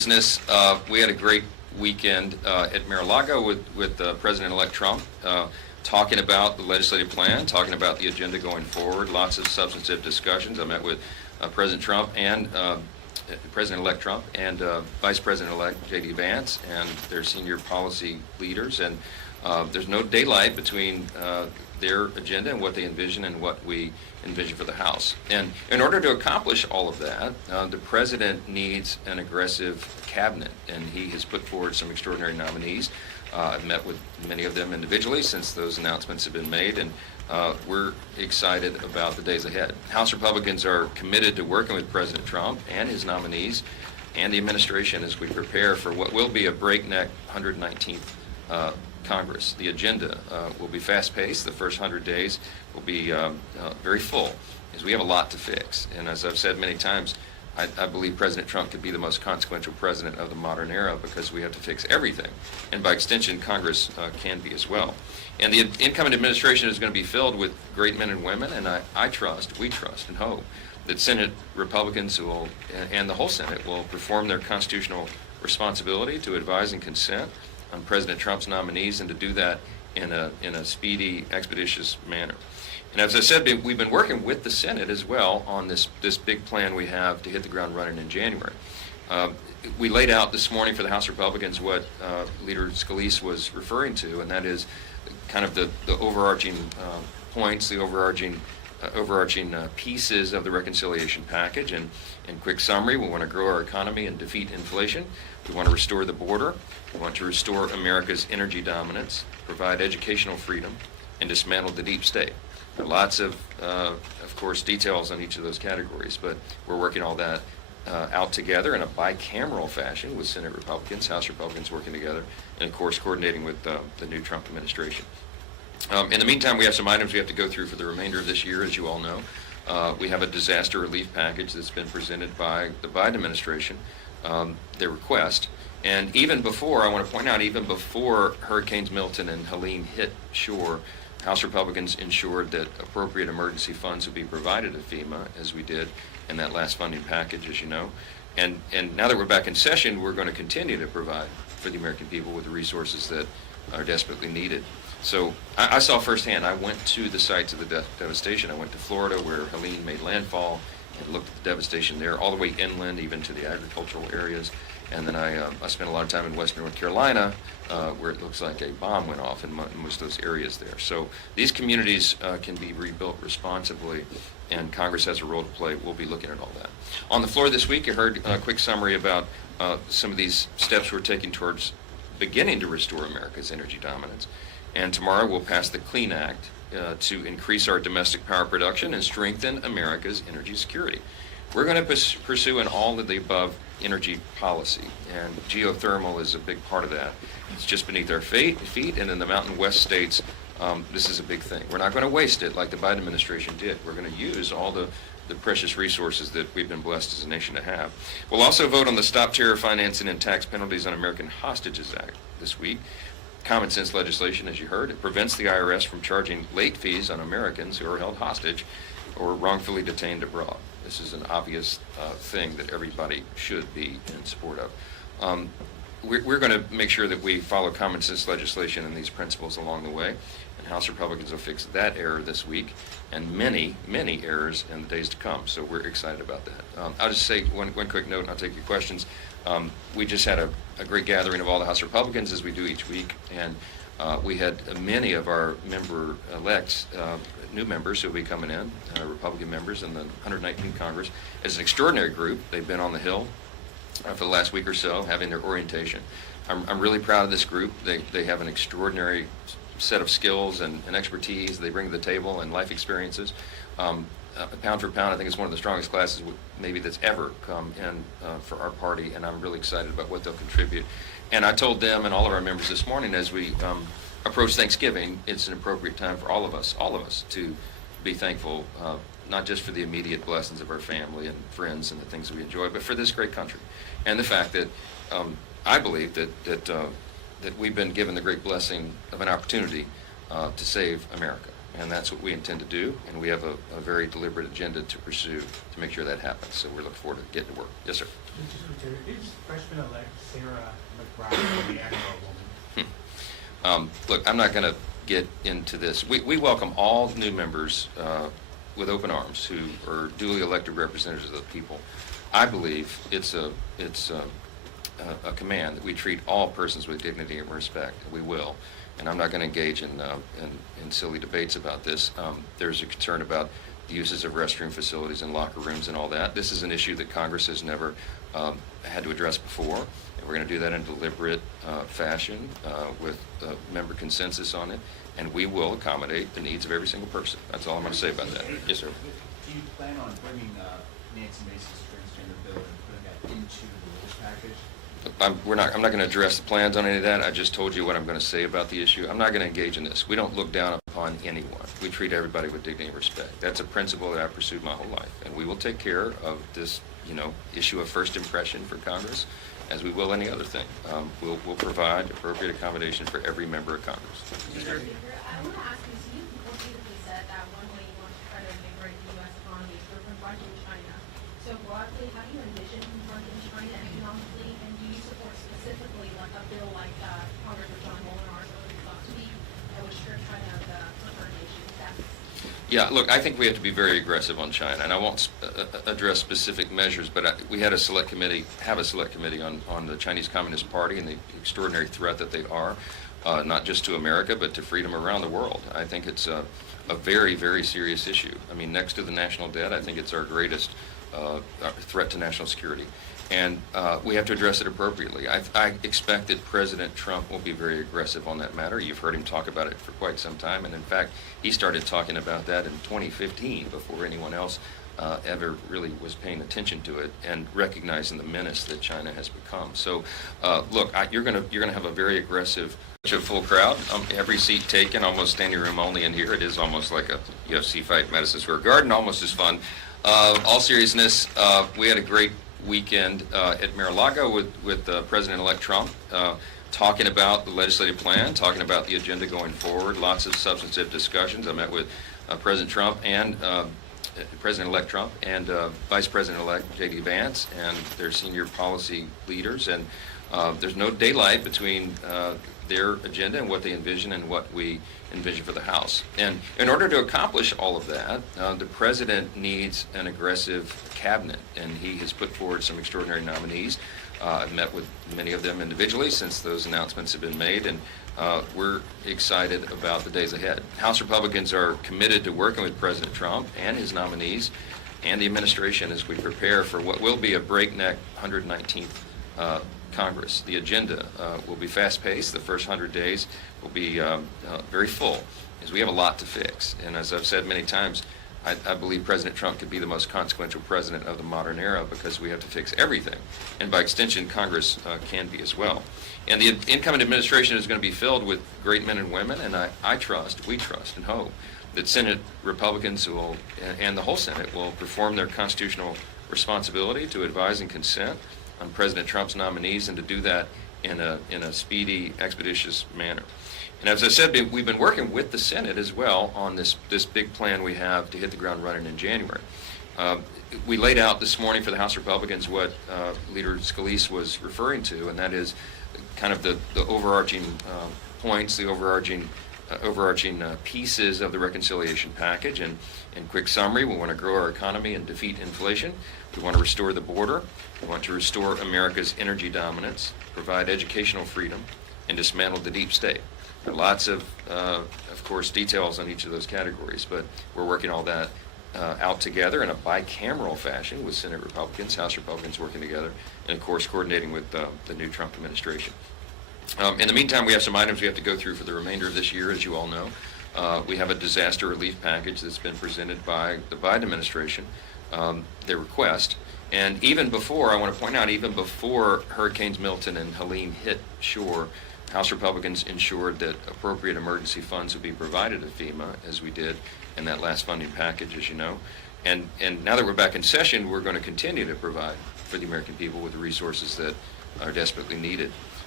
business. We had a great weekend at Mar-a-Lago with President-elect Trump, talking about the legislative plan, talking about the agenda going forward, lots of substantive discussions. I met with President Trump and President-elect Trump and Vice President-elect J.D. Vance and their senior policy leaders, and there's no daylight between their agenda and what they envision and what we envision for the House. And in order to accomplish all of that, the President needs an aggressive cabinet, and he has put forward some extraordinary nominees. I've met with many of them individually since those announcements have been made, and we're excited about the days ahead. House Republicans are committed to working with President Trump and his nominees and the administration as we prepare for what will be a breakneck 119th Congress. The agenda will be fast-paced. The first 100 days will be very full, because we have a lot to fix. And as I've said many times, I believe President Trump could be the most consequential president of the modern era, because we have to fix everything. And by extension, Congress can be as well. And the incoming administration is going to be filled with great men and women, and we trust and hope that Senate Republicans will, and the whole Senate, will perform their constitutional responsibility to advise and consent on President Trump's nominees, and to do that in a speedy, expeditious manner. And as I said, we've been working with the Senate as well on this big plan we have to hit the ground running in January. We laid out this morning for the House Republicans what Leader Scalise was referring to, and that is kind of the overarching points, the overarching pieces of the reconciliation package. And in quick summary, we want to grow our economy and defeat inflation. We want to restore the border. We want to restore America's energy dominance, provide educational freedom, and dismantle the deep state. There are lots of course, details on each of those categories, but we're working all that out together in a bicameral fashion with Senate Republicans, House Republicans working together, and of course coordinating with the new Trump administration. In the meantime, we have some items we have to go through for the remainder of this year, as you all know. We have a disaster relief package that's been presented by the Biden administration, their request. And even before, I want to point out, even before Hurricanes Milton and Helene hit shore, House Republicans ensured that appropriate emergency funds would be provided to FEMA, as we did in that last funding package, as you know. And now that we're back in session, we're going to continue to provide for the American people with the resources that are desperately needed. So I saw firsthand. I went to the sites of the devastation. I went to Florida, where Helene made landfall, and looked at the devastation there, all the way inland, even to the agricultural areas. And then I spent a lot of time in western North Carolina, where it looks like a bomb went off in most of those areas there. So these communities can be rebuilt responsibly, and Congress has a role to play. We'll be looking at all that. On the floor this week, you heard a quick summary about some of these steps we're taking towards beginning to restore America's energy dominance. And tomorrow we'll pass the CLEAN Act to increase our domestic power production and strengthen America's energy security. We're going to pursue an all of the above energy policy, and geothermal is a big part of that. It's just beneath our feet, and in the Mountain West states, this is a big thing. We're not going to waste it like the Biden administration did. We're going to use all the precious resources that we've been blessed as a nation to have. We'll also vote on the Stop Terror Financing and Tax Penalties on American Hostages Act this week. Common sense legislation, as you heard. It prevents the IRS from charging late fees on Americans who are held hostage or wrongfully detained abroad. This is an obvious thing that everybody should be in support of. We're going to make sure that we follow common sense legislation and these principles along the way, and House Republicans will fix that error this week and many, many errors in the days to come. So we're excited about that. I'll just say one quick note, and I'll take your questions. We just had a great gathering of all the House Republicans, as we do each week, and we had many of our member-elects, new members who will be coming in, Republican members in the 119th Congress. It's an extraordinary group. They've been on the Hill for the last week or so, having their orientation. I'm really proud of this group. They have an extraordinary set of skills and expertise they bring to the table, and life experiences. Pound for pound, I think it's one of the strongest classes maybe that's ever come in for our party, and I'm really excited about what they'll contribute. And I told them and all of our members this morning, as we approach Thanksgiving, it's an appropriate time for all of us to be thankful, not just for the immediate blessings of our family and friends and the things that we enjoy, but for this great country, and the fact that I believe that we've been given the great blessing of an opportunity to save America. and that's what we intend to do, and we have a very deliberate agenda to pursue to make sure that happens. So we're looking forward to getting to work. Yes, sir. Is freshman-elect Sarah McBride a man or a woman? Look, I'm not going to get into this. We welcome all new members with open arms who are duly elected representatives of the people. I believe it's a command that we treat all persons with dignity and respect. We will, and I'm not going to engage in silly debates about this. There's a concern about the uses of restroom facilities and locker rooms and all that. This is an issue that Congress has never had to address before, and we're going to do that in deliberate fashion with member consensus on it, and we will accommodate the needs of every single person. That's all I'm going to say about that. Yes, sir. Do you plan on bringing Nancy Mace's transgender bill and putting that into the rules package? I'm not going to address the plans on any of that. I just told you what I'm going to say about the issue. I'm not going to engage in this. We don't look down upon anyone. We treat everybody with dignity and respect. That's a principle that I've pursued my whole life, and we will take care of this, issue of first impression for Congress, as we will any other thing. We'll provide appropriate accommodation for every member of Congress. Mr. Speaker, I want to ask you, so you repeatedly said that one way you want to try to invigorate the U.S. economy is through confronting China. So broadly, how do you envision confronting China economically, and do you support specifically like a bill like Congressman John Molinar's last week that would strip China of the preferred nation status? Yeah, look, I think we have to be very aggressive on China, and I won't address specific measures, but we had a select committee on the Chinese Communist Party and the extraordinary threat that they are, not just to America, but to freedom around the world. I think it's a very, very serious issue. I mean, next to the national debt, I think it's our greatest threat to national security. And we have to address it appropriately. I expect that President Trump will be very aggressive on that matter. You've heard him talk about it for quite some time, and in fact, he started talking about that in 2015 before anyone else ever really was paying attention to it and recognizing the menace that China has become. So, look, you're gonna have a very aggressive, full crowd. Every seat taken, almost standing room only in here. It is almost like a UFC fight in Madison Square Garden, almost as fun. All seriousness, we had a great weekend at Mar-a-Lago with President-elect Trump, talking about the legislative plan, talking about the agenda going forward, lots of substantive discussions. I met with President Trump and President-elect Trump and Vice President-elect J.D. Vance and their senior policy leaders, and there's no daylight between their agenda and what they envision and what we envision for the House. And in order to accomplish all of that, the President needs an aggressive cabinet, and he has put forward some extraordinary nominees. I've met with many of them individually since those announcements have been made, and we're excited about the days ahead. House Republicans are committed to working with President Trump and his nominees and the administration as we prepare for what will be a breakneck 119th Congress. The agenda will be fast-paced. The first 100 days will be very full, as we have a lot to fix. And as I've said many times, I believe President Trump could be the most consequential president of the modern era because we have to fix everything. And by extension, Congress can be as well. And the incoming administration is going to be filled with great men and women, and we trust and hope that Senate Republicans will, and the whole Senate will perform their constitutional responsibility to advise and consent on President Trump's nominees, and to do that in a speedy, expeditious manner. And as I said, we've been working with the Senate as well on this big plan we have to hit the ground running in January. We laid out this morning for the House Republicans what Leader Scalise was referring to, and that is kind of the overarching points, the overarching pieces of the reconciliation package. And in quick summary, we want to grow our economy and defeat inflation. We want to restore the border. We want to restore America's energy dominance, provide educational freedom, and dismantle the deep state. There are lots of course, details on each of those categories, but we're working all that out together in a bicameral fashion with Senate Republicans, House Republicans working together, and of course coordinating with the new Trump administration. In the meantime, we have some items we have to go through for the remainder of this year, as you all know. We have a disaster relief package that's been presented by the Biden administration, their request. And even before, I want to point out, even before Hurricanes Milton and Helene hit shore, House Republicans ensured that appropriate emergency funds would be provided to FEMA, as we did in that last funding package, as you know. And now that we're back in session, we're going to continue to provide for the American people with the resources that are desperately needed.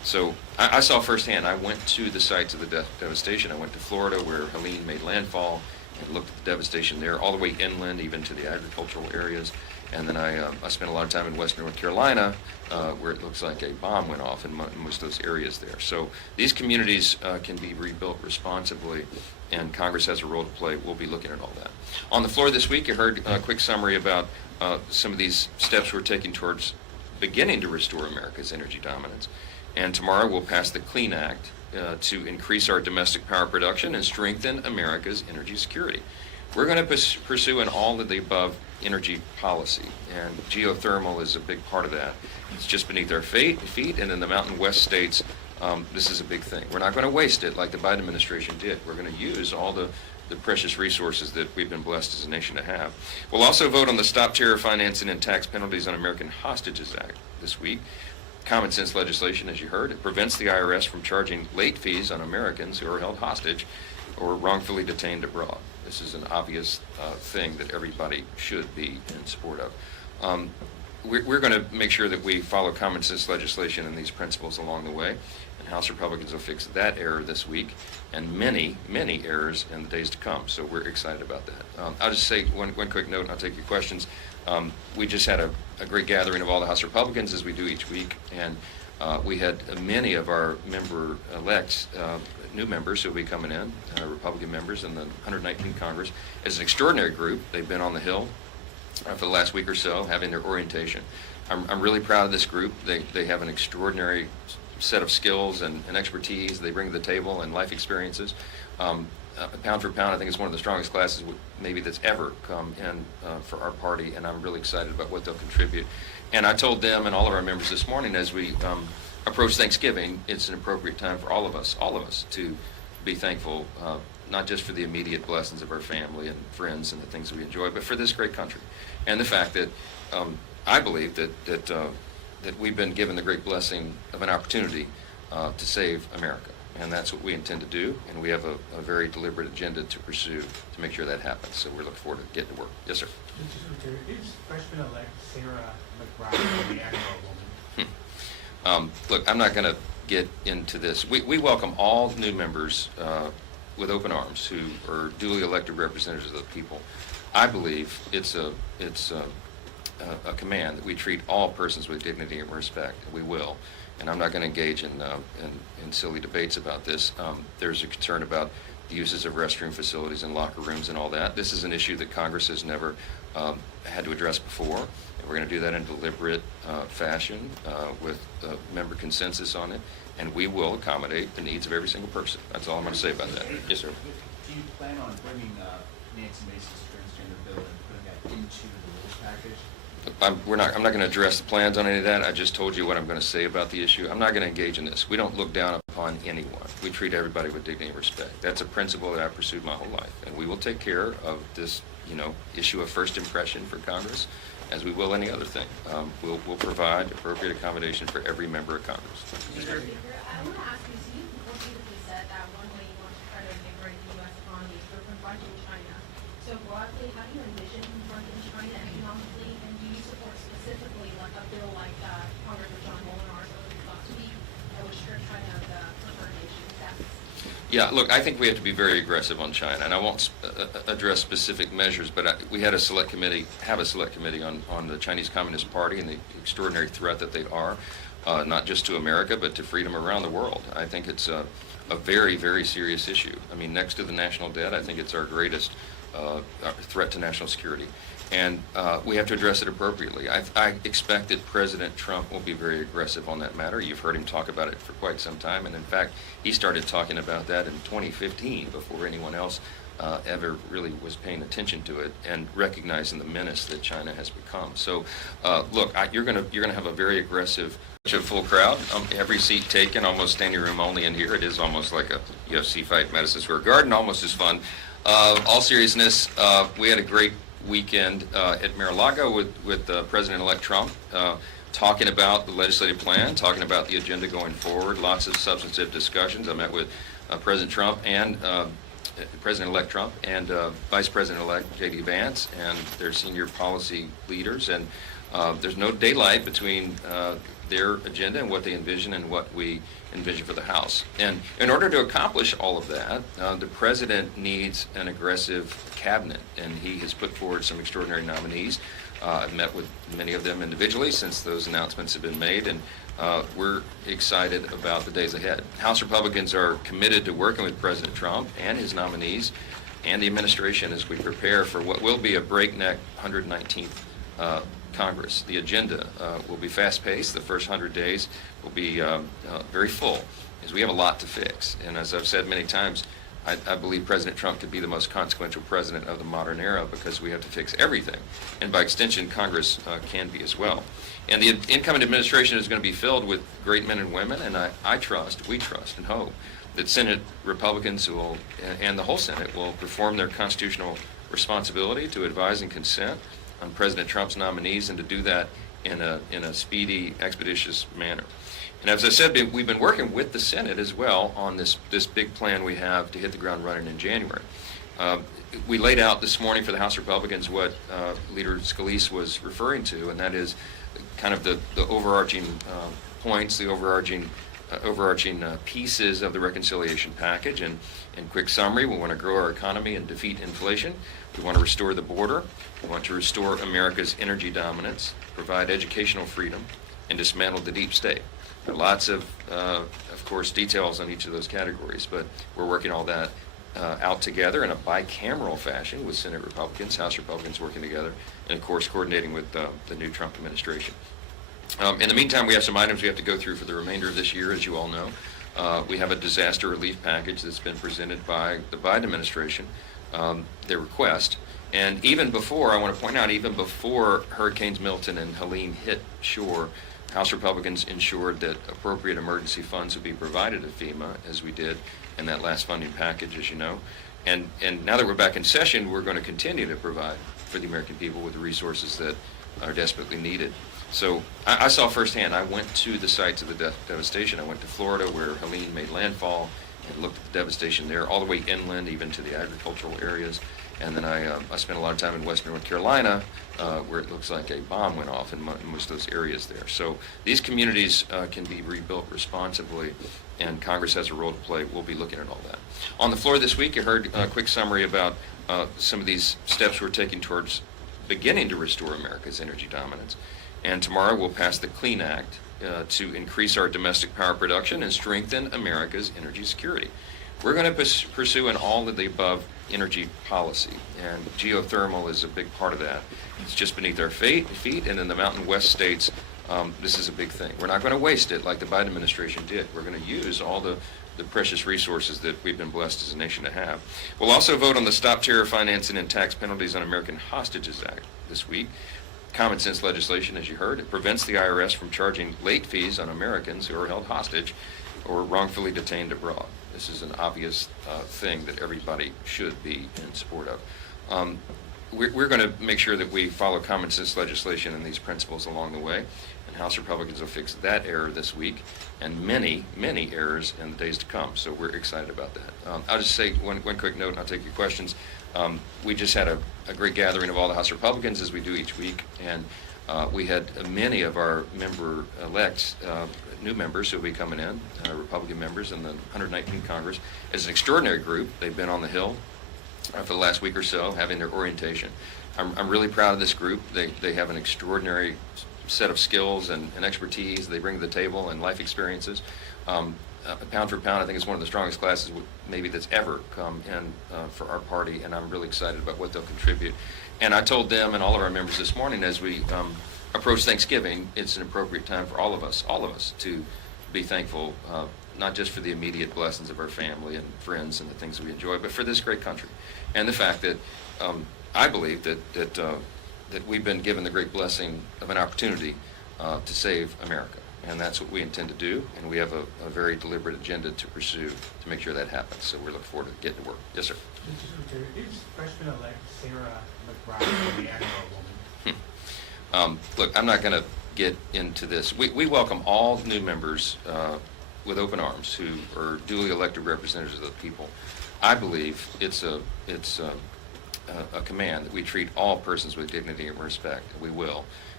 So I saw firsthand. I went to the sites of the devastation. I went to Florida where Helene made landfall and looked at the devastation there, all the way inland, even to the agricultural areas. And then I spent a lot of time in western North Carolina, where it looks like a bomb went off in most of those areas there. So these communities can be rebuilt responsibly, and Congress has a role to play. We'll be looking at all that. On the floor this week, you heard a quick summary about some of these steps we're taking towards beginning to restore America's energy dominance. And tomorrow we'll pass the Clean Act to increase our domestic power production and strengthen America's energy security. We're going to pursue an all of the above energy policy, and geothermal is a big part of that. It's just beneath our feet, and in the Mountain West states, this is a big thing. We're not going to waste it like the Biden administration did. We're going to use all the precious resources that we've been blessed as a nation to have. We'll also vote on the Stop Terror Financing and Tax Penalties on American Hostages Act this week. Common sense legislation, as you heard. It prevents the IRS from charging late fees on Americans who are held hostage or wrongfully detained abroad. This is an obvious thing that everybody should be in support of. We're going to make sure that we follow common sense legislation and these principles along the way, and House Republicans will fix that error this week and many, many errors in the days to come. So we're excited about that. I'll just say one quick note, and I'll take your questions. We just had a great gathering of all the House Republicans, as we do each week, and we had many of our member-elects, new members who will be coming in, Republican members in the 119th Congress. It's an extraordinary group. They've been on the Hill for the last week or so, having their orientation. I'm really proud of this group. They have an extraordinary set of skills and expertise they bring to the table, and life experiences. Pound for pound, I think it's one of the strongest classes maybe that's ever come in for our party, and I'm really excited about what they'll contribute. And I told them and all of our members this morning, as we approach Thanksgiving, it's an appropriate time for all of us to be thankful, not just for the immediate blessings of our family and friends and the things that we enjoy, but for this great country, and the fact that I believe that we've been given the great blessing of an opportunity to save America. And that's what we intend to do, and we have a very deliberate agenda to pursue to make sure that happens. So we're looking forward to getting to work. Yes, sir. Is freshman-elect Sarah McBride the Agro woman? Look, I'm not going to get into this. We welcome all new members with open arms who are duly elected representatives of the people. I believe it's a command that we treat all persons with dignity and respect. We will. And I'm not going to engage in silly debates about this. There's a concern about the uses of restroom facilities and locker rooms and all that. This is an issue that Congress has never had to address before. And we're going to do that in deliberate fashion with member consensus on it. And we will accommodate the needs of every single person. That's all I'm going to say about that. Yes, sir. Do you plan on bringing Nancy Mace's transgender bill and putting that into the rules package? I'm not going to address the plans on any of that. I just told you what I'm going to say about the issue. I'm not going to engage in this. We don't look down upon anyone. We treat everybody with dignity and respect. That's a principle that I've pursued my whole life. And we will take care of this, issue of first impression for Congress, as we will any other thing. We'll provide appropriate accommodation for every member of Congress. I want to ask you, so you repeatedly said that one way you want to try to invigorate the U.S. economy is through confronting China. So broadly, how do you envision confronting China economically, and do you support specifically like a bill like Congressman John Molinar's last week that would strip China of the preferred nation status? Yeah, look, I think we have to be very aggressive on China, and I won't address specific measures, but we had a select committee on the Chinese Communist Party and the extraordinary threat that they are, not just to America, but to freedom around the world. I think it's a very, very serious issue. I mean, next to the national debt, I think it's our greatest threat to national security. And we have to address it appropriately. I expect that President Trump will be very aggressive on that matter. You've heard him talk about it for quite some time, and in fact, he started talking about that in 2015 before anyone else ever really was paying attention to it and recognizing the menace that China has become. So, look, you're gonna have a very aggressive, full crowd. Every seat taken, almost standing room only in here. It is almost like a UFC fight, Madison Square Garden, almost as fun. All seriousness, we had a great weekend at Mar-a-Lago with President-elect Trump, talking about the legislative plan, talking about the agenda going forward, lots of substantive discussions. I met with President Trump and President-elect Trump and Vice President-elect J.D. Vance and their senior policy leaders, and There's no daylight between their agenda and what they envision and what we envision for the House. And in order to accomplish all of that, the president needs an aggressive cabinet, and he has put forward some extraordinary nominees. I've met with many of them individually since those announcements have been made, and we're excited about the days ahead. House Republicans are committed to working with President Trump and his nominees and the administration as we prepare for what will be a breakneck 119th Congress. The agenda will be fast-paced. The first 100 days will be very full, as we have a lot to fix. And as I've said many times, I believe President Trump could be the most consequential president of the modern era because we have to fix everything. And by extension, Congress can be as well. And the incoming administration is going to be filled with great men and women, and we trust and hope that Senate Republicans will, and the whole Senate will perform their constitutional responsibility to advise and consent on President Trump's nominees, and to do that in a speedy, expeditious manner. And as I said, we've been working with the Senate as well on this big plan we have to hit the ground running in January. We laid out this morning for the House Republicans what Leader Scalise was referring to, and that is kind of the overarching points, the overarching pieces of the reconciliation package. And in quick summary, we want to grow our economy and defeat inflation. We want to restore the border. We want to restore America's energy dominance, provide educational freedom, and dismantle the deep state. There are lots of course, details on each of those categories, but we're working all that out together in a bicameral fashion with Senate Republicans, House Republicans working together, and of course coordinating with the new Trump administration. In the meantime, we have some items we have to go through for the remainder of this year, as you all know. We have a disaster relief package that's been presented by the Biden administration, their request. And even before, I want to point out, even before Hurricanes Milton and Helene hit shore, House Republicans ensured that appropriate emergency funds would be provided to FEMA, as we did in that last funding package, as you know. And now that we're back in session, we're going to continue to provide for the American people with the resources that are desperately needed. So I saw firsthand. I went to the sites of the devastation. I went to Florida, where Helene made landfall, and looked at the devastation there, all the way inland, even to the agricultural areas. And then I spent a lot of time in western North Carolina, where it looks like a bomb went off in most of those areas there. So these communities can be rebuilt responsibly, and Congress has a role to play. We'll be looking at all that. On the floor this week, you heard a quick summary about some of these steps we're taking towards beginning to restore America's energy dominance. And tomorrow we'll pass the Clean Act to increase our domestic power production and strengthen America's energy security. We're going to pursue an all of the above energy policy, and geothermal is a big part of that. It's just beneath our feet, and in the Mountain West states, this is a big thing. We're not going to waste it like the Biden administration did. We're going to use all the precious resources that we've been blessed as a nation to have. We'll also vote on the Stop Terror Financing and Tax Penalties on American Hostages Act this week. Common sense legislation, as you heard. It prevents the IRS from charging late fees on Americans who are held hostage or wrongfully detained abroad. This is an obvious thing that everybody should be in support of. We're going to make sure that we follow common sense legislation and these principles along the way, and House Republicans will fix that error this week and many, many errors in the days to come. So we're excited about that. I'll just say one quick note, and I'll take your questions. We just had a great gathering of all the House Republicans, as we do each week, and we had many of our member-elects, new members who will be coming in, Republican members in the 119th Congress. As an extraordinary group, they've been on the Hill for the last week or so, having their orientation. I'm really proud of this group. They have an extraordinary set of skills and expertise they bring to the table, and life experiences. Pound for pound, I think it's one of the strongest classes maybe that's ever come in for our party, and I'm really excited about what they'll contribute. And I told them and all of our members this morning, as we approach Thanksgiving, it's an appropriate time for all of us to be thankful, not just for the immediate blessings of our family and friends and the things that we enjoy, but for this great country, and the fact that I believe that we've been given the great blessing of an opportunity to save America. And that's what we intend to do, and we have a very deliberate agenda to pursue to make sure that happens. So we're looking forward to getting to work. Yes, sir. Is freshman-elect Sarah McBride a man or a woman? Look, I'm not going to get into this. We welcome all new members with open arms who are duly elected representatives of the people. I believe it's a command that we treat all persons with dignity and respect. We will.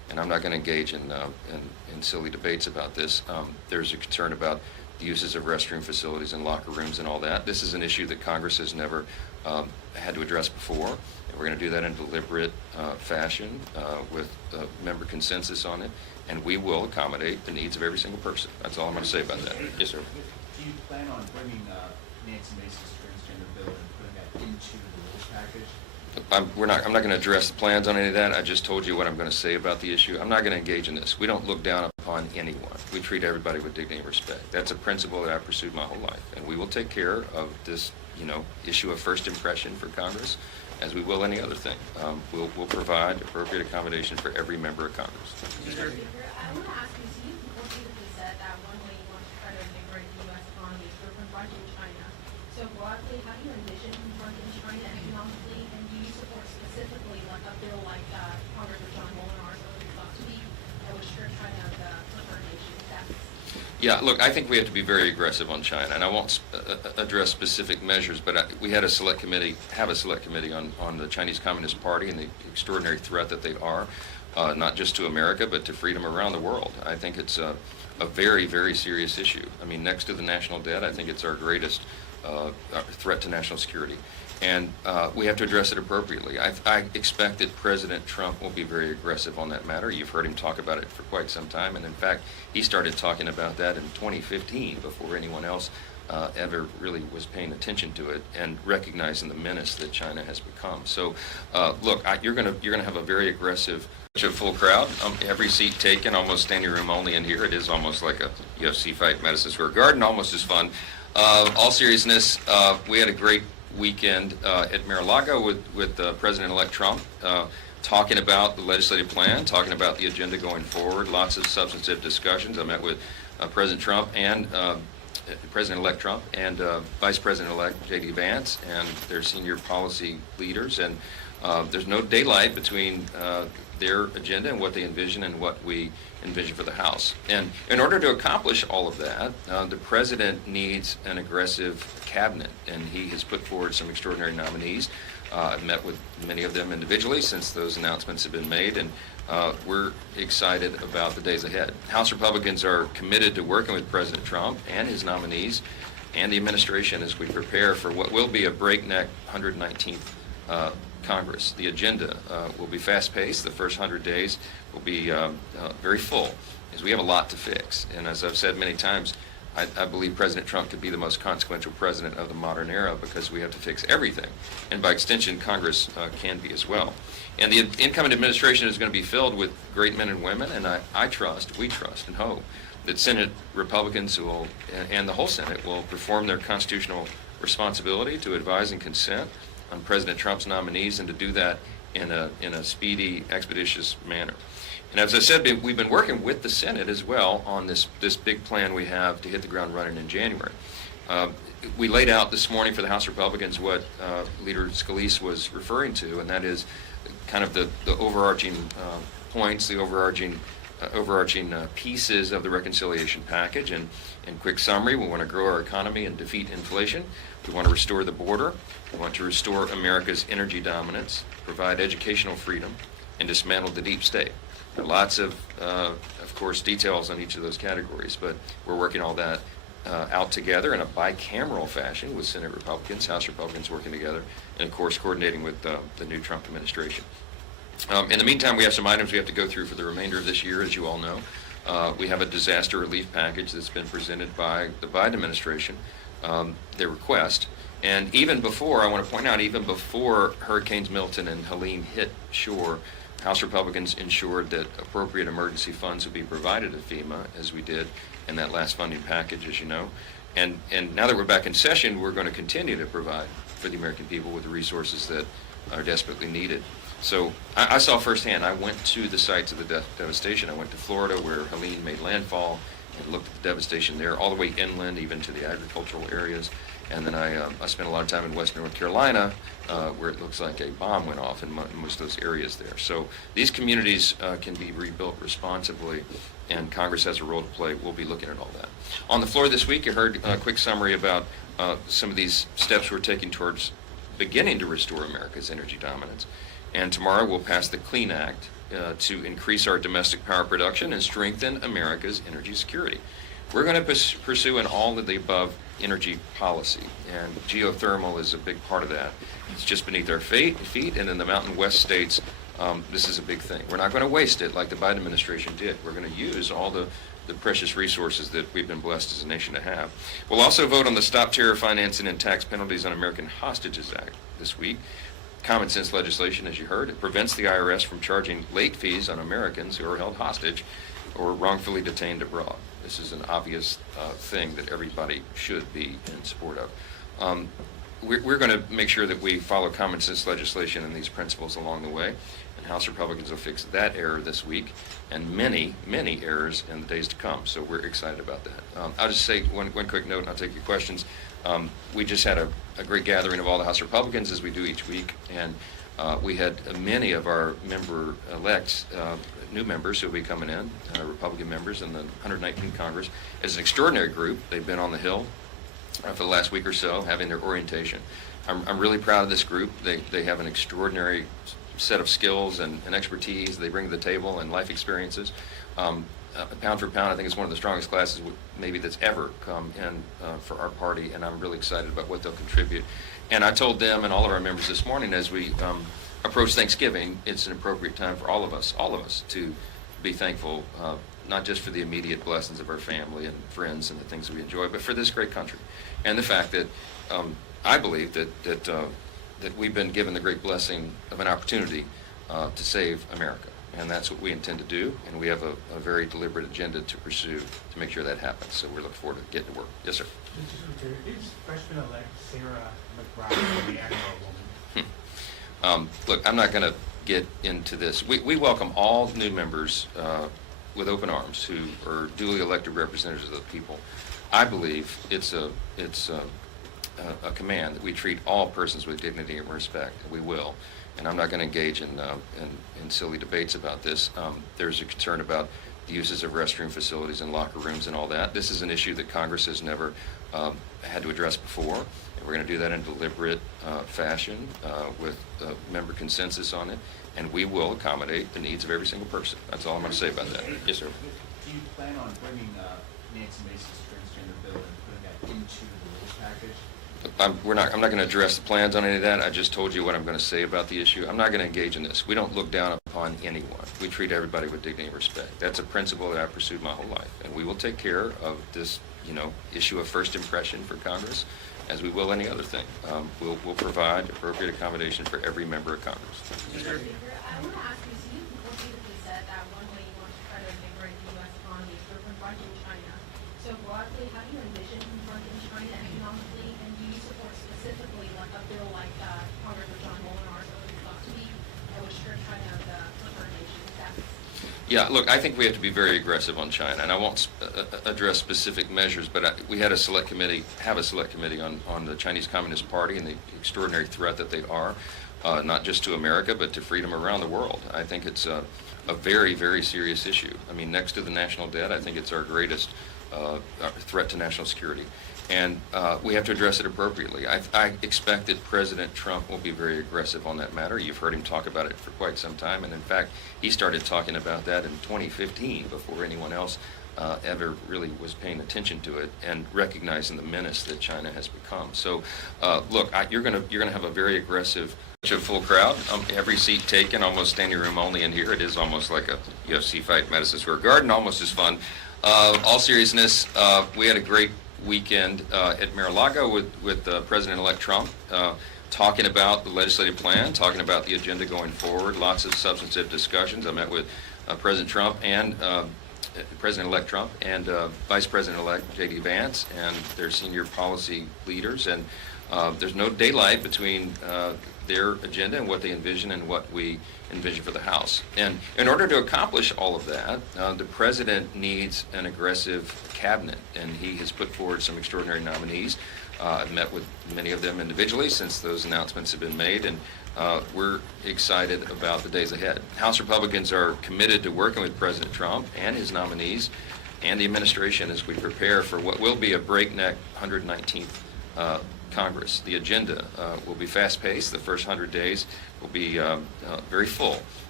and I'm not going to engage in silly debates about this. There's a concern about the uses of restroom facilities and locker rooms and all that. This is an issue that Congress has never had to address before, and we're going to do that in a deliberate fashion with member consensus on it, and we will accommodate the needs of every single person. That's all I'm going to say about that. Yes, sir. Do you plan on bringing Nancy Mace's transgender bill and putting that into the rules package? I'm not going to address the plans on any of that. I just told you what I'm going to say about the issue. I'm not going to engage in this. We don't look down upon anyone. We treat everybody with dignity and respect. That's a principle that I've pursued my whole life, and we will take care of this, issue of first impression for Congress, as we will any other thing. We'll provide appropriate accommodation for every member of Congress. I want to ask you, so you repeatedly said that one way you want to try to invigorate the U.S. economy is through confronting China. So broadly, how do you envision confronting China economically, and do you support specifically like a bill like Congressman John Molinar's last week that would strip China of the preferred nation status? Yeah, look, I think we have to be very aggressive on China, and I won't address specific measures, but we have a select committee on the Chinese Communist Party and the extraordinary threat that they are, not just to America, but to freedom around the world. I think it's a very, very serious issue. I mean, next to the national debt, I think it's our greatest threat to national security. And we have to address it appropriately. I expect that President Trump will be very aggressive on that matter. You've heard him talk about it for quite some time, and in fact, he started talking about that in 2015 before anyone else ever really was paying attention to it and recognizing the menace that China has become. So, look, you're gonna have a very aggressive, full crowd. Every seat taken, almost standing room only in here. It is almost like a UFC fight, Madison Square Garden, almost as fun. All seriousness, we had a great weekend at Mar-a-Lago with President-elect Trump, talking about the legislative plan, talking about the agenda going forward, lots of substantive discussions. I met with President Trump and President-elect Trump and Vice President-elect J.D. Vance and their senior policy leaders, and there's no daylight between their agenda and what they envision and what we envision for the House. And in order to accomplish all of that, the President needs an aggressive cabinet, and he has put forward some extraordinary nominees. I've met with many of them individually since those announcements have been made, and we're excited about the days ahead. House Republicans are committed to working with President Trump and his nominees and the administration as we prepare for what will be a breakneck 119th Congress. The agenda will be fast-paced. The first 100 days will be very full, as we have a lot to fix. And as I've said many times, I believe President Trump could be the most consequential president of the modern era because we have to fix everything. And by extension, Congress can be as well. And the incoming administration is going to be filled with great men and women, and we trust and hope that Senate Republicans and the whole Senate will perform their constitutional responsibility to advise and consent on President Trump's nominees, and to do that in a speedy, expeditious manner. And as I said, we've been working with the Senate as well on this big plan we have to hit the ground running in January. We laid out this morning for the House Republicans what Leader Scalise was referring to, and that is kind of the overarching points, the overarching pieces of the reconciliation package. And in quick summary, we want to grow our economy and defeat inflation. We want to restore the border. We want to restore America's energy dominance, provide educational freedom, and dismantle the deep state. There are lots of course, details on each of those categories, but we're working all that out together in a bicameral fashion with Senate Republicans, House Republicans working together, and of course coordinating with the new Trump administration. In the meantime, we have some items we have to go through for the remainder of this year, as you all know. We have a disaster relief package that's been presented by the Biden administration, their request. And even before, I want to point out, even before Hurricanes Milton and Helene hit shore, House Republicans ensured that appropriate emergency funds would be provided to FEMA, as we did in that last funding package, as you know. And now that we're back in session, we're going to continue to provide for the American people with the resources that are desperately needed. So I saw firsthand. I went to the sites of the devastation. I went to Florida, where Helene made landfall, and looked at the devastation there, all the way inland, even to the agricultural areas. And then I spent a lot of time in western North Carolina, where it looks like a bomb went off in most of those areas there. So these communities can be rebuilt responsibly, and Congress has a role to play. We'll be looking at all that. On the floor this week, you heard a quick summary about some of these steps we're taking towards beginning to restore America's energy dominance. And tomorrow we'll pass the CLEAN Act, to increase our domestic power production and strengthen America's energy security. We're going to pursue an all of the above energy policy, and geothermal is a big part of that. It's just beneath our feet, and in the Mountain West states, this is a big thing. We're not going to waste it like the Biden administration did. We're going to use all the precious resources that we've been blessed as a nation to have. We'll also vote on the Stop Terror Financing and Tax Penalties on American Hostages Act this week. Common sense legislation, as you heard. It prevents the IRS from charging late fees on Americans who are held hostage or wrongfully detained abroad. This is an obvious thing that everybody should be in support of. We're going to make sure that we follow common sense legislation and these principles along the way, and House Republicans will fix that error this week and many, many errors in the days to come. So we're excited about that. I'll just say one quick note, and I'll take your questions. We just had a great gathering of all the House Republicans, as we do each week, and we had many of our member-elects, new members who will be coming in, Republican members in the 119th Congress. It's an extraordinary group. They've been on the Hill for the last week or so, having their orientation. I'm really proud of this group. They have an extraordinary set of skills and expertise they bring to the table and life experiences. Pound for pound, I think it's one of the strongest classes maybe that's ever come in for our party, and I'm really excited about what they'll contribute. And I told them and all of our members this morning, as we approach Thanksgiving, it's an appropriate time for all of us to be thankful, not just for the immediate blessings of our family and friends and the things we enjoy, but for this great country. And the fact that I believe that we've been given the great blessing of an opportunity to save America. And that's what we intend to do, and we have a very deliberate agenda to pursue to make sure that happens. So we're looking forward to getting to work. Yes, sir. Mr. Secretary, is freshman-elect Sarah McBride the Agro woman? Look, I'm not going to get into this. We welcome all new members with open arms who are duly elected representatives of the people. I believe it's a command that we treat all persons with dignity and respect. We will. And I'm not going to engage in silly debates about this. There's a concern about the uses of restroom facilities and locker rooms and all that. This is an issue that Congress has never had to address before. And we're going to do that in a deliberate fashion with member consensus on it. And we will accommodate the needs of every single person. That's all I'm going to say about that. Yes, sir. Do you plan on bringing Nancy Mace's transgender bill and putting that into the rules package? I'm not going to address the plans on any of that. I just told you what I'm going to say about the issue. I'm not going to engage in this. We don't look down upon anyone. We treat everybody with dignity and respect. That's a principle that I've pursued my whole life. And we will take care of this, issue of first impression for Congress, as we will any other thing. We'll provide appropriate accommodation for every member of Congress. Mr. Speaker, I want to ask you, so you repeatedly said that one way you want to try to invigorate the U.S. economy is through confronting China. So broadly, how do you envision confronting China economically, and do you support specifically like a bill like Congressman John Molinar's that was thought to be that would strip China of the preferred nation status? Yeah, look, I think we have to be very aggressive on China, and I won't address specific measures, but we had a select committee on the Chinese Communist Party and the extraordinary threat that they are, not just to America, but to freedom around the world. I think it's a very, very serious issue. I mean, next to the national debt, I think it's our greatest threat to national security. And we have to address it appropriately. I expect that President Trump will be very aggressive on that matter. You've heard him talk about it for quite some time, and in fact, he started talking about that in 2015 before anyone else ever really was paying attention to it and recognizing the menace that China has become. So, look, you're going to have a very aggressive, full crowd. Every seat taken, almost standing room only in here. It is almost like a UFC fight at Madison Square Garden, almost as fun. All seriousness, we had a great weekend at Mar-a-Lago with President-elect Trump, talking about the legislative plan, talking about the agenda going forward, lots of substantive discussions. I met with President Trump and President-elect Trump and Vice President-elect J.D. Vance and their senior policy leaders, and there's no daylight between their agenda and what they envision and what we envision for the House. And in order to accomplish all of that, the President needs an aggressive cabinet, and he has put forward some extraordinary nominees. I've met with many of them individually since those announcements have been made, and we're excited about the days ahead. House Republicans are committed to working with President Trump and his nominees and the administration as we prepare for what will be a breakneck 119th Congress. The agenda will be fast-paced. The first 100 days will be very full.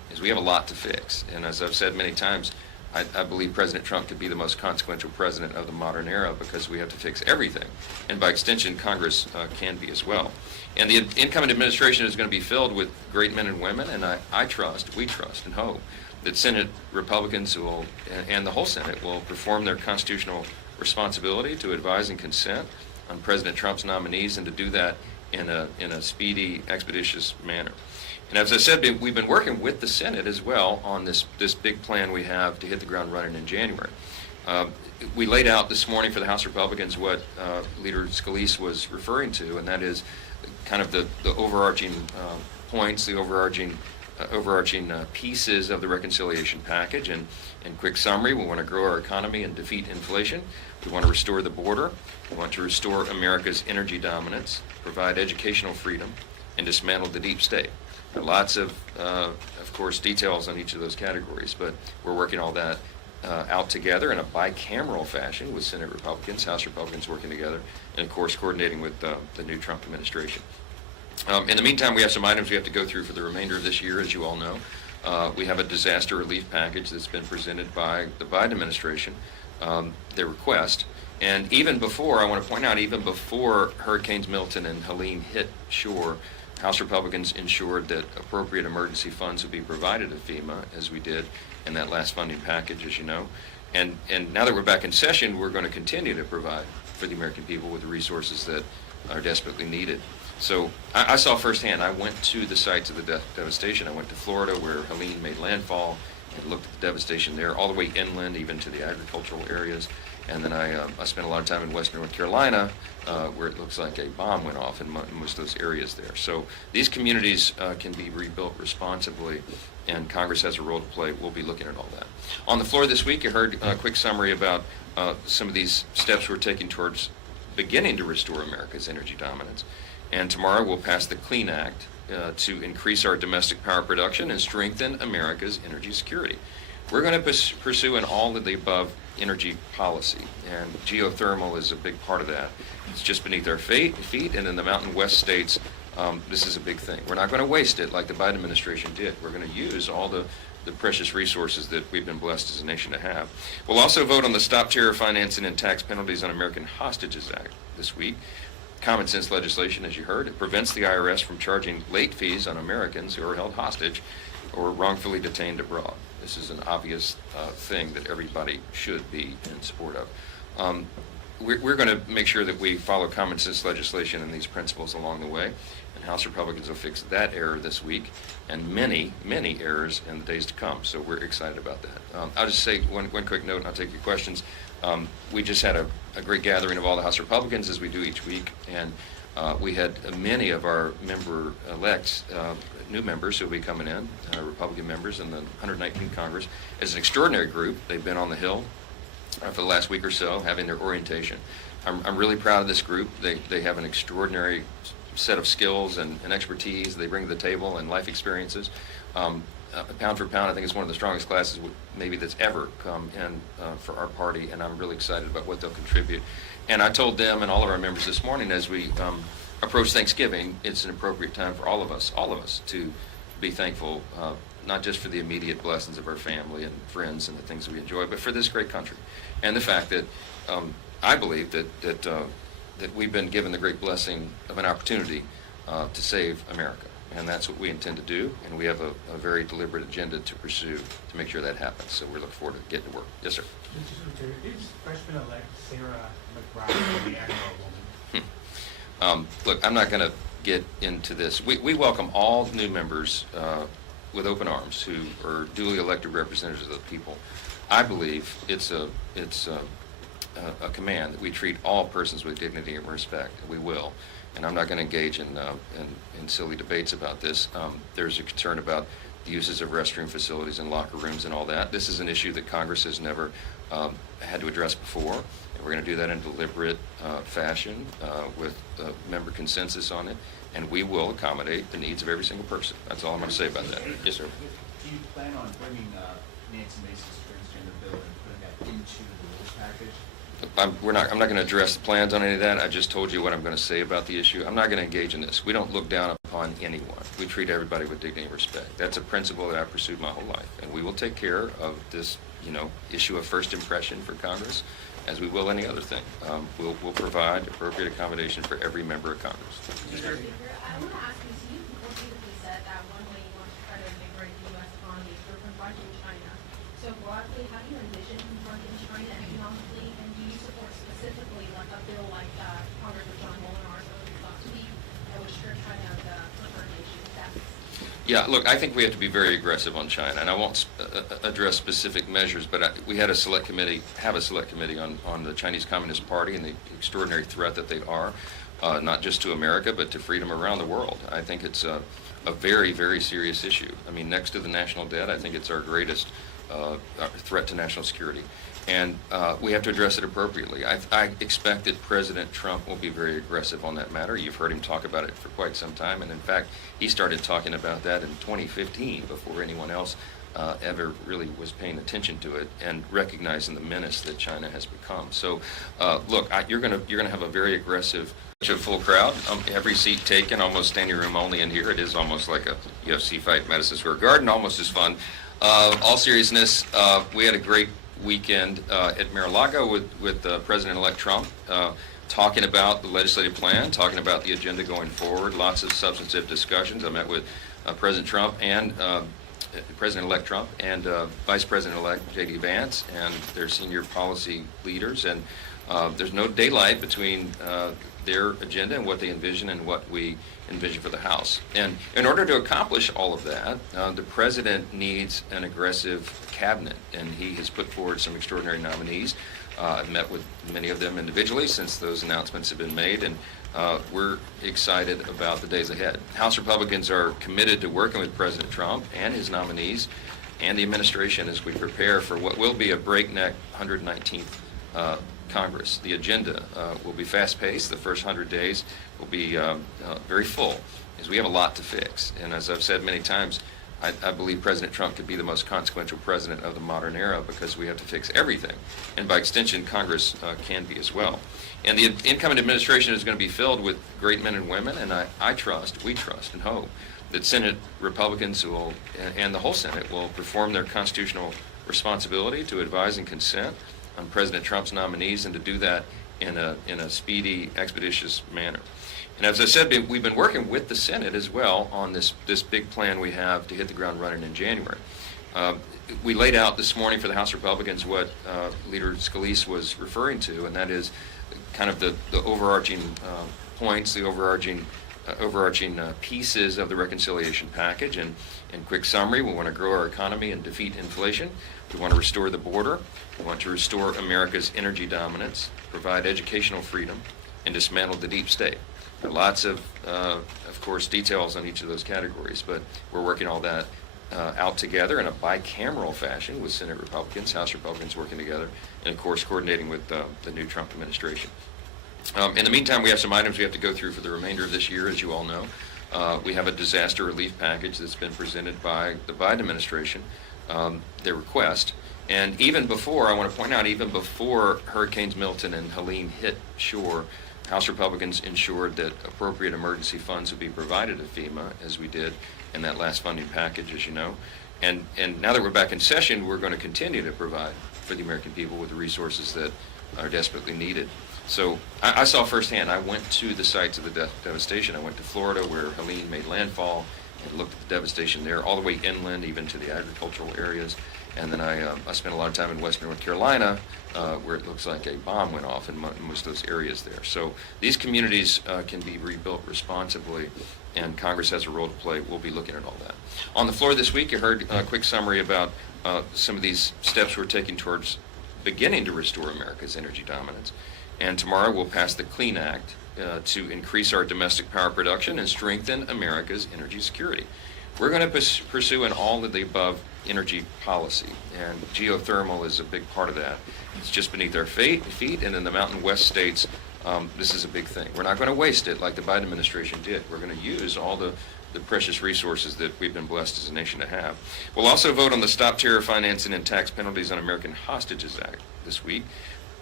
is we have a lot to fix. And as I've said many times, I believe President Trump could be the most consequential president of the modern era because we have to fix everything. And by extension, Congress can be as well. And the incoming administration is going to be filled with great men and women, and we trust and hope that Senate Republicans will, and the whole Senate will perform their constitutional responsibility to advise and consent on President Trump's nominees, and to do that in a speedy, expeditious manner. And as I said, we've been working with the Senate as well on this big plan we have to hit the ground running in January. We laid out this morning for the House Republicans what Leader Scalise was referring to, and that is kind of the overarching points, the overarching pieces of the reconciliation package. And in quick summary, we want to grow our economy and defeat inflation. We want to restore the border. We want to restore America's energy dominance, provide educational freedom, and dismantle the deep state. There are lots of course, details on each of those categories, but we're working all that out together in a bicameral fashion with Senate Republicans, House Republicans working together, and of course coordinating with the new Trump administration. In the meantime, we have some items we have to go through for the remainder of this year, as you all know. We have a disaster relief package that's been presented by the Biden administration, their request. And even before, I want to point out, even before Hurricanes Milton and Helene hit shore, House Republicans ensured that appropriate emergency funds would be provided to FEMA, as we did in that last funding package, as you know. And now that we're back in session, we're going to continue to provide for the American people with the resources that are desperately needed. So I saw firsthand. I went to the sites of the devastation. I went to Florida, where Helene made landfall, and looked at the devastation there, all the way inland, even to the agricultural areas. And then I spent a lot of time in western North Carolina, where it looks like a bomb went off in most of those areas there. So these communities can be rebuilt responsibly, and Congress has a role to play. We'll be looking at all that. On the floor this week, you heard a quick summary about some of these steps we're taking towards beginning to restore America's energy dominance. And tomorrow we'll pass the Clean Act to increase our domestic power production and strengthen America's energy security. We're going to pursue an all of the above energy policy, and geothermal is a big part of that. It's just beneath our feet, and in the Mountain West states, this is a big thing. We're not going to waste it like the Biden administration did. We're going to use all the precious resources that we've been blessed as a nation to have. We'll also vote on the Stop Terror Financing and Tax Penalties on American Hostages Act this week. Common sense legislation, as you heard. It prevents the IRS from charging late fees on Americans who are held hostage or wrongfully detained abroad. This is an obvious thing that everybody should be in support of. We're going to make sure that we follow common sense legislation and these principles along the way, and House Republicans will fix that error this week and many, many errors in the days to come. So we're excited about that. I'll just say one quick note, and I'll take your questions. We just had a great gathering of all the House Republicans, as we do each week, and we had many of our member-elects, new members who will be coming in, Republican members in the 119th Congress. It's an extraordinary group. They've been on the Hill for the last week or so, having their orientation. I'm really proud of this group. They have an extraordinary set of skills and expertise they bring to the table, and life experiences. Pound for pound, I think it's one of the strongest classes maybe that's ever come in for our party, and I'm really excited about what they'll contribute. And I told them and all of our members this morning, as we approach Thanksgiving, it's an appropriate time for all of us to be thankful, not just for the immediate blessings of our family and friends and the things that we enjoy, but for this great country, and the fact that I believe that we've been given the great blessing of an opportunity to save America. And that's what we intend to do, and we have a very deliberate agenda to pursue to make sure that happens. So we're looking forward to getting to work. Yes, sir. Mr. Secretary, is freshman-elect Sarah McBride the Agro woman? Look, I'm not going to get into this. We welcome all new members with open arms who are duly elected representatives of the people. I believe it's a command that we treat all persons with dignity and respect. We will. And I'm not going to engage in silly debates about this. There's a concern about the uses of restroom facilities and locker rooms and all that. This is an issue that Congress has never had to address before. And we're going to do that in a deliberate fashion with member consensus on it. And we will accommodate the needs of every single person. That's all I'm going to say about that. Yes, sir. Do you plan on bringing Nancy Mace's transgender bill and putting that into the rules package? I'm not going to address the plans on any of that. I just told you what I'm going to say about the issue. I'm not going to engage in this. We don't look down upon anyone. We treat everybody with dignity and respect. That's a principle that I've pursued my whole life, and we will take care of this, issue of first impression for Congress, as we will any other thing. We'll provide appropriate accommodation for every member of Congress. Leader, I want to ask you, so you repeatedly said that one way you want to try to invigorate the U.S. economy is through confronting China. So broadly, how do you envision confronting China economically, and do you support specifically like a bill like Congressman John Molinar's last week that would strip China of the confrontation steps? Yeah, look, I think we have to be very aggressive on China, and I won't address specific measures, but we have a select committee on the Chinese Communist Party and the extraordinary threat that they are, not just to America, but to freedom around the world. I think it's a very, very serious issue. I mean, next to the national debt, I think it's our greatest threat to national security. And we have to address it appropriately. I expect that President Trump will be very aggressive on that matter. You've heard him talk about it for quite some time, and in fact, he started talking about that in 2015 before anyone else ever really was paying attention to it and recognizing the menace that China has become. So, look, you're gonna have a very aggressive, full crowd. Every seat taken, almost standing room only in here. It is almost like a UFC fight in Madison Square Garden, almost as fun. All seriousness, we had a great weekend at Mar-a-Lago with President-elect Trump, talking about the legislative plan, talking about the agenda going forward, lots of substantive discussions. I met with President Trump and President-elect Trump and Vice President-elect J.D. Vance and their senior policy leaders, and there's no daylight between their agenda and what they envision and what we envision for the House. And in order to accomplish all of that, the President needs an aggressive cabinet, and he has put forward some extraordinary nominees. I've met with many of them individually since those announcements have been made, and we're excited about the days ahead. House Republicans are committed to working with President Trump and his nominees and the administration as we prepare for what will be a breakneck 119th Congress. The agenda will be fast-paced. The first 100 days will be very full, as we have a lot to fix. And as I've said many times, I believe President Trump could be the most consequential president of the modern era because we have to fix everything. And by extension, Congress can be as well. And the incoming administration is going to be filled with great men and women, and we trust and hope that Senate Republicans will, and the whole Senate, will perform their constitutional responsibility to advise and consent on President Trump's nominees, and to do that in a speedy, expeditious manner. And as I said, we've been working with the Senate as well on this big plan we have to hit the ground running in January. We laid out this morning for the House Republicans what Leader Scalise was referring to, and that is kind of the overarching points, the overarching pieces of the reconciliation package. And in quick summary, we want to grow our economy and defeat inflation. We want to restore the border. We want to restore America's energy dominance, provide educational freedom, and dismantle the deep state. There are lots of course, details on each of those categories, but we're working all that out together in a bicameral fashion with Senate Republicans, House Republicans working together, and of course coordinating with the new Trump administration. In the meantime, we have some items we have to go through for the remainder of this year, as you all know. We have a disaster relief package that's been presented by the Biden administration, their request. And even before, I want to point out, even before Hurricanes Milton and Helene hit shore, House Republicans ensured that appropriate emergency funds would be provided to FEMA, as we did in that last funding package, as you know. And now that we're back in session, we're going to continue to provide for the American people with the resources that are desperately needed. So I saw firsthand. I went to the sites of the devastation. I went to Florida, where Helene made landfall, and looked at the devastation there, all the way inland, even to the agricultural areas. And then I spent a lot of time in western North Carolina, where it looks like a bomb went off in most of those areas there. So these communities can be rebuilt responsibly, and Congress has a role to play. We'll be looking at all that. On the floor this week, you heard a quick summary about some of these steps we're taking towards beginning to restore America's energy dominance. And tomorrow we'll pass the CLEAN Act to increase our domestic power production and strengthen America's energy security. We're going to pursue an all-of-the-above energy policy, and geothermal is a big part of that. It's just beneath our feet, and in the Mountain West states, this is a big thing. We're not going to waste it like the Biden administration did. We're going to use all the precious resources that we've been blessed as a nation to have. We'll also vote on the Stop Terror Financing and Tax Penalties on American Hostages Act this week.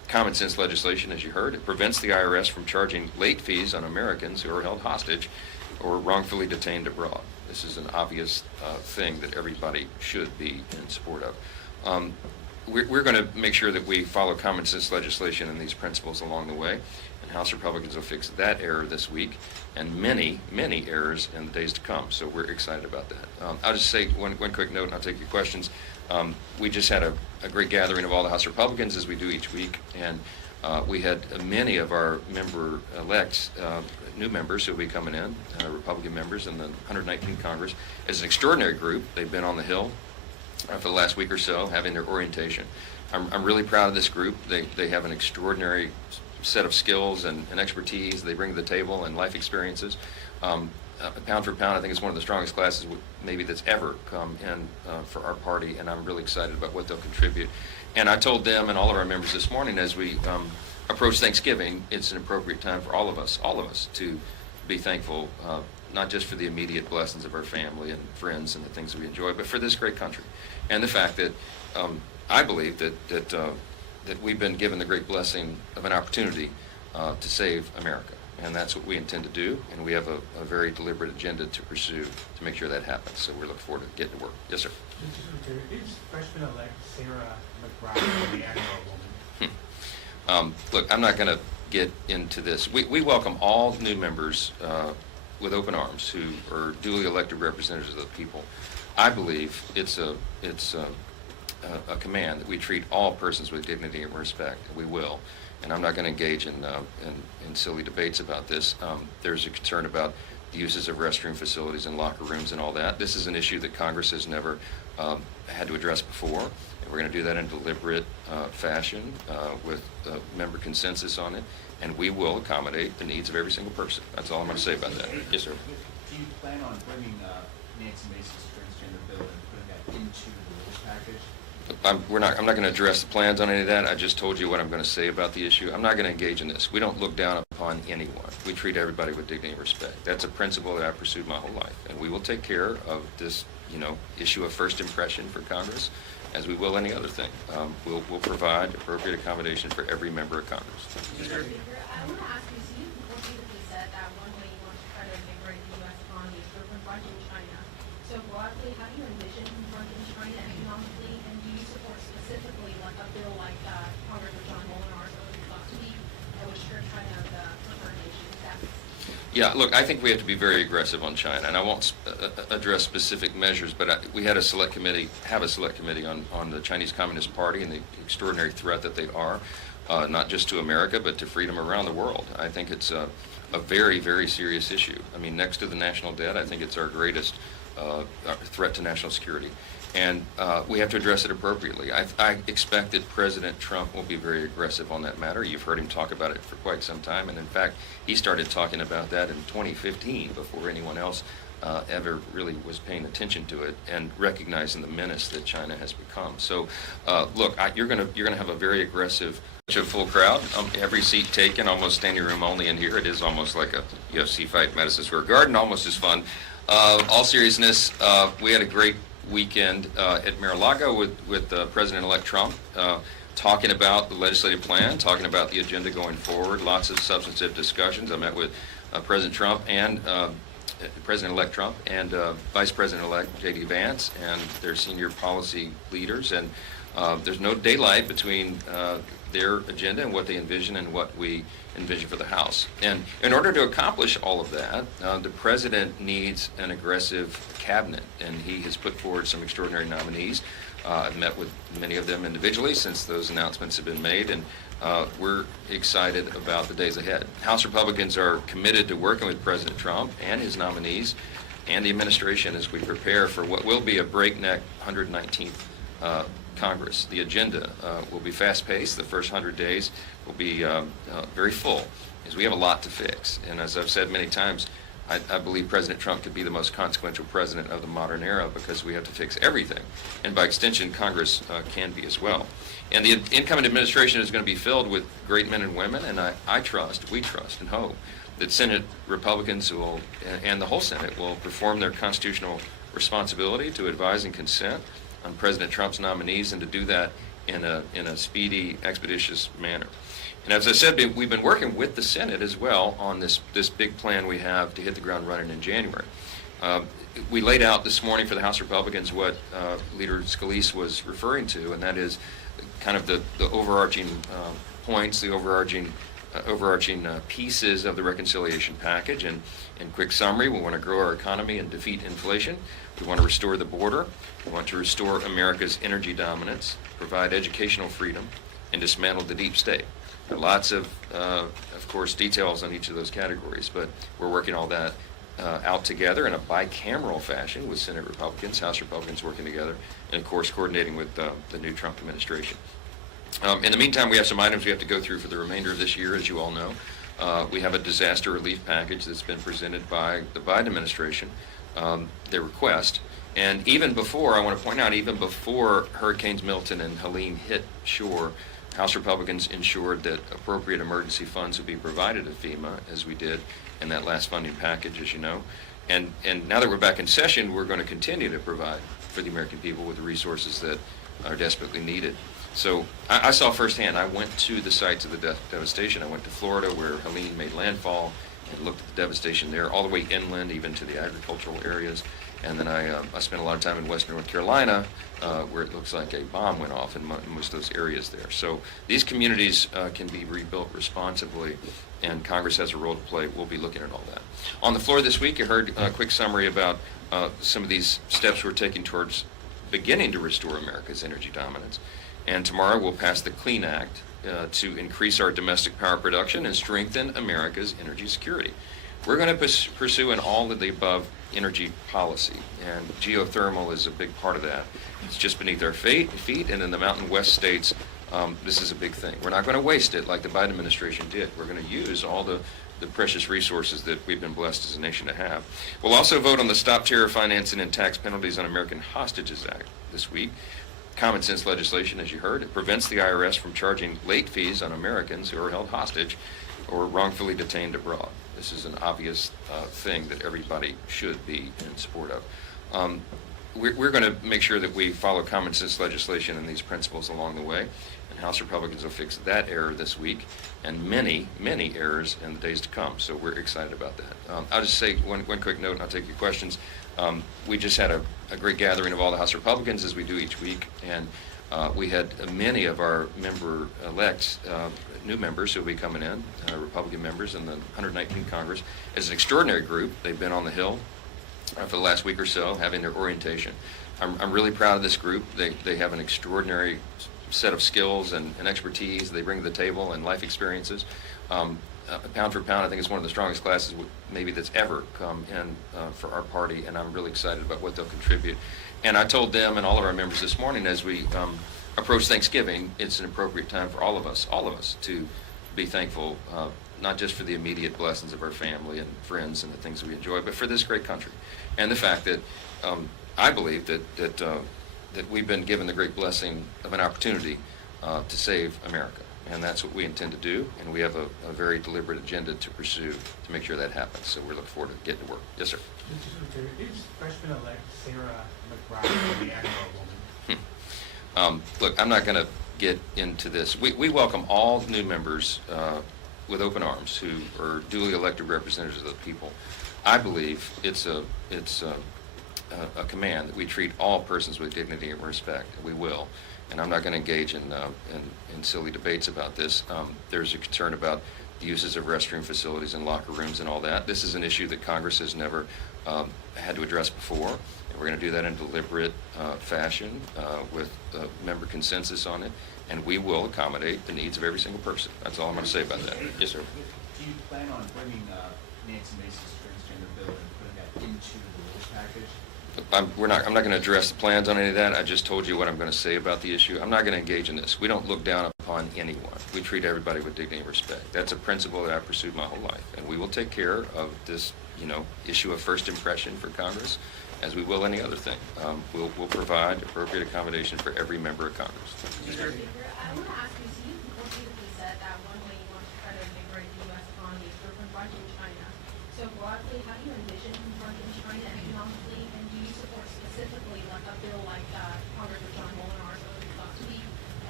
common sense legislation, as you heard. It prevents the IRS from charging late fees on Americans who are held hostage or wrongfully detained abroad. This is an obvious thing that everybody should be in support of. We're going to make sure that we follow common sense legislation and these principles along the way, and House Republicans will fix that error this week and many, many errors in the days to come. So we're excited about that. I'll just say one quick note, and I'll take your questions. We just had a great gathering of all the House Republicans, as we do each week, and we had many of our member-elects, new members who will be coming in, Republican members in the 119th Congress. It's an extraordinary group. They've been on the Hill for the last week or so, having their orientation. I'm really proud of this group. They have an extraordinary set of skills and expertise they bring to the table and life experiences. Pound for pound, I think it's one of the strongest classes maybe that's ever come in for our party, and I'm really excited about what they'll contribute. And I told them and all of our members this morning, as we approach Thanksgiving, it's an appropriate time for all of us to be thankful, not just for the immediate blessings of our family and friends and the things that we enjoy, but for this great country and the fact that I believe that we've been given the great blessing of an opportunity to save America. And that's what we intend to do, and we have a very deliberate agenda to pursue to make sure that happens. So we're looking forward to getting to work. Yes, sir. Is freshman-elect Sarah McBride the Agro woman? Look, I'm not going to get into this. We welcome all new members with open arms who are duly elected representatives of the people. I believe it's a command that we treat all persons with dignity and respect, and we will. And I'm not going to engage in silly debates about this. There's a concern about the uses of restroom facilities and locker rooms and all that. This is an issue that Congress has never had to address before. And we're going to do that in a deliberate fashion with member consensus on it. And we will accommodate the needs of every single person. That's all I'm going to say about that. Yes, sir. Do you plan on bringing Nancy Mace's transgender bill and putting that into the rules package? I'm not going to address the plans on any of that. I just told you what I'm going to say about the issue. I'm not going to engage in this. We don't look down upon anyone. We treat everybody with dignity and respect. That's a principle that I've pursued my whole life. And we will take care of this, issue of first impression for Congress, as we will any other thing. We'll provide appropriate accommodation for every member of Congress. Mr. Speaker, I want to ask you, so you repeatedly said that one way you want to try to invigorate the U.S. economy is through confronting China. So broadly, how do you envision confronting China economically, and do you support specifically like a bill like Congressman John Molinar's last week, which turned China the preferred nation status? Yeah, look, I think we have to be very aggressive on China, and I won't address specific measures, but we had a select committee on the Chinese Communist Party and the extraordinary threat that they are, not just to America, but to freedom around the world. I think it's a very, very serious issue. I mean, next to the national debt, I think it's our greatest threat to national security. And we have to address it appropriately. I expect that President Trump will be very aggressive on that matter. You've heard him talk about it for quite some time. And in fact, he started talking about that in 2015 before anyone else ever really was paying attention to it and recognizing the menace that China has become. So look, you're gonna have a very aggressive, full crowd. Every seat taken, almost standing room only in here. It is almost like a UFC fight in Madison Square Garden, almost as fun. All seriousness, we had a great weekend at Mar-a-Lago with President-elect Trump, talking about the legislative plan, talking about the agenda going forward, lots of substantive discussions. I met with President Trump and President-elect Trump and Vice President-elect J.D. Vance and their senior policy leaders, and there's no daylight between their agenda and what they envision and what we envision for the House. And in order to accomplish all of that, the President needs an aggressive cabinet, and he has put forward some extraordinary nominees. I've met with many of them individually since those announcements have been made, and we're excited about the days ahead. House Republicans are committed to working with President Trump and his nominees and the administration as we prepare for what will be a breakneck 119th Congress. The agenda will be fast-paced. The first 100 days will be very full, because we have a lot to fix. And as I've said many times, I believe President Trump could be the most consequential president of the modern era, because we have to fix everything. And by extension, Congress can be as well. And the incoming administration is going to be filled with great men and women, and we trust and hope that Senate Republicans and the whole Senate will perform their constitutional responsibility to advise and consent on President Trump's nominees, and to do that in a speedy, expeditious manner. And as I said, we've been working with the Senate as well on this big plan we have to hit the ground running in January. We laid out this morning for the House Republicans what Leader Scalise was referring to, and that is kind of the overarching points, the overarching pieces of the reconciliation package. And in quick summary, we want to grow our economy and defeat inflation. We want to restore the border. We want to restore America's energy dominance, provide educational freedom, and dismantle the deep state. There are lots of course, details on each of those categories, but we're working all that out together in a bicameral fashion with Senate Republicans, House Republicans working together, and of course coordinating with the new Trump administration. In the meantime, we have some items we have to go through for the remainder of this year, as you all know. We have a disaster relief package that's been presented by the Biden administration, their request. And even before, I want to point out, even before Hurricanes Milton and Helene hit shore, House Republicans ensured that appropriate emergency funds would be provided to FEMA, as we did in that last funding package, as you know. And now that we're back in session, we're going to continue to provide for the American people with the resources that are desperately needed. So I saw firsthand. I went to the sites of the devastation. I went to Florida, where Helene made landfall, and looked at the devastation there, all the way inland, even to the agricultural areas. And then I spent a lot of time in western North Carolina, where it looks like a bomb went off in most of those areas there. So these communities can be rebuilt responsibly, and Congress has a role to play. We'll be looking at all that. On the floor this week, you heard a quick summary about some of these steps we're taking towards beginning to restore America's energy dominance. And tomorrow we'll pass the Clean Act to increase our domestic power production and strengthen America's energy security. We're going to pursue an all of the above energy policy, and geothermal is a big part of that. It's just beneath our feet, and in the Mountain West states, this is a big thing. We're not going to waste it like the Biden administration did. We're going to use all the precious resources that we've been blessed as a nation to have. We'll also vote on the Stop Terror Financing and Tax Penalties on American Hostages Act this week. Common sense legislation, as you heard. It prevents the IRS from charging late fees on Americans who are held hostage or wrongfully detained abroad. This is an obvious thing that everybody should be in support of. We're going to make sure that we follow common sense legislation and these principles along the way, and House Republicans will fix that error this week and many, many errors in the days to come. So we're excited about that. I'll just say one quick note, and I'll take your questions. We just had a great gathering of all the House Republicans, as we do each week, and we had many of our member-elects, new members who will be coming in, Republican members in the 119th Congress. It's an extraordinary group. They've been on the Hill for the last week or so, having their orientation. I'm really proud of this group. They have an extraordinary set of skills and expertise they bring to the table, and life experiences. Pound for pound, I think it's one of the strongest classes maybe that's ever come in for our party, and I'm really excited about what they'll contribute. And I told them and all of our members this morning, as we approach Thanksgiving, it's an appropriate time for all of us to be thankful, not just for the immediate blessings of our family and friends and the things that we enjoy, but for this great country, and the fact that I believe that we've been given the great blessing of an opportunity to save America. And that's what we intend to do, and we have a very deliberate agenda to pursue to make sure that happens. So we're looking forward to getting to work. Yes, sir. Is freshman-elect Sarah McBride the Agro woman? Look, I'm not going to get into this. We welcome all new members with open arms who are duly elected representatives of the people. I believe it's a command that we treat all persons with dignity and respect. We will. And I'm not going to engage in silly debates about this. There's a concern about the uses of restroom facilities and locker rooms and all that. This is an issue that Congress has never had to address before. And we're going to do that in a deliberate fashion with member consensus on it. And we will accommodate the needs of every single person. That's all I'm going to say about that. Yes, sir. Do you plan on bringing Nancy Mace's transgender bill and putting that into the rules package? I'm not going to address the plans on any of that. I just told you what I'm going to say about the issue. I'm not going to engage in this. We don't look down upon anyone. We treat everybody with dignity and respect. That's a principle that I've pursued my whole life. And we will take care of this, issue of first impression for Congress, as we will any other thing. We'll provide appropriate accommodation for every member of Congress. I want to ask you, so you repeatedly said that one way you want to try to invigorate the U.S. economy is through confronting China. So broadly, how do you envision confronting China economically, and do you support specifically like a bill like Congressman John Mullinar last week that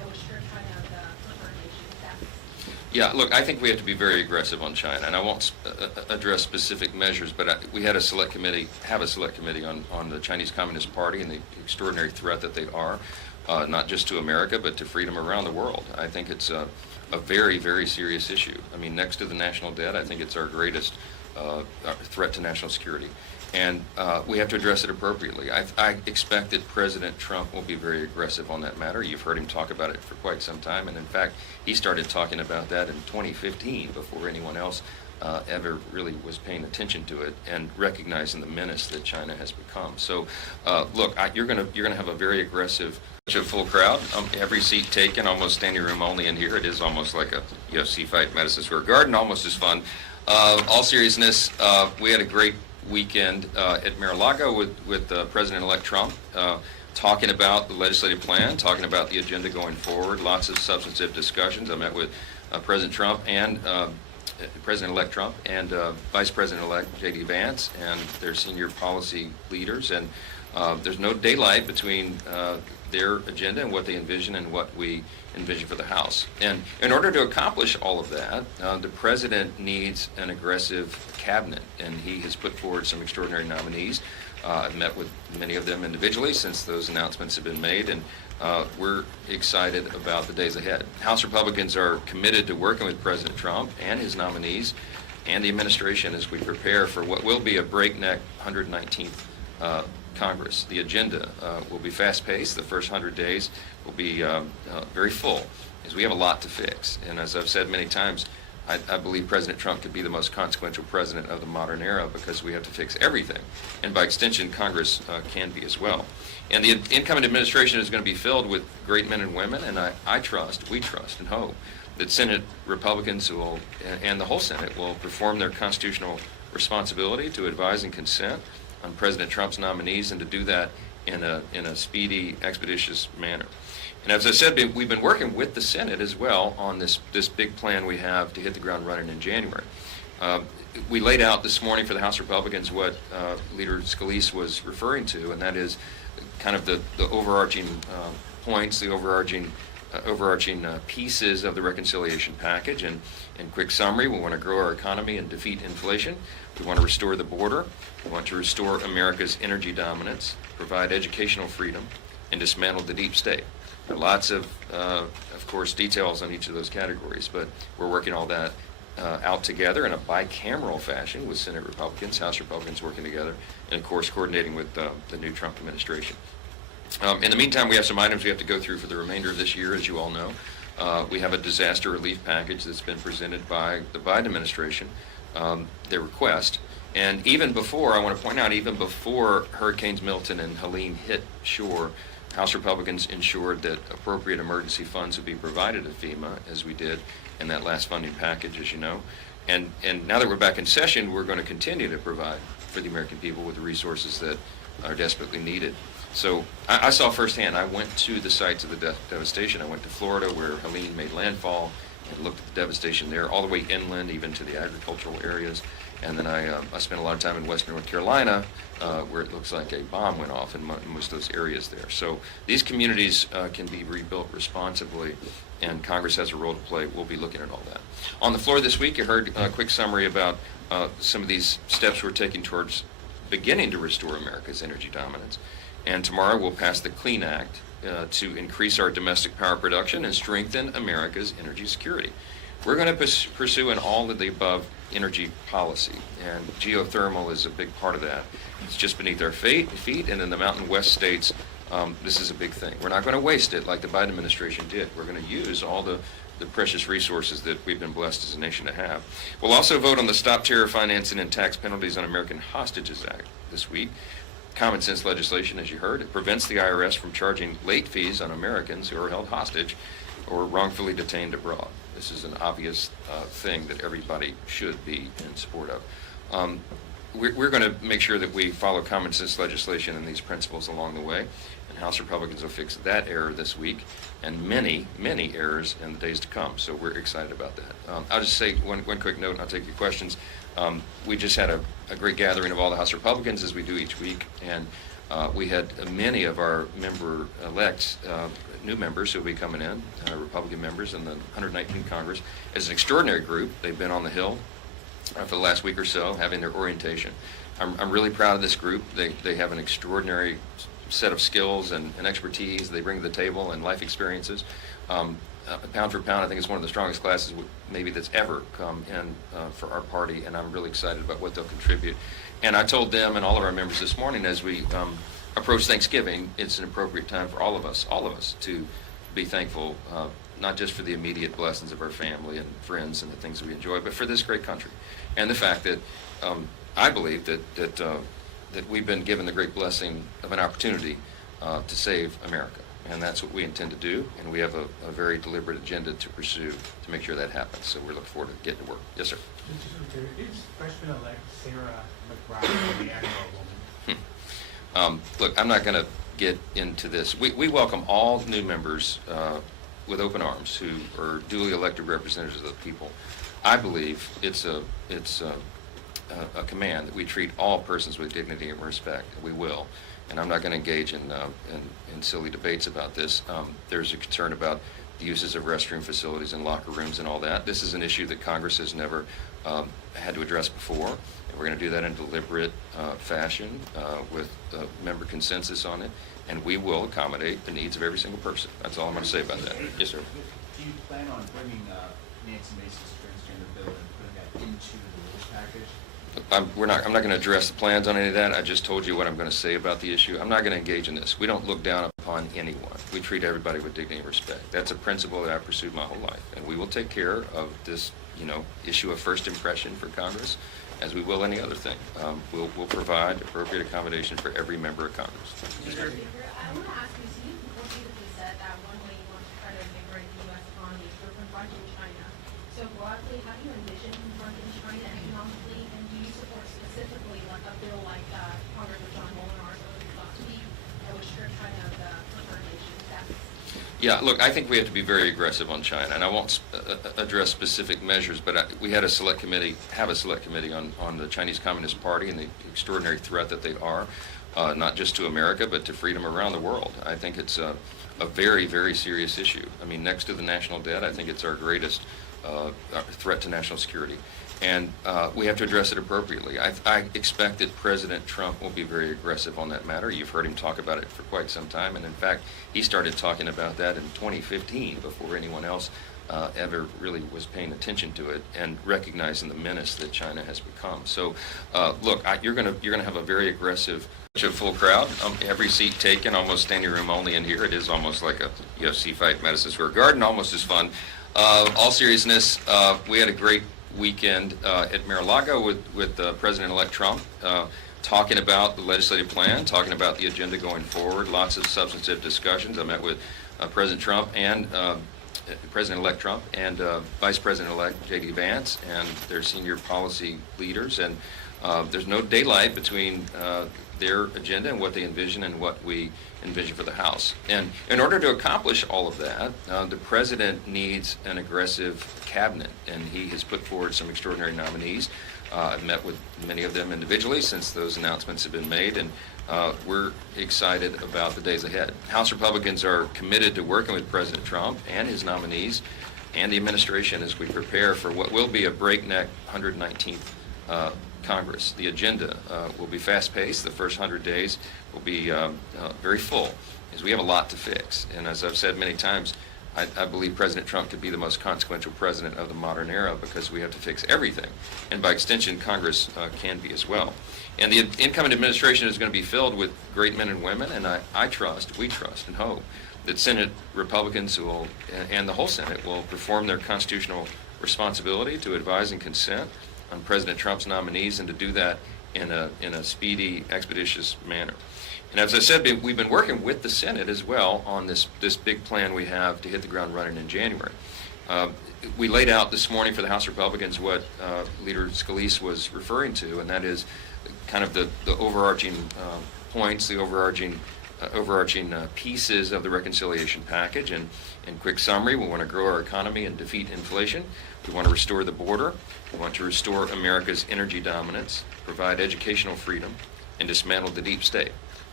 would strip China of the preferred nation status? Yeah, look, I think we have to be very aggressive on China, and I won't address specific measures, but we had a select committee on the Chinese Communist Party and the extraordinary threat that they are, not just to America, but to freedom around the world. I think it's a very, very serious issue. I mean, next to the national debt, I think it's our greatest threat to national security. And we have to address it appropriately. I expect that President Trump will be very aggressive on that matter. You've heard him talk about it for quite some time, and in fact, he started talking about that in 2015 before anyone else ever really was paying attention to it and recognizing the menace that China has become. So, look, you're gonna have a very aggressive, full crowd. Every seat taken, almost standing room only in here. It is almost like a UFC fight, Madison Square Garden, almost as fun. All seriousness, we had a great weekend at Mar-a-Lago with President-elect Trump, talking about the legislative plan, talking about the agenda going forward, lots of substantive discussions. I met with President Trump and President-elect Trump and Vice President-elect J.D. Vance and their senior policy leaders, and there's no daylight between their agenda and what they envision and what we envision for the House. And in order to accomplish all of that, the President needs an aggressive cabinet, and he has put forward some extraordinary nominees. I've met with many of them individually since those announcements have been made, and we're excited about the days ahead. House Republicans are committed to working with President Trump and his nominees and the administration as we prepare for what will be a breakneck 119th Congress. The agenda will be fast-paced. The first 100 days will be very full, as we have a lot to fix. And as I've said many times, I believe President Trump could be the most consequential president of the modern era because we have to fix everything. And by extension, Congress can be as well. And the incoming administration is going to be filled with great men and women, and we trust and hope that Senate Republicans and the whole Senate will perform their constitutional responsibility to advise and consent on President Trump's nominees, and to do that in a speedy, expeditious manner. And as I said, we've been working with the Senate as well on this big plan we have to hit the ground running in January. We laid out this morning for the House Republicans what Leader Scalise was referring to, and that is kind of the overarching points, the overarching pieces of the reconciliation package. And in quick summary, we want to grow our economy and defeat inflation. We want to restore the border. We want to restore America's energy dominance, provide educational freedom, and dismantle the deep state. There are lots of course, details on each of those categories, but we're working all that out together in a bicameral fashion with Senate Republicans, House Republicans working together, and of course coordinating with the new Trump administration. In the meantime, we have some items we have to go through for the remainder of this year, as you all know. We have a disaster relief package that's been presented by the Biden administration, their request. And even before, I want to point out, even before Hurricanes Milton and Helene hit shore, House Republicans ensured that appropriate emergency funds would be provided to FEMA, as we did in that last funding package, as you know. And now that we're back in session, we're going to continue to provide for the American people with the resources that are desperately needed. So I saw firsthand. I went to the sites of the devastation. I went to Florida, where Helene made landfall, and looked at the devastation there, all the way inland, even to the agricultural areas. And then I spent a lot of time in western North Carolina, where it looks like a bomb went off in most of those areas there. So these communities can be rebuilt responsibly, and Congress has a role to play. We'll be looking at all that. On the floor this week, you heard a quick summary about some of these steps we're taking towards beginning to restore America's energy dominance. And tomorrow we'll pass the CLEAN Act to increase our domestic power production and strengthen America's energy security. We're going to pursue an all of the above energy policy, and geothermal is a big part of that. It's just beneath our feet, and in the Mountain West states, this is a big thing. We're not going to waste it like the Biden administration did. We're going to use all the precious resources that we've been blessed as a nation to have. We'll also vote on the Stop Terror Financing and Tax Penalties on American Hostages Act this week. Common sense legislation, as you heard. It prevents the IRS from charging late fees on Americans who are held hostage or wrongfully detained abroad. This is an obvious thing that everybody should be in support of. We're going to make sure that we follow common sense legislation and these principles along the way, and House Republicans will fix that error this week and many, many errors in the days to come. So we're excited about that. I'll just say one quick note, and I'll take your questions. We just had a great gathering of all the House Republicans, as we do each week, and We had many of our member-elects, new members who will be coming in, Republican members in the 119th Congress, as an extraordinary group. They've been on the Hill for the last week or so, having their orientation. I'm really proud of this group. They have an extraordinary set of skills and expertise they bring to the table and life experiences. Pound for pound, I think it's one of the strongest classes maybe that's ever come in for our party, and I'm really excited about what they'll contribute. And I told them and all of our members this morning as we approach Thanksgiving, it's an appropriate time for all of us to be thankful, not just for the immediate blessings of our family and friends and the things that we enjoy, but for this great country. And the fact that I believe that we've been given the great blessing of an opportunity to save America. And that's what we intend to do, and we have a very deliberate agenda to pursue to make sure that happens. So we're looking forward to getting to work. Yes, sir. Is freshman-elect Sarah McBride the Admiral woman? Look, I'm not going to get into this. We welcome all new members with open arms who are duly elected representatives of the people. I believe it's a command that we treat all persons with dignity and respect. We will. And I'm not going to engage in silly debates about this. There's a concern about the uses of restroom facilities and locker rooms and all that. This is an issue that Congress has never had to address before. And we're going to do that in a deliberate fashion with member consensus on it. And we will accommodate the needs of every single person. That's all I'm going to say about that. Yes, sir. Do you plan on bringing Nancy Mace's transgender bill and putting that into the rules package? I'm not going to address the plans on any of that. I just told you what I'm going to say about the issue. I'm not going to engage in this. We don't look down upon anyone. We treat everybody with dignity and respect. That's a principle that I've pursued my whole life. And we will take care of this, issue of first impression for Congress, as we will any other thing. We'll provide appropriate accommodation for every member of Congress. I want to ask you, so you repeatedly said that one way you want to try to invigorate the U.S. economy is through confronting China. So broadly, how do you envision confronting China economically, and do you support specifically like a bill like Congressman John Molinar's last week that would strip China of the preferred nation status? Yeah, look, I think we have to be very aggressive on China, and I won't address specific measures, but we had a select committee on the Chinese Communist Party and the extraordinary threat that they are, not just to America, but to freedom around the world. I think it's a very, very serious issue. I mean, next to the national debt, I think it's our greatest threat to national security. And we have to address it appropriately. I expect that President Trump will be very aggressive on that matter. You've heard him talk about it for quite some time, and in fact, he started talking about that in 2015 before anyone else ever really was paying attention to it and recognizing the menace that China has become. So, look, you're gonna have a very aggressive, full crowd. Every seat taken, almost standing room only in here. It is almost like a UFC fight, Madison Square Garden, almost as fun. All seriousness, we had a great weekend at Mar-a-Lago with President-elect Trump, talking about the legislative plan, talking about the agenda going forward, lots of substantive discussions. I met with President Trump and President-elect Trump and Vice President-elect J.D. Vance and their senior policy leaders, and there's no daylight between their agenda and what they envision and what we envision for the House. And in order to accomplish all of that, the President needs an aggressive cabinet, and he has put forward some extraordinary nominees. I've met with many of them individually since those announcements have been made, and we're excited about the days ahead. House Republicans are committed to working with President Trump and his nominees and the administration as we prepare for what will be a breakneck 119th Congress. The agenda will be fast-paced. The first 100 days will be very full, as we have a lot to fix. And as I've said many times, I believe President Trump could be the most consequential president of the modern era because we have to fix everything. And by extension, Congress can be as well. And the incoming administration is going to be filled with great men and women, and we trust and hope that Senate Republicans and the whole Senate will perform their constitutional responsibility to advise and consent on President Trump's nominees, and to do that in a speedy, expeditious manner. And as I said, we've been working with the Senate as well on this big plan we have to hit the ground running in January. We laid out this morning for the House Republicans what Leader Scalise was referring to, and that is kind of the overarching points, the overarching pieces of the reconciliation package. And in quick summary, we want to grow our economy and defeat inflation. We want to restore the border. We want to restore America's energy dominance, provide educational freedom, and dismantle the deep state.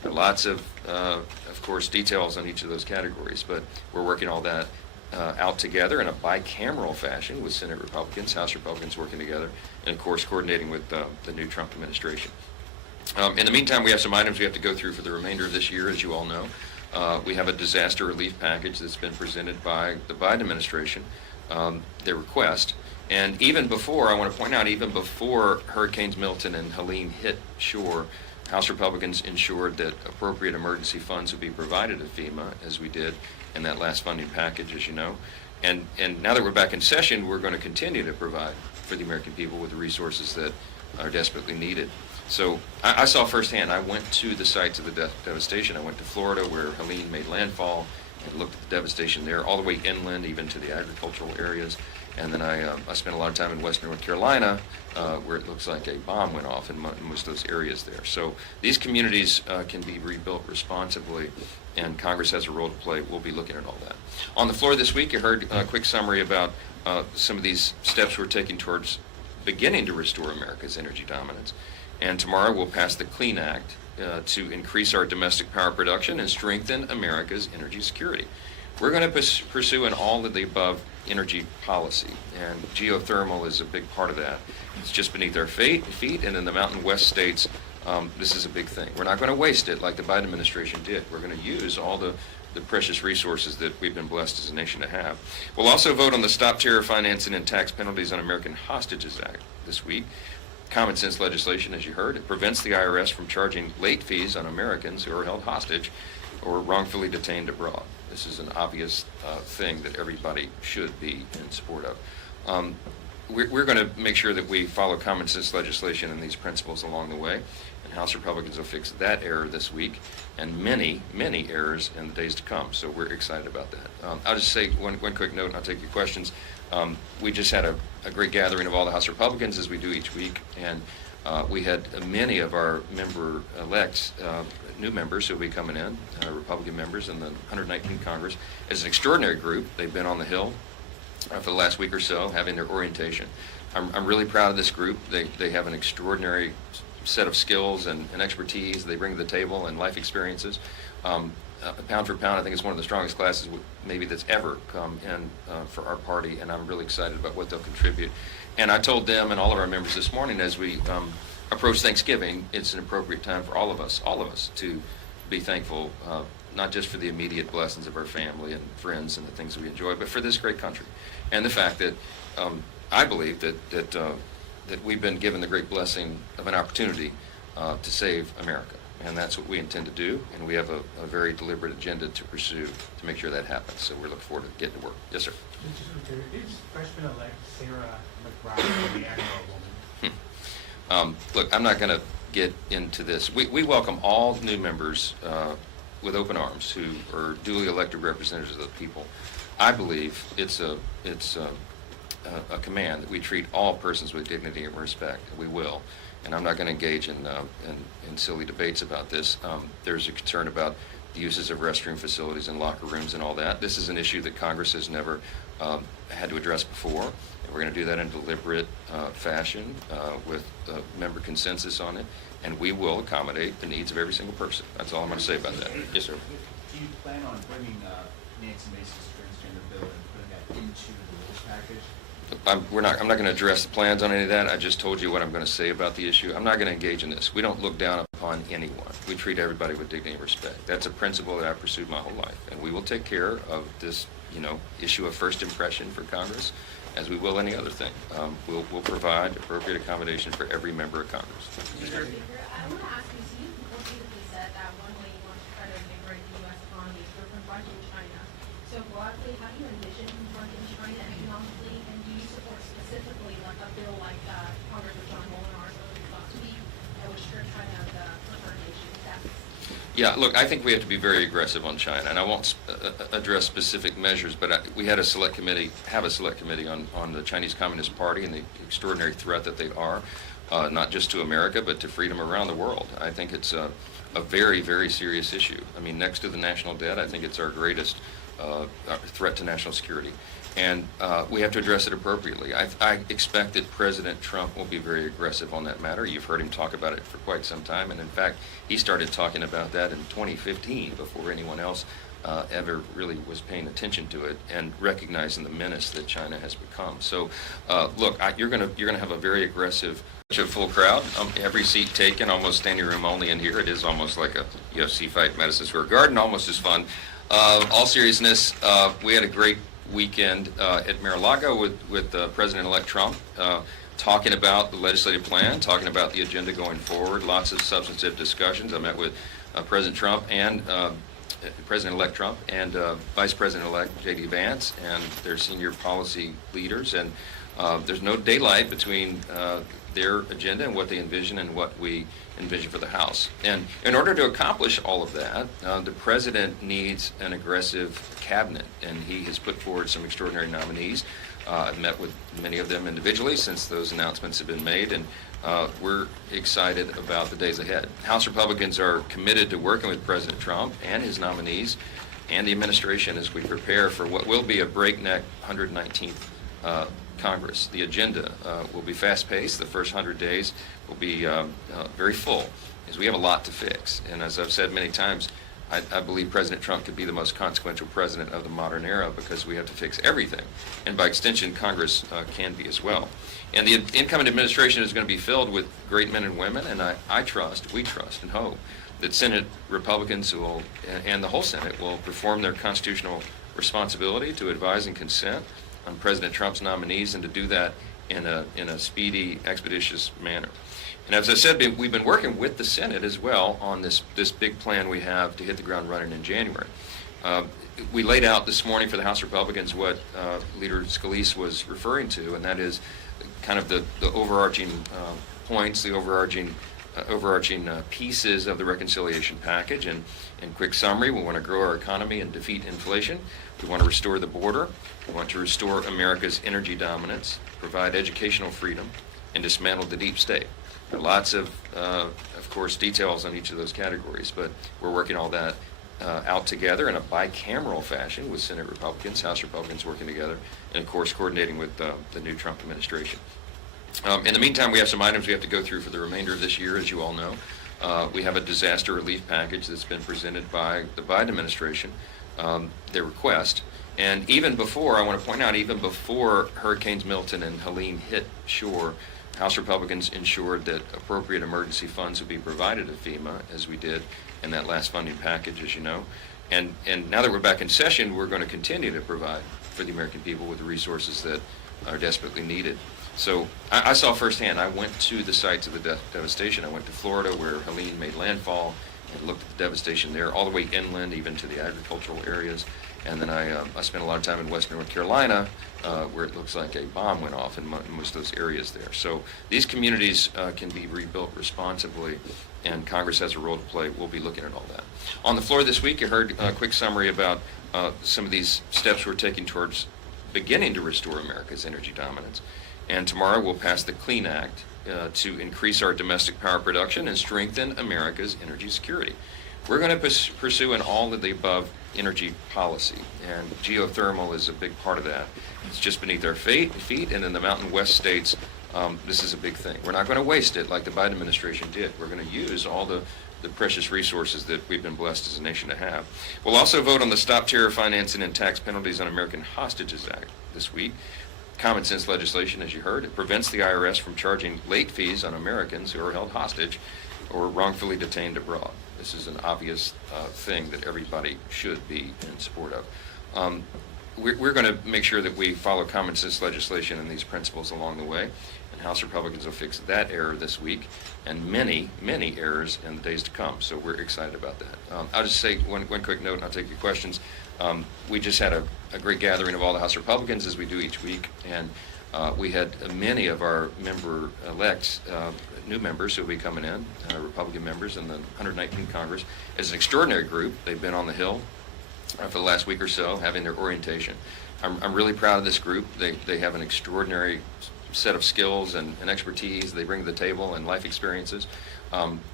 There are lots of course, details on each of those categories, but we're working all that out together in a bicameral fashion with Senate Republicans, House Republicans working together, and of course coordinating with the new Trump administration. In the meantime, we have some items we have to go through for the remainder of this year, as you all know. We have a disaster relief package that's been presented by the Biden administration, their request. And even before, I want to point out, even before Hurricanes Milton and Helene hit shore, House Republicans ensured that appropriate emergency funds would be provided to FEMA, as we did in that last funding package, as you know. And now that we're back in session, we're going to continue to provide for the American people with the resources that are desperately needed. So I saw firsthand. I went to the sites of the devastation. I went to Florida, where Helene made landfall, and looked at the devastation there, all the way inland, even to the agricultural areas. And then I spent a lot of time in western North Carolina, where it looks like a bomb went off in most of those areas there. So these communities can be rebuilt responsibly, and Congress has a role to play. We'll be looking at all that. On the floor this week, you heard a quick summary about some of these steps we're taking towards beginning to restore America's energy dominance. And tomorrow we'll pass the Clean Act to increase our domestic power production and strengthen America's energy security. We're going to pursue an all of the above energy policy, and geothermal is a big part of that. It's just beneath our feet, and in the Mountain West states, this is a big thing. We're not going to waste it like the Biden administration did. We're going to use all the precious resources that we've been blessed as a nation to have. We'll also vote on the Stop Terror Financing and Tax Penalties on American Hostages Act this week. Common sense legislation, as you heard. It prevents the IRS from charging late fees on Americans who are held hostage or wrongfully detained abroad. This is an obvious thing that everybody should be in support of. We're going to make sure that we follow common sense legislation and these principles along the way, and House Republicans will fix that error this week and many, many errors in the days to come. So we're excited about that. I'll just say one quick note, and I'll take your questions. We just had a great gathering of all the House Republicans, as we do each week, and we had many of our member-elects, new members who will be coming in, Republican members in the 119th Congress. It's an extraordinary group. They've been on the Hill for the last week or so, having their orientation. I'm really proud of this group. They have an extraordinary set of skills and expertise they bring to the table, and life experiences. Pound for pound, I think it's one of the strongest classes maybe that's ever come in for our party, and I'm really excited about what they'll contribute. And I told them and all of our members this morning, as we approach Thanksgiving, it's an appropriate time for all of us to be thankful, not just for the immediate blessings of our family and friends and the things we enjoy, but for this great country, and the fact that I believe that we've been given the great blessing of an opportunity to save America. And that's what we intend to do, and we have a very deliberate agenda to pursue to make sure that happens. So we're looking forward to getting to work. Yes, sir. Is freshman-elect Sarah McBride the Agro woman? Look, I'm not going to get into this. We welcome all new members with open arms who are duly elected representatives of the people. I believe it's a command that we treat all persons with dignity and respect. We will. And I'm not going to engage in silly debates about this. There's a concern about the uses of restroom facilities and locker rooms and all that. This is an issue that Congress has never had to address before. And we're going to do that in a deliberate fashion with member consensus on it. And we will accommodate the needs of every single person. That's all I'm going to say about that. Yes, sir. Do you plan on bringing Nancy Mace's transgender bill and putting that into the rules package? I'm not going to address the plans on any of that. I just told you what I'm going to say about the issue. I'm not going to engage in this. We don't look down upon anyone. We treat everybody with dignity and respect. That's a principle that I've pursued my whole life. And we will take care of this, issue of first impression for Congress, as we will any other thing. We'll provide appropriate accommodation for every member of Congress. Mr. Speaker, I want to ask you, so you repeatedly said that one way you want to try to invigorate the U.S. economy is through confronting China. So broadly, how do you envision confronting China economically, and do you support specifically like a bill like Congressman John Molinar's last week that would strip China of the confrontation steps? Yeah, look, I think we have to be very aggressive on China, and I won't address specific measures, but we had a select committee on the Chinese Communist Party and the extraordinary threat that they are, not just to America, but to freedom around the world. I think it's a very, very serious issue. I mean, next to the national debt, I think it's our greatest threat to national security. And we have to address it appropriately. I expect that President Trump will be very aggressive on that matter. You've heard him talk about it for quite some time, and in fact, he started talking about that in 2015 before anyone else ever really was paying attention to it and recognizing the menace that China has become. So, look, you're gonna have a very aggressive, full crowd. Every seat taken, almost standing room only in here. It is almost like a UFC fight at Madison Square Garden, almost as fun. All seriousness, we had a great weekend at Mar-a-Lago with President-elect Trump, talking about the legislative plan, talking about the agenda going forward, lots of substantive discussions. I met with President Trump and President-elect Trump and Vice President-elect J.D. Vance and their senior policy leaders, and there's no daylight between their agenda and what they envision and what we envision for the House. And in order to accomplish all of that, the President needs an aggressive cabinet, and he has put forward some extraordinary nominees. I've met with many of them individually since those announcements have been made, and we're excited about the days ahead. House Republicans are committed to working with President Trump and his nominees and the administration as we prepare for what will be a breakneck 119th Congress. The agenda will be fast-paced. The first 100 days will be very full, as we have a lot to fix. And as I've said many times, I believe President Trump could be the most consequential president of the modern era because we have to fix everything. And by extension, Congress can be as well. And the incoming administration is going to be filled with great men and women, and we trust and hope that Senate Republicans will, and the whole Senate will perform their constitutional responsibility to advise and consent on President Trump's nominees, and to do that in a speedy, expeditious manner. And as I said, we've been working with the Senate as well on this big plan we have to hit the ground running in January. We laid out this morning for the House Republicans what Leader Scalise was referring to, and that is kind of the overarching points, the overarching pieces of the reconciliation package. And in quick summary, we want to grow our economy and defeat inflation. We want to restore the border. We want to restore America's energy dominance, provide educational freedom, and dismantle the deep state. There are lots of course, details on each of those categories, but we're working all that out together in a bicameral fashion with Senate Republicans, House Republicans working together, and of course coordinating with the new Trump administration. In the meantime, we have some items we have to go through for the remainder of this year, as you all know. We have a disaster relief package that's been presented by the Biden administration, their request. And even before, I want to point out, even before Hurricanes Milton and Helene hit shore, House Republicans ensured that appropriate emergency funds would be provided to FEMA, as we did in that last funding package, as you know. And now that we're back in session, we're going to continue to provide for the American people with the resources that are desperately needed. So I saw firsthand. I went to the sites of the devastation. I went to Florida, where Helene made landfall, and looked at the devastation there, all the way inland, even to the agricultural areas. And then I spent a lot of time in western North Carolina, where it looks like a bomb went off in most of those areas there. So these communities can be rebuilt responsibly, and Congress has a role to play. We'll be looking at all that. On the floor this week, you heard a quick summary about some of these steps we're taking towards beginning to restore America's energy dominance. And tomorrow we'll pass the Clean Act to increase our domestic power production and strengthen America's energy security. We're going to pursue an all of the above energy policy, and geothermal is a big part of that. It's just beneath our feet, and in the Mountain West states, this is a big thing. We're not going to waste it like the Biden administration did. We're going to use all the precious resources that we've been blessed as a nation to have. We'll also vote on the Stop Terror Financing and Tax Penalties on American Hostages Act this week. Common sense legislation, as you heard. It prevents the IRS from charging late fees on Americans who are held hostage or wrongfully detained abroad. This is an obvious thing that everybody should be in support of. We're going to make sure that we follow common sense legislation and these principles along the way, and House Republicans will fix that error this week and many, many errors in the days to come. So we're excited about that. I'll just say one quick note, and I'll take your questions. We just had a great gathering of all the House Republicans, as we do each week, and we had many of our member-elects, new members who will be coming in, Republican members in the 119th Congress. It's an extraordinary group. They've been on the Hill for the last week or so, having their orientation. I'm really proud of this group. They have an extraordinary set of skills and expertise they bring to the table and life experiences.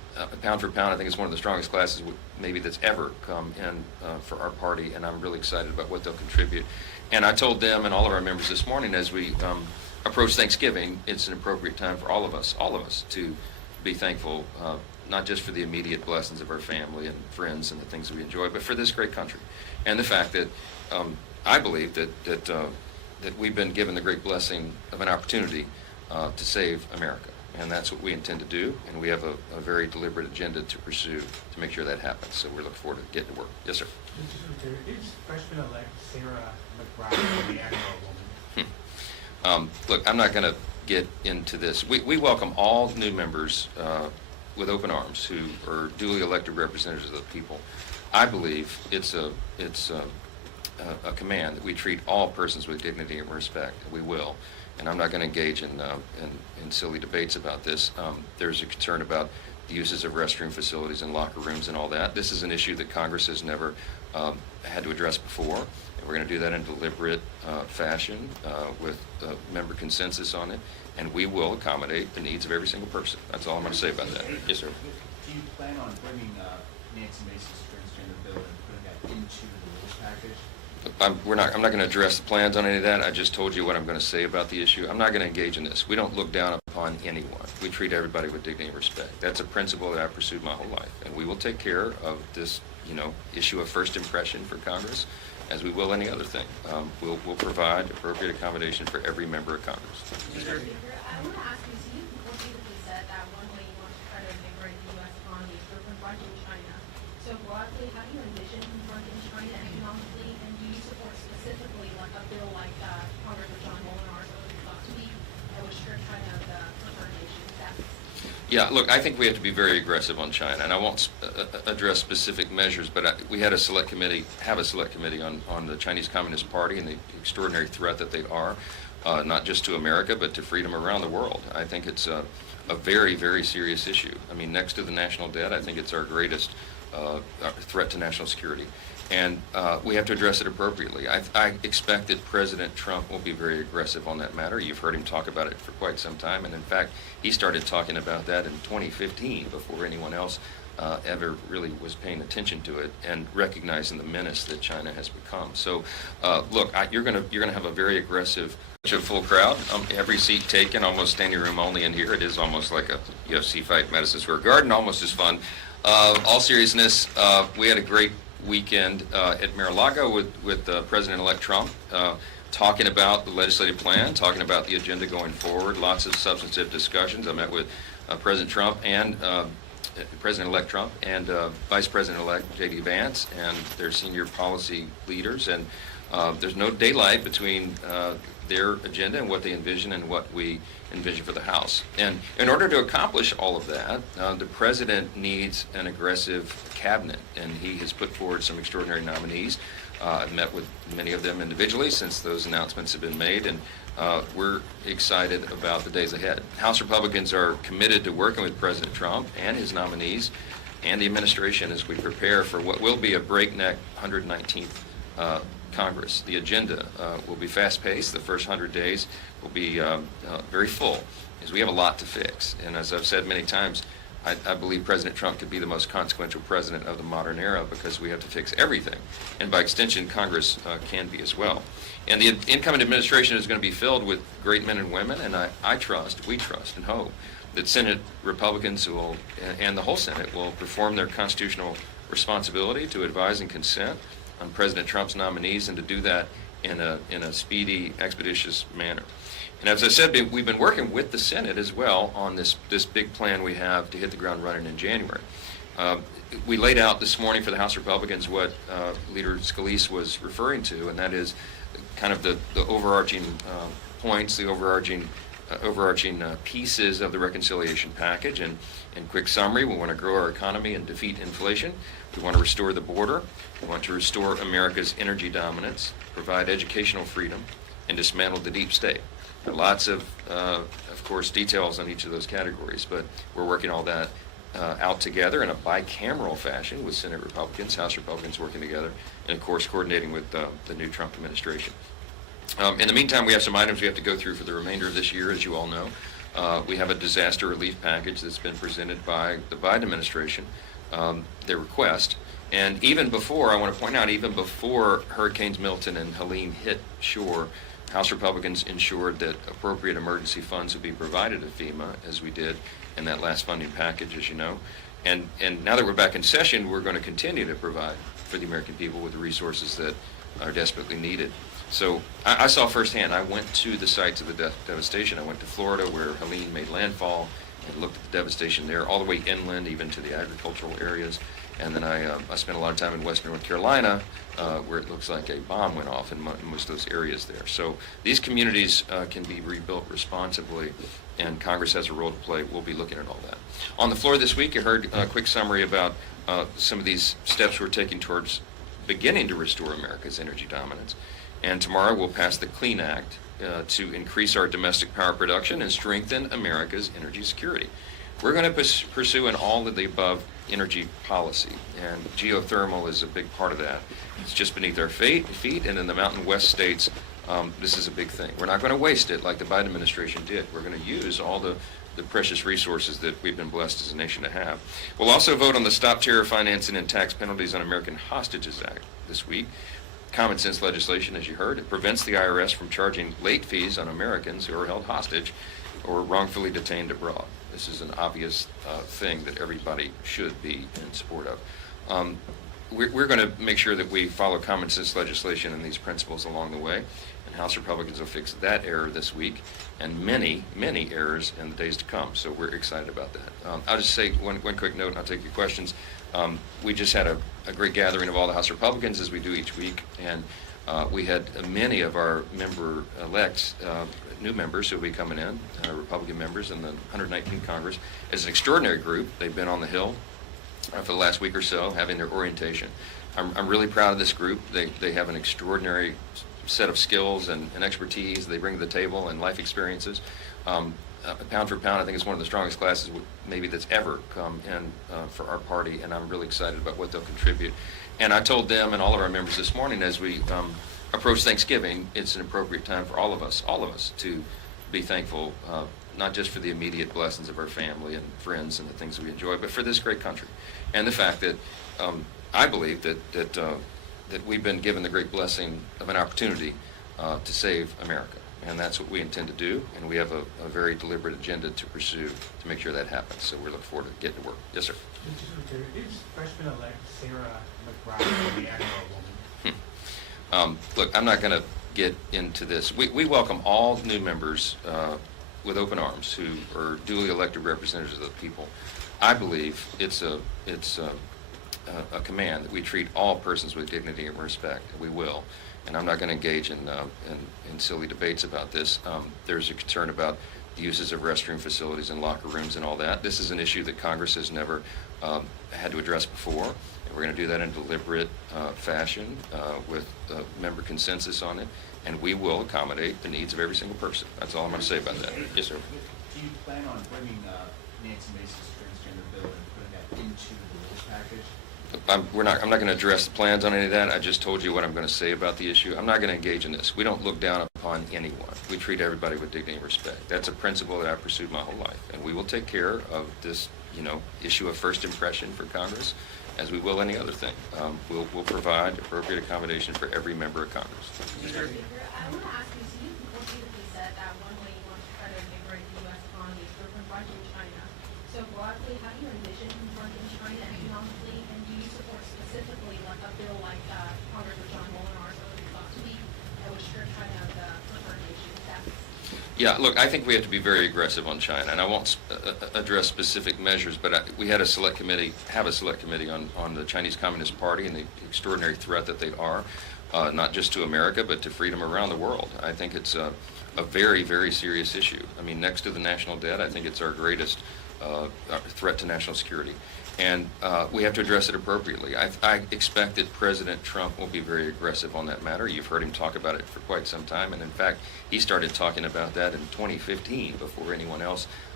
pound for pound, I think it's one of the strongest classes maybe that's ever come in for our party, and I'm really excited about what they'll contribute. And I told them and all of our members this morning as we approach Thanksgiving, it's an appropriate time for all of us to be thankful, not just for the immediate blessings of our family and friends and the things that we enjoy, but for this great country. And the fact that I believe that we've been given the great blessing of an opportunity to save America. And that's what we intend to do, and we have a very deliberate agenda to pursue to make sure that happens. So we're looking forward to getting to work. Yes, sir. Mr. Secretary, is freshman-elect Sarah McBride the Agro woman? Look, I'm not going to get into this. We welcome all new members with open arms who are duly elected representatives of the people. I believe it's a command that we treat all persons with dignity and respect. We will. And I'm not going to engage in silly debates about this. There's a concern about the uses of restroom facilities and locker rooms and all that. This is an issue that Congress has never had to address before. And we're going to do that in deliberate fashion with member consensus on it. And we will accommodate the needs of every single person. That's all I'm going to say about that. Yes, sir. Do you plan on bringing Nancy Mace's transgender bill and putting that into the rules package? I'm not going to address the plans on any of that. I just told you what I'm going to say about the issue. I'm not going to engage in this. We don't look down upon anyone. We treat everybody with dignity and respect. That's a principle that I've pursued my whole life. And we will take care of this, issue of first impression for Congress, as we will any other thing. We'll provide appropriate accommodation for every member of Congress. Mr. Speaker, I want to ask you, so you repeatedly said that one way you want to try to invigorate the U.S. economy is through confronting China. So broadly, how do you envision confronting China economically, and do you support specifically like a bill like Congressman John Molinar's last week that would strip China of the confrontation steps? Yeah, look, I think we have to be very aggressive on China, and I won't address specific measures, but we have a select committee on the Chinese Communist Party and the extraordinary threat that they are, not just to America, but to freedom around the world. I think it's a very, very serious issue. I mean, next to the national debt, I think it's our greatest threat to national security. And we have to address it appropriately. I expect that President Trump will be very aggressive on that matter. You've heard him talk about it for quite some time. And in fact, he started talking about that in 2015 before anyone else ever really was paying attention to it and recognizing the menace that China has become. So look, you're going to have a very aggressive, full crowd. Every seat taken, almost standing room only in here. It is almost like a UFC fight in Madison Square Garden, almost as fun. All seriousness, we had a great weekend at Mar-a-Lago with President-elect Trump talking about the legislative plan, talking about the agenda going forward, lots of substantive discussions. I met with President Trump and President-elect Trump and Vice President-elect J.D. Vance and their senior policy leaders, and there's no daylight between their agenda and what they envision and what we envision for the House. And in order to accomplish all of that, the President needs an aggressive cabinet, and he has put forward some extraordinary nominees. I've met with many of them individually since those announcements have been made, and we're excited about the days ahead. House Republicans are committed to working with President Trump and his nominees and the administration as we prepare for what will be a breakneck 119th Congress. The agenda will be fast-paced. The first 100 days will be very full, as we have a lot to fix. And as I've said many times, I believe President Trump could be the most consequential president of the modern era because we have to fix everything. And by extension, Congress can be as well. And the incoming administration is going to be filled with great men and women, and we trust and hope that Senate Republicans and the whole Senate will perform their constitutional responsibility to advise and consent on President Trump's nominees, and to do that in a speedy, expeditious manner. And as I said, we've been working with the Senate as well on this big plan we have to hit the ground running in January. We laid out this morning for the House Republicans what Leader Scalise was referring to, and that is kind of the overarching points, the overarching pieces of the reconciliation package. And in quick summary, we want to grow our economy and defeat inflation. We want to restore the border. We want to restore America's energy dominance, provide educational freedom, and dismantle the deep state. There are lots of course, details on each of those categories, but we're working all that out together in a bicameral fashion with Senate Republicans, House Republicans working together, and of course coordinating with the new Trump administration. In the meantime, we have some items we have to go through for the remainder of this year, as you all know. We have a disaster relief package that's been presented by the Biden administration, their request. And even before, I want to point out, even before Hurricanes Milton and Helene hit shore, House Republicans ensured that appropriate emergency funds would be provided to FEMA, as we did in that last funding package, as you know. And now that we're back in session, we're going to continue to provide for the American people with the resources that are desperately needed. So I saw firsthand. I went to the sites of the devastation. I went to Florida, where Helene made landfall, and looked at the devastation there, all the way inland, even to the agricultural areas. And then I spent a lot of time in western North Carolina, where it looks like a bomb went off in most of those areas there. So these communities can be rebuilt responsibly, and Congress has a role to play. We'll be looking at all that. On the floor this week, you heard a quick summary about some of these steps we're taking towards beginning to restore America's energy dominance. And tomorrow we'll pass the Clean Act to increase our domestic power production and strengthen America's energy security. We're going to pursue an all of the above energy policy, and geothermal is a big part of that. It's just beneath our feet, and in the Mountain West states, this is a big thing. We're not going to waste it like the Biden administration did. We're going to use all the precious resources that we've been blessed as a nation to have. We'll also vote on the Stop Terror Financing and Tax Penalties on American Hostages Act this week. Common sense legislation, as you heard. It prevents the IRS from charging late fees on Americans who are held hostage or wrongfully detained abroad. This is an obvious thing that everybody should be in support of. We're going to make sure that we follow common sense legislation and these principles along the way, and House Republicans will fix that error this week and many, many errors in the days to come. So we're excited about that. I'll just say one quick note, and I'll take your questions. We just had a great gathering of all the House Republicans, as we do each week, and we had many of our member-elects, new members who will be coming in, Republican members in the 119th Congress. It's an extraordinary group. They've been on the Hill for the last week or so, having their orientation. I'm really proud of this group. They have an extraordinary set of skills and expertise they bring to the table, and life experiences. Pound for pound, I think it's one of the strongest classes maybe that's ever come in for our party, and I'm really excited about what they'll contribute. And I told them and all of our members this morning, as we approach Thanksgiving, it's an appropriate time for all of us to be thankful, not just for the immediate blessings of our family and friends and the things that we enjoy, but for this great country, and the fact that I believe that we've been given the great blessing of an opportunity to save America. And that's what we intend to do, and we have a very deliberate agenda to pursue to make sure that happens. So we're looking forward to getting to work. Yes, sir. Is freshman-elect Sarah McBride the Agro woman? Look, I'm not going to get into this. We welcome all new members with open arms who are duly elected representatives of the people. I believe it's a command that we treat all persons with dignity and respect, and we will. And I'm not going to engage in silly debates about this. There's a concern about the uses of restroom facilities and locker rooms and all that. This is an issue that Congress has never had to address before. And we're going to do that in a deliberate fashion with member consensus on it. And we will accommodate the needs of every single person. That's all I'm going to say about that. Yes, sir. Do you plan on bringing Nancy Mace's transgender bill and putting that into the rules package? I'm not going to address the plans on any of that. I just told you what I'm going to say about the issue. I'm not going to engage in this. We don't look down upon anyone. We treat everybody with dignity and respect. That's a principle that I've pursued my whole life. And we will take care of this, issue of first impression for Congress, as we will any other thing. We'll provide appropriate accommodation for every member of Congress. Mr. Speaker, I want to ask you, so you repeatedly said that one way you want to try to invigorate the U.S. economy is through confronting China. So broadly, how do you envision confronting China economically, and do you support specifically like a bill like Congressman John Molinar's thought to be that would strip China of the preferred nation status? Yeah, look, I think we have to be very aggressive on China, and I won't address specific measures, but we had a select committee on the Chinese Communist Party and the extraordinary threat that they are, not just to America, but to freedom around the world. I think it's a very, very serious issue. I mean, next to the national debt, I think it's our greatest threat to national security. And we have to address it appropriately. I expect that President Trump will be very aggressive on that matter. You've heard him talk about it for quite some time. And in fact, he started talking about that in 2015 before anyone else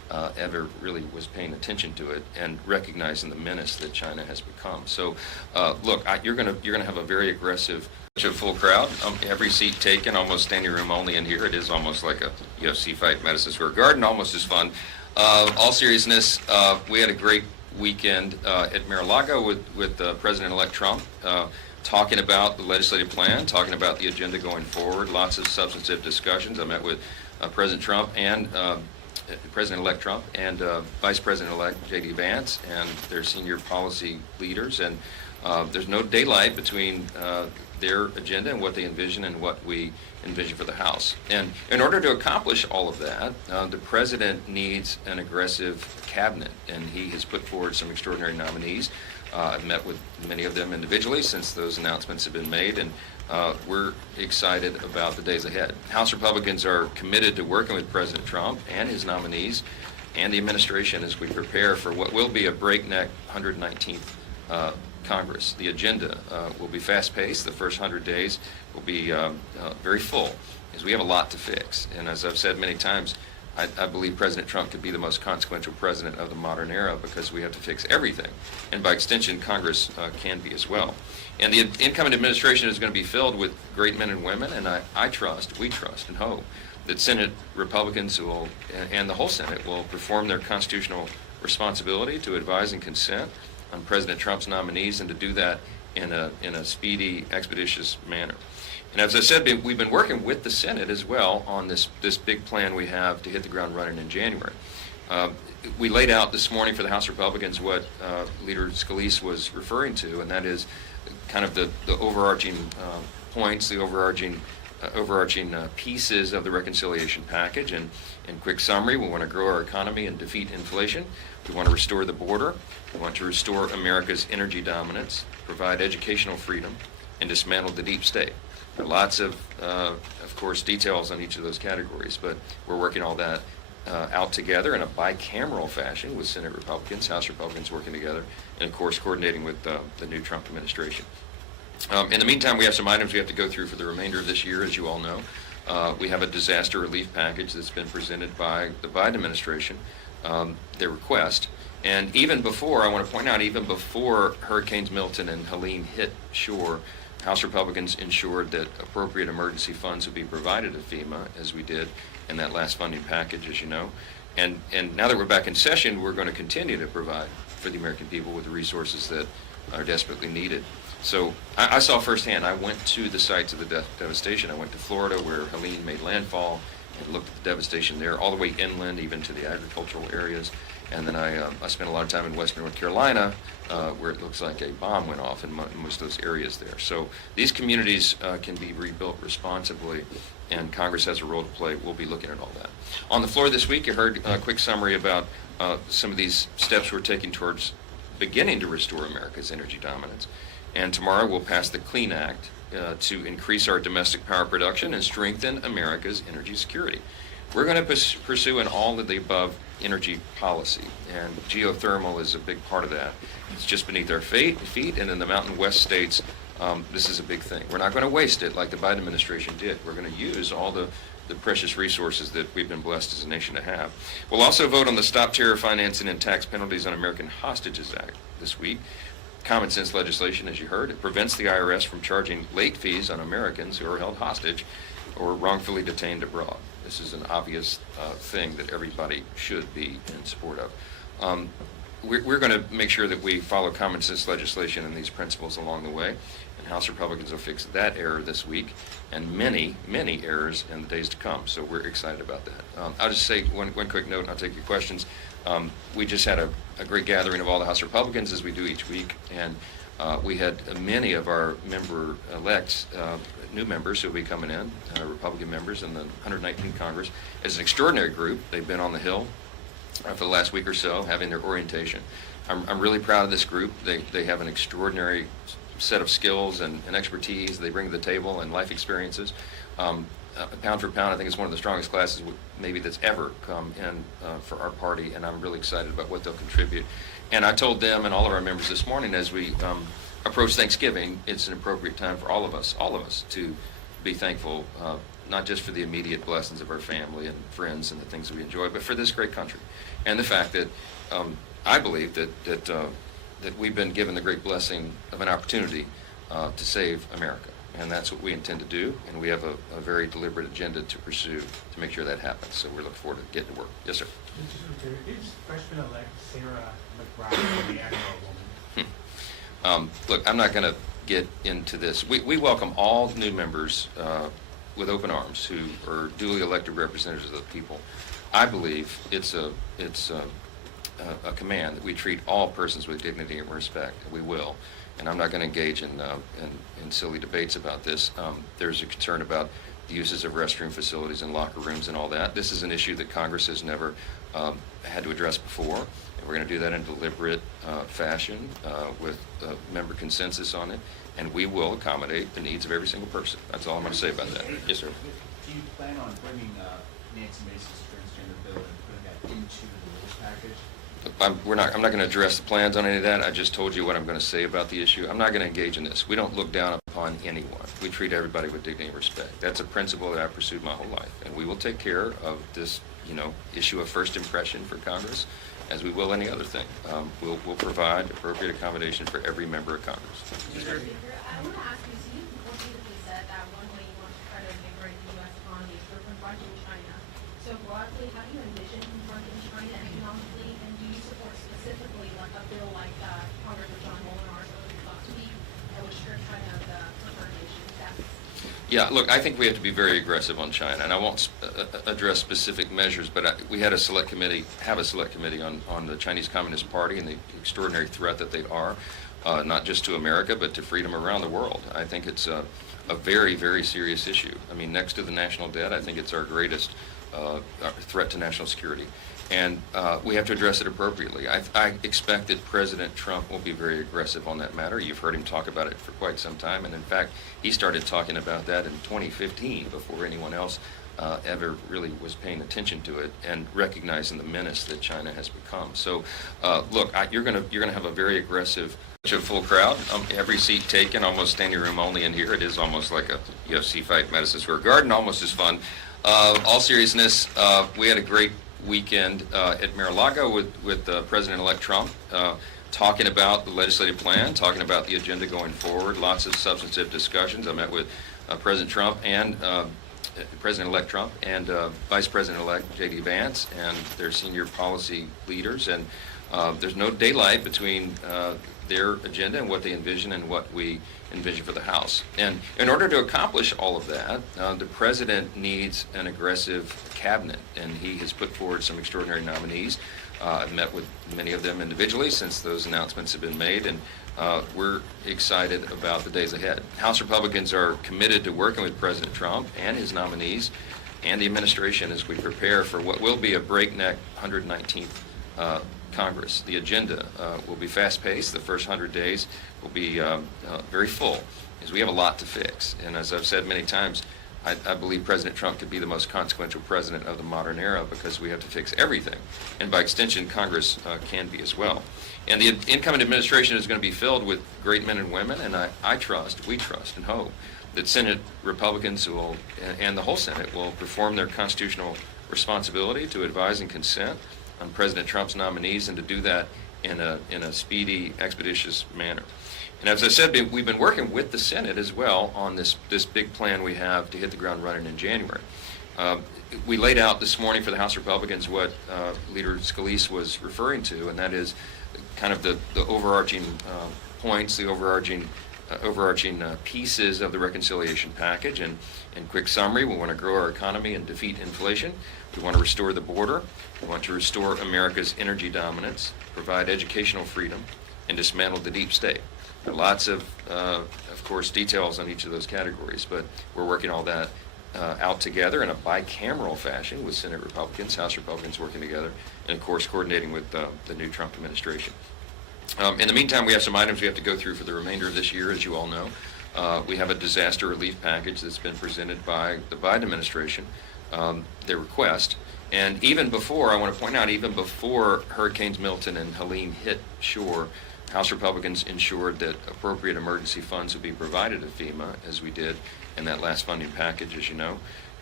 ever really was paying attention to it and recognizing the menace that China has become. So, look, you're gonna have a very aggressive, full crowd. Every seat taken, almost standing room only in here. It is almost like a UFC fight in Madison Square Garden, almost as fun. All seriousness, we had a great weekend at Mar-a-Lago with President-elect Trump. Talking about the legislative plan, talking about the agenda going forward, lots of substantive discussions. I met with President Trump and President-elect Trump and Vice President-elect J.D. Vance and their senior policy leaders, and there's no daylight between their agenda and what they envision and what we envision for the House. And in order to accomplish all of that, the President needs an aggressive cabinet, and he has put forward some extraordinary nominees. I've met with many of them individually since those announcements have been made, and we're excited about the days ahead. House Republicans are committed to working with President Trump and his nominees and the administration as we prepare for what will be a breakneck 119th Congress. The agenda will be fast-paced. The first 100 days will be very full, because we have a lot to fix. And as I've said many times, I believe President Trump could be the most consequential president of the modern era, because we have to fix everything. And by extension, Congress can be as well. And the incoming administration is going to be filled with great men and women, and we trust and hope that Senate Republicans and the whole Senate will perform their constitutional responsibility to advise and consent on President Trump's nominees, and to do that in a speedy, expeditious manner. And as I said, we've been working with the Senate as well on this big plan we have to hit the ground running in January. We laid out this morning for the House Republicans what Leader Scalise was referring to, and that is kind of the overarching points, the overarching pieces of the reconciliation package. And in quick summary, we want to grow our economy and defeat inflation. We want to restore the border. We want to restore America's energy dominance, provide educational freedom, and dismantle the deep state. There are lots of course, details on each of those categories, but we're working all that out together in a bicameral fashion with Senate Republicans, House Republicans working together, and of course coordinating with the new Trump administration. In the meantime, we have some items we have to go through for the remainder of this year, as you all know. We have a disaster relief package that's been presented by the Biden administration, their request. And even before, I want to point out, even before Hurricanes Milton and Helene hit shore, House Republicans ensured that appropriate emergency funds would be provided to FEMA, as we did in that last funding package, as you know. And now that we're back in session, we're going to continue to provide for the American people with the resources that are desperately needed. So I saw firsthand. I went to the sites of the devastation. I went to Florida, where Helene made landfall, and looked at the devastation there, all the way inland, even to the agricultural areas. And then I spent a lot of time in western North Carolina, where it looks like a bomb went off in most of those areas there. So these communities can be rebuilt responsibly, and Congress has a role to play. We'll be looking at all that. On the floor this week, you heard a quick summary about some of these steps we're taking towards beginning to restore America's energy dominance. And tomorrow we'll pass the Clean Act to increase our domestic power production and strengthen America's energy security. We're going to pursue an all of the above energy policy, and geothermal is a big part of that. It's just beneath our feet, and in the Mountain West states, this is a big thing. We're not going to waste it like the Biden administration did. We're going to use all the precious resources that we've been blessed as a nation to have. We'll also vote on the Stop Terror Financing and Tax Penalties on American Hostages Act this week. Common sense legislation, as you heard. It prevents the IRS from charging late fees on Americans who are held hostage or wrongfully detained abroad. This is an obvious thing that everybody should be in support of. We're going to make sure that we follow common sense legislation and these principles along the way, and House Republicans will fix that error this week and many, many errors in the days to come. So we're excited about that. I'll just say one quick note, and I'll take your questions. We just had a great gathering of all the House Republicans, as we do each week, and we had many of our member-elects, new members who will be coming in, Republican members in the 119th Congress. It's an extraordinary group. They've been on the Hill for the last week or so, having their orientation. I'm really proud of this group. They have an extraordinary set of skills and expertise they bring to the table, and life experiences. Pound for pound, I think it's one of the strongest classes maybe that's ever come in for our party, and I'm really excited about what they'll contribute. And I told them and all of our members this morning, as we approach Thanksgiving, it's an appropriate time for all of us to be thankful not just for the immediate blessings of our family and friends and the things that we enjoy, but for this great country. And the fact that I believe that we've been given the great blessing of an opportunity to save America. And that's what we intend to do, and we have a very deliberate agenda to pursue to make sure that happens. So we look forward to getting to work. Yes, sir. Is freshman-elect Sarah McBride the Agro woman? Look, I'm not going to get into this. We welcome all new members with open arms who are duly elected representatives of the people. I believe it's a command that we treat all persons with dignity and respect. We will. And I'm not going to engage in silly debates about this. There's a concern about the uses of restroom facilities and locker rooms and all that. This is an issue that Congress has never had to address before. And we're going to do that in a deliberate fashion with member consensus on it. And we will accommodate the needs of every single person. That's all I'm going to say about that. Yes, sir. Do you plan on bringing Nancy Mace's transgender bill and putting that into the rules package? I'm not going to address the plans on any of that. I just told you what I'm going to say about the issue. I'm not going to engage in this. We don't look down upon anyone. We treat everybody with dignity and respect. That's a principle that I've pursued my whole life. And we will take care of this, issue of first impression for Congress, as we will any other thing. We'll provide appropriate accommodation for every member of Congress. Leader, I want to ask you, so you repeatedly said that one way you want to try to invigorate the U.S. economy is through confronting China. So broadly, how do you envision confronting China economically, and do you support specifically like a bill like Congressman John Molinar's last week that would strip China of the preferred nation status? Yeah, look, I think we have to be very aggressive on China, and I won't address specific measures, but we had a select committee on the Chinese Communist Party and the extraordinary threat that they are, not just to America, but to freedom around the world. I think it's a very, very serious issue. I mean, next to the national debt, I think it's our greatest threat to national security. And we have to address it appropriately. I expect that President Trump will be very aggressive on that matter. You've heard him talk about it for quite some time, and in fact, he started talking about that in 2015 before anyone else ever really was paying attention to it and recognizing the menace that China has become. So, look, you're gonna have a very aggressive, full crowd. Every seat taken, almost standing room only in here. It is almost like a UFC fight, Madison Square Garden, almost as fun. All seriousness, we had a great weekend at Mar-a-Lago with President-elect Trump, talking about the legislative plan, talking about the agenda going forward, lots of substantive discussions. I met with President Trump and President-elect Trump and Vice President-elect J.D. Vance and their senior policy leaders, and there's no daylight between their agenda and what they envision and what we envision for the House. And in order to accomplish all of that, the President needs an aggressive cabinet, and he has put forward some extraordinary nominees. I've met with many of them individually since those announcements have been made, and we're excited about the days ahead. House Republicans are committed to working with President Trump and his nominees and the administration as we prepare for what will be a breakneck 119th Congress. The agenda will be fast-paced. The first 100 days will be very full, because we have a lot to fix. And as I've said many times, I believe President Trump could be the most consequential president of the modern era, because we have to fix everything. And by extension, Congress can be as well. And the incoming administration is going to be filled with great men and women, and we trust and hope that Senate Republicans and the whole Senate will perform their constitutional responsibility to advise and consent on President Trump's nominees, and to do that in a speedy, expeditious manner. And as I said, we've been working with the Senate as well on this big plan we have to hit the ground running in January. We laid out this morning for the House Republicans what Leader Scalise was referring to, and that is kind of the overarching points, the overarching pieces of the reconciliation package. And in quick summary, we want to grow our economy and defeat inflation. We want to restore the border. We want to restore America's energy dominance, provide educational freedom, and dismantle the deep state. There are lots of course, details on each of those categories, but we're working all that out together in a bicameral fashion with Senate Republicans, House Republicans working together, and of course coordinating with the new Trump administration. In the meantime, we have some items we have to go through for the remainder of this year, as you all know. We have a disaster relief package that's been presented by the Biden administration, their request. And even before, I want to point out, even before Hurricanes Milton and Helene hit shore, House Republicans ensured that appropriate emergency funds would be provided to FEMA, as we did in that last funding package, as you know.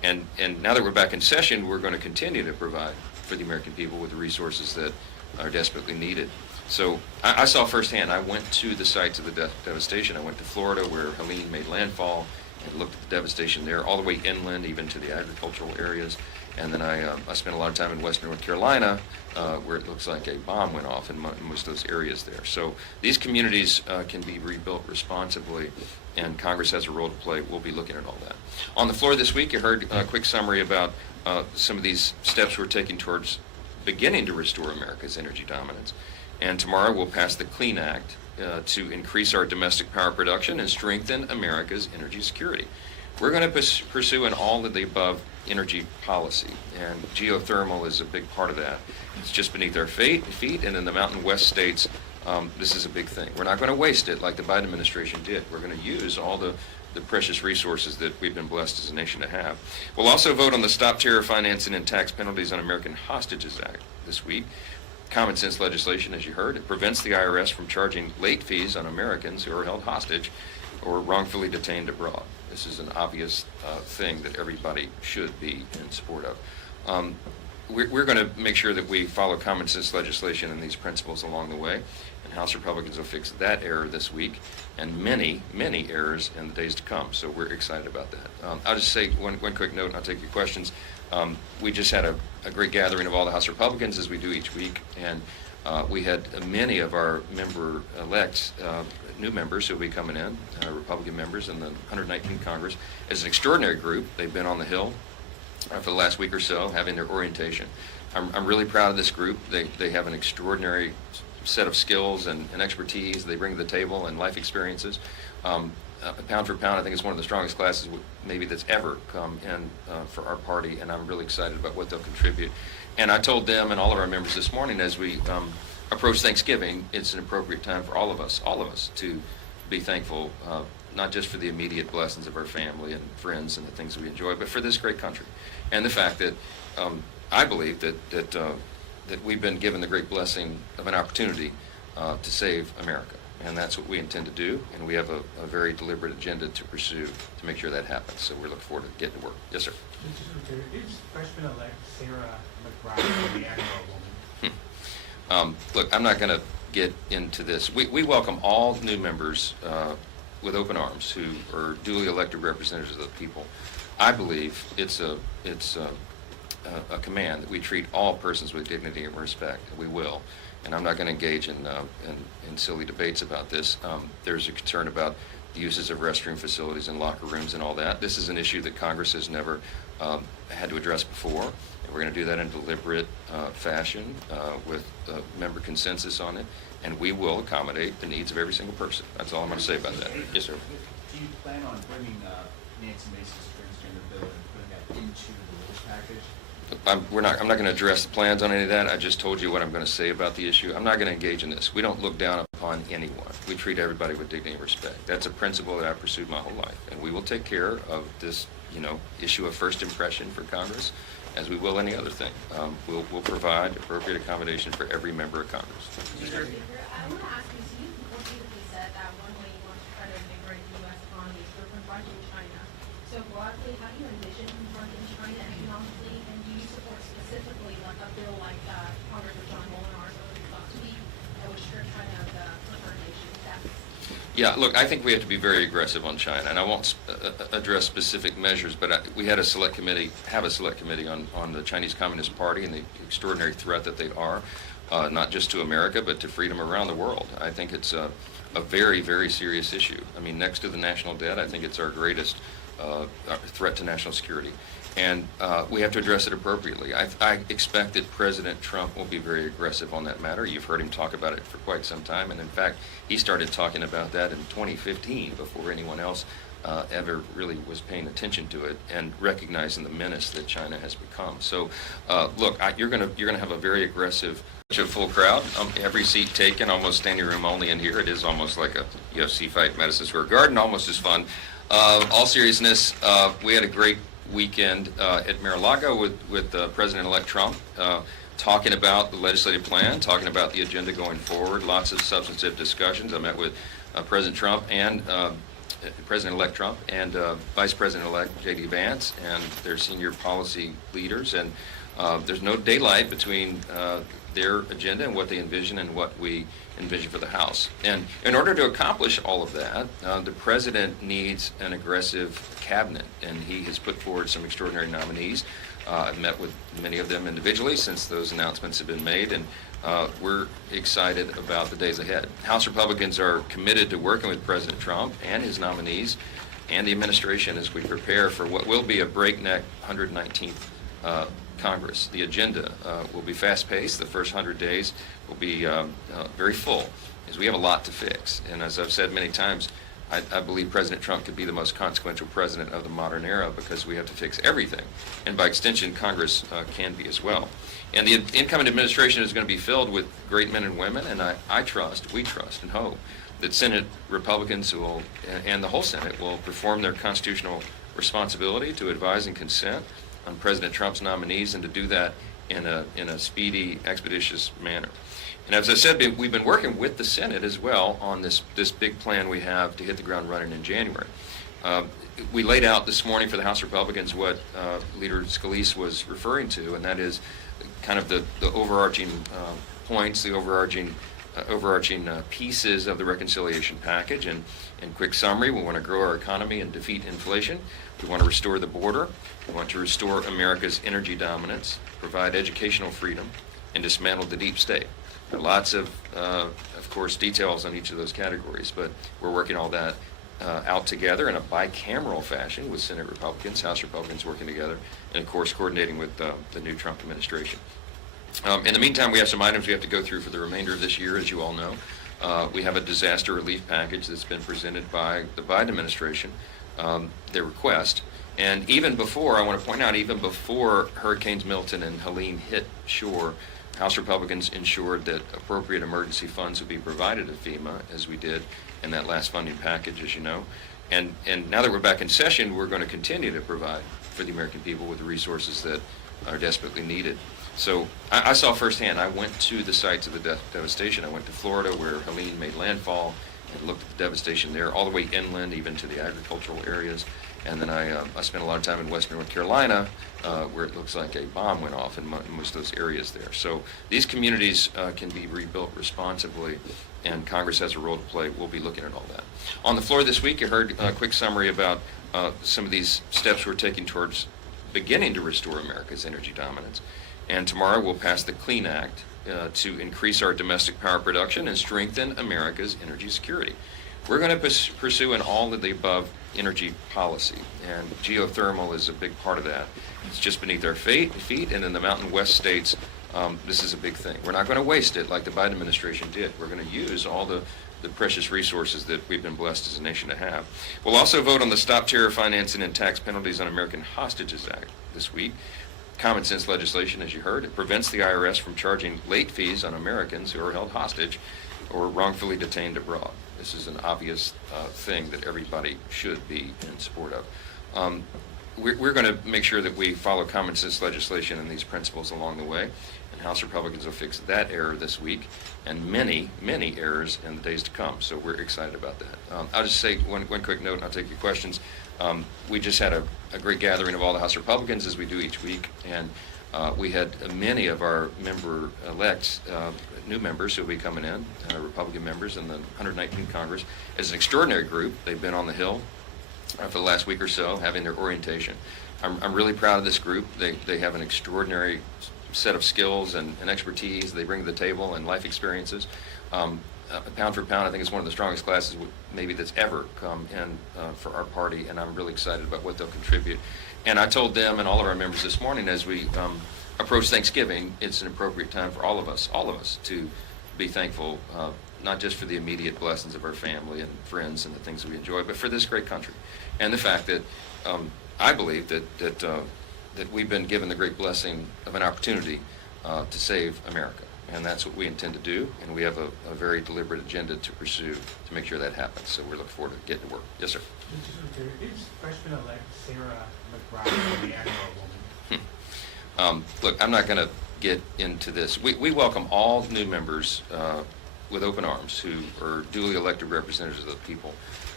And now that we're back in session, we're going to continue to provide for the American people with the resources that are desperately needed. So I saw firsthand. I went to the sites of the devastation. I went to Florida where Helene made landfall and looked at the devastation there, all the way inland, even to the agricultural areas. And then I spent a lot of time in western North Carolina, where it looks like a bomb went off in most of those areas there. So these communities can be rebuilt responsibly, and Congress has a role to play. We'll be looking at all that. On the floor this week, you heard a quick summary about some of these steps we're taking towards beginning to restore America's energy dominance. And tomorrow we'll pass the Clean Act to increase our domestic power production and strengthen America's energy security. We're going to pursue an all of the above energy policy, and geothermal is a big part of that. It's just beneath our feet, and in the Mountain West states, this is a big thing. We're not going to waste it like the Biden administration did. We're going to use all the precious resources that we've been blessed as a nation to have. We'll also vote on the Stop Terror Financing and Tax Penalties on American Hostages Act this week. Common sense legislation, as you heard. It prevents the IRS from charging late fees on Americans who are held hostage or wrongfully detained abroad. This is an obvious thing that everybody should be in support of. We're going to make sure that we follow common sense legislation and these principles along the way, and House Republicans will fix that error this week and many, many errors in the days to come. So we're excited about that. I'll just say one quick note, and I'll take your questions. We just had a great gathering of all the House Republicans, as we do each week, and we had many of our member-elects, new members who will be coming in, Republican members in the 119th Congress. As an extraordinary group, they've been on the Hill for the last week or so, having their orientation. I'm really proud of this group. They have an extraordinary set of skills and expertise they bring to the table and life experiences. Pound for pound, I think it's one of the strongest classes maybe that's ever come in for our party, and I'm really excited about what they'll contribute. And I told them and all of our members this morning, as we approach Thanksgiving, it's an appropriate time for all of us to be thankful, not just for the immediate blessings of our family and friends and the things we enjoy, but for this great country. And the fact that I believe that we've been given the great blessing of an opportunity to save America. And that's what we intend to do, and we have a very deliberate agenda to pursue to make sure that happens. So we're looking forward to getting to work. Yes, sir. Is freshman-elect Sarah McBride the Agro woman? Look, I'm not going to get into this. We welcome all new members with open arms who are duly elected representatives of the people. I believe it's a command that we treat all persons with dignity and respect, and we will. And I'm not going to engage in silly debates about this. There's a concern about the uses of restroom facilities and locker rooms and all that. This is an issue that Congress has never had to address before. And we're going to do that in a deliberate fashion with member consensus on it. And we will accommodate the needs of every single person. That's all I'm going to say about that. Yes, sir. Do you plan on bringing Nancy Mace's transgender bill and putting that into the rules package? I'm not going to address the plans on any of that. I just told you what I'm going to say about the issue. I'm not going to engage in this. We don't look down upon anyone. We treat everybody with dignity and respect. That's a principle that I've pursued my whole life. And we will take care of this, issue of first impression for Congress, as we will any other thing. We'll provide appropriate accommodation for every member of Congress. I want to ask you, so you repeatedly said that one way you want to try to invigorate the U.S. economy is through confronting China. So broadly, how do you envision confronting China economically, and do you support specifically like a bill like Congressman John Molinar's last week that would strip China of the preferred nation status? Yeah, look, I think we have to be very aggressive on China, and I won't address specific measures, but we have a select committee on the Chinese Communist Party and the extraordinary threat that they are, not just to America, but to freedom around the world. I think it's a very, very serious issue. I mean, next to the national debt, I think it's our greatest threat to national security. And we have to address it appropriately. I expect that President Trump will be very aggressive on that matter. You've heard him talk about it for quite some time, and in fact, he started talking about that in 2015 before anyone else ever really was paying attention to it and recognizing the menace that China has become. So, look, you're gonna have a very aggressive, full crowd. Every seat taken, almost standing room only in here. It is almost like a UFC fight, Madison Square Garden, almost as fun. All seriousness, we had a great weekend at Mar-a-Lago with President-elect Trump, talking about the legislative plan, talking about the agenda going forward, lots of substantive discussions. I met with President Trump and President-elect Trump and Vice President-elect J.D. Vance and their senior policy leaders. And there's no daylight between their agenda and what they envision and what we envision for the House. And in order to accomplish all of that, the President needs an aggressive cabinet, and he has put forward some extraordinary nominees. I've met with many of them individually since those announcements have been made, and we're excited about the days ahead. House Republicans are committed to working with President Trump and his nominees and the administration as we prepare for what will be a breakneck 119th Congress. The agenda will be fast-paced. The first 100 days will be very full, as we have a lot to fix. And as I've said many times, I believe President Trump could be the most consequential president of the modern era because we have to fix everything. And by extension, Congress can be as well. And the incoming administration is going to be filled with great men and women, and we trust and hope that Senate Republicans will, and the whole Senate will perform their constitutional responsibility to advise and consent on President Trump's nominees, and to do that in a speedy, expeditious manner. And as I said, we've been working with the Senate as well on this big plan we have to hit the ground running in January. We laid out this morning for the House Republicans what Leader Scalise was referring to, and that is kind of the overarching points, the overarching pieces of the reconciliation package. And in quick summary, we want to grow our economy and defeat inflation. We want to restore the border. We want to restore America's energy dominance, provide educational freedom, and dismantle the deep state. There are lots of course, details on each of those categories, but we're working all that out together in a bicameral fashion with Senate Republicans, House Republicans working together, and of course coordinating with the new Trump administration. In the meantime, we have some items we have to go through for the remainder of this year, as you all know. We have a disaster relief package that's been presented by the Biden administration, their request. And even before, I want to point out, even before Hurricanes Milton and Helene hit shore, House Republicans ensured that appropriate emergency funds would be provided to FEMA, as we did in that last funding package, as you know. And now that we're back in session, we're going to continue to provide for the American people with the resources that are desperately needed. So I saw firsthand. I went to the sites of the devastation. I went to Florida, where Helene made landfall, and looked at the devastation there, all the way inland, even to the agricultural areas. And then I spent a lot of time in western North Carolina, where it looks like a bomb went off in most of those areas there. So these communities can be rebuilt responsibly, and Congress has a role to play. We'll be looking at all that. On the floor this week, you heard a quick summary about some of these steps we're taking towards beginning to restore America's energy dominance. And tomorrow we'll pass the Clean Act to increase our domestic power production and strengthen America's energy security. We're going to pursue an all of the above energy policy, and geothermal is a big part of that. It's just beneath our feet, and in the Mountain West states, this is a big thing. We're not going to waste it like the Biden administration did. We're going to use all the precious resources that we've been blessed as a nation to have. We'll also vote on the Stop Terror Financing and Tax Penalties on American Hostages Act this week. Common sense legislation, as you heard. It prevents the IRS from charging late fees on Americans who are held hostage or wrongfully detained abroad. This is an obvious thing that everybody should be in support of. We're going to make sure that we follow common sense legislation and these principles along the way, and House Republicans will fix that error this week and many, many errors in the days to come. So we're excited about that. I'll just say one quick note, and I'll take your questions. We just had a great gathering of all the House Republicans, as we do each week, and we had many of our member-elects, new members who will be coming in, Republican members in the 119th Congress. It's an extraordinary group. They've been on the Hill for the last week or so, having their orientation. I'm really proud of this group. They have an extraordinary set of skills and expertise they bring to the table, and life experiences. Pound for pound, I think it's one of the strongest classes maybe that's ever come in for our party, and I'm really excited about what they'll contribute. And I told them and all of our members this morning, as we approach Thanksgiving, it's an appropriate time for all of us to be thankful, not just for the immediate blessings of our family and friends and the things that we enjoy, but for this great country, and the fact that I believe that we've been given the great blessing of an opportunity to save America. And that's what we intend to do, and we have a very deliberate agenda to pursue to make sure that happens. So we're looking forward to getting to work. Yes, sir. Is freshman-elect Sarah McBride the Agro woman? Look, I'm not going to get into this. We welcome all new members with open arms who are duly elected representatives of the people.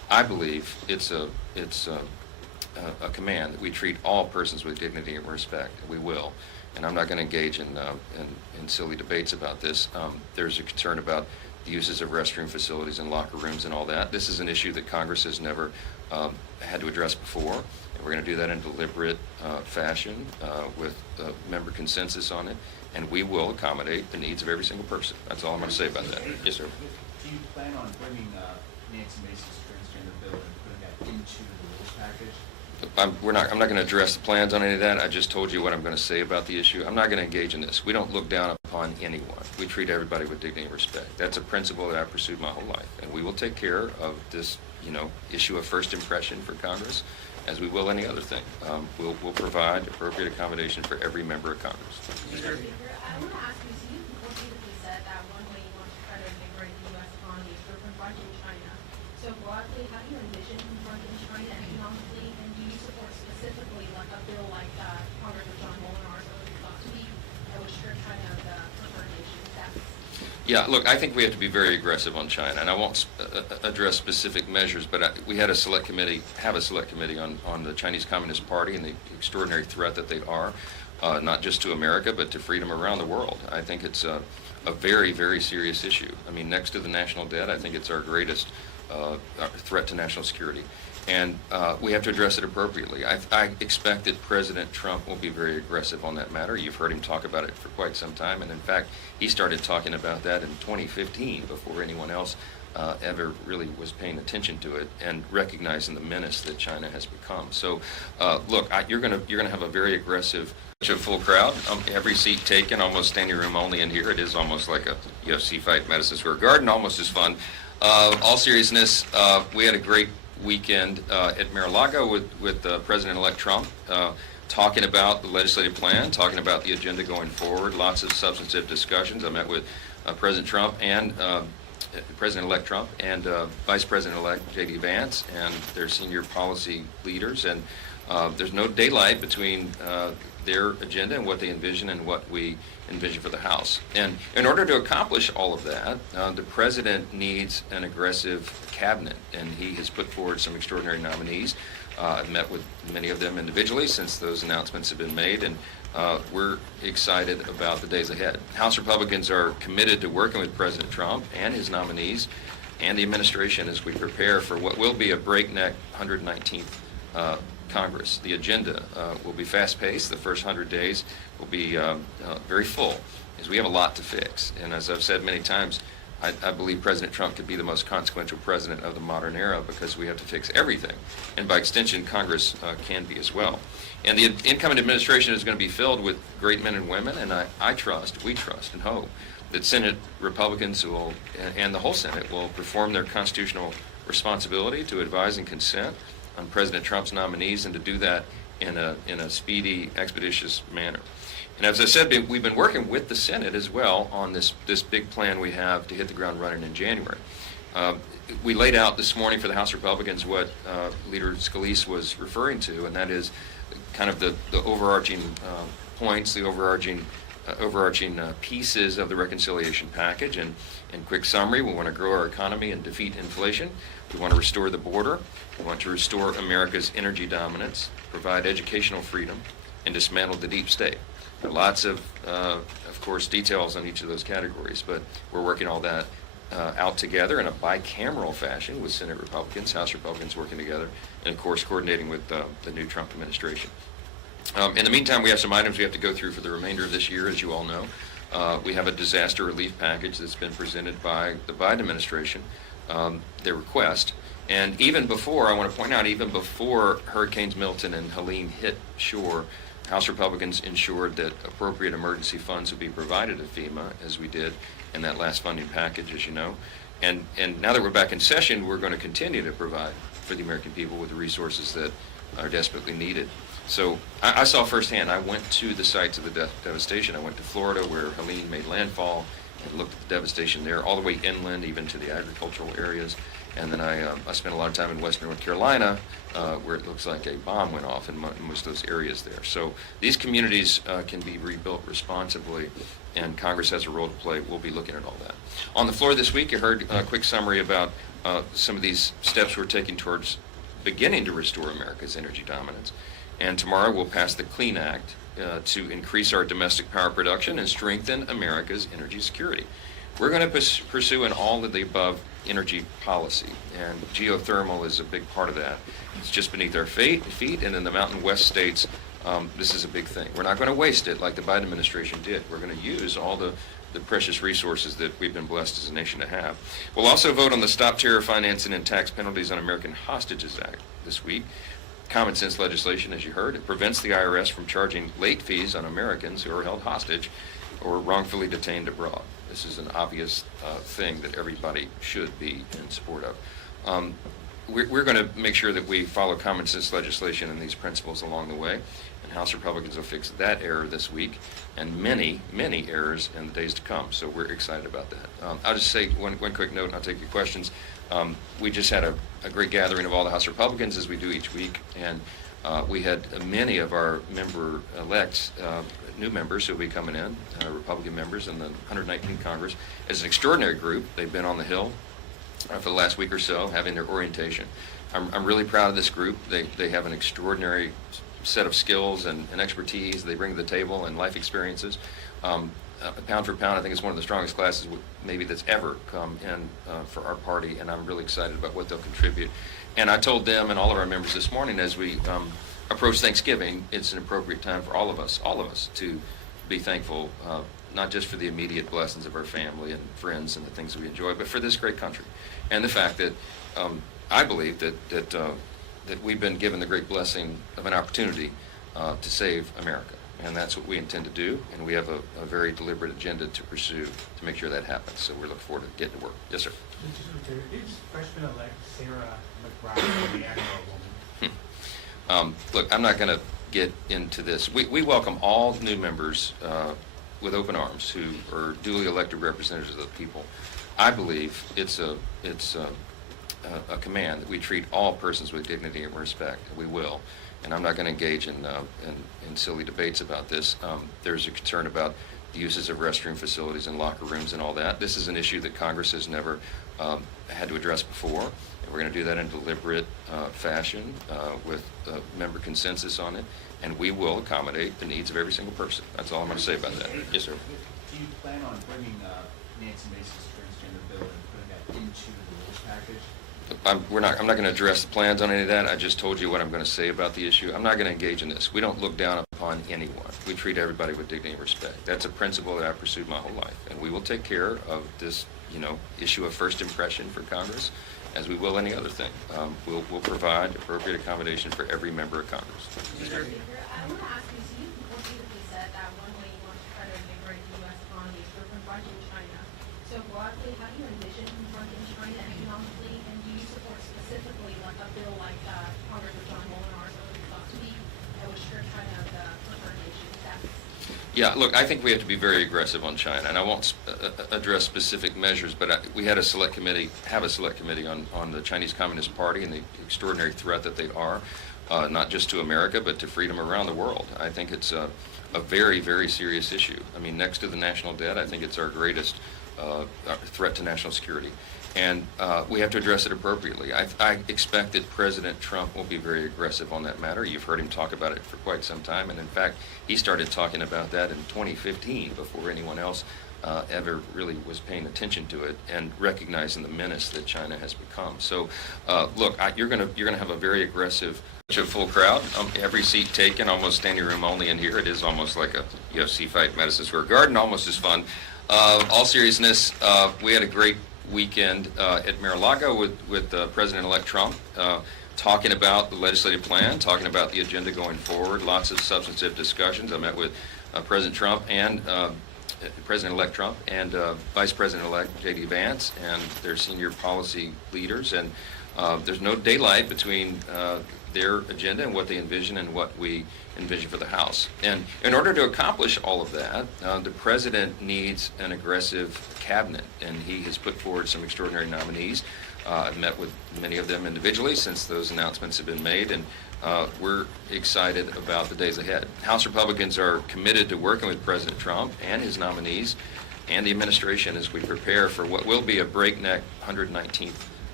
I believe it's a command that we treat all persons with dignity and respect. We will, and I'm not going to engage in silly debates about this. There's a concern about the uses of restroom facilities and locker rooms and all that. This is an issue that Congress has never had to address before, and we're going to do that in deliberate fashion with member consensus on it, and we will accommodate the needs of every single person. That's all I'm going to say about that. Yes, sir. Do you plan on bringing Nancy Mace's transgender bill and putting that into the rules package? I'm not going to address the plans on any of that. I just told you what I'm going to say about the issue. I'm not going to engage in this. We don't look down upon anyone. We treat everybody with dignity and respect. That's a principle that I've pursued my whole life, and we will take care of this, issue of first impression for Congress, as we will any other thing. We'll provide appropriate accommodation for every member of Congress. Mr. Speaker, I want to ask you, so you repeatedly said that one way you want to try to invigorate the U.S. economy is through confronting China. So broadly, how do you envision confronting China economically, and do you support specifically like a bill like Congressman John Molinar's thought to be that would strip China of the preferred nation status? Yeah, look, I think we have to be very aggressive on China, and I won't address specific measures, but we have a select committee on the Chinese Communist Party and the extraordinary threat that they are, not just to America, but to freedom around the world. I think it's a very, very serious issue. I mean, next to the national debt, I think it's our greatest threat to national security. And we have to address it appropriately. I expect that President Trump will be very aggressive on that matter. You've heard him talk about it for quite some time, and in fact, he started talking about that in 2015 before anyone else ever really was paying attention to it and recognizing the menace that China has become. So, look, you're gonna have a very aggressive, full crowd. Every seat taken, almost standing room only in here. It is almost like a UFC fight at Madison Square Garden, almost as fun. All seriousness, we had a great weekend at Mar-a-Lago with President-elect Trump, talking about the legislative plan, talking about the agenda going forward, lots of substantive discussions. I met with President Trump and President-elect Trump and Vice President-elect J.D. Vance and their senior policy leaders, and there's no daylight between their agenda and what they envision and what we envision for the House. And in order to accomplish all of that, the President needs an aggressive cabinet, and he has put forward some extraordinary nominees. I've met with many of them individually since those announcements have been made, and we're excited about the days ahead. House Republicans are committed to working with President Trump and his nominees and the administration as we prepare for what will be a breakneck 119th Congress. The agenda will be fast-paced. The first 100 days will be very full, as we have a lot to fix. And as I've said many times, I believe President Trump could be the most consequential president of the modern era because we have to fix everything. And by extension, Congress can be as well. And the incoming administration is going to be filled with great men and women, and we trust and hope that Senate Republicans and the whole Senate will perform their constitutional responsibility to advise and consent on President Trump's nominees, and to do that in a speedy, expeditious manner. And as I said, we've been working with the Senate as well on this big plan we have to hit the ground running in January. We laid out this morning for the House Republicans what Leader Scalise was referring to, and that is kind of the overarching points, the overarching pieces of the reconciliation package. And in quick summary, we want to grow our economy and defeat inflation. We want to restore the border. We want to restore America's energy dominance, provide educational freedom, and dismantle the deep state. There are lots of course, details on each of those categories, but we're working all that out together in a bicameral fashion with Senate Republicans, House Republicans working together, and of course coordinating with the new Trump administration. In the meantime, we have some items we have to go through for the remainder of this year, as you all know. We have a disaster relief package that's been presented by the Biden administration, their request. And even before, I want to point out, even before Hurricanes Milton and Helene hit shore, House Republicans ensured that appropriate emergency funds would be provided to FEMA, as we did in that last funding package, as you know. And now that we're back in session, we're going to continue to provide for the American people with the resources that are desperately needed. So I saw firsthand. I went to the sites of the devastation. I went to Florida, where Helene made landfall, and looked at the devastation there, all the way inland, even to the agricultural areas. And then I spent a lot of time in western North Carolina, where it looks like a bomb went off in most of those areas there. So these communities can be rebuilt responsibly, and Congress has a role to play. We'll be looking at all that. On the floor this week, you heard a quick summary about some of these steps we're taking towards beginning to restore America's energy dominance. And tomorrow we'll pass the Clean Act to increase our domestic power production and strengthen America's energy security. We're going to pursue an all of the above energy policy, and geothermal is a big part of that. It's just beneath our feet, and in the Mountain West states, this is a big thing. We're not going to waste it like the Biden administration did. We're going to use all the precious resources that we've been blessed as a nation to have. We'll also vote on the Stop Terror Financing and Tax Penalties on American Hostages Act this week. Common sense legislation, as you heard. It prevents the IRS from charging late fees on Americans who are held hostage or wrongfully detained abroad. This is an obvious thing that everybody should be in support of. We're going to make sure that we follow common sense legislation and these principles along the way, and House Republicans will fix that error this week and many, many errors in the days to come. So we're excited about that. I'll just say one quick note, and I'll take your questions. We just had a great gathering of all the House Republicans, as we do each week, and we had many of our member-elects, new members who will be coming in, Republican members in the 119th Congress. It's an extraordinary group. They've been on the Hill for the last week or so, having their orientation. I'm really proud of this group. They have an extraordinary set of skills and expertise they bring to the table and life experiences. Pound for pound, I think it's one of the strongest classes maybe that's ever come in for our party, and I'm really excited about what they'll contribute. And I told them and all of our members this morning, as we approach Thanksgiving, it's an appropriate time for all of us to be thankful, not just for the immediate blessings of our family and friends and the things we enjoy, but for this great country. And the fact that I believe that we've been given the great blessing of an opportunity to save America. And that's what we intend to do, and we have a very deliberate agenda to pursue to make sure that happens. So we're looking forward to getting to work. Yes, sir. Is freshman-elect Sarah McBride the Acura woman? Look, I'm not going to get into this. We welcome all new members with open arms who are duly elected representatives of the people. I believe it's a command that we treat all persons with dignity and respect. We will. And I'm not going to engage in silly debates about this. There's a concern about the uses of restroom facilities and locker rooms and all that. This is an issue that Congress has never had to address before. And we're going to do that in deliberate fashion with member consensus on it. And we will accommodate the needs of every single person. That's all I'm going to say about that. Yes, sir. Do you plan on bringing Nancy Mace's transgender bill and putting that into the rules package? I'm not going to address the plans on any of that. I just told you what I'm going to say about the issue. I'm not going to engage in this. We don't look down upon anyone. We treat everybody with dignity and respect. That's a principle that I've pursued my whole life. And we will take care of this, issue of first impression for Congress, as we will any other thing. We'll provide appropriate accommodation for every member of Congress. Mr. Speaker, I want to ask you, so you repeatedly said that one way you want to try to invigorate the U.S. economy is through confronting China. So broadly, how do you envision confronting China economically, and do you support specifically like a bill like Congressman John Molinar's last week that would strip China of the confrontation tax? Yeah, look, I think we have to be very aggressive on China, and I won't address specific measures, but we have a select committee on the Chinese Communist Party and the extraordinary threat that they are, not just to America, but to freedom around the world. I think it's a very, very serious issue. I mean, next to the national debt, I think it's our greatest threat to national security. And we have to address it appropriately. I expect that President Trump will be very aggressive on that matter. You've heard him talk about it for quite some time. And in fact, he started talking about that in 2015 before anyone else ever really was paying attention to it and recognizing the menace that China has become. So look, you're going to have a very aggressive, full crowd. Every seat taken, almost standing room only in here. It is almost like a UFC fight in Madison Square Garden, almost as fun. All seriousness, we had a great weekend at Mar-a-Lago with President-elect Trump, talking about the legislative plan, talking about the agenda going forward, lots of substantive discussions. I met with President Trump and President-elect Trump and Vice President-elect J.D. Vance and their senior policy leaders, and there's no daylight between their agenda and what they envision and what we envision for the House. And in order to accomplish all of that, the President needs an aggressive cabinet, and he has put forward some extraordinary nominees. I've met with many of them individually since those announcements have been made, and we're excited about the days ahead. House Republicans are committed to working with President Trump and his nominees and the administration as we prepare for what will be a breakneck 119th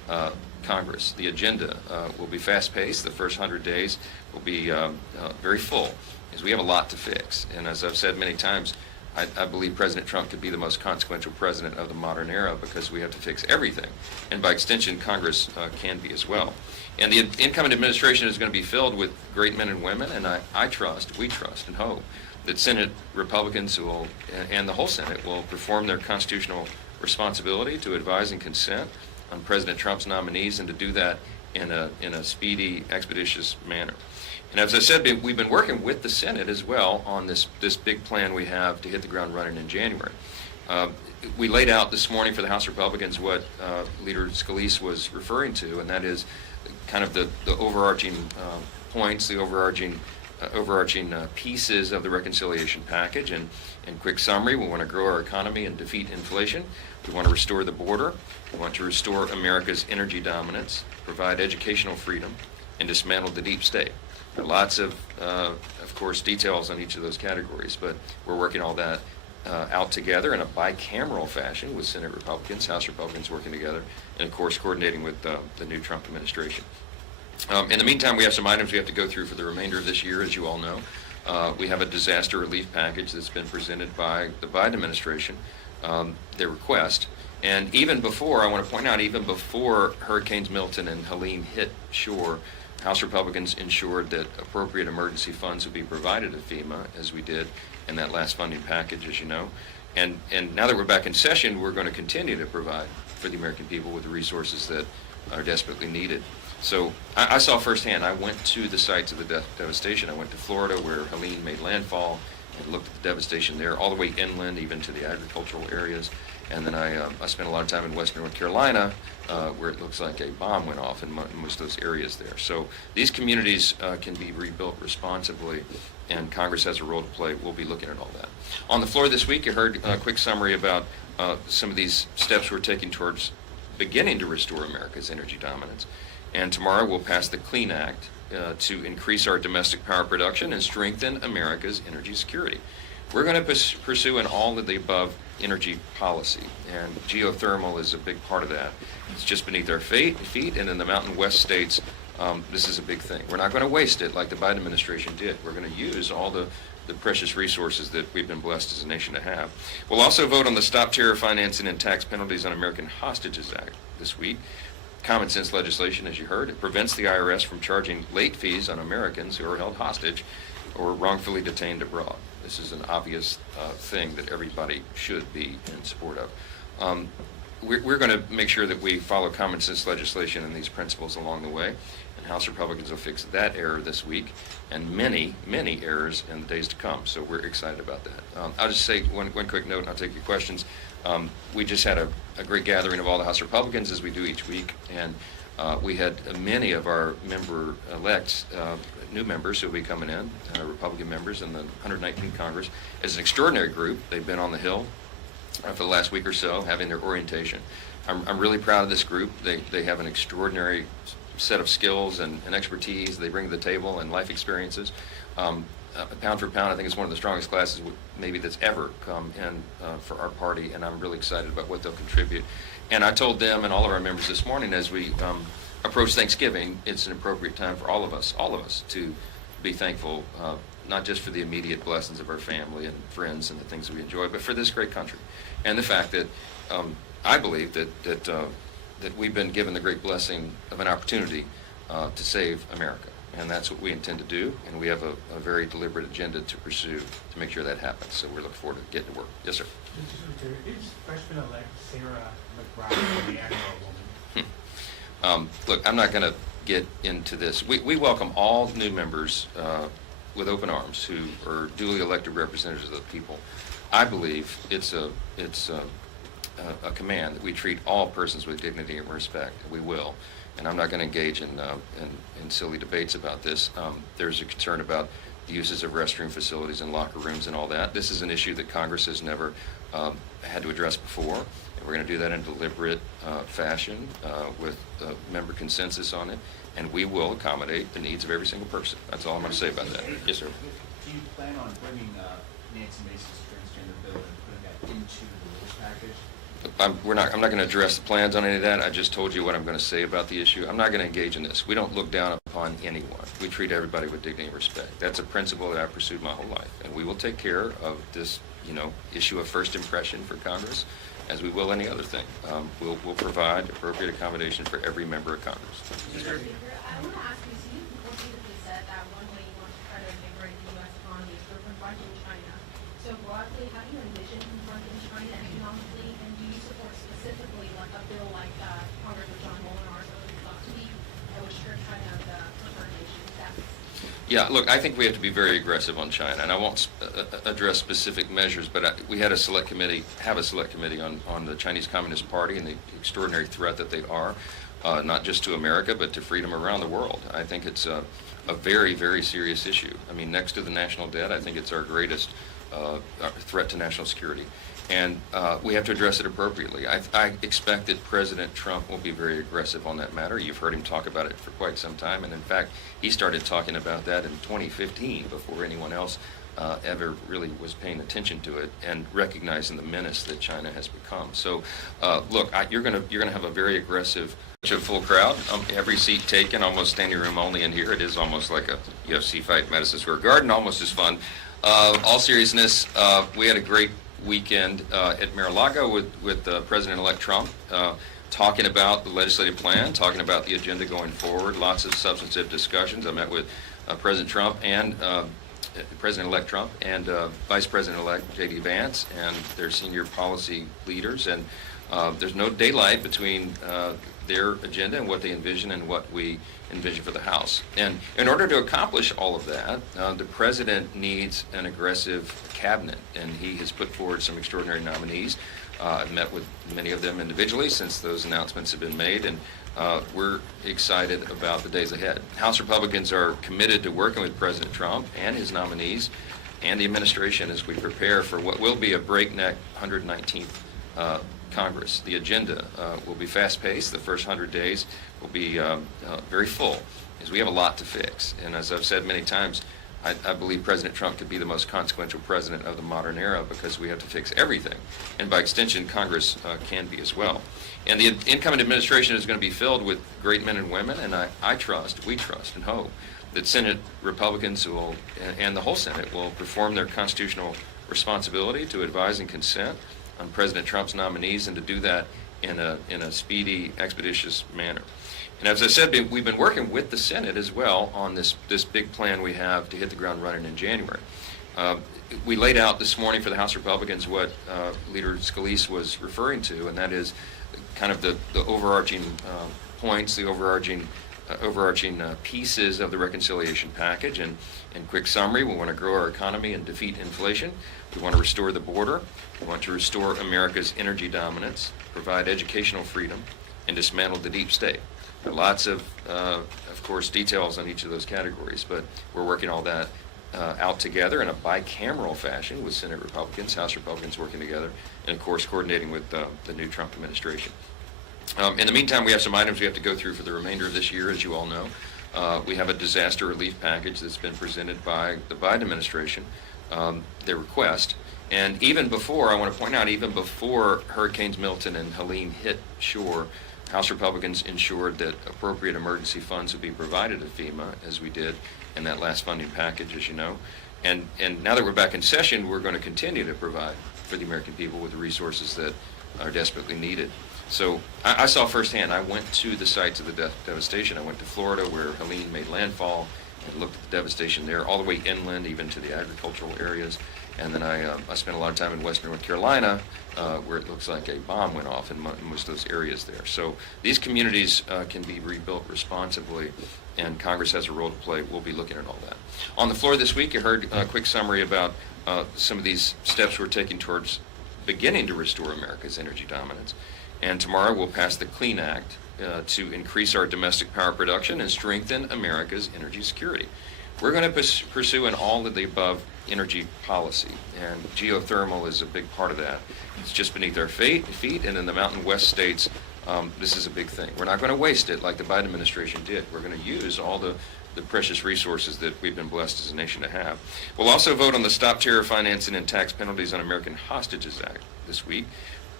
Congress. The agenda will be fast-paced. The first 100 days will be very full, because we have a lot to fix. And as I've said many times, I believe President Trump could be the most consequential president of the modern era, because we have to fix everything. And by extension, Congress can be as well. And the incoming administration is going to be filled with great men and women, and we trust and hope that Senate Republicans will, and the whole Senate, will perform their constitutional responsibility to advise and consent on President Trump's nominees, and to do that in a speedy, expeditious manner. And as I said, we've been working with the Senate as well on this big plan we have to hit the ground running in January. We laid out this morning for the House Republicans what Leader Scalise was referring to, and that is kind of the overarching points, the overarching pieces of the reconciliation package. And in quick summary, we want to grow our economy and defeat inflation. We want to restore the border. We want to restore America's energy dominance, provide educational freedom, and dismantle the deep state. There are lots of course, details on each of those categories, but we're working all that out together in a bicameral fashion with Senate Republicans, House Republicans working together, and of course coordinating with the new Trump administration. In the meantime, we have some items we have to go through for the remainder of this year, as you all know. We have a disaster relief package that's been presented by the Biden administration, their request. And even before, I want to point out, even before Hurricanes Milton and Helene hit shore, House Republicans ensured that appropriate emergency funds would be provided to FEMA, as we did in that last funding package, as you know. And now that we're back in session, we're going to continue to provide for the American people with the resources that are desperately needed. So I saw firsthand. I went to the sites of the devastation. I went to Florida, where Helene made landfall, and looked at the devastation there, all the way inland, even to the agricultural areas. And then I spent a lot of time in western North Carolina, where it looks like a bomb went off in most of those areas there. So these communities can be rebuilt responsibly, and Congress has a role to play. We'll be looking at all that. On the floor this week, you heard a quick summary about some of these steps we're taking towards beginning to restore America's energy dominance. And tomorrow we'll pass the CLEAN Act to increase our domestic power production and strengthen America's energy security. We're going to pursue an all of the above energy policy, and geothermal is a big part of that. It's just beneath our feet, and in the Mountain West states, this is a big thing. We're not going to waste it like the Biden administration did. We're going to use all the precious resources that we've been blessed as a nation to have. We'll also vote on the Stop Terror Financing and Tax Penalties on American Hostages Act this week. Common sense legislation, as you heard. It prevents the IRS from charging late fees on Americans who are held hostage or wrongfully detained abroad. This is an obvious thing that everybody should be in support of. We're going to make sure that we follow common sense legislation and these principles along the way, and House Republicans will fix that error this week and many, many errors in the days to come. So we're excited about that. I'll just say one quick note, and I'll take your questions. We just had a great gathering of all the House Republicans, as we do each week, and we had many of our member-elects, new members who will be coming in, Republican members in the 119th Congress. It's an extraordinary group. They've been on the Hill for the last week or so, having their orientation. I'm really proud of this group. They have an extraordinary set of skills and expertise they bring to the table, and life experiences. Pound for pound, I think it's one of the strongest classes maybe that's ever come in for our party, and I'm really excited about what they'll contribute. And I told them and all of our members this morning, as we approach Thanksgiving, it's an appropriate time for all of us to be thankful, not just for the immediate blessings of our family and friends and the things that we enjoy, but for this great country, and the fact that I believe that we've been given the great blessing of an opportunity to save America. And that's what we intend to do, and we have a very deliberate agenda to pursue to make sure that happens. So we're looking forward to getting to work. Yes, sir. Is freshman-elect Sarah McBride the Agro woman? Look, I'm not going to get into this. We welcome all new members with open arms who are duly elected representatives of the people. I believe it's a command that we treat all persons with dignity and respect. We will. And I'm not going to engage in silly debates about this. There's a concern about the uses of restroom facilities and locker rooms and all that. This is an issue that Congress has never had to address before. And we're going to do that in a deliberate fashion with member consensus on it. And we will accommodate the needs of every single person. That's all I'm going to say about that. Yes, sir. Do you plan on bringing Nancy Mace's transgender bill and putting that into the rules package? I'm not going to address the plans on any of that. I just told you what I'm going to say about the issue. I'm not going to engage in this. We don't look down upon anyone. We treat everybody with dignity and respect. That's a principle that I've pursued my whole life, and we will take care of this, issue of first impression for Congress, as we will any other thing. We'll provide appropriate accommodation for every member of Congress. Leader, I want to ask you, so you repeatedly said that one way you want to try to invigorate the U.S. economy is through confronting China. So broadly, how do you envision confronting China economically, and do you support specifically like a bill like Congressman John Molinar's last week that would strip China of the preferred nation status? Yeah, look, I think we have to be very aggressive on China, and I won't address specific measures, but we had a select committee on the Chinese Communist Party and the extraordinary threat that they are, not just to America, but to freedom around the world. I think it's a very, very serious issue. I mean, next to the national debt, I think it's our greatest threat to national security. And we have to address it appropriately. I expect that President Trump will be very aggressive on that matter. You've heard him talk about it for quite some time, and in fact, he started talking about that in 2015 before anyone else ever really was paying attention to it and recognizing the menace that China has become. So, look, you're gonna have a very aggressive, full crowd. Every seat taken, almost standing room only in here. It is almost like a UFC fight in Madison Square Garden, almost as fun. All seriousness, we had a great weekend at Mar-a-Lago with President-elect Trump, talking about the legislative plan, talking about the agenda going forward, lots of substantive discussions. I met with President Trump and President-elect Trump and Vice President-elect J.D. Vance and their senior policy leaders, and there's no daylight between their agenda and what they envision and what we envision for the House. And in order to accomplish all of that, the President needs an aggressive cabinet, and he has put forward some extraordinary nominees. I've met with many of them individually since those announcements have been made, and we're excited about the days ahead. House Republicans are committed to working with President Trump and his nominees and the administration as we prepare for what will be a breakneck 119th Congress. The agenda will be fast-paced. The first 100 days will be very full, as we have a lot to fix. And as I've said many times, I believe President Trump could be the most consequential president of the modern era because we have to fix everything. And by extension, Congress can be as well. And the incoming administration is going to be filled with great men and women, and we trust and hope that Senate Republicans and the whole Senate will perform their constitutional responsibility to advise and consent on President Trump's nominees, and to do that in a speedy, expeditious manner. And as I said, we've been working with the Senate as well on this big plan we have to hit the ground running in January. We laid out this morning for the House Republicans what Leader Scalise was referring to, and that is kind of the overarching points, the overarching pieces of the reconciliation package. And in quick summary, we want to grow our economy and defeat inflation. We want to restore the border. We want to restore America's energy dominance, provide educational freedom, and dismantle the deep state. There are lots of course, details on each of those categories, but we're working all that out together in a bicameral fashion with Senate Republicans, House Republicans working together, and of course coordinating with the new Trump administration. In the meantime, we have some items we have to go through for the remainder of this year, as you all know. We have a disaster relief package that's been presented by the Biden administration, their request. And even before, I want to point out, even before Hurricanes Milton and Helene hit shore, House Republicans ensured that appropriate emergency funds would be provided to FEMA, as we did in that last funding package, as you know. And now that we're back in session, we're going to continue to provide for the American people with the resources that are desperately needed. So I saw firsthand. I went to the sites of the devastation. I went to Florida, where Helene made landfall, and looked at the devastation there, all the way inland, even to the agricultural areas. And then I spent a lot of time in western North Carolina, where it looks like a bomb went off in most of those areas there. So these communities can be rebuilt responsibly, and Congress has a role to play. We'll be looking at all that. On the floor this week, you heard a quick summary about some of these steps we're taking towards beginning to restore America's energy dominance. And tomorrow we'll pass the CLEAN Act to increase our domestic power production and strengthen America's energy security. We're going to pursue an all-of-the-above energy policy, and geothermal is a big part of that. It's just beneath our feet, and in the Mountain West states, this is a big thing. We're not going to waste it like the Biden administration did. We're going to use all the precious resources that we've been blessed as a nation to have. We'll also vote on the Stop Terror Financing and Tax Penalties on American Hostages Act this week.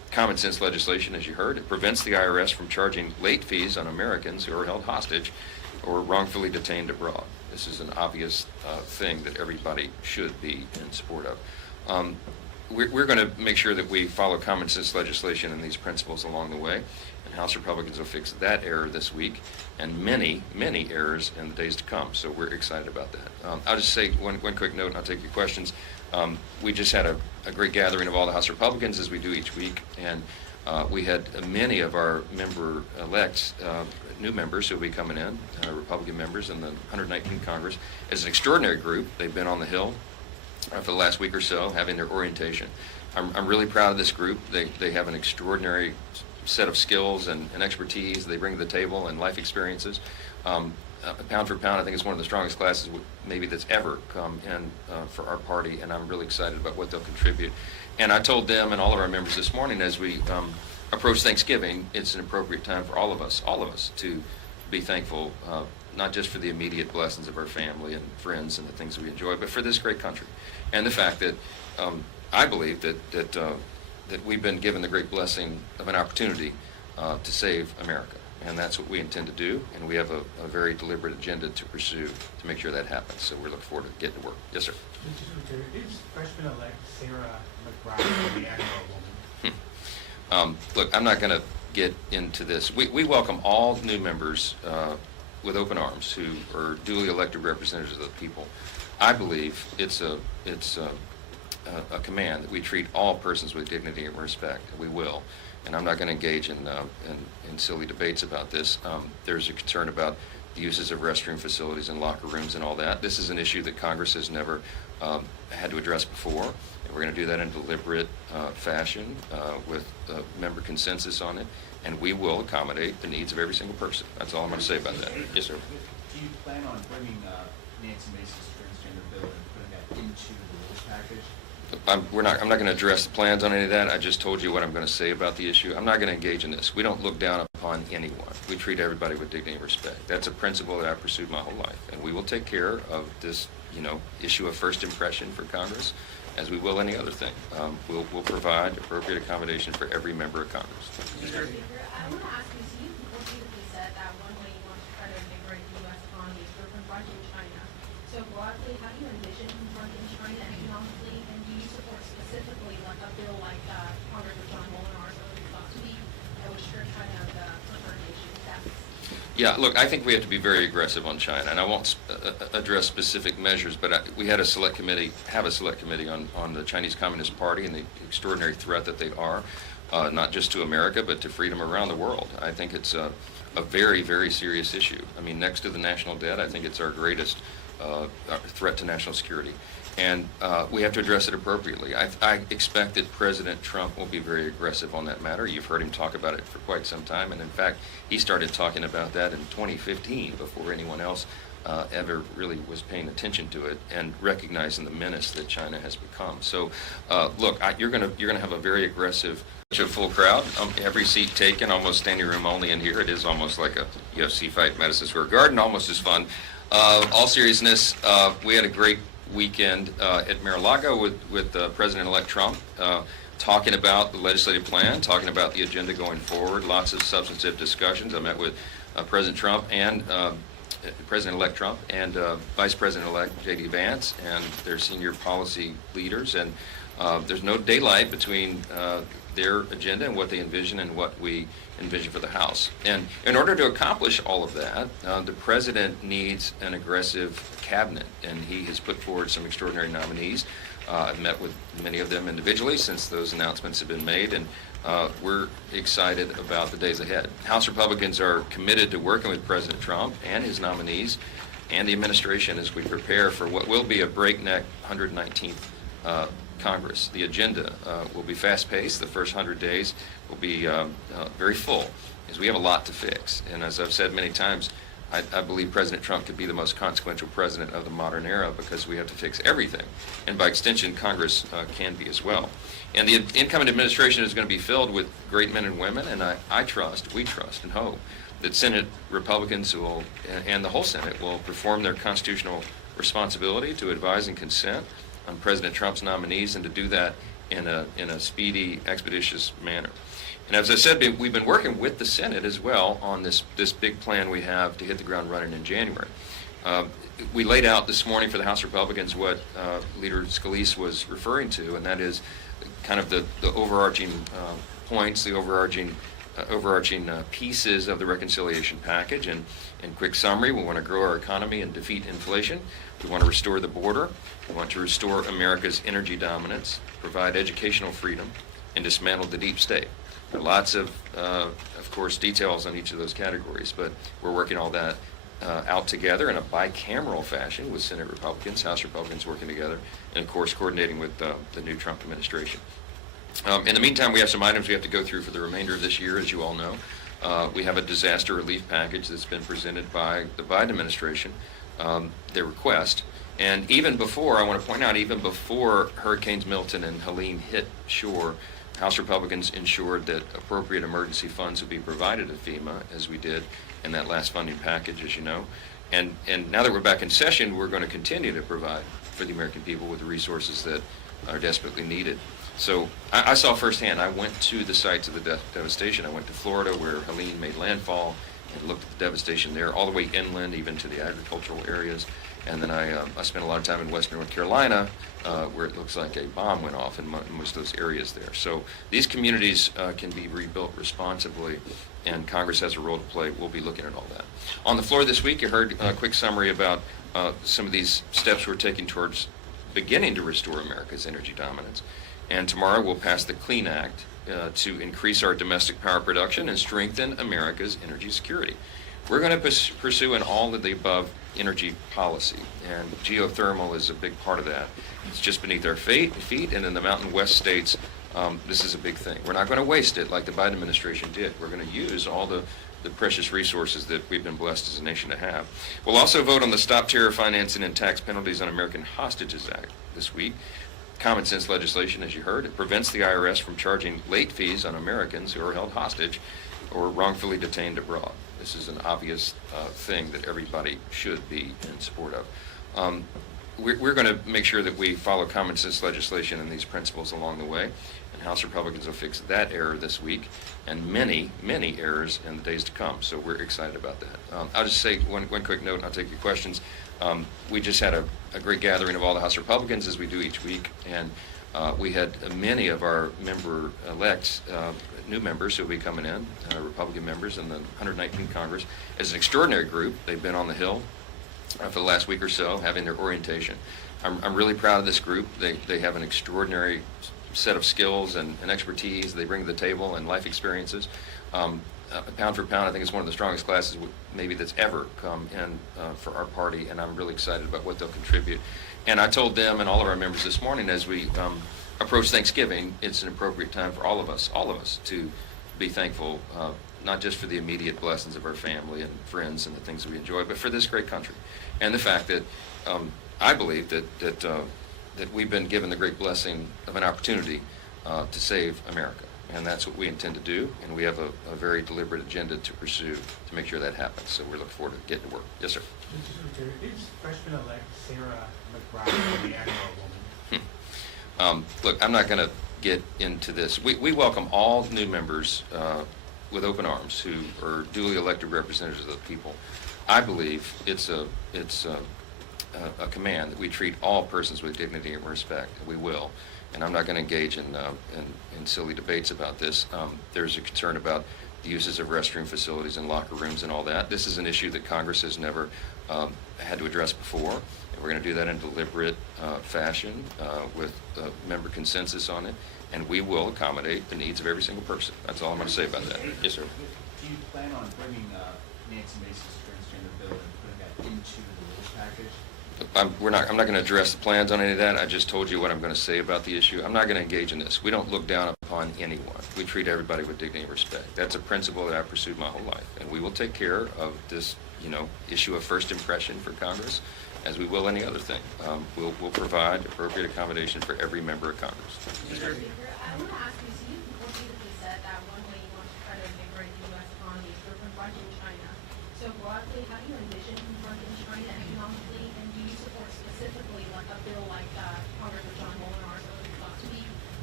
common sense legislation, as you heard. It prevents the IRS from charging late fees on Americans who are held hostage or wrongfully detained abroad. This is an obvious thing that everybody should be in support of. We're going to make sure that we follow common sense legislation and these principles along the way, and House Republicans will fix that error this week and many, many errors in the days to come. So we're excited about that. I'll just say one quick note, and I'll take your questions. We just had a great gathering of all the House Republicans, as we do each week, and we had many of our member-elects, new members who will be coming in, Republican members in the 119th Congress. It's an extraordinary group. They've been on the Hill for the last week or so, having their orientation. I'm really proud of this group. They have an extraordinary set of skills and expertise they bring to the table and life experiences. Pound for pound, I think it's one of the strongest classes maybe that's ever come in for our party, and I'm really excited about what they'll contribute. And I told them and all of our members this morning, as we approach Thanksgiving, it's an appropriate time for all of us to be thankful, not just for the immediate blessings of our family and friends and the things we enjoy, but for this great country. And the fact that I believe that we've been given the great blessing of an opportunity to save America. And that's what we intend to do, and we have a very deliberate agenda to pursue to make sure that happens. So we're looking forward to getting to work. Yes, sir. Is freshman-elect Sarah McBride the Agro woman? Look, I'm not going to get into this. We welcome all new members with open arms who are duly elected representatives of the people. I believe it's a command that we treat all persons with dignity and respect. We will. And I'm not going to engage in silly debates about this. There's a concern about the uses of restroom facilities and locker rooms and all that. This is an issue that Congress has never had to address before. And we're going to do that in a deliberate fashion with member consensus on it. And we will accommodate the needs of every single person. That's all I'm going to say about that. Yes, sir. Do you plan on bringing Nancy Mace's transgender bill and putting that into the rules package? I'm not going to address the plans on any of that. I just told you what I'm going to say about the issue. I'm not going to engage in this. We don't look down upon anyone. We treat everybody with dignity and respect. That's a principle that I've pursued my whole life. And we will take care of this, issue of first impression for Congress, as we will any other thing. We'll provide appropriate accommodation for every member of Congress. Leader, I want to ask you, so you repeatedly said that one way you want to try to invigorate the U.S. economy is through confronting China. So broadly, how do you envision confronting China economically, and do you support specifically like a bill like Congressman John Molinar's last week that would strip China of the preferred nation status? Yeah, look, I think we have to be very aggressive on China, and I won't address specific measures, but we had a select committee on the Chinese Communist Party and the extraordinary threat that they are, not just to America, but to freedom around the world. I think it's a very, very serious issue. I mean, next to the national debt, I think it's our greatest threat to national security. And we have to address it appropriately. I expect that President Trump will be very aggressive on that matter. You've heard him talk about it for quite some time, and in fact, he started talking about that in 2015 before anyone else ever really was paying attention to it and recognizing the menace that China has become. So, look, you're gonna have a very aggressive, full crowd. Every seat taken, almost standing room only in here. It is almost like a UFC fight, Madison Square Garden, almost as fun. All seriousness, we had a great weekend at Mar-a-Lago with President-elect Trump, talking about the legislative plan, talking about the agenda going forward, lots of substantive discussions. I met with President Trump and President-elect Trump and Vice President-elect J.D. Vance and their senior policy leaders, and there's no daylight between their agenda and what they envision and what we envision for the House. And in order to accomplish all of that, the President needs an aggressive cabinet, and he has put forward some extraordinary nominees. I've met with many of them individually since those announcements have been made, and we're excited about the days ahead. House Republicans are committed to working with President Trump and his nominees and the administration as we prepare for what will be a breakneck 119th Congress. The agenda will be fast-paced. The first 100 days will be very full, as we have a lot to fix. And as I've said many times, I believe President Trump could be the most consequential president of the modern era because we have to fix everything. And by extension, Congress can be as well. And the incoming administration is going to be filled with great men and women, and we trust and hope that Senate Republicans and the whole Senate will perform their constitutional responsibility to advise and consent on President Trump's nominees, and to do that in a speedy, expeditious manner. And as I said, we've been working with the Senate as well on this big plan we have to hit the ground running in January. We laid out this morning for the House Republicans what Leader Scalise was referring to, and that is kind of the overarching points, the overarching pieces of the reconciliation package. And in quick summary, we want to grow our economy and defeat inflation. We want to restore the border. We want to restore America's energy dominance, provide educational freedom, and dismantle the deep state. There are lots of course, details on each of those categories, but we're working all that out together in a bicameral fashion with Senate Republicans, House Republicans working together, and of course coordinating with the new Trump administration. In the meantime, we have some items we have to go through for the remainder of this year, as you all know. We have a disaster relief package that's been presented by the Biden administration, their request. And even before, I want to point out, even before Hurricanes Milton and Helene hit shore, House Republicans ensured that appropriate emergency funds would be provided to FEMA, as we did in that last funding package, as you know. And now that we're back in session, we're going to continue to provide for the American people with the resources that are desperately needed. So I saw firsthand. I went to the sites of the devastation. I went to Florida, where Helene made landfall, and looked at the devastation there, all the way inland, even to the agricultural areas. And then I spent a lot of time in western North Carolina, where it looks like a bomb went off in most of those areas there. So these communities can be rebuilt responsibly, and Congress has a role to play. We'll be looking at all that. On the floor this week, you heard a quick summary about some of these steps we're taking towards beginning to restore America's energy dominance. And tomorrow we'll pass the Clean Act to increase our domestic power production and strengthen America's energy security. We're going to pursue an all of the above energy policy, and geothermal is a big part of that. It's just beneath our feet, and in the Mountain West states, this is a big thing. We're not going to waste it like the Biden administration did. We're going to use all the precious resources that we've been blessed as a nation to have. We'll also vote on the Stop Terror Financing and Tax Penalties on American Hostages Act this week. Common sense legislation, as you heard. It prevents the IRS from charging late fees on Americans who are held hostage or wrongfully detained abroad. This is an obvious thing that everybody should be in support of. We're going to make sure that we follow common sense legislation and these principles along the way, and House Republicans will fix that error this week and many, many errors in the days to come. So we're excited about that. I'll just say one quick note, and I'll take your questions. We just had a great gathering of all the House Republicans, as we do each week, and we had many of our member-elects, new members who will be coming in, Republican members in the 119th Congress. As an extraordinary group, they've been on the Hill for the last week or so, having their orientation. I'm really proud of this group. They have an extraordinary set of skills and expertise they bring to the table, and life experiences. Pound for pound, I think it's one of the strongest classes maybe that's ever come in for our party, and I'm really excited about what they'll contribute. And I told them and all of our members this morning, as we approach Thanksgiving, it's an appropriate time for all of us to be thankful, not just for the immediate blessings of our family and friends and the things that we enjoy, but for this great country, and the fact that I believe that we've been given the great blessing of an opportunity to save America. And that's what we intend to do, and we have a very deliberate agenda to pursue to make sure that happens. So we're looking forward to getting to work. Yes, sir. Mr. Secretary, is freshman-elect Sarah McBride the Agro woman? Look, I'm not going to get into this. We welcome all new members with open arms who are duly elected representatives of the people. I believe it's a command that we treat all persons with dignity and respect. We will. And I'm not going to engage in silly debates about this. There's a concern about the uses of restroom facilities and locker rooms and all that. This is an issue that Congress has never had to address before. And we're going to do that in a deliberate fashion with member consensus on it. And we will accommodate the needs of every single person. That's all I'm going to say about that. Yes, sir. Do you plan on bringing Nancy Mace's transgender bill and putting that into the rules package? I'm not going to address the plans on any of that. I just told you what I'm going to say about the issue. I'm not going to engage in this. We don't look down upon anyone. We treat everybody with dignity and respect. That's a principle that I've pursued my whole life. And we will take care of this, issue of first impression for Congress, as we will any other thing. We'll provide appropriate accommodation for every member of Congress. Mr. Speaker, I want to ask you, so you repeatedly said that one way you want to try to invigorate the U.S. economy is through confronting China. So broadly, how do you envision confronting China economically, and do you support specifically like a bill like Congressman John Mullinar last week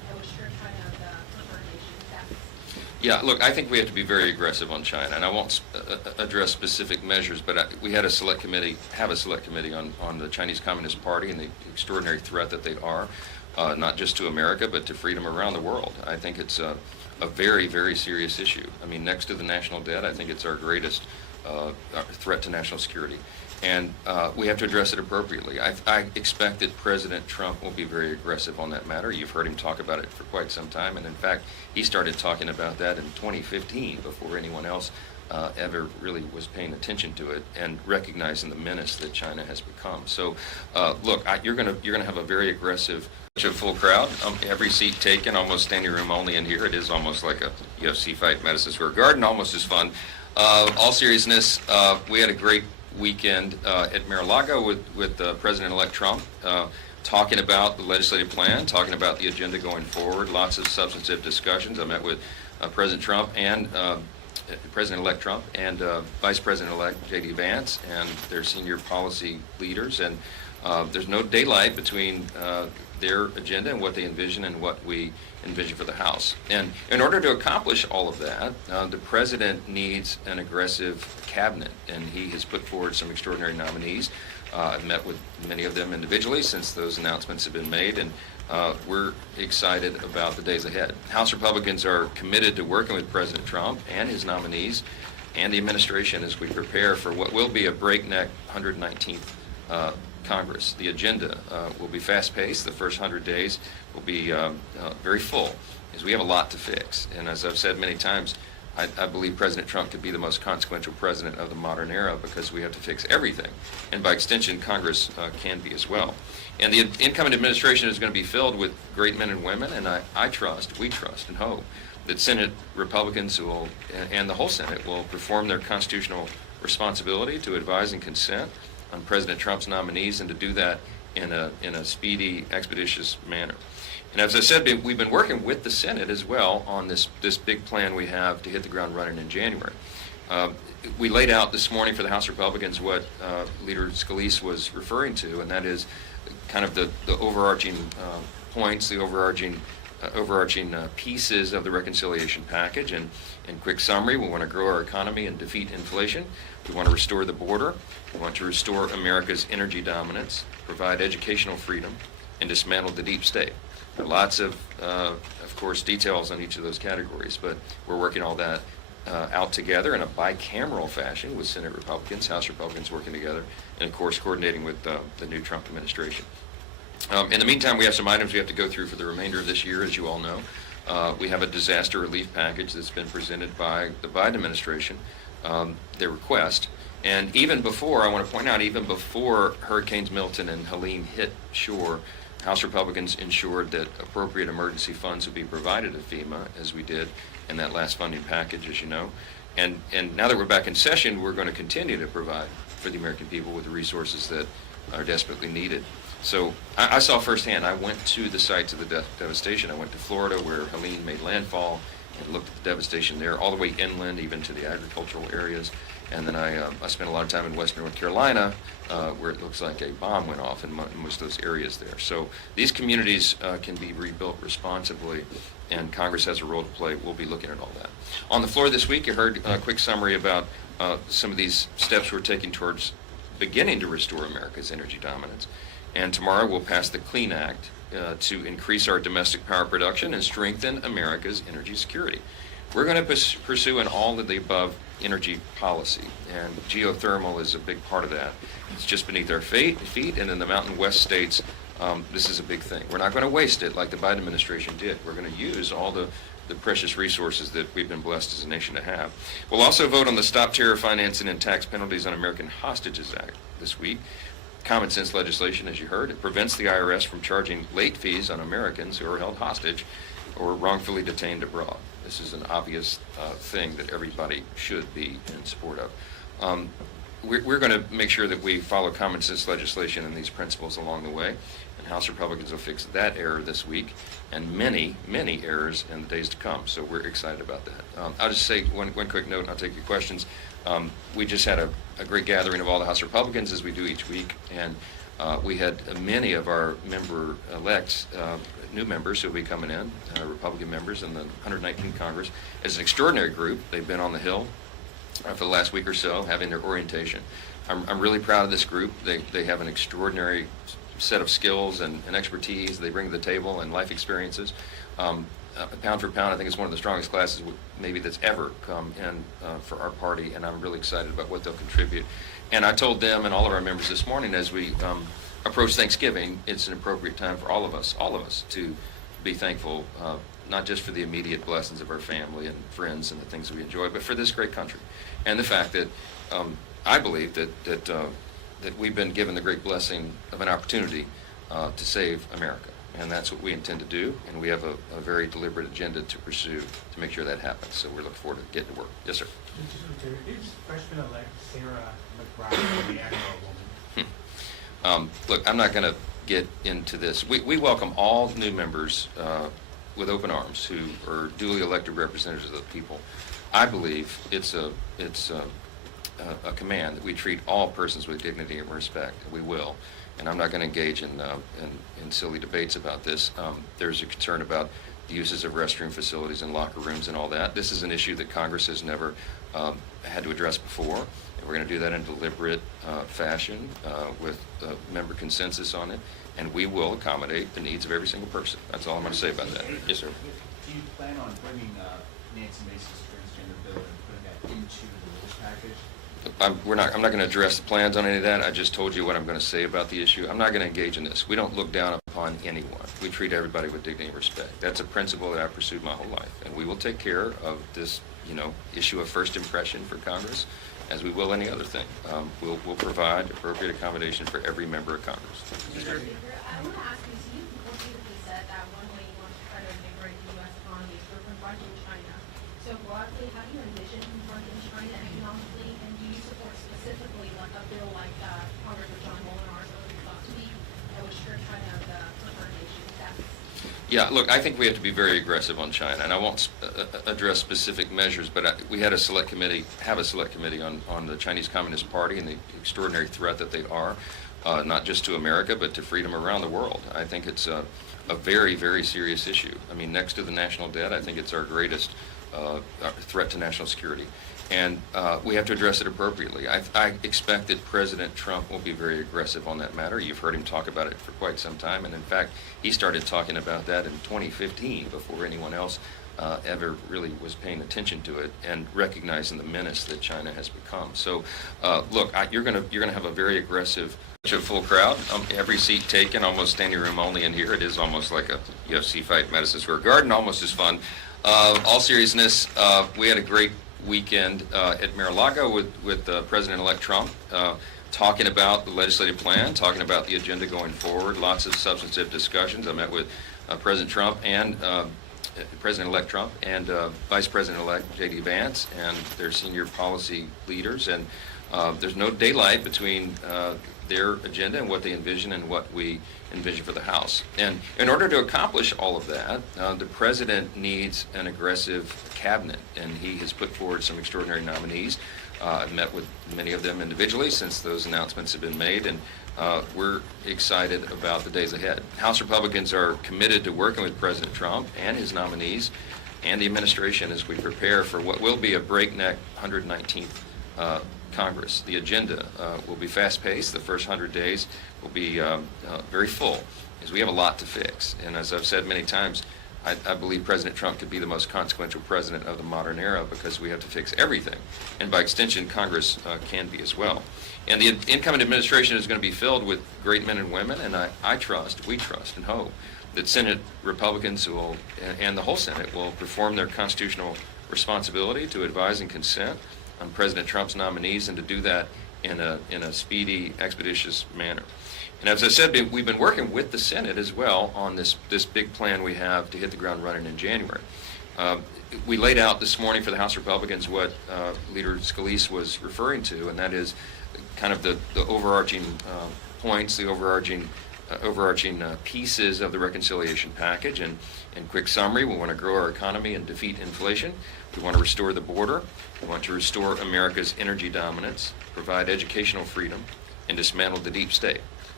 that would strip China of the preferred nation status? Yeah, look, I think we have to be very aggressive on China, and I won't address specific measures, but we had a select committee on the Chinese Communist Party and the extraordinary threat that they are, not just to America, but to freedom around the world. I think it's a very, very serious issue. I mean, next to the national debt, I think it's our greatest threat to national security. And we have to address it appropriately. I expect that President Trump will be very aggressive on that matter. You've heard him talk about it for quite some time, and in fact, he started talking about that in 2015 before anyone else ever really was paying attention to it and recognizing the menace that China has become. So, look, you're gonna have a very aggressive, full crowd. Every seat taken, almost standing room only in here. It is almost like a UFC fight, Madison Square Garden, almost as fun. All seriousness, we had a great weekend at Mar-a-Lago with President-elect Trump, talking about the legislative plan, talking about the agenda going forward, lots of substantive discussions. I met with President Trump and President-elect Trump and Vice President-elect J.D. Vance and their senior policy leaders, and there's no daylight between their agenda and what they envision and what we envision for the House. And in order to accomplish all of that, the President needs an aggressive cabinet, and he has put forward some extraordinary nominees. I've met with many of them individually since those announcements have been made, and we're excited about the days ahead. House Republicans are committed to working with President Trump and his nominees and the administration as we prepare for what will be a breakneck 119th Congress. The agenda will be fast-paced. The first 100 days will be very full, as we have a lot to fix. And as I've said many times, I believe President Trump could be the most consequential president of the modern era because we have to fix everything. And by extension, Congress can be as well. And the incoming administration is going to be filled with great men and women, and we trust and hope that Senate Republicans will, and the whole Senate will perform their constitutional responsibility to advise and consent on President Trump's nominees, and to do that in a speedy, expeditious manner. And as I said, we've been working with the Senate as well on this big plan we have to hit the ground running in January. We laid out this morning for the House Republicans what Leader Scalise was referring to, and that is kind of the overarching points, the overarching pieces of the reconciliation package. And in quick summary, we want to grow our economy and defeat inflation. We want to restore the border. We want to restore America's energy dominance, provide educational freedom, and dismantle the deep state. There are lots of course, details on each of those categories, but we're working all that out together in a bicameral fashion with Senate Republicans, House Republicans working together, and of course coordinating with the new Trump administration. In the meantime, we have some items we have to go through for the remainder of this year, as you all know. We have a disaster relief package that's been presented by the Biden administration, their request. And even before, I want to point out, even before Hurricanes Milton and Helene hit shore, House Republicans ensured that appropriate emergency funds would be provided to FEMA, as we did in that last funding package, as you know. And now that we're back in session, we're going to continue to provide for the American people with the resources that are desperately needed. So I saw firsthand. I went to the sites of the devastation. I went to Florida, where Helene made landfall, and looked at the devastation there, all the way inland, even to the agricultural areas. And then I spent a lot of time in western North Carolina, where it looks like a bomb went off in most of those areas there. So these communities can be rebuilt responsibly, and Congress has a role to play. We'll be looking at all that. On the floor this week, you heard a quick summary about some of these steps we're taking towards beginning to restore America's energy dominance. And tomorrow we'll pass the Clean Act to increase our domestic power production and strengthen America's energy security. We're going to pursue an all of the above energy policy, and geothermal is a big part of that. It's just beneath our feet, and in the Mountain West states, this is a big thing. We're not going to waste it like the Biden administration did. We're going to use all the precious resources that we've been blessed as a nation to have. We'll also vote on the Stop Terror Financing and Tax Penalties on American Hostages Act this week. Common sense legislation, as you heard. It prevents the IRS from charging late fees on Americans who are held hostage or wrongfully detained abroad. This is an obvious thing that everybody should be in support of. We're going to make sure that we follow common sense legislation and these principles along the way, and House Republicans will fix that error this week and many, many errors in the days to come. So we're excited about that. I'll just say one quick note, and I'll take your questions. We just had a great gathering of all the House Republicans, as we do each week, and We had many of our member-elects, new members who will be coming in, Republican members in the 119th Congress. It's an extraordinary group. They've been on the Hill for the last week or so, having their orientation. I'm really proud of this group. They have an extraordinary set of skills and expertise they bring to the table and life experiences. Pound for pound, I think it's one of the strongest classes maybe that's ever come in for our party, and I'm really excited about what they'll contribute. And I told them and all of our members this morning as we approach Thanksgiving, it's an appropriate time for all of us to be thankful, not just for the immediate blessings of our family and friends and the things we enjoy, but for this great country. And the fact that I believe that we've been given the great blessing of an opportunity to save America. And that's what we intend to do, and we have a very deliberate agenda to pursue to make sure that happens. So we're looking forward to getting to work. Yes, sir. Mr. Secretary, is freshman-elect Sarah McBride the Agro woman? Look, I'm not going to get into this. We welcome all new members with open arms who are duly elected representatives of the people. I believe it's a command that we treat all persons with dignity and respect. We will. And I'm not going to engage in silly debates about this. There's a concern about the uses of restroom facilities and locker rooms and all that. This is an issue that Congress has never had to address before. And we're going to do that in a deliberate fashion with member consensus on it. And we will accommodate the needs of every single person. That's all I'm going to say about that. Yes, sir. Do you plan on bringing Nancy Mace's transgender bill and putting that into the rules package? I'm not going to address the plans on any of that. I just told you what I'm going to say about the issue. I'm not going to engage in this. We don't look down upon anyone. We treat everybody with dignity and respect. That's a principle that I've pursued my whole life. And we will take care of this, issue of first impression for Congress, as we will any other thing. We'll provide appropriate accommodation for every member of Congress. Mr. Speaker, I want to ask you, so you repeatedly said that one way you want to try to invigorate the U.S. economy is through confronting China. So broadly, how do you envision confronting China economically, and do you support specifically like a bill like Congressman John Molinar's that was thought to be that would strip China of the confrontation status? Yeah, look, I think we have to be very aggressive on China, and I won't address specific measures, but we had a select committee on the Chinese Communist Party and the extraordinary threat that they are, not just to America, but to freedom around the world. I think it's a very, very serious issue. I mean, next to the national debt, I think it's our greatest threat to national security. And we have to address it appropriately. I expect that President Trump will be very aggressive on that matter. You've heard him talk about it for quite some time, and in fact, he started talking about that in 2015 before anyone else ever really was paying attention to it and recognizing the menace that China has become. So, look, you're going to have a very aggressive, full crowd. Every seat taken, almost standing room only in here. It is almost like a UFC fight at Madison Square Garden, almost as fun. All seriousness, we had a great weekend at Mar-a-Lago with President-elect Trump, talking about the legislative plan, talking about the agenda going forward, lots of substantive discussions. I met with President Trump and President-elect Trump and Vice President-elect J.D. Vance and their senior policy leaders, and there's no daylight between their agenda and what they envision and what we envision for the House. And in order to accomplish all of that, the President needs an aggressive cabinet, and he has put forward some extraordinary nominees. I've met with many of them individually since those announcements have been made, and we're excited about the days ahead. House Republicans are committed to working with President Trump and his nominees and the administration as we prepare for what will be a breakneck 119th Congress. The agenda will be fast-paced. The first 100 days will be very full, as we have a lot to fix. And as I've said many times, I believe President Trump could be the most consequential president of the modern era because we have to fix everything. And by extension, Congress can be as well. And the incoming administration is going to be filled with great men and women, and we trust and hope that Senate Republicans and the whole Senate will perform their constitutional responsibility to advise and consent on President Trump's nominees, and to do that in a speedy, expeditious manner. And as I said, we've been working with the Senate as well on this big plan we have to hit the ground running in January. We laid out this morning for the House Republicans what Leader Scalise was referring to, and that is kind of the overarching points, the overarching pieces of the reconciliation package. And in quick summary, we want to grow our economy and defeat inflation. We want to restore the border. We want to restore America's energy dominance, provide educational freedom, and dismantle the deep state.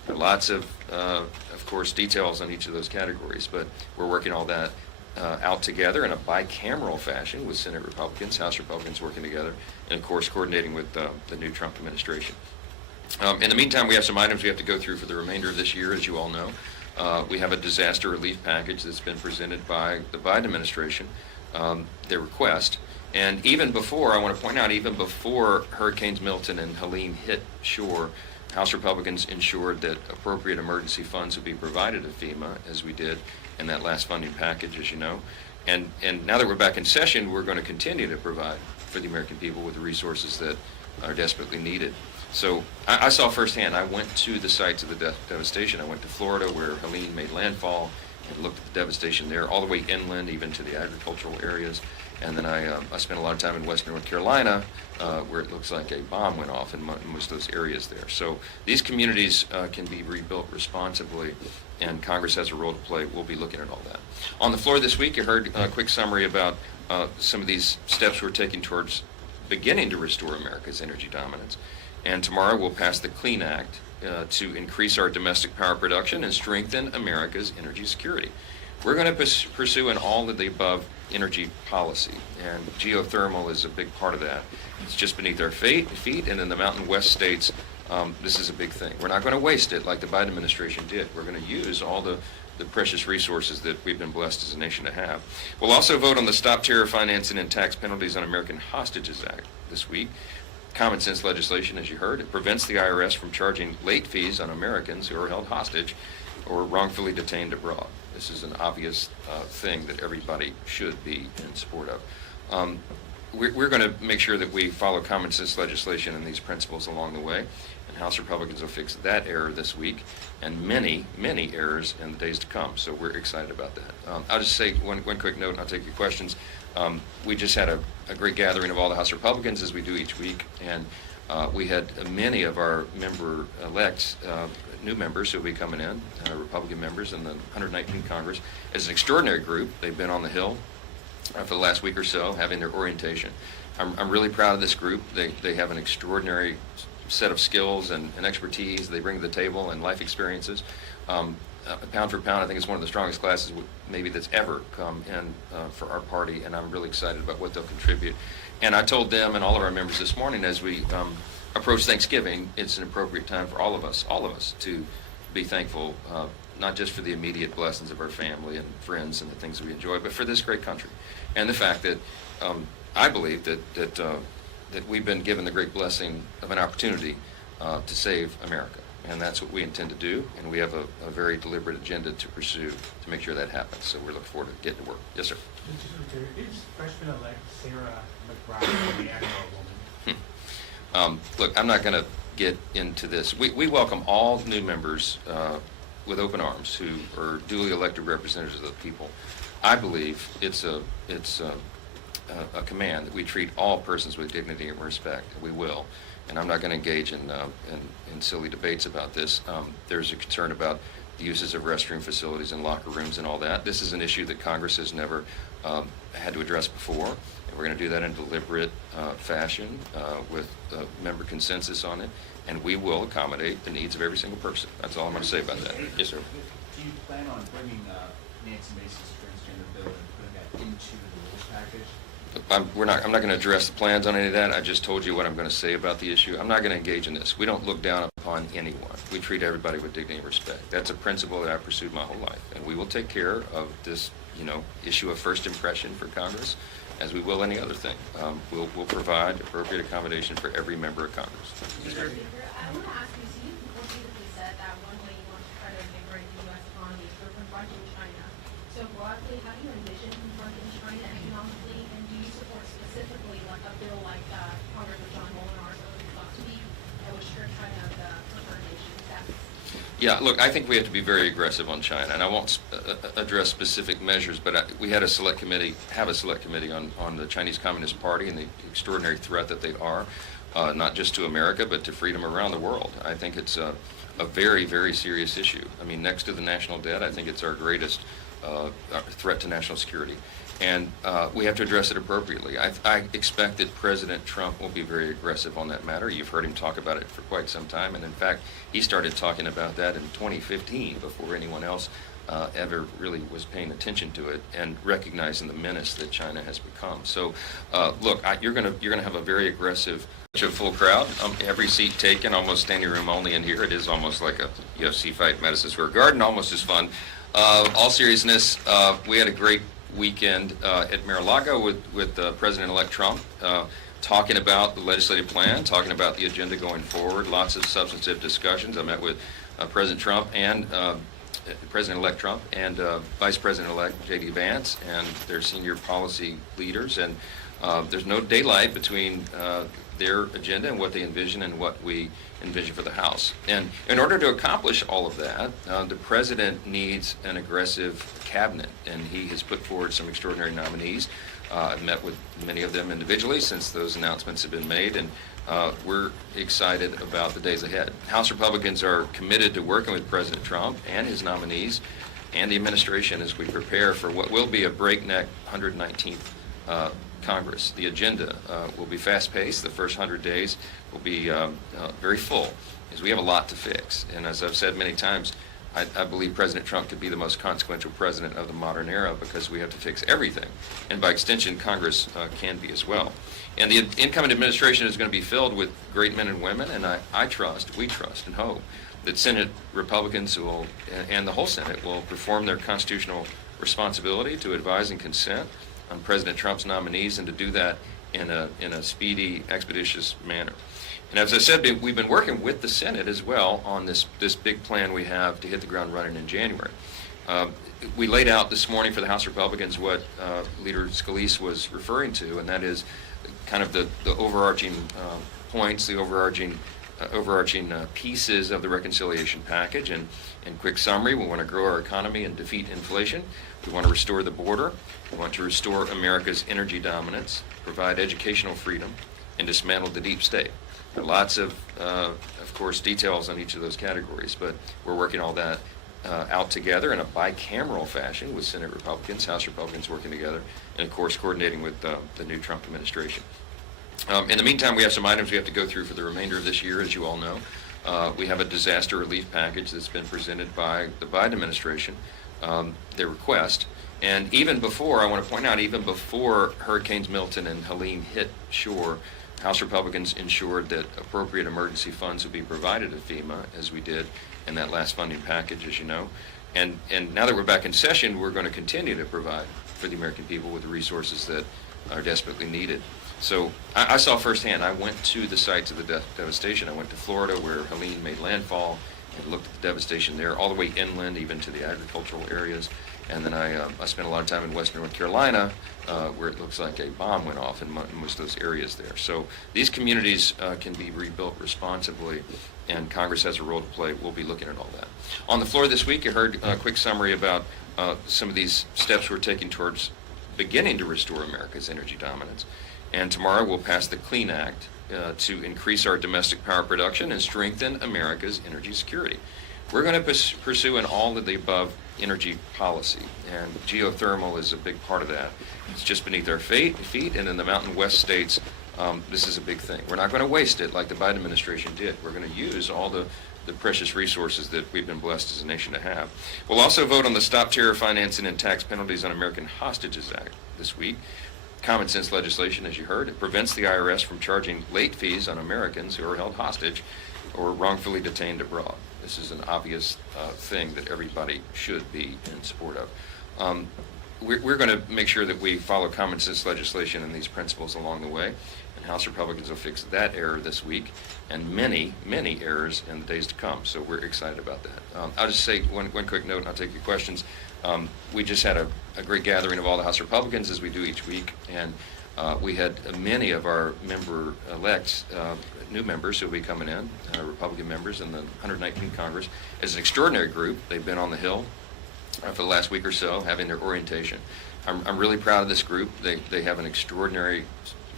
There are lots of course, details on each of those categories, but we're working all that out together in a bicameral fashion with Senate Republicans, House Republicans working together, and of course coordinating with the new Trump administration. In the meantime, we have some items we have to go through for the remainder of this year, as you all know. We have a disaster relief package that's been presented by the Biden administration, their request. And even before, I want to point out, even before Hurricanes Milton and Helene hit shore, House Republicans ensured that appropriate emergency funds would be provided to FEMA, as we did in that last funding package, as you know. And now that we're back in session, we're going to continue to provide for the American people with the resources that are desperately needed. So I saw firsthand. I went to the sites of the devastation. I went to Florida, where Helene made landfall, and looked at the devastation there, all the way inland, even to the agricultural areas. And then I spent a lot of time in western North Carolina, where it looks like a bomb went off in most of those areas there. So these communities can be rebuilt responsibly, and Congress has a role to play. We'll be looking at all that. On the floor this week, you heard a quick summary about some of these steps we're taking towards beginning to restore America's energy dominance. And tomorrow we'll pass the Clean Act to increase our domestic power production and strengthen America's energy security. We're going to pursue an all of the above energy policy, and geothermal is a big part of that. It's just beneath our feet, and in the Mountain West states, this is a big thing. We're not going to waste it like the Biden administration did. We're going to use all the precious resources that we've been blessed as a nation to have. We'll also vote on the Stop Terror Financing and Tax Penalties on American Hostages Act this week. Common sense legislation, as you heard. It prevents the IRS from charging late fees on Americans who are held hostage or wrongfully detained abroad. This is an obvious thing that everybody should be in support of. We're going to make sure that we follow common sense legislation and these principles along the way, and House Republicans will fix that error this week and many, many errors in the days to come. So we're excited about that. I'll just say one quick note, and I'll take your questions. We just had a great gathering of all the House Republicans, as we do each week, and we had many of our member-elects, new members who will be coming in, Republican members in the 119th Congress. It's an extraordinary group. They've been on the Hill for the last week or so, having their orientation. I'm really proud of this group. They have an extraordinary set of skills and expertise they bring to the table, and life experiences. Pound for pound, I think it's one of the strongest classes maybe that's ever come in for our party, and I'm really excited about what they'll contribute. And I told them and all of our members this morning, as we approach Thanksgiving, it's an appropriate time for all of us to be thankful, not just for the immediate blessings of our family and friends and the things we enjoy, but for this great country, and the fact that I believe that we've been given the great blessing of an opportunity to save America. And that's what we intend to do, and we have a very deliberate agenda to pursue to make sure that happens. So we're looking forward to getting to work. Yes, sir. Is freshman-elect Sarah McBride the Agro woman? Look, I'm not going to get into this. We welcome all new members with open arms who are duly elected representatives of the people. I believe it's a command that we treat all persons with dignity and respect. We will. And I'm not going to engage in silly debates about this. There's a concern about the uses of restroom facilities and locker rooms and all that. This is an issue that Congress has never had to address before, and we're going to do that in deliberate fashion with member consensus on it, and we will accommodate the needs of every single person. That's all I'm going to say about that. Yes, sir. Do you plan on bringing Nancy Mace's transgender bill and putting that into the rules package? I'm not going to address the plans on any of that. I just told you what I'm going to say about the issue. I'm not going to engage in this. We don't look down upon anyone. We treat everybody with dignity and respect. That's a principle that I've pursued my whole life, and we will take care of this, issue of first impression for Congress, as we will any other thing. We'll provide appropriate accommodation for every member of Congress. Mr. Speaker, I want to ask you, so you repeatedly said that one way you want to try to invigorate the U.S. economy is through confronting China. So broadly, how do you envision confronting China economically, and do you support specifically like a bill like Congressman John Molinar's last week that would strip China of the preferred nation status? Yeah, look, I think we have to be very aggressive on China, and I won't address specific measures, but we have a select committee on the Chinese Communist Party and the extraordinary threat that they are, not just to America, but to freedom around the world. I think it's a very, very serious issue. I mean, next to the national debt, I think it's our greatest threat to national security. And we have to address it appropriately. I expect that President Trump will be very aggressive on that matter. You've heard him talk about it for quite some time, and in fact, he started talking about that in 2015 before anyone else ever really was paying attention to it and recognizing the menace that China has become. So, look, you're gonna have a very aggressive, full crowd. Every seat taken, almost standing room only in here. It is almost like a UFC fight in Madison Square Garden, almost as fun. All seriousness, we had a great weekend at Mar-a-Lago with President-elect Trump, talking about the legislative plan, talking about the agenda going forward, lots of substantive discussions. I met with President Trump and President-elect Trump and Vice President-elect J.D. Vance and their senior policy leaders, and there's no daylight between their agenda and what they envision and what we envision for the House. And in order to accomplish all of that, the President needs an aggressive cabinet, and he has put forward some extraordinary nominees. I've met with many of them individually since those announcements have been made, and we're excited about the days ahead. House Republicans are committed to working with President Trump and his nominees and the administration as we prepare for what will be a breakneck 119th Congress. The agenda will be fast-paced. The first 100 days will be very full, because we have a lot to fix. And as I've said many times, I believe President Trump could be the most consequential president of the modern era, because we have to fix everything. And by extension, Congress can be as well. And the incoming administration is going to be filled with great men and women, and we trust and hope that Senate Republicans will, and the whole Senate, will perform their constitutional responsibility to advise and consent on President Trump's nominees, and to do that in a speedy, expeditious manner. And as I said, we've been working with the Senate as well on this big plan we have to hit the ground running in January. We laid out this morning for the House Republicans what Leader Scalise was referring to, and that is kind of the overarching points, the overarching pieces of the reconciliation package. And in quick summary, we want to grow our economy and defeat inflation. We want to restore the border. We want to restore America's energy dominance, provide educational freedom, and dismantle the deep state. There are lots of course, details on each of those categories, but we're working all that out together in a bicameral fashion with Senate Republicans, House Republicans working together, and of course coordinating with the new Trump administration. In the meantime, we have some items we have to go through for the remainder of this year, as you all know. We have a disaster relief package that's been presented by the Biden administration, their request. And even before, I want to point out, even before Hurricanes Milton and Helene hit shore, House Republicans ensured that appropriate emergency funds would be provided to FEMA, as we did in that last funding package, as you know. And now that we're back in session, we're going to continue to provide for the American people with the resources that are desperately needed. So I saw firsthand. I went to the sites of the devastation. I went to Florida, where Helene made landfall, and looked at the devastation there, all the way inland, even to the agricultural areas. And then I spent a lot of time in western North Carolina, where it looks like a bomb went off in most of those areas there. So these communities can be rebuilt responsibly, and Congress has a role to play. We'll be looking at all that. On the floor this week, you heard a quick summary about some of these steps we're taking towards beginning to restore America's energy dominance. And tomorrow we'll pass the CLEAN Act to increase our domestic power production and strengthen America's energy security. We're going to pursue an all-of-the-above energy policy, and geothermal is a big part of that. It's just beneath our feet, and in the Mountain West states, this is a big thing. We're not going to waste it like the Biden administration did. We're going to use all the precious resources that we've been blessed as a nation to have. We'll also vote on the Stop Terror Financing and Tax Penalties on American Hostages Act this week. Common sense legislation, as you heard. It prevents the IRS from charging late fees on Americans who are held hostage or wrongfully detained abroad. This is an obvious thing that everybody should be in support of. We're going to make sure that we follow common sense legislation and these principles along the way, and House Republicans will fix that error this week and many, many errors in the days to come. So we're excited about that. I'll just say one quick note, and I'll take your questions. We just had a great gathering of all the House Republicans, as we do each week, and we had many of our member-elects, new members who will be coming in, Republican members in the 119th Congress. It's an extraordinary group. They've been on the Hill for the last week or so, having their orientation. I'm really proud of this group. They have an extraordinary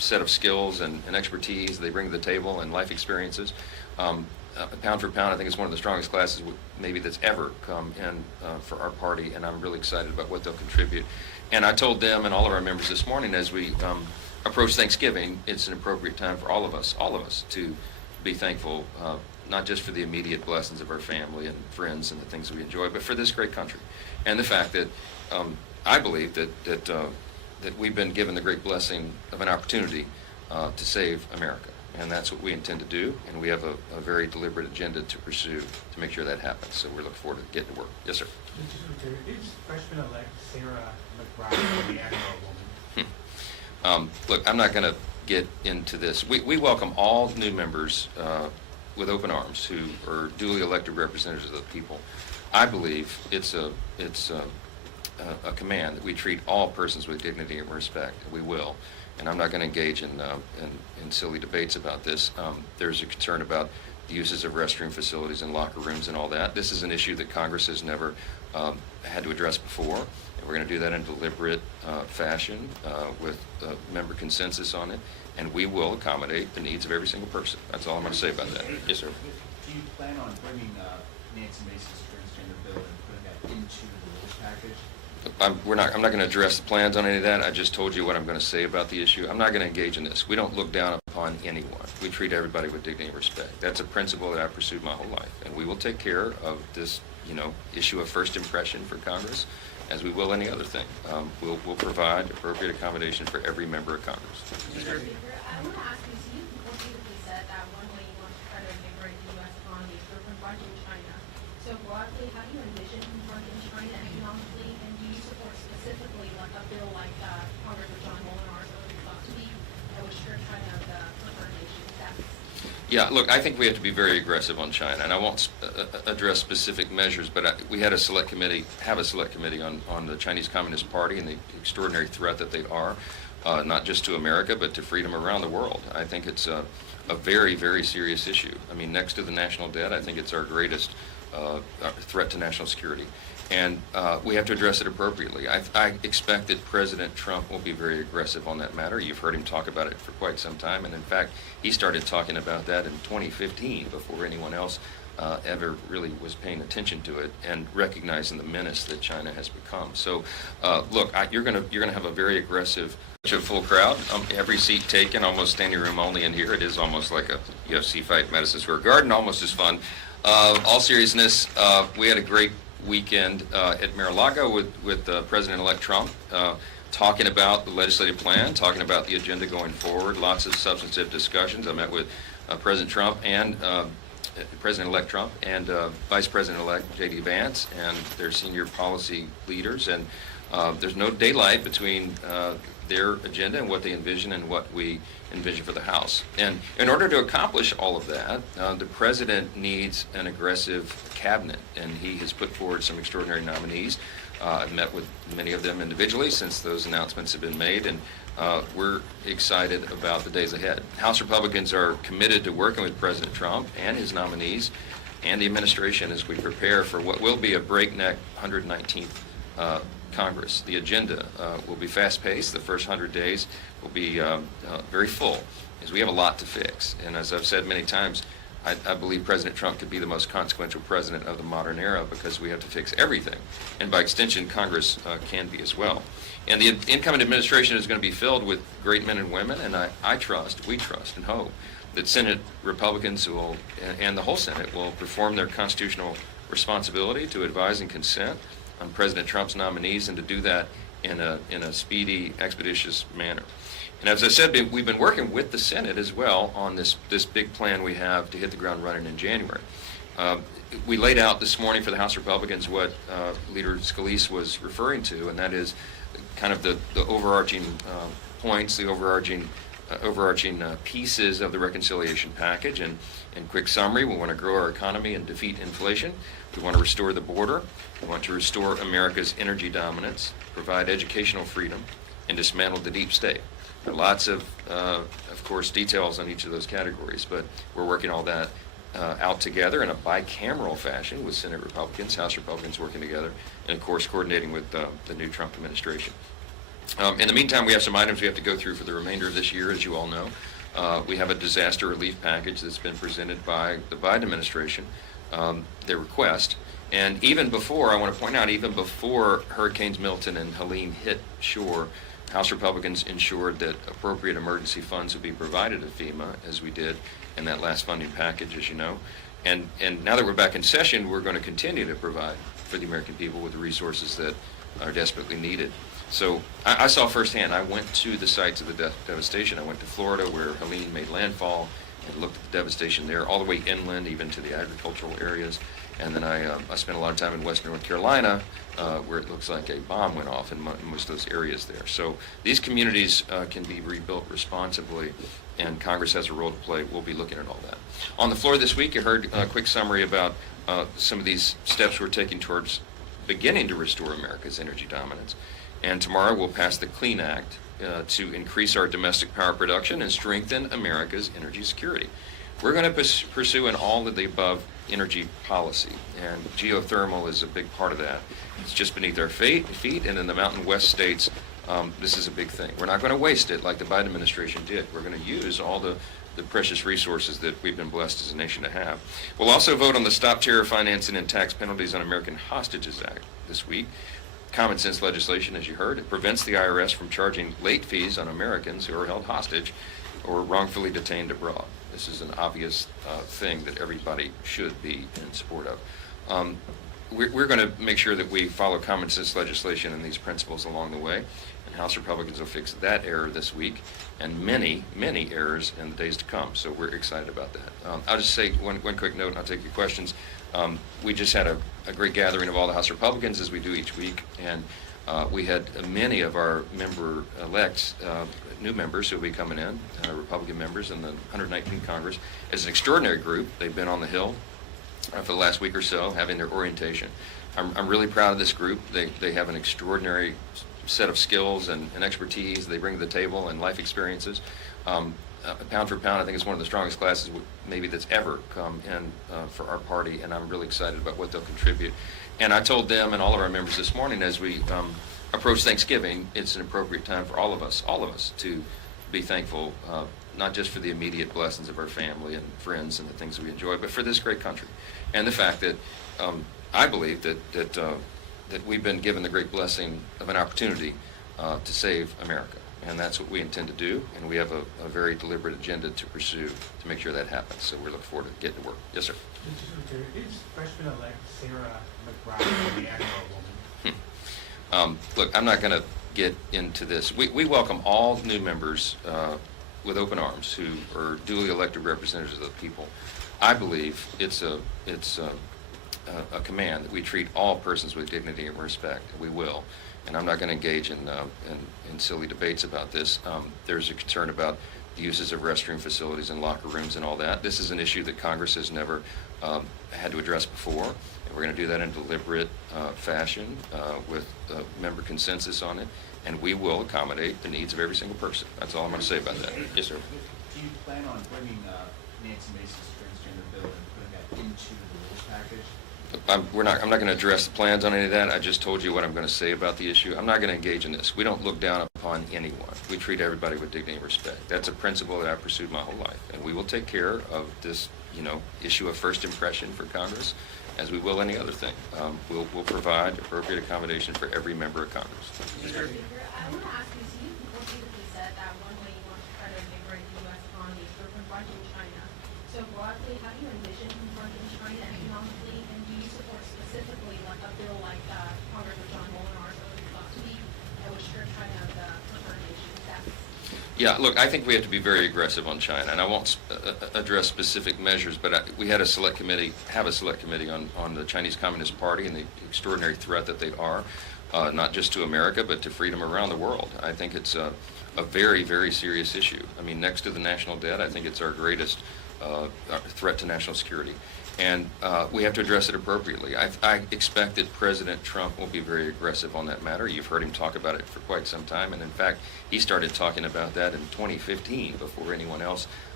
set of skills and expertise they bring to the table and life experiences. Pound for pound, I think it's one of the strongest classes maybe that's ever come in for our party, and I'm really excited about what they'll contribute. And I told them and all of our members this morning as we approach Thanksgiving, it's an appropriate time for all of us to be thankful, not just for the immediate blessings of our family and friends and the things we enjoy, but for this great country. And the fact that I believe that we've been given the great blessing of an opportunity to save America. And that's what we intend to do, and we have a very deliberate agenda to pursue to make sure that happens. So we're looking forward to getting to work. Yes, sir. Is freshman-elect Sarah McBride the Agro woman? Look, I'm not going to get into this. We welcome all new members with open arms who are duly elected representatives of the people. I believe it's a command that we treat all persons with dignity and respect. We will. And I'm not going to engage in silly debates about this. There's a concern about the uses of restroom facilities and locker rooms and all that. This is an issue that Congress has never had to address before. And we're going to do that in a deliberate fashion with member consensus on it. And we will accommodate the needs of every single person. That's all I'm going to say about that. Yes, sir. Do you plan on bringing Nancy Mace's transgender bill and putting that into the rules package? I'm not going to address the plans on any of that. I just told you what I'm going to say about the issue. I'm not going to engage in this. We don't look down upon anyone. We treat everybody with dignity and respect. That's a principle that I've pursued my whole life. And we will take care of this, issue of first impression for Congress, as we will any other thing. We'll provide appropriate accommodation for every member of Congress. Mr. Speaker, I want to ask you, so you repeatedly said that one way you want to try to invigorate the U.S. economy is through confronting China. So broadly, how do you envision confronting China economically, and do you support specifically like a bill like Congressman John Molinar's thought to be, which would try to confrontation steps? Yeah, look, I think we have to be very aggressive on China, and I won't address specific measures, but we had a select committee on the Chinese Communist Party and the extraordinary threat that they are, not just to America, but to freedom around the world. I think it's a very, very serious issue. I mean, next to the national debt, I think it's our greatest threat to national security. And we have to address it appropriately. I expect that President Trump will be very aggressive on that matter. You've heard him talk about it for quite some time. And in fact, he started talking about that in 2015 before anyone else ever really was paying attention to it and recognizing the menace that China has become. So look, you're gonna have a very aggressive, full crowd. Every seat taken, almost standing room only in here. It is almost like a UFC fight in Madison Square Garden, almost as fun. All seriousness, we had a great weekend at Mar-a-Lago with President-elect Trump, talking about the legislative plan, talking about the agenda going forward, lots of substantive discussions. I met with President Trump and President-elect Trump and Vice President-elect J.D. Vance and their senior policy leaders, and there's no daylight between their agenda and what they envision and what we envision for the House. And in order to accomplish all of that, the President needs an aggressive cabinet, and he has put forward some extraordinary nominees. I've met with many of them individually since those announcements have been made, and we're excited about the days ahead. House Republicans are committed to working with President Trump and his nominees and the administration as we prepare for what will be a breakneck 119th Congress. The agenda will be fast-paced. The first 100 days will be very full, as we have a lot to fix. And as I've said many times, I believe President Trump could be the most consequential president of the modern era because we have to fix everything. And by extension, Congress can be as well. And the incoming administration is going to be filled with great men and women, and we trust and hope that Senate Republicans and the whole Senate will perform their constitutional responsibility to advise and consent on President Trump's nominees, and to do that in a speedy, expeditious manner. And as I said, we've been working with the Senate as well on this big plan we have to hit the ground running in January. We laid out this morning for the House Republicans what Leader Scalise was referring to, and that is kind of the overarching points, the overarching pieces of the reconciliation package. And in quick summary, we want to grow our economy and defeat inflation. We want to restore the border. We want to restore America's energy dominance, provide educational freedom, and dismantle the deep state. There are lots of course, details on each of those categories, but we're working all that out together in a bicameral fashion with Senate Republicans, House Republicans working together, and of course coordinating with the new Trump administration. In the meantime, we have some items we have to go through for the remainder of this year, as you all know. We have a disaster relief package that's been presented by the Biden administration, their request. And even before, I want to point out, even before Hurricanes Milton and Helene hit shore, House Republicans ensured that appropriate emergency funds would be provided to FEMA, as we did in that last funding package, as you know. And now that we're back in session, we're going to continue to provide for the American people with the resources that are desperately needed. So I saw firsthand. I went to the sites of the devastation. I went to Florida, where Helene made landfall, and looked at the devastation there, all the way inland, even to the agricultural areas. And then I spent a lot of time in western North Carolina, where it looks like a bomb went off in most of those areas there. So these communities can be rebuilt responsibly, and Congress has a role to play. We'll be looking at all that. On the floor this week, you heard a quick summary about some of these steps we're taking towards beginning to restore America's energy dominance. And tomorrow we'll pass the Clean Act to increase our domestic power production and strengthen America's energy security. We're going to pursue an all of the above energy policy, and geothermal is a big part of that. It's just beneath our feet, and in the Mountain West states, this is a big thing. We're not going to waste it like the Biden administration did. We're going to use all the precious resources that we've been blessed as a nation to have. We'll also vote on the Stop Terror Financing and Tax Penalties on American Hostages Act this week. Common sense legislation, as you heard. It prevents the IRS from charging late fees on Americans who are held hostage or wrongfully detained abroad. This is an obvious thing that everybody should be in support of. We're going to make sure that we follow common sense legislation and these principles along the way, and House Republicans will fix that error this week and many, many errors in the days to come. So we're excited about that. I'll just say one quick note, and I'll take your questions. We just had a great gathering of all the House Republicans, as we do each week, and we had many of our member-elects, new members who will be coming in, Republican members in the 119th Congress. It's an extraordinary group. They've been on the Hill for the last week or so, having their orientation. I'm really proud of this group. They have an extraordinary set of skills and expertise they bring to the table, and life experiences. Pound for pound, I think it's one of the strongest classes maybe that's ever come in for our party, and I'm really excited about what they'll contribute. And I told them and all of our members this morning, as we approach Thanksgiving, it's an appropriate time for all of us to be thankful, not just for the immediate blessings of our family and friends and the things that we enjoy, but for this great country, and the fact that I believe that we've been given the great blessing of an opportunity to save America. And that's what we intend to do, and we have a very deliberate agenda to pursue to make sure that happens. So we're looking forward to getting to work. Yes, sir. Is freshman-elect Sarah McBride the Agro woman? Look, I'm not going to get into this. We welcome all new members with open arms who are duly elected representatives of the people. I believe it's a command that we treat all persons with dignity and respect. We will. And I'm not going to engage in silly debates about this. There's a concern about the uses of restroom facilities and locker rooms and all that. This is an issue that Congress has never had to address before. And we're going to do that in deliberate fashion with member consensus on it. And we will accommodate the needs of every single person. That's all I'm going to say about that. Yes, sir. Do you plan on bringing Nancy Mace's transgender bill and putting that into the rules package? I'm not going to address the plans on any of that. I just told you what I'm going to say about the issue. I'm not going to engage in this. We don't look down upon anyone. We treat everybody with dignity and respect. That's a principle that I've pursued my whole life. And we will take care of this, issue of first impression for Congress, as we will any other thing. We'll provide appropriate accommodation for every member of Congress. I want to ask you, so you repeatedly said that one way you want to try to invigorate the U.S. economy is through confronting China. So broadly, how do you envision confronting China economically, and do you support specifically like a bill like Congressman John Molinar's last week that would strip China of the preferred nation status? Yeah, look, I think we have to be very aggressive on China, and I won't address specific measures, but we had a select committee on the Chinese Communist Party and the extraordinary threat that they are, not just to America, but to freedom around the world. I think it's a very, very serious issue. I mean, next to the national debt, I think it's our greatest threat to national security. And we have to address it appropriately. I expect that President Trump will be very aggressive on that matter. You've heard him talk about it for quite some time, and in fact, he started talking about that in 2015 before anyone else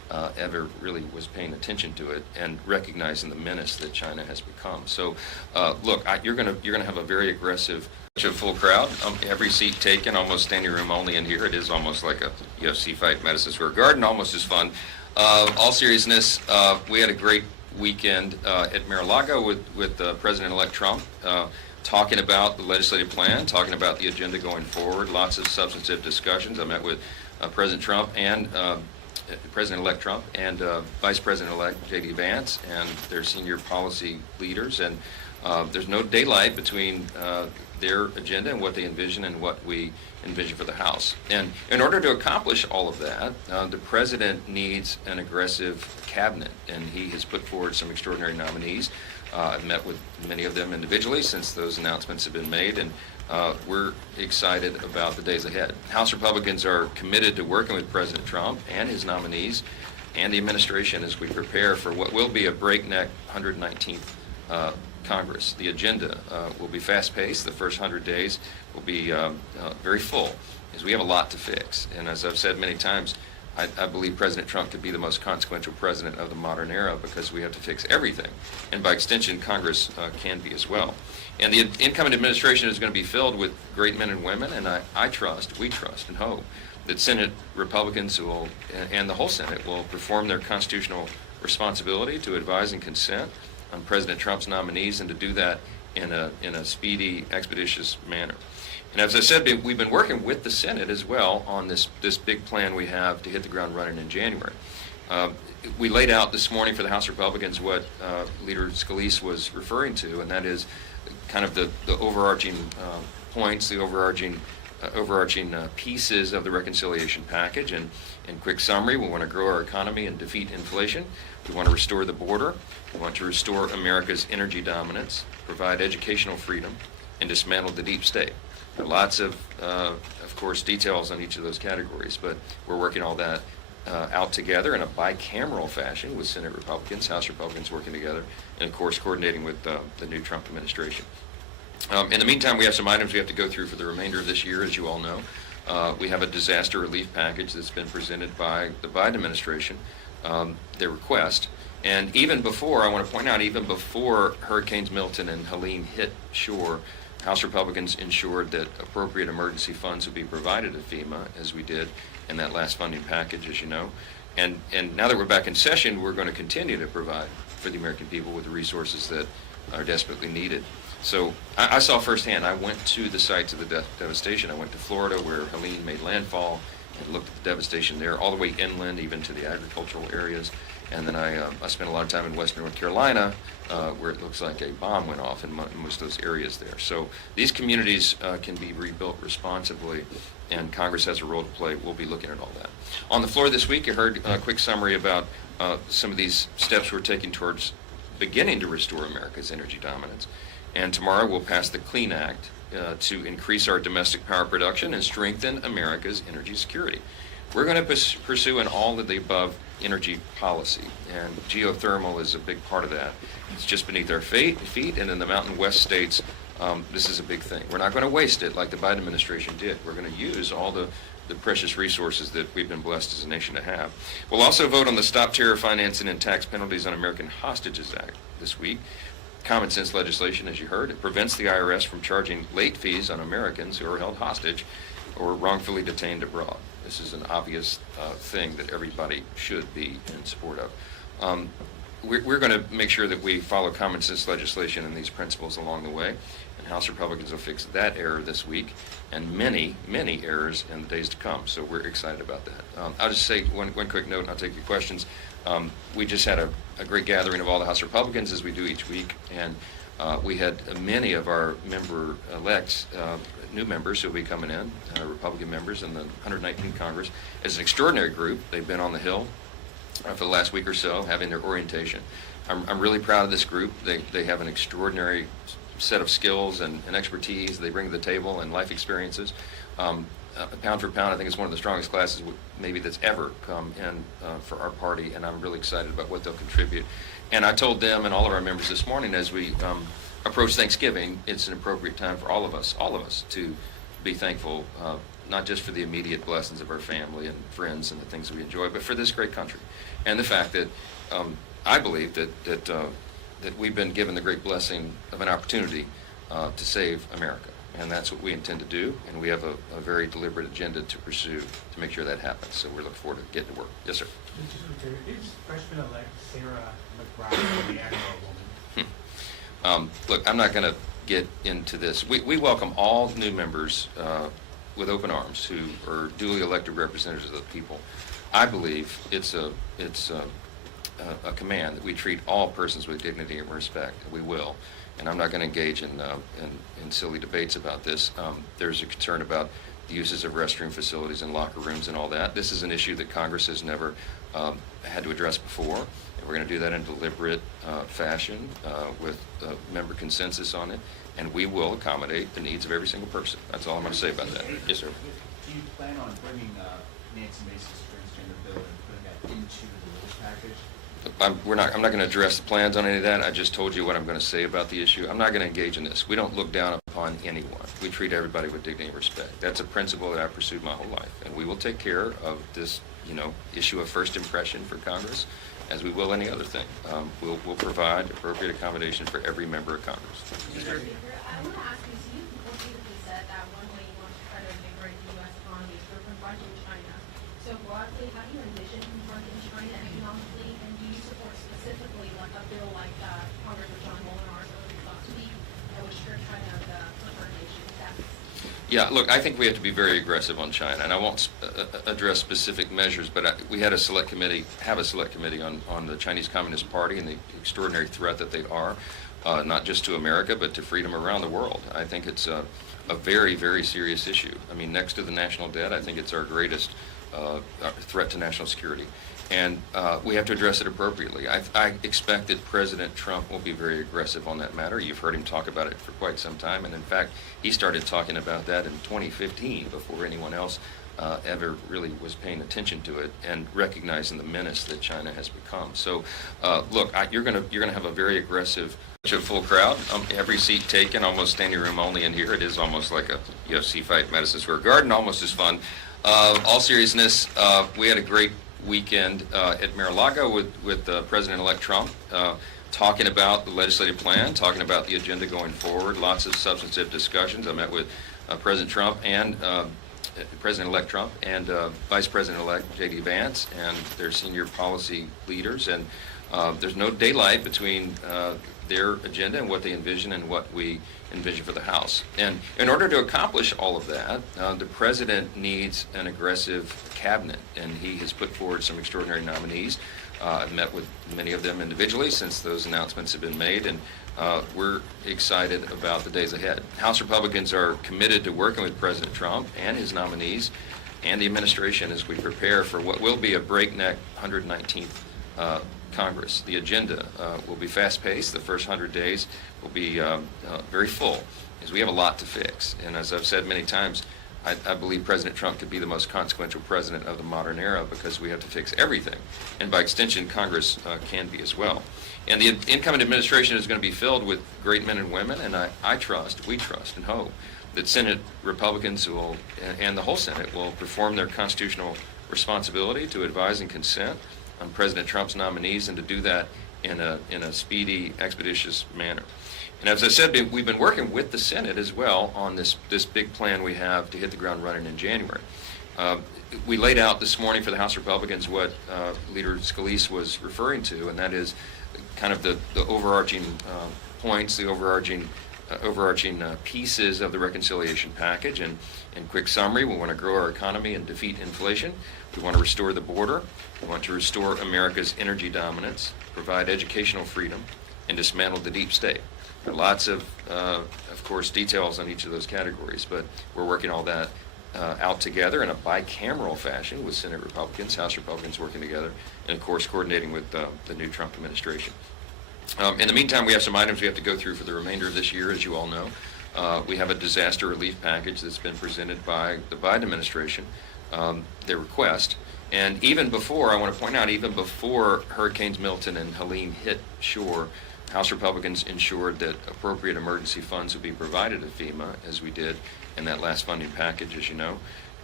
ever really was paying attention to it and recognizing the menace that China has become. So, look, you're gonna have a very aggressive, full crowd. Every seat taken, almost standing room only in here. It is almost like a UFC fight, Madison Square Garden, almost as fun. All seriousness, we had a great weekend at Mar-a-Lago with President-elect Trump, talking about the legislative plan, talking about the agenda going forward. Lots of substantive discussions. I met with President Trump and President-elect Trump and Vice President-elect J.D. Vance and their senior policy leaders, and there's no daylight between their agenda and what they envision and what we envision for the House. And in order to accomplish all of that, the President needs an aggressive cabinet, and he has put forward some extraordinary nominees. I've met with many of them individually since those announcements have been made, and we're excited about the days ahead. House Republicans are committed to working with President Trump and his nominees and the administration as we prepare for what will be a breakneck 119th Congress. The agenda will be fast-paced. The first 100 days will be very full, as we have a lot to fix. And as I've said many times, I believe President Trump could be the most consequential president of the modern era because we have to fix everything. And by extension, Congress can be as well. And the incoming administration is going to be filled with great men and women, and we trust and hope that Senate Republicans will, and the whole Senate will perform their constitutional responsibility to advise and consent on President Trump's nominees, and to do that in a speedy, expeditious manner. And as I said, we've been working with the Senate as well on this big plan we have to hit the ground running in January. We laid out this morning for the House Republicans what Leader Scalise was referring to, and that is kind of the overarching points, the overarching pieces of the reconciliation package. And in quick summary, we want to grow our economy and defeat inflation. We want to restore the border. We want to restore America's energy dominance, provide educational freedom, and dismantle the deep state. There are lots of course, details on each of those categories, but we're working all that out together in a bicameral fashion with Senate Republicans, House Republicans working together, and of course coordinating with the new Trump administration. In the meantime, we have some items we have to go through for the remainder of this year, as you all know. We have a disaster relief package that's been presented by the Biden administration, their request. And even before, I want to point out, even before Hurricanes Milton and Helene hit shore, House Republicans ensured that appropriate emergency funds would be provided to FEMA, as we did in that last funding package, as you know. And now that we're back in session, we're going to continue to provide for the American people with the resources that are desperately needed. So I saw firsthand. I went to the sites of the devastation. I went to Florida, where Helene made landfall, and looked at the devastation there, all the way inland, even to the agricultural areas. And then I spent a lot of time in western North Carolina, where it looks like a bomb went off in most of those areas there. So these communities can be rebuilt responsibly, and Congress has a role to play. We'll be looking at all that. On the floor this week, you heard a quick summary about some of these steps we're taking towards beginning to restore America's energy dominance. And tomorrow we'll pass the Clean Act to increase our domestic power production and strengthen America's energy security. We're going to pursue an all of the above energy policy, and geothermal is a big part of that. It's just beneath our feet, and in the Mountain West states, this is a big thing. We're not going to waste it like the Biden administration did. We're going to use all the precious resources that we've been blessed as a nation to have. We'll also vote on the Stop Terror Financing and Tax Penalties on American Hostages Act this week. Common sense legislation, as you heard. It prevents the IRS from charging late fees on Americans who are held hostage or wrongfully detained abroad. This is an obvious thing that everybody should be in support of. We're going to make sure that we follow common sense legislation and these principles along the way, and House Republicans will fix that error this week and many, many errors in the days to come. So we're excited about that. I'll just say one quick note, and I'll take your questions. We just had a great gathering of all the House Republicans, as we do each week, and we had many of our member-elects, new members who will be coming in, Republican members in the 119th Congress. As an extraordinary group, they've been on the Hill for the last week or so, having their orientation. I'm really proud of this group. They have an extraordinary set of skills and expertise they bring to the table, and life experiences. Pound for pound, I think it's one of the strongest classes maybe that's ever come in for our party, and I'm really excited about what they'll contribute. And I told them and all of our members this morning, as we approach Thanksgiving, it's an appropriate time for all of us to be thankful not just for the immediate blessings of our family and friends and the things that we enjoy, but for this great country. And the fact that I believe that we've been given the great blessing of an opportunity to save America. And that's what we intend to do, and we have a very deliberate agenda to pursue to make sure that happens. So we're looking forward to getting to work. Yes, sir. Is freshman-elect Sarah McBride the Agro woman? Look, I'm not going to get into this. We welcome all new members with open arms who are duly elected representatives of the people. I believe it's a command that we treat all persons with dignity and respect. We will. And I'm not going to engage in silly debates about this. There's a concern about the uses of restroom facilities and locker rooms and all that. This is an issue that Congress has never had to address before. And we're going to do that in a deliberate fashion with member consensus on it. And we will accommodate the needs of every single person. That's all I'm going to say about that. Yes, sir. Do you plan on bringing Nancy Mace's transgender bill and putting that into the rules package? I'm not going to address the plans on any of that. I just told you what I'm going to say about the issue. I'm not going to engage in this. We don't look down upon anyone. We treat everybody with dignity and respect. That's a principle that I've pursued my whole life. And we will take care of this, issue of first impression for Congress, as we will any other thing. We'll provide appropriate accommodation for every member of Congress. I want to ask you, so you repeatedly said that one way you want to try to invigorate the U.S. economy is through confronting China. So broadly, how do you envision confronting China economically, and do you support specifically like a bill like Congressman John Molinar's last week that would strip China of the preferred nation status? Yeah, look, I think we have to be very aggressive on China, and I won't address specific measures, but we have a select committee on the Chinese Communist Party and the extraordinary threat that they are, not just to America, but to freedom around the world. I think it's a very, very serious issue. I mean, next to the national debt, I think it's our greatest threat to national security. And we have to address it appropriately. I expect that President Trump will be very aggressive on that matter. You've heard him talk about it for quite some time, and in fact, he started talking about that in 2015 before anyone else ever really was paying attention to it and recognizing the menace that China has become. So, look, you're gonna have a very aggressive, full crowd. Every seat taken, almost standing room only in here. It is almost like a UFC fight, Madison Square Garden, almost as fun. All seriousness, we had a great weekend at Mar-a-Lago with President-elect Trump, talking about the legislative plan, talking about the agenda going forward, lots of substantive discussions. I met with President Trump and President-elect Trump and Vice President-elect J.D. Vance and their senior policy leaders, and there's no daylight between their agenda and what they envision and what we envision for the House. And in order to accomplish all of that, the President needs an aggressive cabinet, and he has put forward some extraordinary nominees. I've met with many of them individually since those announcements have been made, and we're excited about the days ahead. House Republicans are committed to working with President Trump and his nominees and the administration as we prepare for what will be a breakneck 119th Congress. The agenda will be fast-paced. The first 100 days will be very full, as we have a lot to fix. And as I've said many times, I believe President Trump could be the most consequential president of the modern era because we have to fix everything. And by extension, Congress can be as well. And the incoming administration is going to be filled with great men and women, and we trust and hope that Senate Republicans will, and the whole Senate, will perform their constitutional responsibility to advise and consent on President Trump's nominees, and to do that in a speedy, expeditious manner. And as I said, we've been working with the Senate as well on this big plan we have to hit the ground running in January. We laid out this morning for the House Republicans what Leader Scalise was referring to, and that is kind of the overarching points, the overarching pieces of the reconciliation package. And in quick summary, we want to grow our economy and defeat inflation. We want to restore the border. We want to restore America's energy dominance, provide educational freedom, and dismantle the deep state. There are lots of course, details on each of those categories, but we're working all that out together in a bicameral fashion with Senate Republicans, House Republicans working together, and of course coordinating with the new Trump administration. In the meantime, we have some items we have to go through for the remainder of this year, as you all know. We have a disaster relief package that's been presented by the Biden administration, their request. And even before, I want to point out, even before Hurricanes Milton and Helene hit shore, House Republicans ensured that appropriate emergency funds would be provided to FEMA, as we did in that last funding package, as you know.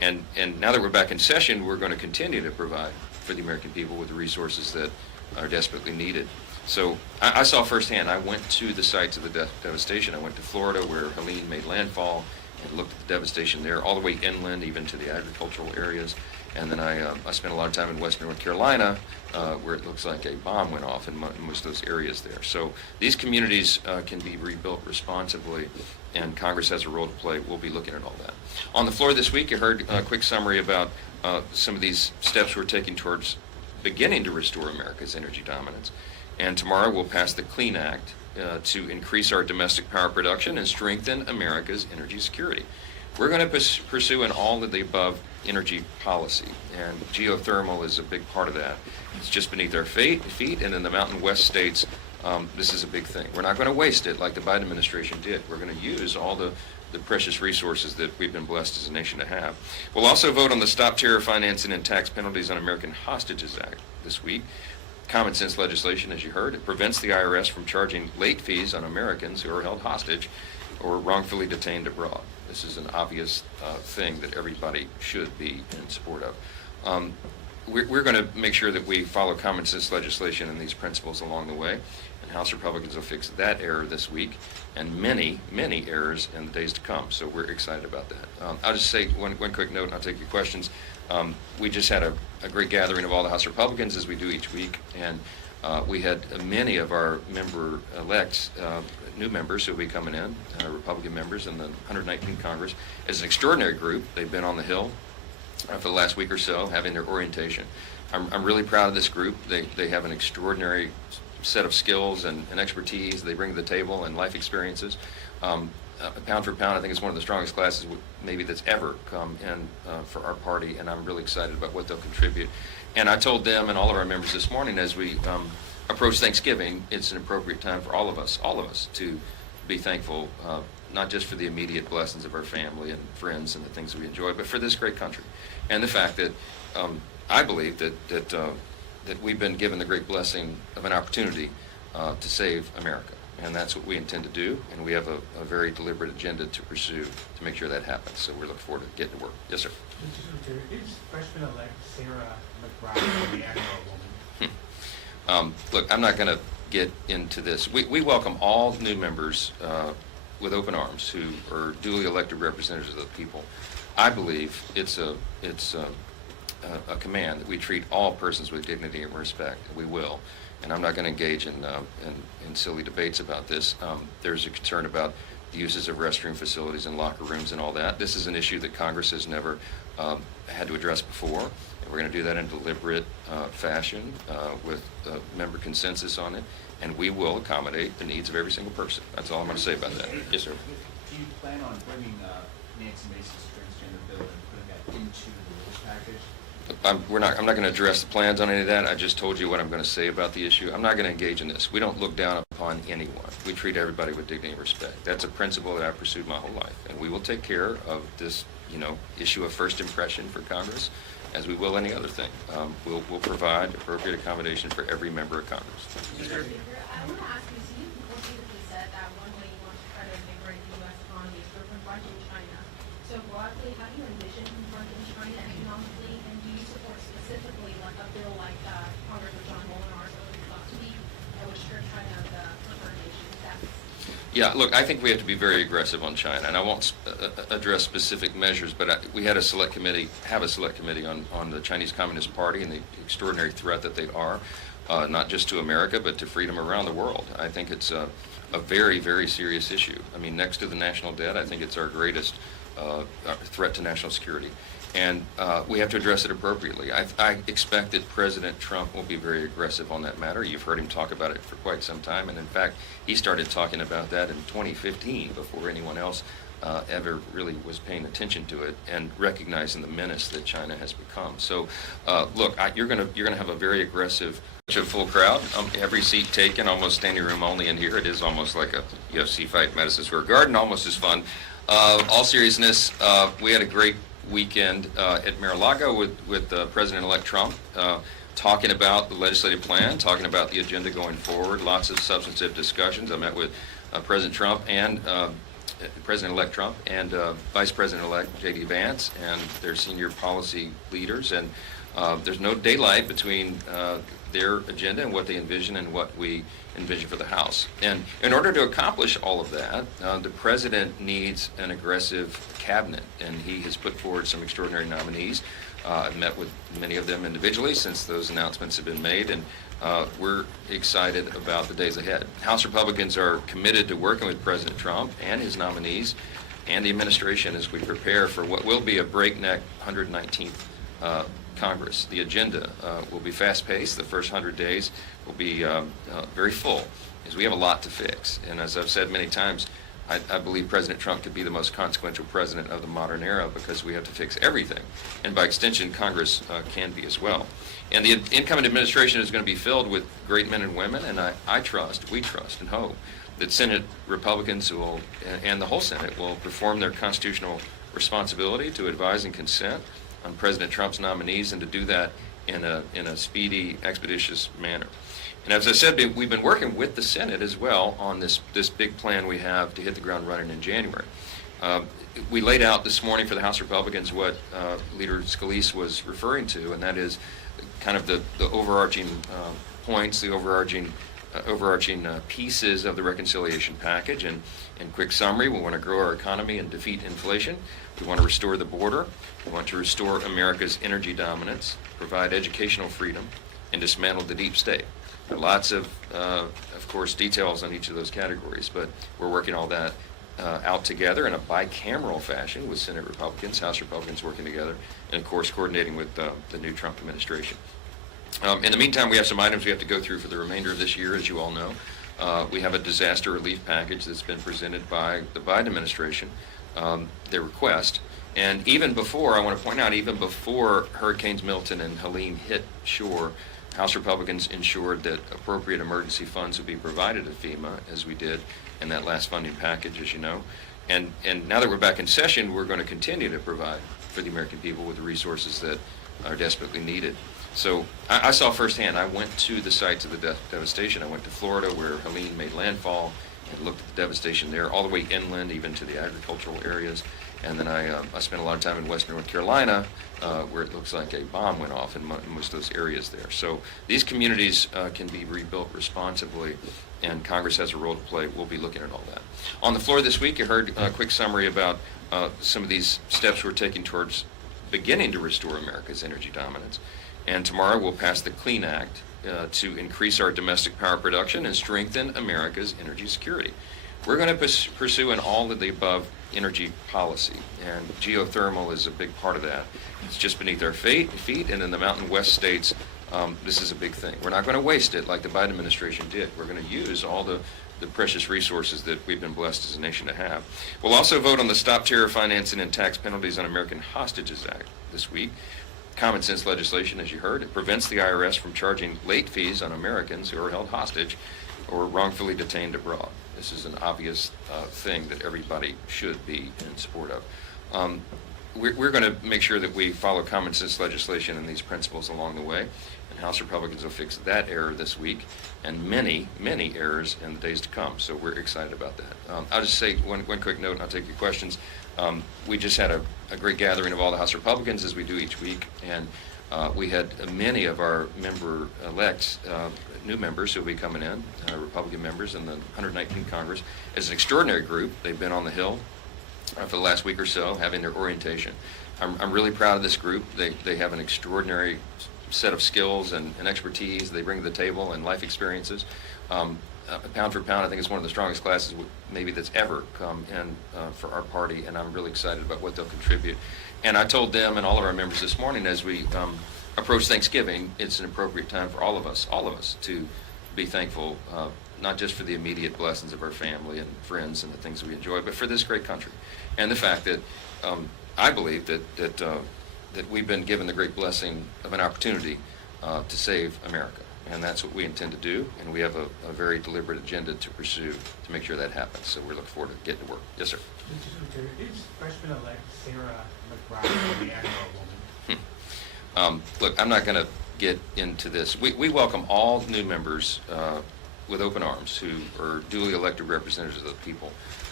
And now that we're back in session, we're going to continue to provide for the American people with the resources that are desperately needed. So I saw firsthand. I went to the sites of the devastation. I went to Florida where Helene made landfall and looked at the devastation there, all the way inland, even to the agricultural areas. And then I spent a lot of time in western North Carolina, where it looks like a bomb went off in most of those areas there. So these communities can be rebuilt responsibly, and Congress has a role to play. We'll be looking at all that. On the floor this week, you heard a quick summary about some of these steps we're taking towards beginning to restore America's energy dominance. And tomorrow we'll pass the Clean Act to increase our domestic power production and strengthen America's energy security. We're going to pursue an all of the above energy policy, and geothermal is a big part of that. It's just beneath our feet, and in the Mountain West states, this is a big thing. We're not going to waste it like the Biden administration did. We're going to use all the precious resources that we've been blessed as a nation to have. We'll also vote on the Stop Terror Financing and Tax Penalties on American Hostages Act this week. Common sense legislation, as you heard. It prevents the IRS from charging late fees on Americans who are held hostage or wrongfully detained abroad. This is an obvious thing that everybody should be in support of. We're going to make sure that we follow common sense legislation and these principles along the way, and House Republicans will fix that error this week and many, many errors in the days to come. So we're excited about that. I'll just say one quick note, and I'll take your questions. We just had a great gathering of all the House Republicans, as we do each week, and we had many of our member-elects, new members who will be coming in, Republican members in the 119th Congress. It's an extraordinary group. They've been on the Hill for the last week or so, having their orientation. I'm really proud of this group. They have an extraordinary set of skills and expertise they bring to the table and life experiences. Pound for pound, I think it's one of the strongest classes maybe that's ever come in for our party, and I'm really excited about what they'll contribute. And I told them and all of our members this morning, as we approach Thanksgiving, it's an appropriate time for all of us to be thankful, not just for the immediate blessings of our family and friends and the things we enjoy, but for this great country. And the fact that I believe that we've been given the great blessing of an opportunity to save America. And that's what we intend to do, and we have a very deliberate agenda to pursue to make sure that happens. So we're looking forward to getting to work. Yes, sir. Mr. Secretary, is freshman-elect Sarah McBride the Admiral woman? Look, I'm not going to get into this. We welcome all new members with open arms who are duly elected representatives of the people. I believe it's a command that we treat all persons with dignity and respect. We will. And I'm not going to engage in silly debates about this. There's a concern about the uses of restroom facilities and locker rooms and all that. This is an issue that Congress has never had to address before. And we're going to do that in a deliberate fashion with member consensus on it. And we will accommodate the needs of every single person. That's all I'm going to say about that. Yes, sir. Do you plan on bringing Nancy Mace's transgender bill and putting that into the rules package? I'm not going to address the plans on any of that. I just told you what I'm going to say about the issue. I'm not going to engage in this. We don't look down upon anyone. We treat everybody with dignity and respect. That's a principle that I've pursued my whole life. And we will take care of this, issue of first impression for Congress, as we will any other thing. We'll provide appropriate accommodation for every member of Congress. Mr. Speaker, I want to ask you, so you repeatedly said that one way you want to try to invigorate the U.S. economy is through confronting China. So broadly, how do you envision confronting China economically, and do you support specifically like a bill like Congressman John Molnar last week that would strip China of the preferred nation status? Yeah, look, I think we have to be very aggressive on China, and I won't address specific measures, but we had a select committee on the Chinese Communist Party and the extraordinary threat that they are, not just to America, but to freedom around the world. I think it's a very, very serious issue. I mean, next to the national debt, I think it's our greatest threat to national security. And we have to address it appropriately. I expect that President Trump will be very aggressive on that matter. You've heard him talk about it for quite some time, and in fact, he started talking about that in 2015 before anyone else ever really was paying attention to it and recognizing the menace that China has become. So, look, you're gonna have a very aggressive, full crowd. Every seat taken, almost standing room only in here. It is almost like a UFC fight in Madison Square Garden, almost as fun. All seriousness, we had a great weekend at Mar-a-Lago with President-elect Trump, talking about the legislative plan, talking about the agenda going forward, lots of substantive discussions. I met with President Trump and President-elect Trump and Vice President-elect J.D. Vance and their senior policy leaders. And there's no daylight between their agenda and what they envision and what we envision for the House. And in order to accomplish all of that, the President needs an aggressive cabinet, and he has put forward some extraordinary nominees. I've met with many of them individually since those announcements have been made, and we're excited about the days ahead. House Republicans are committed to working with President Trump and his nominees and the administration as we prepare for what will be a breakneck 119th Congress. The agenda will be fast-paced. The first 100 days will be very full, as we have a lot to fix. And as I've said many times, I believe President Trump could be the most consequential president of the modern era because we have to fix everything. And by extension, Congress can be as well. And the incoming administration is going to be filled with great men and women, and we trust and hope that Senate Republicans will, and the whole Senate will perform their constitutional responsibility to advise and consent on President Trump's nominees, and to do that in a speedy, expeditious manner. And as I said, we've been working with the Senate as well on this big plan we have to hit the ground running in January. We laid out this morning for the House Republicans what Leader Scalise was referring to, and that is kind of the overarching points, the overarching pieces of the reconciliation package. And in quick summary, we want to grow our economy and defeat inflation. We want to restore the border. We want to restore America's energy dominance, provide educational freedom, and dismantle the deep state. There are lots of course, details on each of those categories, but we're working all that out together in a bicameral fashion with Senate Republicans, House Republicans working together, and of course coordinating with the new Trump administration. In the meantime, we have some items we have to go through for the remainder of this year, as you all know. We have a disaster relief package that's been presented by the Biden administration, their request. And even before, I want to point out, even before Hurricanes Milton and Helene hit shore, House Republicans ensured that appropriate emergency funds would be provided to FEMA, as we did in that last funding package, as you know. And now that we're back in session, we're going to continue to provide for the American people with the resources that are desperately needed. So I saw firsthand. I went to the sites of the devastation. I went to Florida, where Helene made landfall, and looked at the devastation there, all the way inland, even to the agricultural areas. And then I spent a lot of time in western North Carolina, where it looks like a bomb went off in most of those areas there. So these communities can be rebuilt responsibly, and Congress has a role to play. We'll be looking at all that. On the floor this week, you heard a quick summary about some of these steps we're taking towards beginning to restore America's energy dominance. And tomorrow we'll pass the Clean Act to increase our domestic power production and strengthen America's energy security. We're going to pursue an all of the above energy policy, and geothermal is a big part of that. It's just beneath our feet, and in the Mountain West states, this is a big thing. We're not going to waste it like the Biden administration did. We're going to use all the precious resources that we've been blessed as a nation to have. We'll also vote on the Stop Terror Financing and Tax Penalties on American Hostages Act this week. Common sense legislation, as you heard. It prevents the IRS from charging late fees on Americans who are held hostage or wrongfully detained abroad. This is an obvious thing that everybody should be in support of. We're going to make sure that we follow common sense legislation and these principles along the way, and House Republicans will fix that error this week and many, many errors in the days to come. So we're excited about that. I'll just say one quick note, and I'll take your questions. We just had a great gathering of all the House Republicans, as we do each week, and we had many of our member-elects, new members who will be coming in, Republican members in the 119th Congress. It's an extraordinary group. They've been on the Hill for the last week or so, having their orientation. I'm really proud of this group. They have an extraordinary set of skills and expertise they bring to the table, and life experiences. Pound for pound, I think it's one of the strongest classes maybe that's ever come in for our party, and I'm really excited about what they'll contribute. And I told them and all of our members this morning, as we approach Thanksgiving, it's an appropriate time for all of us to be thankful, not just for the immediate blessings of our family and friends and the things we enjoy, but for this great country, and the fact that I believe that we've been given the great blessing of an opportunity to save America. And that's what we intend to do, and we have a very deliberate agenda to pursue to make sure that happens. So we're looking forward to getting to work. Yes, sir. Mr. Speaker, is freshman-elect Sarah McBride the Agro woman? Look, I'm not going to get into this. We welcome all new members with open arms who are duly elected representatives of the people.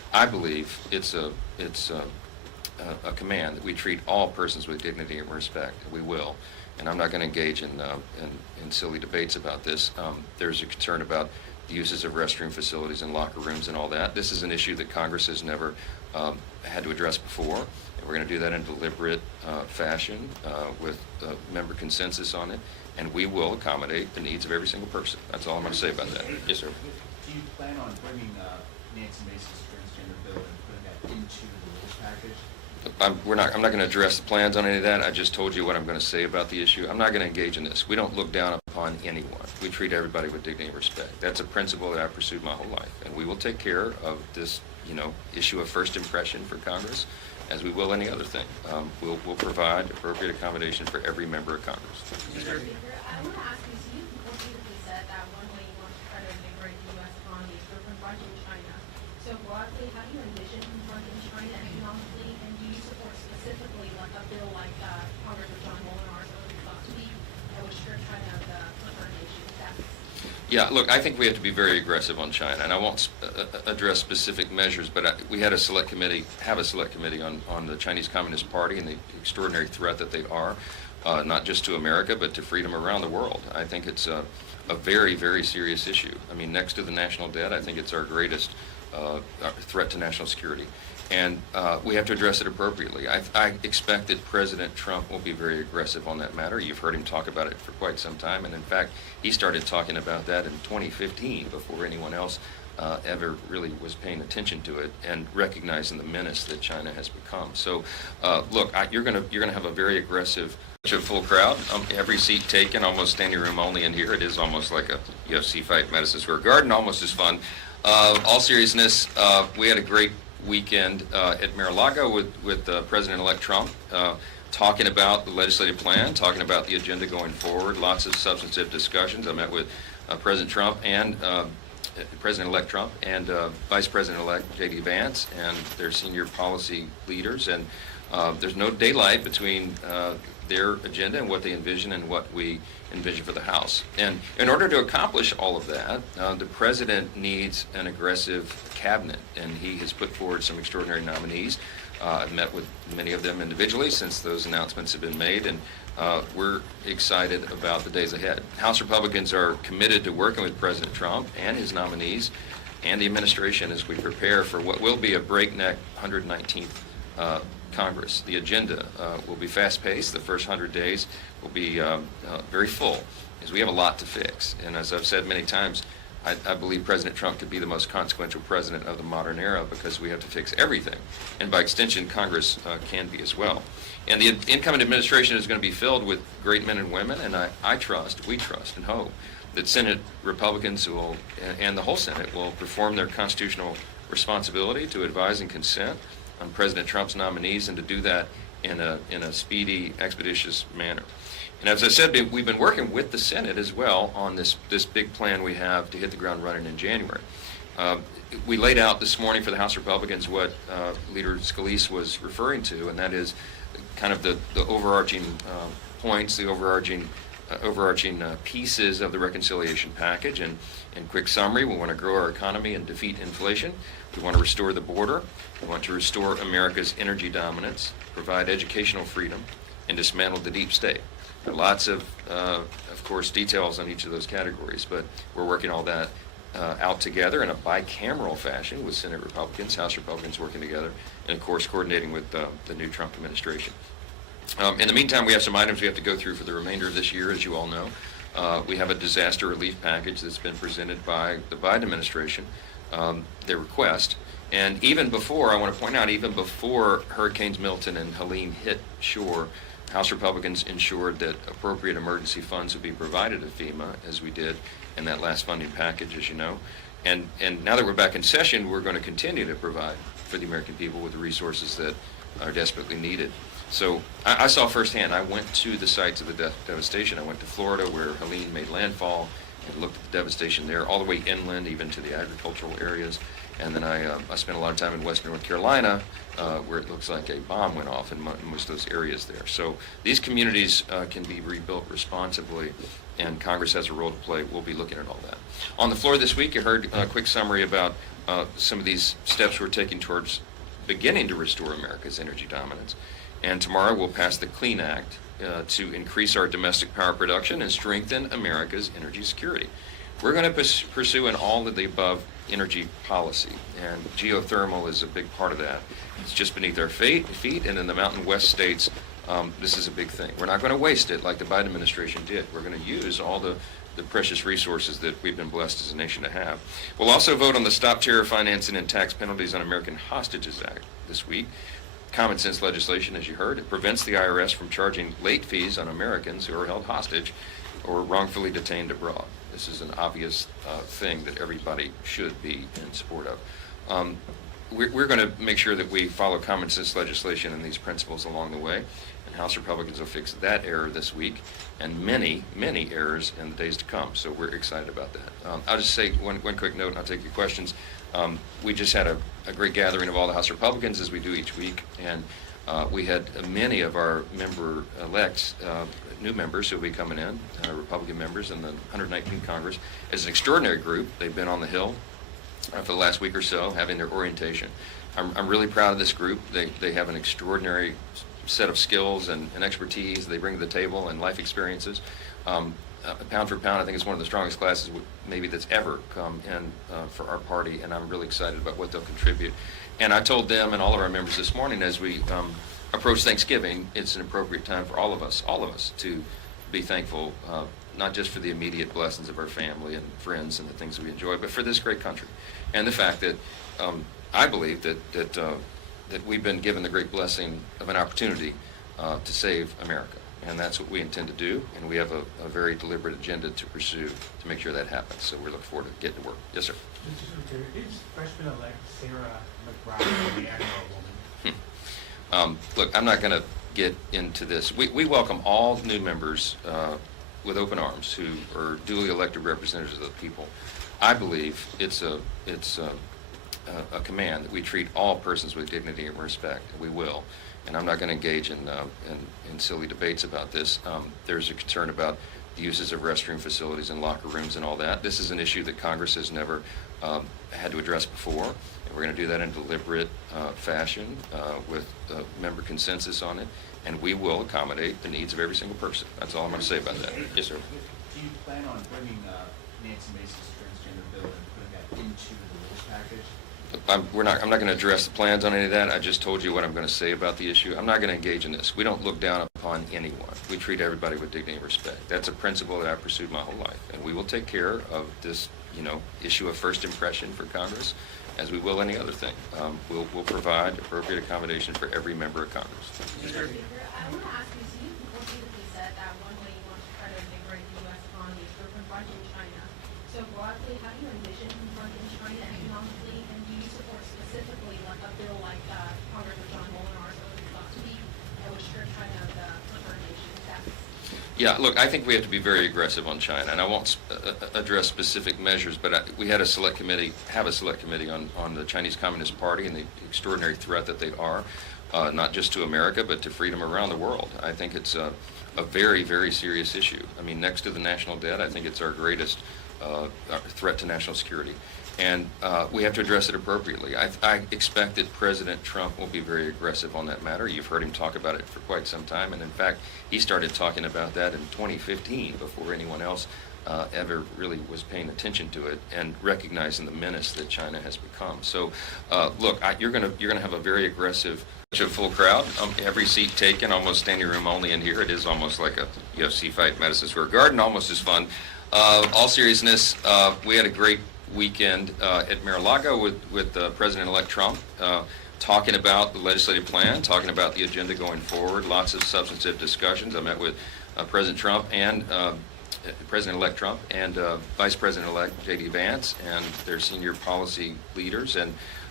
I believe it's a command that we treat all persons with dignity and respect. We will, and I'm not going to engage in silly debates about this. There's a concern about the uses of restroom facilities and locker rooms and all that. This is an issue that Congress has never had to address before, and we're going to do that in deliberate fashion with member consensus on it, and we will accommodate the needs of every single person. That's all I'm going to say about that. Yes, sir. Do you plan on bringing Nancy Mace's transgender bill and putting that into the rules package? I'm not going to address the plans on any of that. I just told you what I'm going to say about the issue. I'm not going to engage in this. We don't look down upon anyone. We treat everybody with dignity and respect. That's a principle that I've pursued my whole life, and we will take care of this, issue of first impression for Congress, as we will any other thing. We'll provide appropriate accommodation for every member of Congress. Mr. Speaker, I want to ask you, so you repeatedly said that one way you want to try to invigorate the U.S. economy is through confronting China. So broadly, how do you envision confronting China economically, and do you support specifically like a bill like Congressman John Molinar's earlier last week that would strip China of the confrontation tax? Yeah, look, I think we have to be very aggressive on China, and I won't address specific measures, but we have a select committee on the Chinese Communist Party and the extraordinary threat that they are, not just to America, but to freedom around the world. I think it's a very, very serious issue. I mean, next to the national debt, I think it's our greatest threat to national security. And we have to address it appropriately. I expect that President Trump will be very aggressive on that matter. You've heard him talk about it for quite some time, and in fact, he started talking about that in 2015 before anyone else ever really was paying attention to it and recognizing the menace that China has become. So, look, you're gonna have a very aggressive, full crowd. Every seat taken, almost standing room only in here. It is almost like a UFC fight in Madison Square Garden, almost as fun. All seriousness, we had a great weekend at Mar-a-Lago with President-elect Trump talking about the legislative plan, talking about the agenda going forward, lots of substantive discussions. I met with President Trump and President-elect Trump and Vice President-elect J.D. Vance and their senior policy leaders, and there's no daylight between their agenda and what they envision and what we envision for the House. And in order to accomplish all of that, the President needs an aggressive cabinet, and he has put forward some extraordinary nominees. I've met with many of them individually since those announcements have been made, and we're excited about the days ahead. House Republicans are committed to working with President Trump and his nominees and the administration as we prepare for what will be a breakneck 119th Congress. The agenda will be fast-paced. The first 100 days will be very full, as we have a lot to fix. And as I've said many times, I believe President Trump could be the most consequential president of the modern era because we have to fix everything. And by extension, Congress can be as well. And the incoming administration is going to be filled with great men and women, and we trust and hope that Senate Republicans will, and the whole Senate, will perform their constitutional responsibility to advise and consent on President Trump's nominees, and to do that in a speedy, expeditious manner. And as I said, we've been working with the Senate as well on this big plan we have to hit the ground running in January. We laid out this morning for the House Republicans what Leader Scalise was referring to, and that is kind of the overarching points, the overarching pieces of the reconciliation package. And in quick summary, we want to grow our economy and defeat inflation. We want to restore the border. We want to restore America's energy dominance, provide educational freedom, and dismantle the deep state. There are lots of course, details on each of those categories, but we're working all that out together in a bicameral fashion with Senate Republicans, House Republicans working together, and of course coordinating with the new Trump administration. In the meantime, we have some items we have to go through for the remainder of this year, as you all know. We have a disaster relief package that's been presented by the Biden administration, their request. And even before, I want to point out, even before Hurricanes Milton and Helene hit shore, House Republicans ensured that appropriate emergency funds would be provided to FEMA, as we did in that last funding package, as you know. And now that we're back in session, we're going to continue to provide for the American people with the resources that are desperately needed. So I saw firsthand. I went to the sites of the devastation. I went to Florida, where Helene made landfall, looked at the devastation there, all the way inland, even to the agricultural areas. And then I spent a lot of time in western North Carolina, where it looks like a bomb went off in most of those areas there. So these communities can be rebuilt responsibly, and Congress has a role to play. We'll be looking at all that. On the floor this week, you heard a quick summary about some of these steps we're taking towards beginning to restore America's energy dominance. And tomorrow we'll pass the Clean Act to increase our domestic power production and strengthen America's energy security. We're going to pursue an all of the above energy policy, and geothermal is a big part of that. It's just beneath our feet, and in the Mountain West states, this is a big thing. We're not going to waste it like the Biden administration did. We're going to use all the precious resources that we've been blessed as a nation to have. We'll also vote on the Stop Terror Financing and Tax Penalties on American Hostages Act this week. Common sense legislation, as you heard. It prevents the IRS from charging late fees on Americans who are held hostage or wrongfully detained abroad. This is an obvious thing that everybody should be in support of. We're going to make sure that we follow common sense legislation and these principles along the way, and House Republicans will fix that error this week and many, many errors in the days to come. So we're excited about that. I'll just say one quick note, and I'll take your questions. We just had a great gathering of all the House Republicans, as we do each week, and we had many of our member-elects, new members who will be coming in, Republican members in the 119th Congress. As an extraordinary group, they've been on the Hill for the last week or so, having their orientation. I'm really proud of this group. They have an extraordinary set of skills and expertise they bring to the table and life experiences. Pound for pound, I think it's one of the strongest classes maybe that's ever come in for our party, and I'm really excited about what they'll contribute. And I told them and all of our members this morning, as we approach Thanksgiving, it's an appropriate time for all of us to be thankful, not just for the immediate blessings of our family and friends and the things that we enjoy, but for this great country. And the fact that I believe that we've been given the great blessing of an opportunity to save America. And that's what we intend to do, and we have a very deliberate agenda to pursue to make sure that happens. So we're looking forward to getting to work. Yes, sir. Mr. Secretary, is freshman-elect Sarah McBride the Agro woman? Look, I'm not going to get into this. We welcome all new members with open arms who are duly elected representatives of the people. I believe it's a command that we treat all persons with dignity and respect, and we will. And I'm not going to engage in silly debates about this. There's a concern about the uses of restroom facilities and locker rooms and all that. This is an issue that Congress has never had to address before. And we're going to do that in a deliberate fashion with member consensus on it. And we will accommodate the needs of every single person. That's all I'm going to say about that. Yes, sir. Do you plan on bringing Nancy Mace's transgender bill and putting that into the rules package? I'm not going to address the plans on any of that. I just told you what I'm going to say about the issue. I'm not going to engage in this. We don't look down upon anyone. We treat everybody with dignity and respect. That's a principle that I've pursued my whole life. And we will take care of this, issue of first impression for Congress, as we will any other thing. We'll provide appropriate accommodation for every member of Congress. Mr. Speaker, I want to ask you, so you repeatedly said that one way you want to try to invigorate the U.S. economy is through confronting China. So broadly, how do you envision confronting China economically, and do you support specifically like a bill like Congressman John Molinar's last week, which stripped China of the confrontation tax? Yeah, look, I think we have to be very aggressive on China, and I won't address specific measures, but we had a select committee on the Chinese Communist Party and the extraordinary threat that they are, not just to America, but to freedom around the world. I think it's a very, very serious issue. I mean, next to the national debt, I think it's our greatest threat to national security. And we have to address it appropriately. I expect that President Trump will be very aggressive on that matter. You've heard him talk about it for quite some time. And in fact, he started talking about that in 2015 before anyone else ever really was paying attention to it and recognizing the menace that China has become. So look, you're gonna have a very aggressive, full crowd. Every seat taken, almost standing room only in here. It is almost like a UFC fight in Madison Square Garden, almost as fun. All seriousness, we had a great weekend at Mar-a-Lago with President-elect Trump, talking about the legislative plan, talking about the agenda going forward, lots of substantive discussions. I met with President Trump and President-elect Trump and Vice President-elect J.D. Vance and their senior policy leaders, and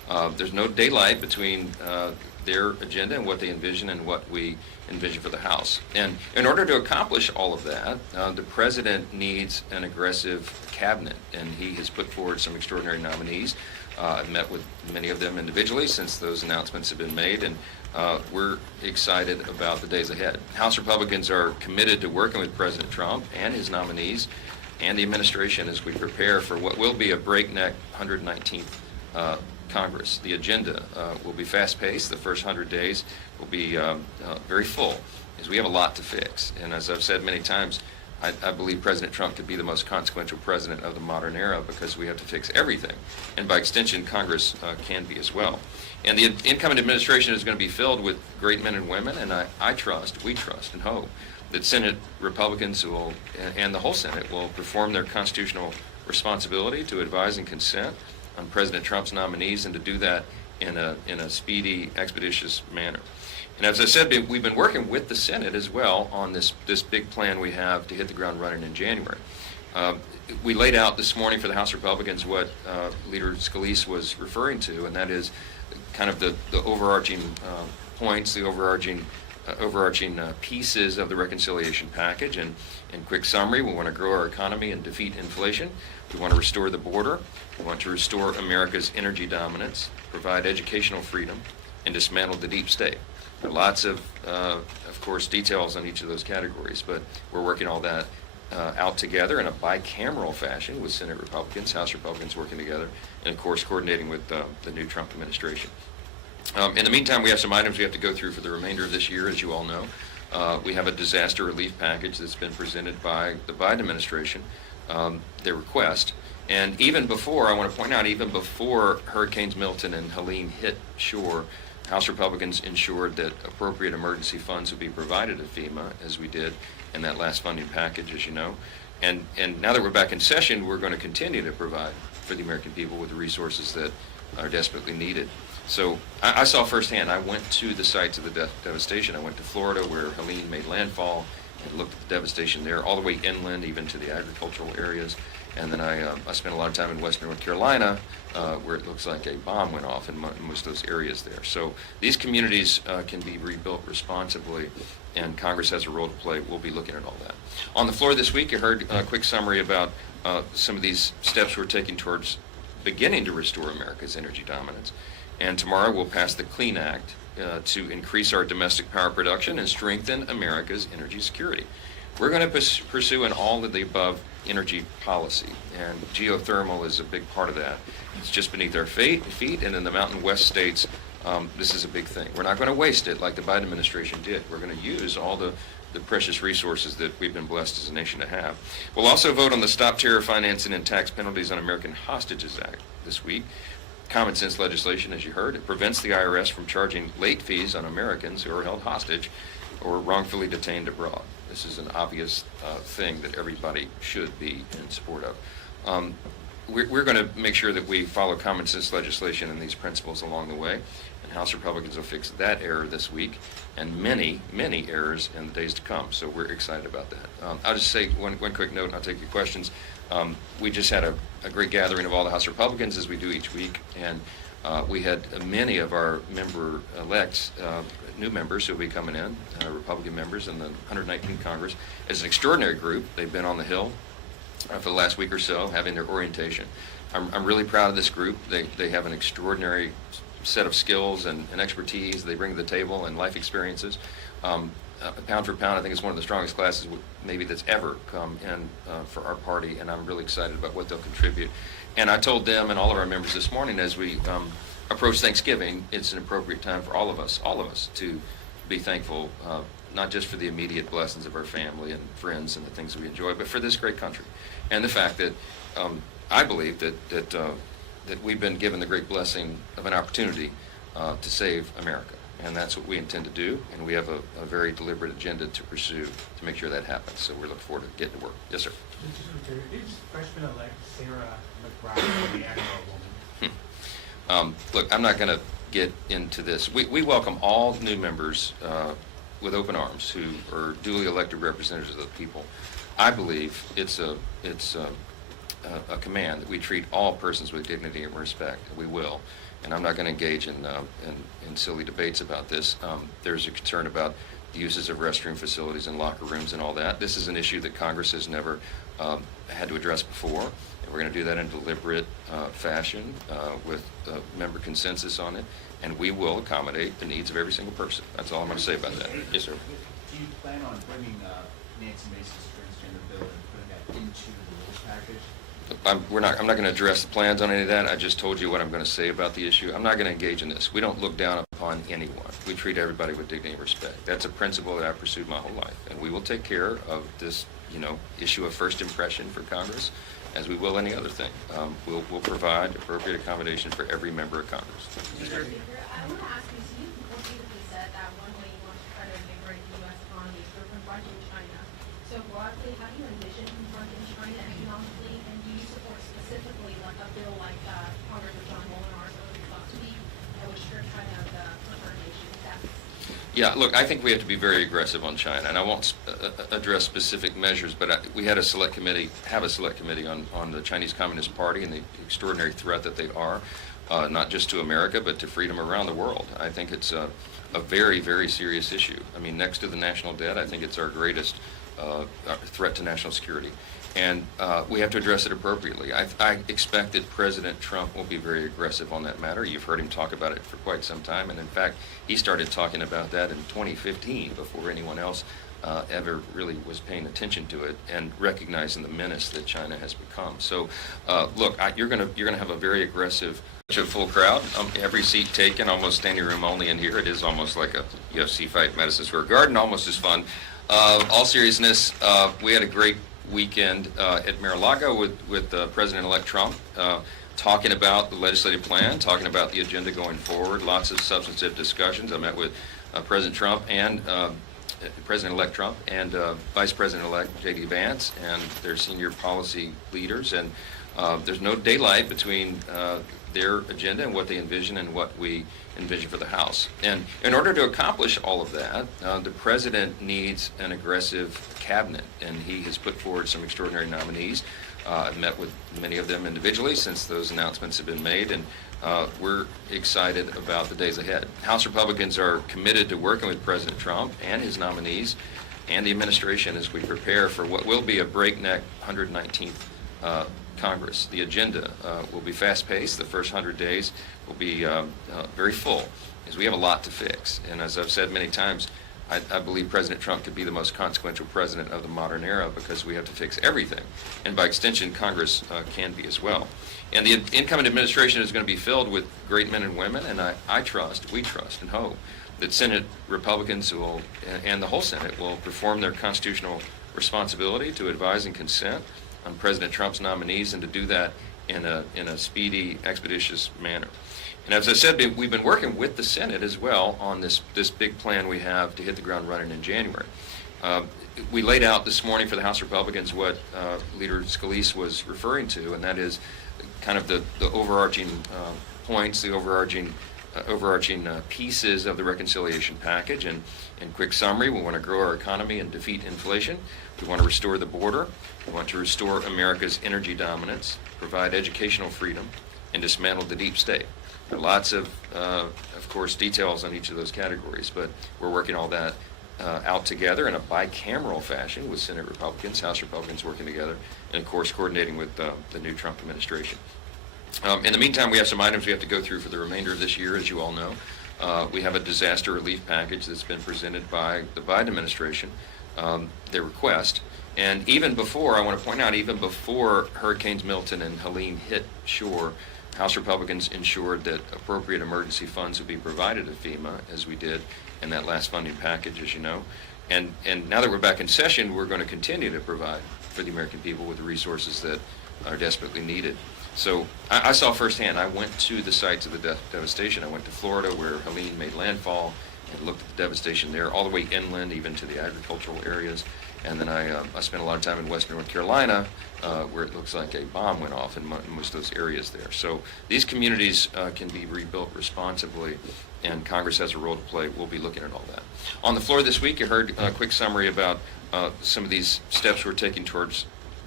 There's no daylight between their agenda and what they envision and what we envision for the House. And in order to accomplish all of that, the President needs an aggressive cabinet, and he has put forward some extraordinary nominees. I've met with many of them individually since those announcements have been made, and we're excited about the days ahead. House Republicans are committed to working with President Trump and his nominees and the administration as we prepare for what will be a breakneck 119th Congress. The agenda will be fast-paced. The first 100 days will be very full, as we have a lot to fix. And as I've said many times, I believe President Trump could be the most consequential president of the modern era because we have to fix everything. And by extension, Congress can be as well. And the incoming administration is going to be filled with great men and women, and we trust and hope that Senate Republicans will, and the whole Senate will perform their constitutional responsibility to advise and consent on President Trump's nominees, and to do that in a speedy, expeditious manner. And as I said, we've been working with the Senate as well on this big plan we have to hit the ground running in January. We laid out this morning for the House Republicans what Leader Scalise was referring to, and that is kind of the overarching points, the overarching pieces of the reconciliation package. And in quick summary, we want to grow our economy and defeat inflation. We want to restore the border. We want to restore America's energy dominance, provide educational freedom, and dismantle the deep state. There are lots of course, details on each of those categories, but we're working all that out together in a bicameral fashion with Senate Republicans, House Republicans working together, and of course coordinating with the new Trump administration. In the meantime, we have some items we have to go through for the remainder of this year, as you all know. We have a disaster relief package that's been presented by the Biden administration, their request. And even before, I want to point out, even before Hurricanes Milton and Helene hit shore, House Republicans ensured that appropriate emergency funds would be provided to FEMA, as we did in that last funding package, as you know. And now that we're back in session, we're going to continue to provide for the American people with the resources that are desperately needed. So I saw firsthand. I went to the sites of the devastation. I went to Florida, where Helene made landfall, and looked at the devastation there, all the way inland, even to the agricultural areas. And then I spent a lot of time in western North Carolina, where it looks like a bomb went off in most of those areas there. So these communities can be rebuilt responsibly, and Congress has a role to play. We'll be looking at all that. On the floor this week, you heard a quick summary about some of these steps we're taking towards beginning to restore America's energy dominance. And tomorrow we'll pass the Clean Act to increase our domestic power production and strengthen America's energy security. We're going to pursue an all of the above energy policy, and geothermal is a big part of that. It's just beneath our feet, and in the Mountain West states, this is a big thing. We're not going to waste it like the Biden administration did. We're going to use all the precious resources that we've been blessed as a nation to have. We'll also vote on the Stop Terror Financing and Tax Penalties on American Hostages Act this week. Common sense legislation, as you heard. It prevents the IRS from charging late fees on Americans who are held hostage or wrongfully detained abroad. This is an obvious thing that everybody should be in support of. We're going to make sure that we follow common sense legislation and these principles along the way, and House Republicans will fix that error this week and many, many errors in the days to come. So we're excited about that. I'll just say one quick note, and I'll take your questions. We just had a great gathering of all the House Republicans, as we do each week, and we had many of our member-elects, new members who will be coming in, Republican members in the 119th Congress. It's an extraordinary group. They've been on the Hill for the last week or so, having their orientation. I'm really proud of this group. They have an extraordinary set of skills and expertise they bring to the table, and life experiences. Pound for pound, I think it's one of the strongest classes maybe that's ever come in for our party, and I'm really excited about what they'll contribute. And I told them and all of our members this morning, as we approach Thanksgiving, it's an appropriate time for all of us to be thankful, not just for the immediate blessings of our family and friends and the things that we enjoy, but for this great country, and the fact that I believe that we've been given the great blessing of an opportunity to save America. And that's what we intend to do, and we have a very deliberate agenda to pursue to make sure that happens. So we're looking forward to getting to work. Yes, sir. Is freshman-elect Sarah McBride the Agro woman? Look, I'm not going to get into this. We welcome all new members with open arms who are duly elected representatives of the people. I believe it's a command that we treat all persons with dignity and respect. We will. And I'm not going to engage in silly debates about this. There's a concern about the uses of restroom facilities and locker rooms and all that. This is an issue that Congress has never had to address before. And we're going to do that in deliberate fashion with member consensus on it. And we will accommodate the needs of every single person. That's all I'm going to say about that. Yes, sir. Do you plan on bringing Nancy Mace's transgender bill and putting that into the rules package? I'm not going to address the plans on any of that. I just told you what I'm going to say about the issue. I'm not going to engage in this. We don't look down upon anyone. We treat everybody with dignity and respect. That's a principle that I've pursued my whole life. And we will take care of this, issue of first impression for Congress, as we will any other thing. We'll provide appropriate accommodation for every member of Congress. Leader, I want to ask you, so you repeatedly said that one way you want to try to invigorate the U.S. economy is through confronting China. So broadly, how do you envision confronting China economically, and do you support specifically like a bill like Congressman John Molinar's last week that would strip China of the preferred nation status? Yeah, look, I think we have to be very aggressive on China, and I won't address specific measures, but we have a select committee on the Chinese Communist Party and the extraordinary threat that they are, not just to America, but to freedom around the world. I think it's a very, very serious issue. I mean, next to the national debt, I think it's our greatest threat to national security. And we have to address it appropriately. I expect that President Trump will be very aggressive on that matter. You've heard him talk about it for quite some time, and in fact, he started talking about that in 2015 before anyone else ever really was paying attention to it and recognizing the menace that China has become. So, look, you're gonna have a very aggressive, full crowd. Every seat taken, almost standing room only in here. It is almost like a UFC fight, Madison Square Garden, almost as fun. All seriousness, we had a great weekend at Mar-a-Lago with President-elect Trump, talking about the legislative plan, talking about the agenda going forward, lots of substantive discussions. I met with President Trump and President-elect Trump and Vice President-elect J.D. Vance and their senior policy leaders, and there's no daylight between their agenda and what they envision and what we envision for the House. And in order to accomplish all of that, the President needs an aggressive cabinet, and he has put forward some extraordinary nominees. I've met with many of them individually since those announcements have been made, and we're excited about the days ahead. House Republicans are committed to working with President Trump and his nominees and the administration as we prepare for what will be a breakneck 119th Congress. The agenda will be fast-paced. The first 100 days will be very full, as we have a lot to fix. And as I've said many times, I believe President Trump could be the most consequential president of the modern era because we have to fix everything. And by extension, Congress can be as well. And the incoming administration is going to be filled with great men and women, and we trust and hope that Senate Republicans and the whole Senate will perform their constitutional responsibility to advise and consent on President Trump's nominees, and to do that in a speedy, expeditious manner. And as I said, we've been working with the Senate as well on this big plan we have to hit the ground running in January. We laid out this morning for the House Republicans what Leader Scalise was referring to, and that is kind of the overarching points, the overarching pieces of the reconciliation package. And in quick summary, we want to grow our economy and defeat inflation. We want to restore the border. We want to restore America's energy dominance, provide educational freedom, and dismantle the deep state. There are lots of course, details on each of those categories, but we're working all that out together in a bicameral fashion with Senate Republicans, House Republicans working together, and of course coordinating with the new Trump administration. In the meantime, we have some items we have to go through for the remainder of this year, as you all know. We have a disaster relief package that's been presented by the Biden administration, their request. And even before, I want to point out, even before Hurricanes Milton and Helene hit shore, House Republicans ensured that appropriate emergency funds would be provided to FEMA, as we did in that last funding package, as you know. And now that we're back in session, we're going to continue to provide for the American people with the resources that are desperately needed. So I saw firsthand. I went to the sites of the devastation. I went to Florida, where Helene made landfall, and looked at the devastation there, all the way inland, even to the agricultural areas. And then I spent a lot of time in western North Carolina, where it looks like a bomb went off in most of those areas there. So these communities can be rebuilt responsibly, and Congress has a role to play. We'll be looking at all that. On the floor this week, you heard a quick summary about some of these steps we're taking towards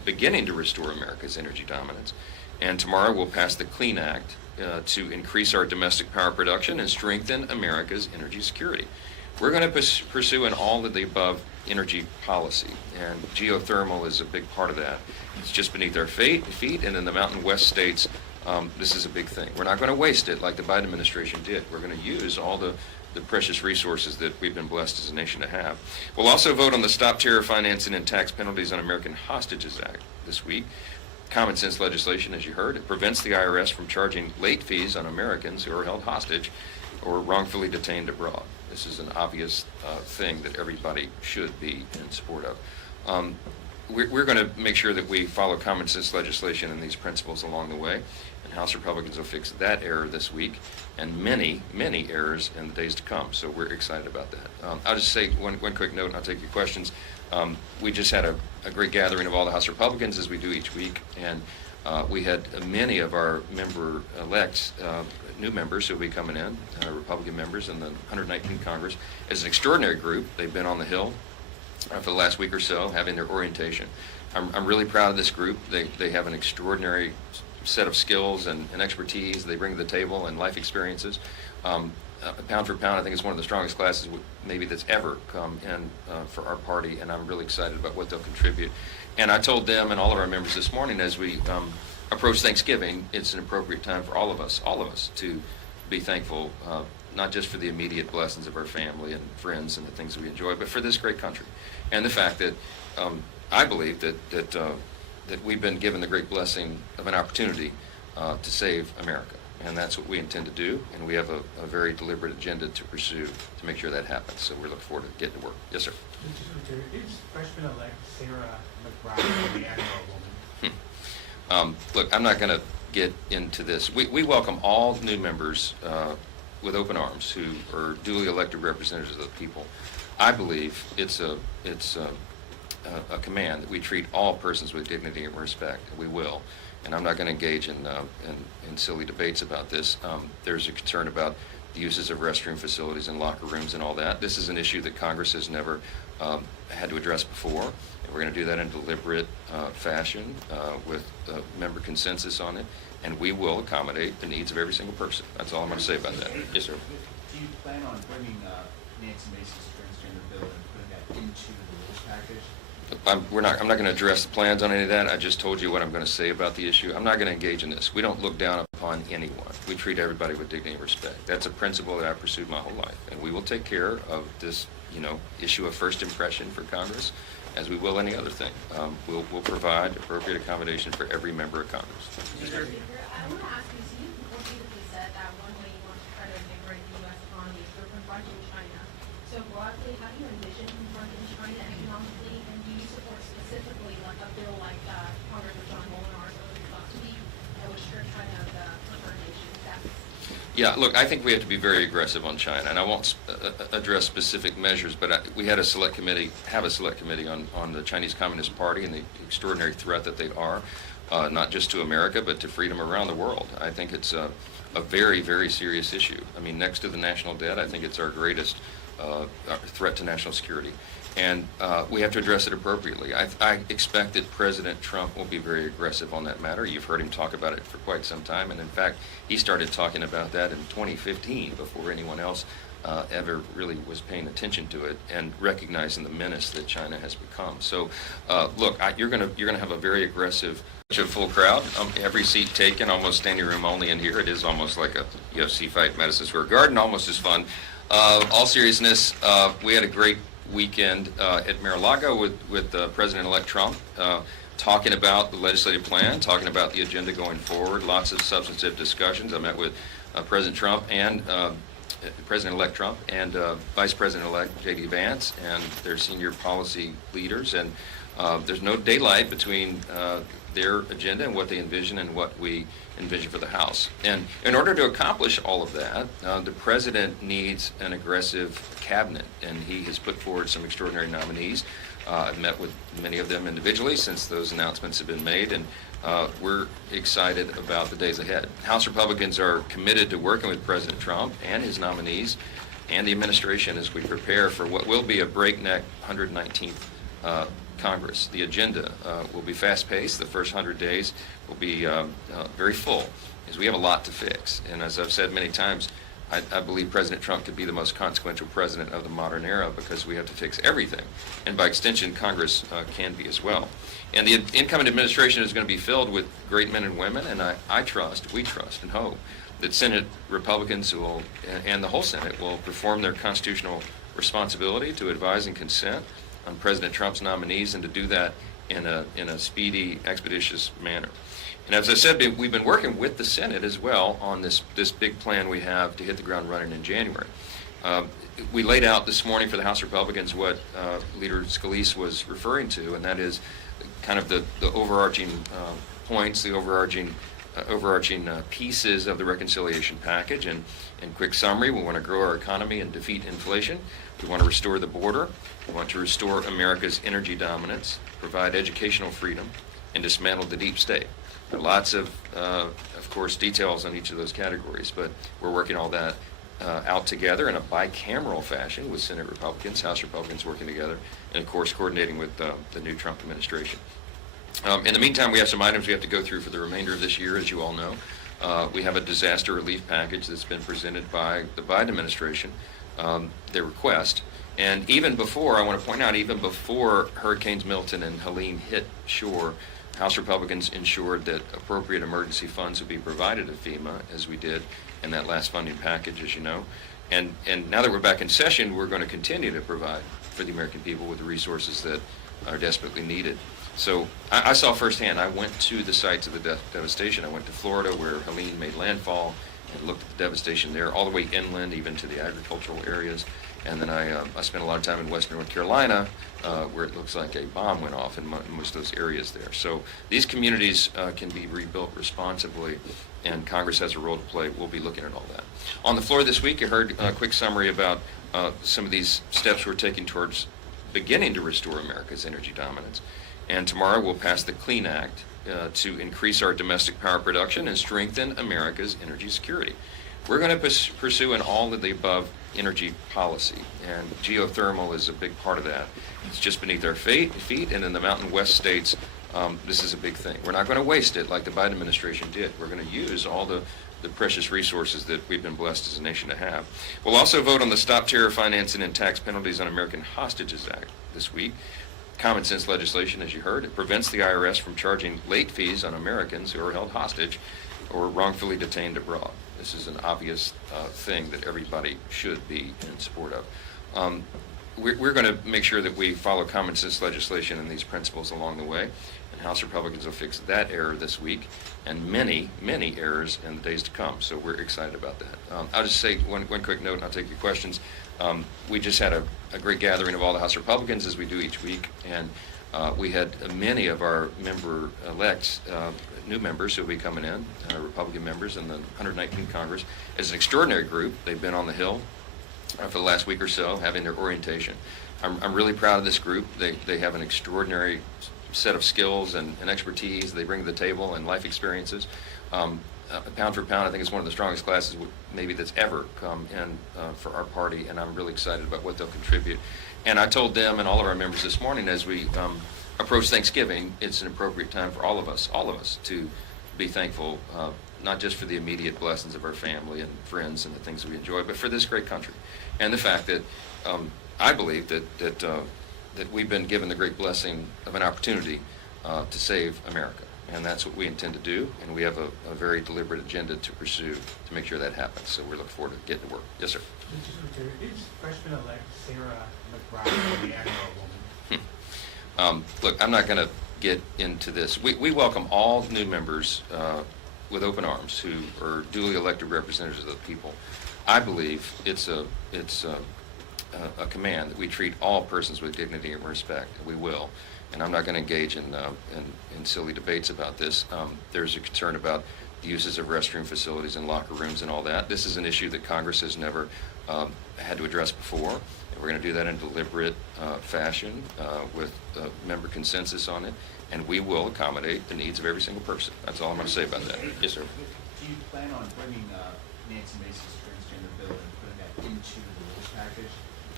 beginning to restore America's energy dominance. And tomorrow we'll pass the Clean Act to increase our domestic power production and strengthen America's energy security. We're going to pursue an all of the above energy policy, and geothermal is a big part of that. It's just beneath our feet, and in the Mountain West states, this is a big thing. We're not going to waste it like the Biden administration did. We're going to use all the precious resources that we've been blessed as a nation to have. We'll also vote on the Stop Terror Financing and Tax Penalties on American Hostages Act this week. Common sense legislation, as you heard. It prevents the IRS from charging late fees on Americans who are held hostage or wrongfully detained abroad. This is an obvious thing that everybody should be in support of. We're going to make sure that we follow common sense legislation and these principles along the way, and House Republicans will fix that error this week and many, many errors in the days to come. So we're excited about that. I'll just say one quick note, and I'll take your questions. We just had a great gathering of all the House Republicans, as we do each week, and we had many of our member-elects, new members who will be coming in, Republican members in the 119th Congress. As an extraordinary group, they've been on the Hill for the last week or so, having their orientation. I'm really proud of this group. They have an extraordinary set of skills and expertise they bring to the table and life experiences. Pound for pound, I think it's one of the strongest classes maybe that's ever come in for our party, and I'm really excited about what they'll contribute. And I told them and all of our members this morning, as we approach Thanksgiving, it's an appropriate time for all of us to be thankful, not just for the immediate blessings of our family and friends and the things that we enjoy, but for this great country. And the fact that I believe that we've been given the great blessing of an opportunity to save America. And that's what we intend to do, and we have a very deliberate agenda to pursue to make sure that happens. So we're looking forward to getting to work. Yes, sir. Is freshman-elect Sarah McBride the Admiral woman? Look, I'm not going to get into this. We welcome all new members with open arms who are duly elected representatives of the people. I believe it's a command that we treat all persons with dignity and respect. We will. And I'm not going to engage in silly debates about this. There's a concern about the uses of restroom facilities and locker rooms and all that. This is an issue that Congress has never had to address before. And we're going to do that in a deliberate fashion with member consensus on it. And we will accommodate the needs of every single person. That's all I'm going to say about that. Yes, sir. Do you plan on bringing Nancy Mace's transgender bill and putting that into the rules package? I'm not going to address the plans on any of that. I just told you what I'm going to say about the issue. I'm not going to engage in this. We don't look down upon anyone. We treat everybody with dignity and respect. That's a principle that I've pursued my whole life. And we will take care of this, issue of first impression for Congress, as we will any other thing. We'll provide appropriate accommodation for every member of Congress. I want to ask you, so you repeatedly said that one way you want to try to invigorate the U.S. economy is through confronting China. So broadly, how do you envision confronting China economically, and do you support specifically like a bill like Congressman John Molinar's last week that would strip China of the preferred nation status? Yeah, look, I think we have to be very aggressive on China, and I won't address specific measures, but we have a select committee on the Chinese Communist Party and the extraordinary threat that they are, not just to America, but to freedom around the world. I think it's a very, very serious issue. I mean, next to the national debt, I think it's our greatest threat to national security. And we have to address it appropriately. I expect that President Trump will be very aggressive on that matter. You've heard him talk about it for quite some time, and in fact, he started talking about that in 2015 before anyone else ever really was paying attention to it and recognizing the menace that China has become. So, look, you're gonna have a very aggressive, full crowd. Every seat taken, almost standing room only in here. It is almost like a UFC fight, Madison Square Garden, almost as fun. All seriousness, we had a great weekend at Mar-a-Lago with President-elect Trump, talking about the legislative plan, talking about the agenda going forward, lots of substantive discussions. I met with President Trump and President-elect Trump and Vice President-elect J.D. Vance and their senior policy leaders, and there's no daylight between their agenda and what they envision and what we envision for the House. And in order to accomplish all of that, the President needs an aggressive cabinet, and he has put forward some extraordinary nominees. I've met with many of them individually since those announcements have been made, and we're excited about the days ahead. House Republicans are committed to working with President Trump and his nominees and the administration as we prepare for what will be a breakneck 119th Congress. The agenda will be fast-paced. The first 100 days will be very full, as we have a lot to fix. And as I've said many times, I believe President Trump could be the most consequential president of the modern era because we have to fix everything. And by extension, Congress can be as well. And the incoming administration is going to be filled with great men and women, and we trust and hope that Senate Republicans will, and the whole Senate, will perform their constitutional responsibility to advise and consent on President Trump's nominees, and to do that in a speedy, expeditious manner. And as I said, we've been working with the Senate as well on this big plan we have to hit the ground running in January. We laid out this morning for the House Republicans what Leader Scalise was referring to, and that is kind of the overarching points, the overarching pieces of the reconciliation package. And in quick summary, we want to grow our economy and defeat inflation. We want to restore the border. We want to restore America's energy dominance, provide educational freedom, and dismantle the deep state. There are lots of course, details on each of those categories, but we're working all that out together in a bicameral fashion with Senate Republicans, House Republicans working together, and of course coordinating with the new Trump administration. In the meantime, we have some items we have to go through for the remainder of this year, as you all know. We have a disaster relief package that's been presented by the Biden administration, their request. And even before, I want to point out, even before Hurricanes Milton and Helene hit shore, House Republicans ensured that appropriate emergency funds would be provided to FEMA, as we did in that last funding package, as you know. And now that we're back in session, we're going to continue to provide for the American people with the resources that are desperately needed. So I saw firsthand. I went to the sites of the devastation. I went to Florida, where Helene made landfall, and looked at the devastation there, all the way inland, even to the agricultural areas. And then I spent a lot of time in western North Carolina, where it looks like a bomb went off in most of those areas there. So these communities can be rebuilt responsibly, and Congress has a role to play. We'll be looking at all that. On the floor this week, you heard a quick summary about some of these steps we're taking towards beginning to restore America's energy dominance. And tomorrow we'll pass the Clean Act to increase our domestic power production and strengthen America's energy security. We're going to pursue an all of the above energy policy, and geothermal is a big part of that. It's just beneath our feet, and in the Mountain West states, this is a big thing. We're not going to waste it like the Biden administration did. We're going to use all the precious resources that we've been blessed as a nation to have. We'll also vote on the Stop Terror Financing and Tax Penalties on American Hostages Act this week. Common sense legislation, as you heard. It prevents the IRS from charging late fees on Americans who are held hostage or wrongfully detained abroad. This is an obvious thing that everybody should be in support of. We're going to make sure that we follow common sense legislation and these principles along the way, and House Republicans will fix that error this week and many, many errors in the days to come. So we're excited about that. I'll just say one quick note, and I'll take your questions. We just had a great gathering of all the House Republicans, as we do each week, and we had many of our member-elects, new members who will be coming in, Republican members in the 119th Congress. It's an extraordinary group. They've been on the Hill for the last week or so, having their orientation. I'm really proud of this group. They have an extraordinary set of skills and expertise they bring to the table, and life experiences. Pound for pound, I think it's one of the strongest classes maybe that's ever come in for our party, and I'm really excited about what they'll contribute. And I told them and all of our members this morning, as we approach Thanksgiving, it's an appropriate time for all of us to be thankful, not just for the immediate blessings of our family and friends and the things we enjoy, but for this great country, and the fact that I believe that we've been given the great blessing of an opportunity to save America. And that's what we intend to do, and we have a very deliberate agenda to pursue to make sure that happens. So we're looking forward to getting to work. Yes, sir. Is freshman-elect Sarah McBride the Agro woman? Look, I'm not going to get into this. We welcome all new members with open arms who are duly elected representatives of the people. I believe it's a command that we treat all persons with dignity and respect. We will. And I'm not going to engage in silly debates about this. There's a concern about the uses of restroom facilities and locker rooms and all that. This is an issue that Congress has never had to address before. And we're going to do that in a deliberate fashion with member consensus on it. And we will accommodate the needs of every single person. That's all I'm going to say about that. Yes, sir. Do you plan on bringing Nancy Mace's transgender bill and putting that into the rules package?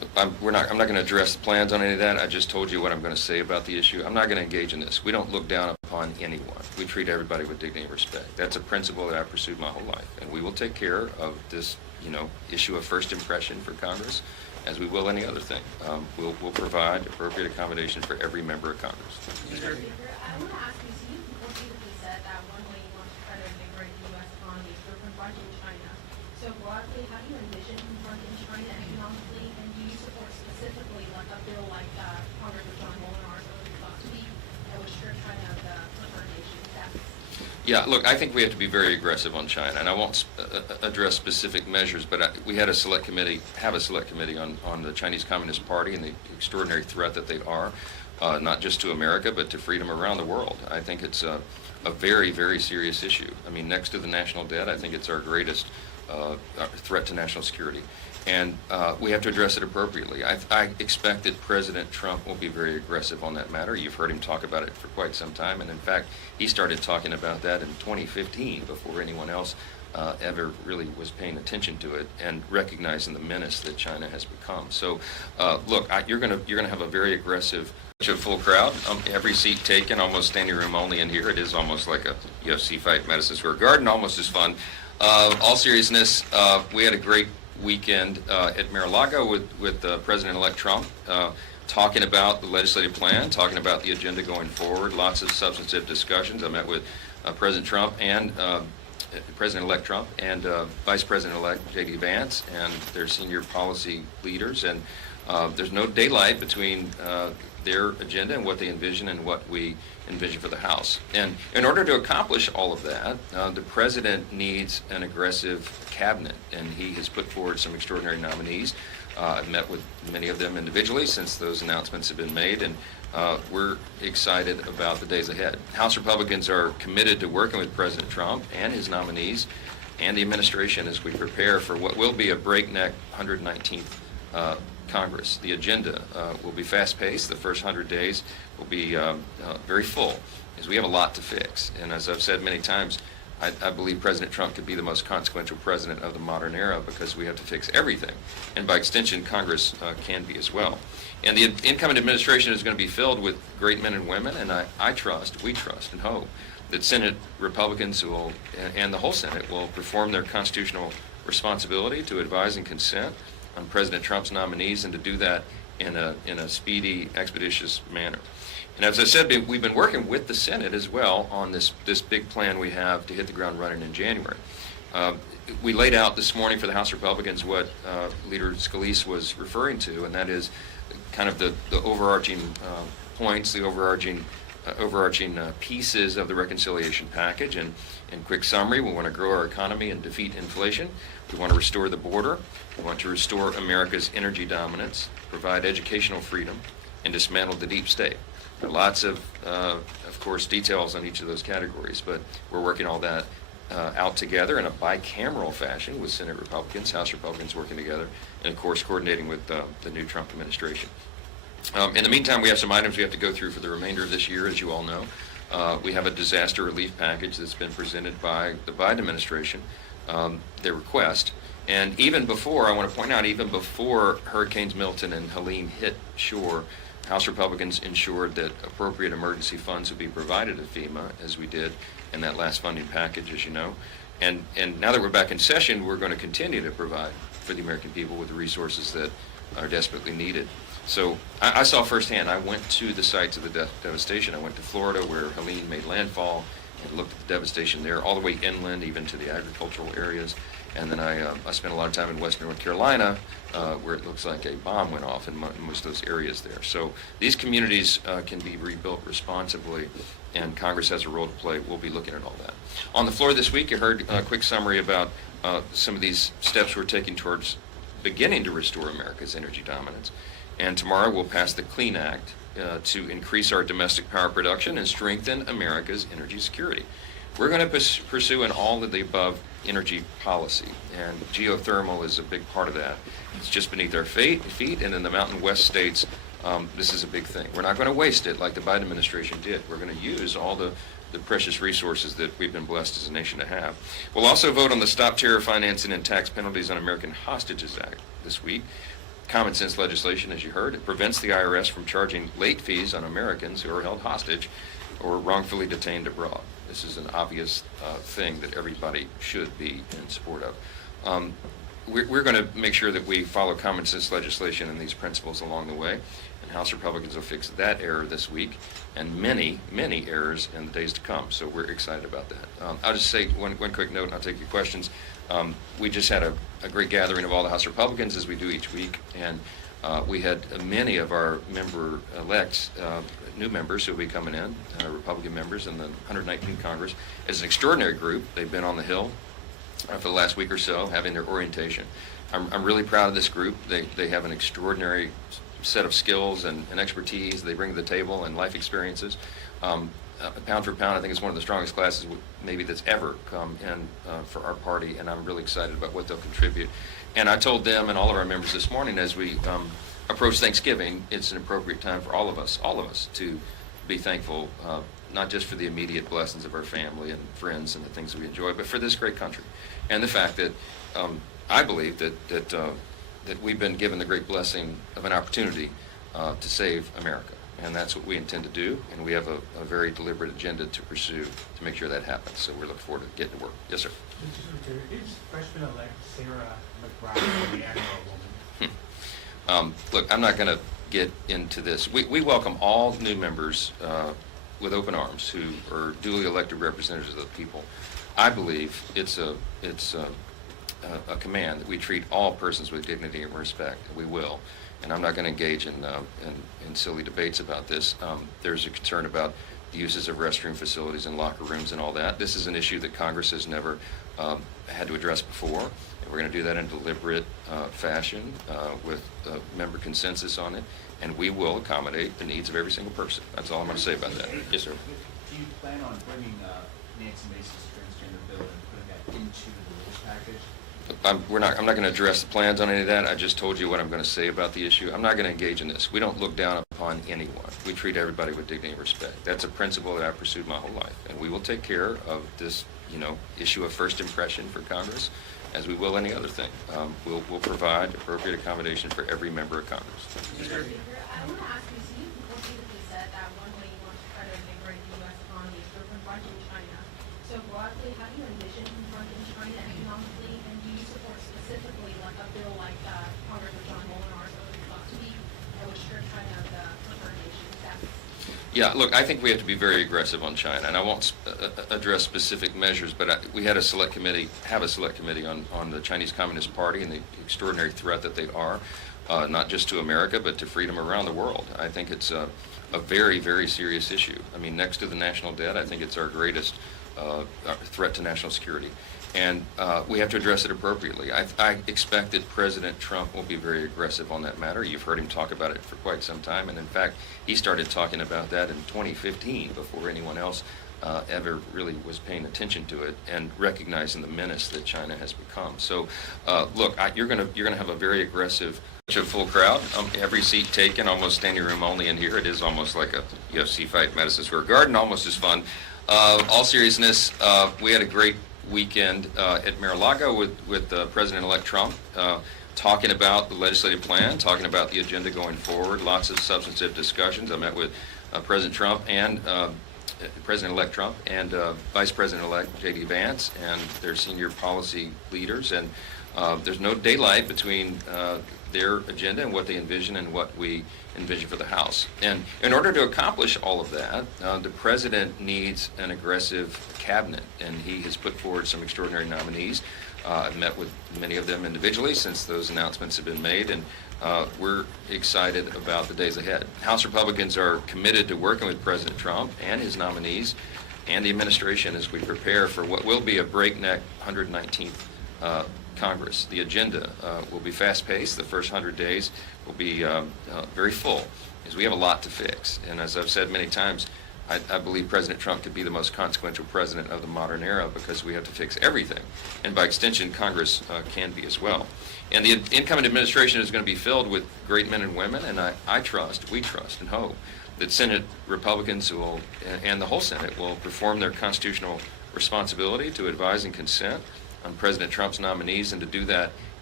I'm not going to address the plans on any of that. I just told you what I'm going to say about the issue. I'm not going to engage in this. We don't look down upon anyone. We treat everybody with dignity and respect. That's a principle that I've pursued my whole life, and we will take care of this, issue of first impression for Congress, as we will any other thing. We'll provide appropriate accommodation for every member of Congress. Mr. Speaker, I want to ask you, so you repeatedly said that one way you want to try to invigorate the U.S. economy is through confronting China. So broadly, how do you envision confronting China economically, and do you support specifically like a bill like Congressman John Molnar last week that would strip China of the preferred nation status? Yeah, look, I think we have to be very aggressive on China, and I won't address specific measures, but we have a select committee on the Chinese Communist Party and the extraordinary threat that they are, not just to America, but to freedom around the world. I think it's a very, very serious issue. I mean, next to the national debt, I think it's our greatest threat to national security. And we have to address it appropriately. I expect that President Trump will be very aggressive on that matter. You've heard him talk about it for quite some time, and in fact, he started talking about that in 2015 before anyone else ever really was paying attention to it and recognizing the menace that China has become. So, look, you're gonna have a very aggressive, full crowd. Every seat taken, almost standing room only in here. It is almost like a UFC fight at Madison Square Garden, almost as fun. All seriousness, we had a great weekend at Mar-a-Lago with President-elect Trump, talking about the legislative plan, talking about the agenda going forward, lots of substantive discussions. I met with President Trump and President-elect Trump and Vice President-elect J.D. Vance and their senior policy leaders, and there's no daylight between their agenda and what they envision and what we envision for the House. And in order to accomplish all of that, the President needs an aggressive cabinet, and he has put forward some extraordinary nominees. I've met with many of them individually since those announcements have been made, and we're excited about the days ahead. House Republicans are committed to working with President Trump and his nominees and the administration as we prepare for what will be a breakneck 119th Congress. The agenda will be fast-paced. The first 100 days will be very full, as we have a lot to fix. And as I've said many times, I believe President Trump could be the most consequential president of the modern era because we have to fix everything. And by extension, Congress can be as well. And the incoming administration is going to be filled with great men and women, and we trust and hope that Senate Republicans and the whole Senate will perform their constitutional responsibility to advise and consent on President Trump's nominees, and to do that in a speedy, expeditious manner. And as I said, we've been working with the Senate as well on this big plan we have to hit the ground running in January. We laid out this morning for the House Republicans what Leader Scalise was referring to, and that is kind of the overarching points, the overarching pieces of the reconciliation package. And in quick summary, we want to grow our economy and defeat inflation. We want to restore the border. We want to restore America's energy dominance, provide educational freedom, and dismantle the deep state. There are lots of course, details on each of those categories, but we're working all that out together in a bicameral fashion with Senate Republicans, House Republicans working together, and of course coordinating with the new Trump administration. In the meantime, we have some items we have to go through for the remainder of this year, as you all know. We have a disaster relief package that's been presented by the Biden administration, their request. And even before, I want to point out, even before Hurricanes Milton and Helene hit shore, House Republicans ensured that appropriate emergency funds would be provided to FEMA, as we did in that last funding package, as you know. And now that we're back in session, we're going to continue to provide for the American people with the resources that are desperately needed. So I saw firsthand. I went to the sites of the devastation. I went to Florida, where Helene made landfall, and looked at the devastation there, all the way inland, even to the agricultural areas. And then I spent a lot of time in western North Carolina, where it looks like a bomb went off in most of those areas there. So these communities can be rebuilt responsibly, and Congress has a role to play. We'll be looking at all that. On the floor this week, you heard a quick summary about some of these steps we're taking towards beginning to restore America's energy dominance. And tomorrow we'll pass the Clean Act to increase our domestic power production and strengthen America's energy security. We're going to pursue an all of the above energy policy, and geothermal is a big part of that. It's just beneath our feet, and in the Mountain West states, this is a big thing. We're not going to waste it like the Biden administration did. We're going to use all the precious resources that we've been blessed as a nation to have. We'll also vote on the Stop Terror Financing and Tax Penalties on American Hostages Act this week. common sense legislation, as you heard. It prevents the IRS from charging late fees on Americans who are held hostage or wrongfully detained abroad. This is an obvious thing that everybody should be in support of. We're going to make sure that we follow common sense legislation and these principles along the way, and House Republicans will fix that error this week and many, many errors in the days to come. So we're excited about that. I'll just say one quick note, and I'll take your questions. We just had a great gathering of all the House Republicans, as we do each week, and we had many of our member-elects, new members who will be coming in, Republican members in the 119th Congress. It's an extraordinary group. They've been on the Hill for the last week or so, having their orientation. I'm really proud of this group. They have an extraordinary set of skills and expertise they bring to the table and life experiences. Pound for pound, I think it's one of the strongest classes maybe that's ever come in for our party, and I'm really excited about what they'll contribute. And I told them and all of our members this morning, as we approach Thanksgiving, it's an appropriate time for all of us to be thankful, not just for the immediate blessings of our family and friends and the things that we enjoy, but for this great country. And the fact that I believe that we've been given the great blessing of an opportunity to save America. And that's what we intend to do, and we have a very deliberate agenda to pursue to make sure that happens. So we're looking forward to getting to work. Yes, sir. Mr. Secretary, is freshman-elect Sarah McBride the Agro woman? Look, I'm not going to get into this. We welcome all new members with open arms who are duly elected representatives of the people. I believe it's a command that we treat all persons with dignity and respect. We will. And I'm not going to engage in silly debates about this. There's a concern about the uses of restroom facilities and locker rooms and all that. This is an issue that Congress has never had to address before. And we're going to do that in deliberate fashion with member consensus on it. And we will accommodate the needs of every single person. That's all I'm going to say about that. Yes, sir. Do you plan on bringing Nancy Mace's transgender bill and putting that into the rules package? I'm not going to address the plans on any of that. I just told you what I'm going to say about the issue. I'm not going to engage in this. We don't look down upon anyone. We treat everybody with dignity and respect. That's a principle that I've pursued my whole life. And we will take care of this, issue of first impression for Congress, as we will any other thing. We'll provide appropriate accommodation for every member of Congress. Mr. Speaker, I want to ask you, so you repeatedly said that one way you want to try to invigorate the U.S. economy is through confronting China. So broadly, how do you envision confronting China economically, and do you support specifically like a bill like Congressman John Molinar's last week that would strip China of the preferred nation status? Yeah, look, I think we have to be very aggressive on China, and I won't address specific measures, but we had a select committee on the Chinese Communist Party and the extraordinary threat that they are, not just to America, but to freedom around the world. I think it's a very, very serious issue. I mean, next to the national debt, I think it's our greatest threat to national security. And we have to address it appropriately. I expect that President Trump will be very aggressive on that matter. You've heard him talk about it for quite some time. And in fact, he started talking about that in 2015 before anyone else ever really was paying attention to it and recognizing the menace that China has become. So look, you're going to have a very aggressive, full crowd. Every seat taken, almost standing room only in here. It is almost like a UFC fight in Madison Square Garden, almost as fun. All seriousness, we had a great weekend at Mar-a-Lago with President-elect Trump, talking about the legislative plan, talking about the agenda going forward, lots of substantive discussions. I met with President Trump and President-elect Trump and Vice President-elect J.D. Vance and their senior policy leaders, and there's no daylight between their agenda and what they envision and what we envision for the House. And in order to accomplish all of that, the President needs an aggressive cabinet, and he has put forward some extraordinary nominees. I've met with many of them individually since those announcements have been made, and we're excited about the days ahead. House Republicans are committed to working with President Trump and his nominees and the administration as we prepare for what will be a breakneck 119th Congress. The agenda will be fast-paced. The first 100 days will be very full, because we have a lot to fix. And as I've said many times, I believe President Trump could be the most consequential president of the modern era, because we have to fix everything. And by extension, Congress can be as well. And the incoming administration is going to be filled with great men and women, and we trust and hope that Senate Republicans and the whole Senate will perform their constitutional responsibility to advise and consent on President Trump's nominees, and to do that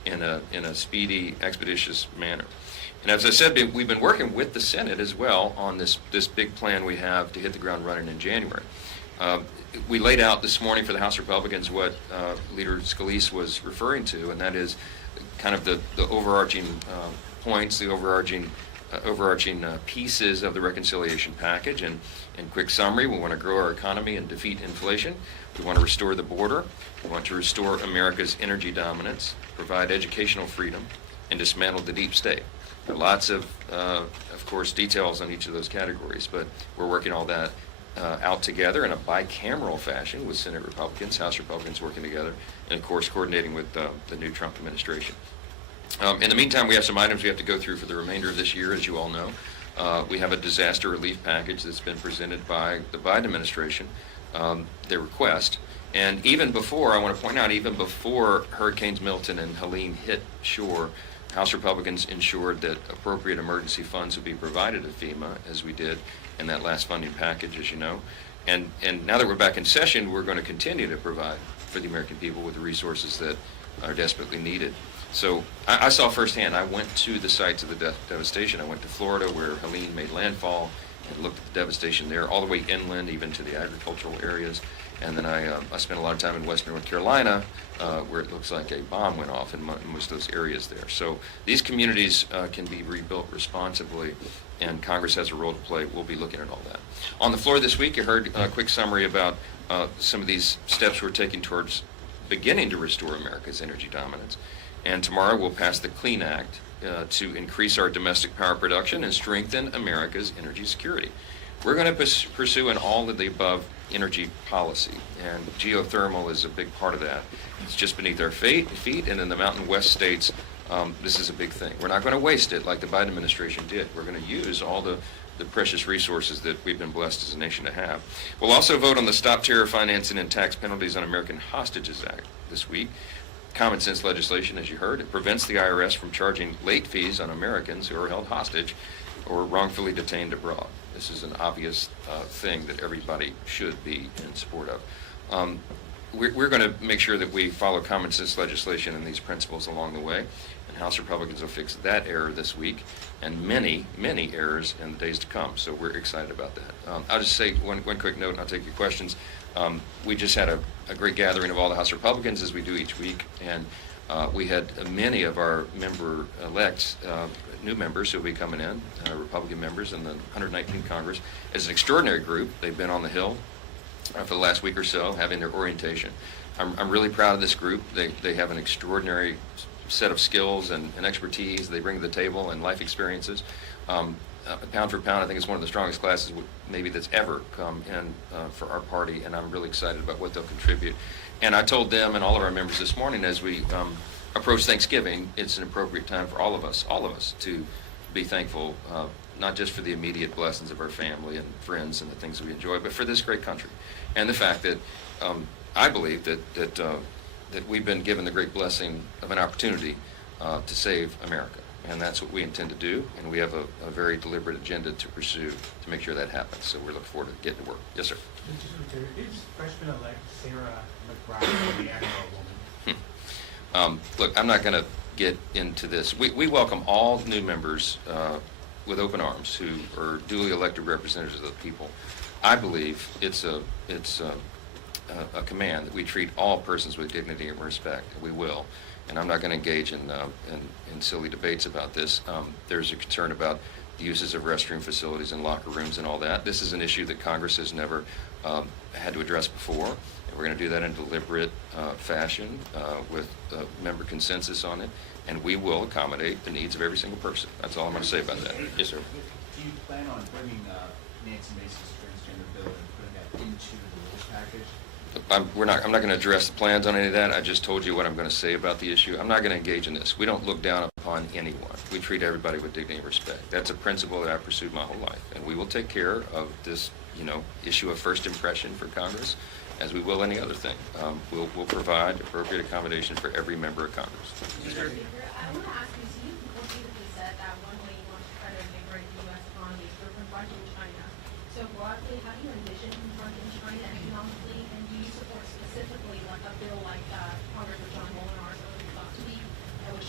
in a speedy, expeditious manner. And as I said, we've been working with the Senate as well on this big plan we have to hit the ground running in January. We laid out this morning for the House Republicans what Leader Scalise was referring to, and that is kind of the overarching points, the overarching pieces of the reconciliation package. And in quick summary, we want to grow our economy and defeat inflation. We want to restore the border. We want to restore America's energy dominance, provide educational freedom, and dismantle the deep state. There are lots of course, details on each of those categories, but we're working all that out together in a bicameral fashion with Senate Republicans, House Republicans working together, and of course coordinating with the new Trump administration. In the meantime, we have some items we have to go through for the remainder of this year, as you all know. We have a disaster relief package that's been presented by the Biden administration, their request. And even before, I want to point out, even before Hurricanes Milton and Helene hit shore, House Republicans ensured that appropriate emergency funds would be provided to FEMA, as we did in that last funding package, as you know. And now that we're back in session, we're going to continue to provide for the American people with the resources that are desperately needed. So I saw firsthand. I went to the sites of the devastation. I went to Florida, where Helene made landfall, and looked at the devastation there, all the way inland, even to the agricultural areas. And then I spent a lot of time in western North Carolina, where it looks like a bomb went off in most of those areas there. So these communities can be rebuilt responsibly, and Congress has a role to play. We'll be looking at all that. On the floor this week, you heard a quick summary about some of these steps we're taking towards beginning to restore America's energy dominance. And tomorrow we'll pass the Clean Act to increase our domestic power production and strengthen America's energy security. We're going to pursue an all-of-the-above energy policy, and geothermal is a big part of that. It's just beneath our feet, and in the Mountain West states, this is a big thing. We're not going to waste it like the Biden administration did. We're going to use all the precious resources that we've been blessed as a nation to have. We'll also vote on the Stop Terror Financing and Tax Penalties on American Hostages Act this week. Common sense legislation, as you heard. It prevents the IRS from charging late fees on Americans who are held hostage or wrongfully detained abroad. This is an obvious thing that everybody should be in support of. We're going to make sure that we follow common sense legislation and these principles along the way, and House Republicans will fix that error this week and many, many errors in the days to come. So we're excited about that. I'll just say one quick note, and I'll take your questions. We just had a great gathering of all the House Republicans, as we do each week, and we had many of our member-elects, new members who will be coming in, Republican members in the 119th Congress. It's an extraordinary group. They've been on the Hill for the last week or so, having their orientation. I'm really proud of this group. They have an extraordinary set of skills and expertise they bring to the table, and life experiences. Pound for pound, I think it's one of the strongest classes maybe that's ever come in for our party, and I'm really excited about what they'll contribute. And I told them and all of our members this morning, as we approach Thanksgiving, it's an appropriate time for all of us to be thankful, not just for the immediate blessings of our family and friends and the things that we enjoy, but for this great country, and the fact that I believe that we've been given the great blessing of an opportunity to save America. And that's what we intend to do, and we have a very deliberate agenda to pursue to make sure that happens. So we're looking forward to getting to work. Yes, sir. Is freshman-elect Sarah McBride the Agro woman? Look, I'm not going to get into this. We welcome all new members with open arms who are duly elected representatives of the people. I believe it's a command that we treat all persons with dignity and respect, and we will. And I'm not going to engage in silly debates about this. There's a concern about the uses of restroom facilities and locker rooms and all that. This is an issue that Congress has never had to address before. And we're going to do that in a deliberate fashion with member consensus on it. And we will accommodate the needs of every single person. That's all I'm going to say about that. Yes, sir. Do you plan on bringing Nancy Mace's transgender bill and putting that into the rules package? I'm not going to address the plans on any of that. I just told you what I'm going to say about the issue. I'm not going to engage in this. We don't look down upon anyone. We treat everybody with dignity and respect. That's a principle that I've pursued my whole life, and we will take care of this, issue of first impression for Congress, as we will any other thing. We'll provide appropriate accommodation for every member of Congress. Mr. Speaker, I want to ask you, so you repeatedly said that one way you want to try to invigorate the U.S. economy is through confronting China. So broadly, how do you envision confronting China economically, and do you support specifically like a bill like Congressman John Molinar's that would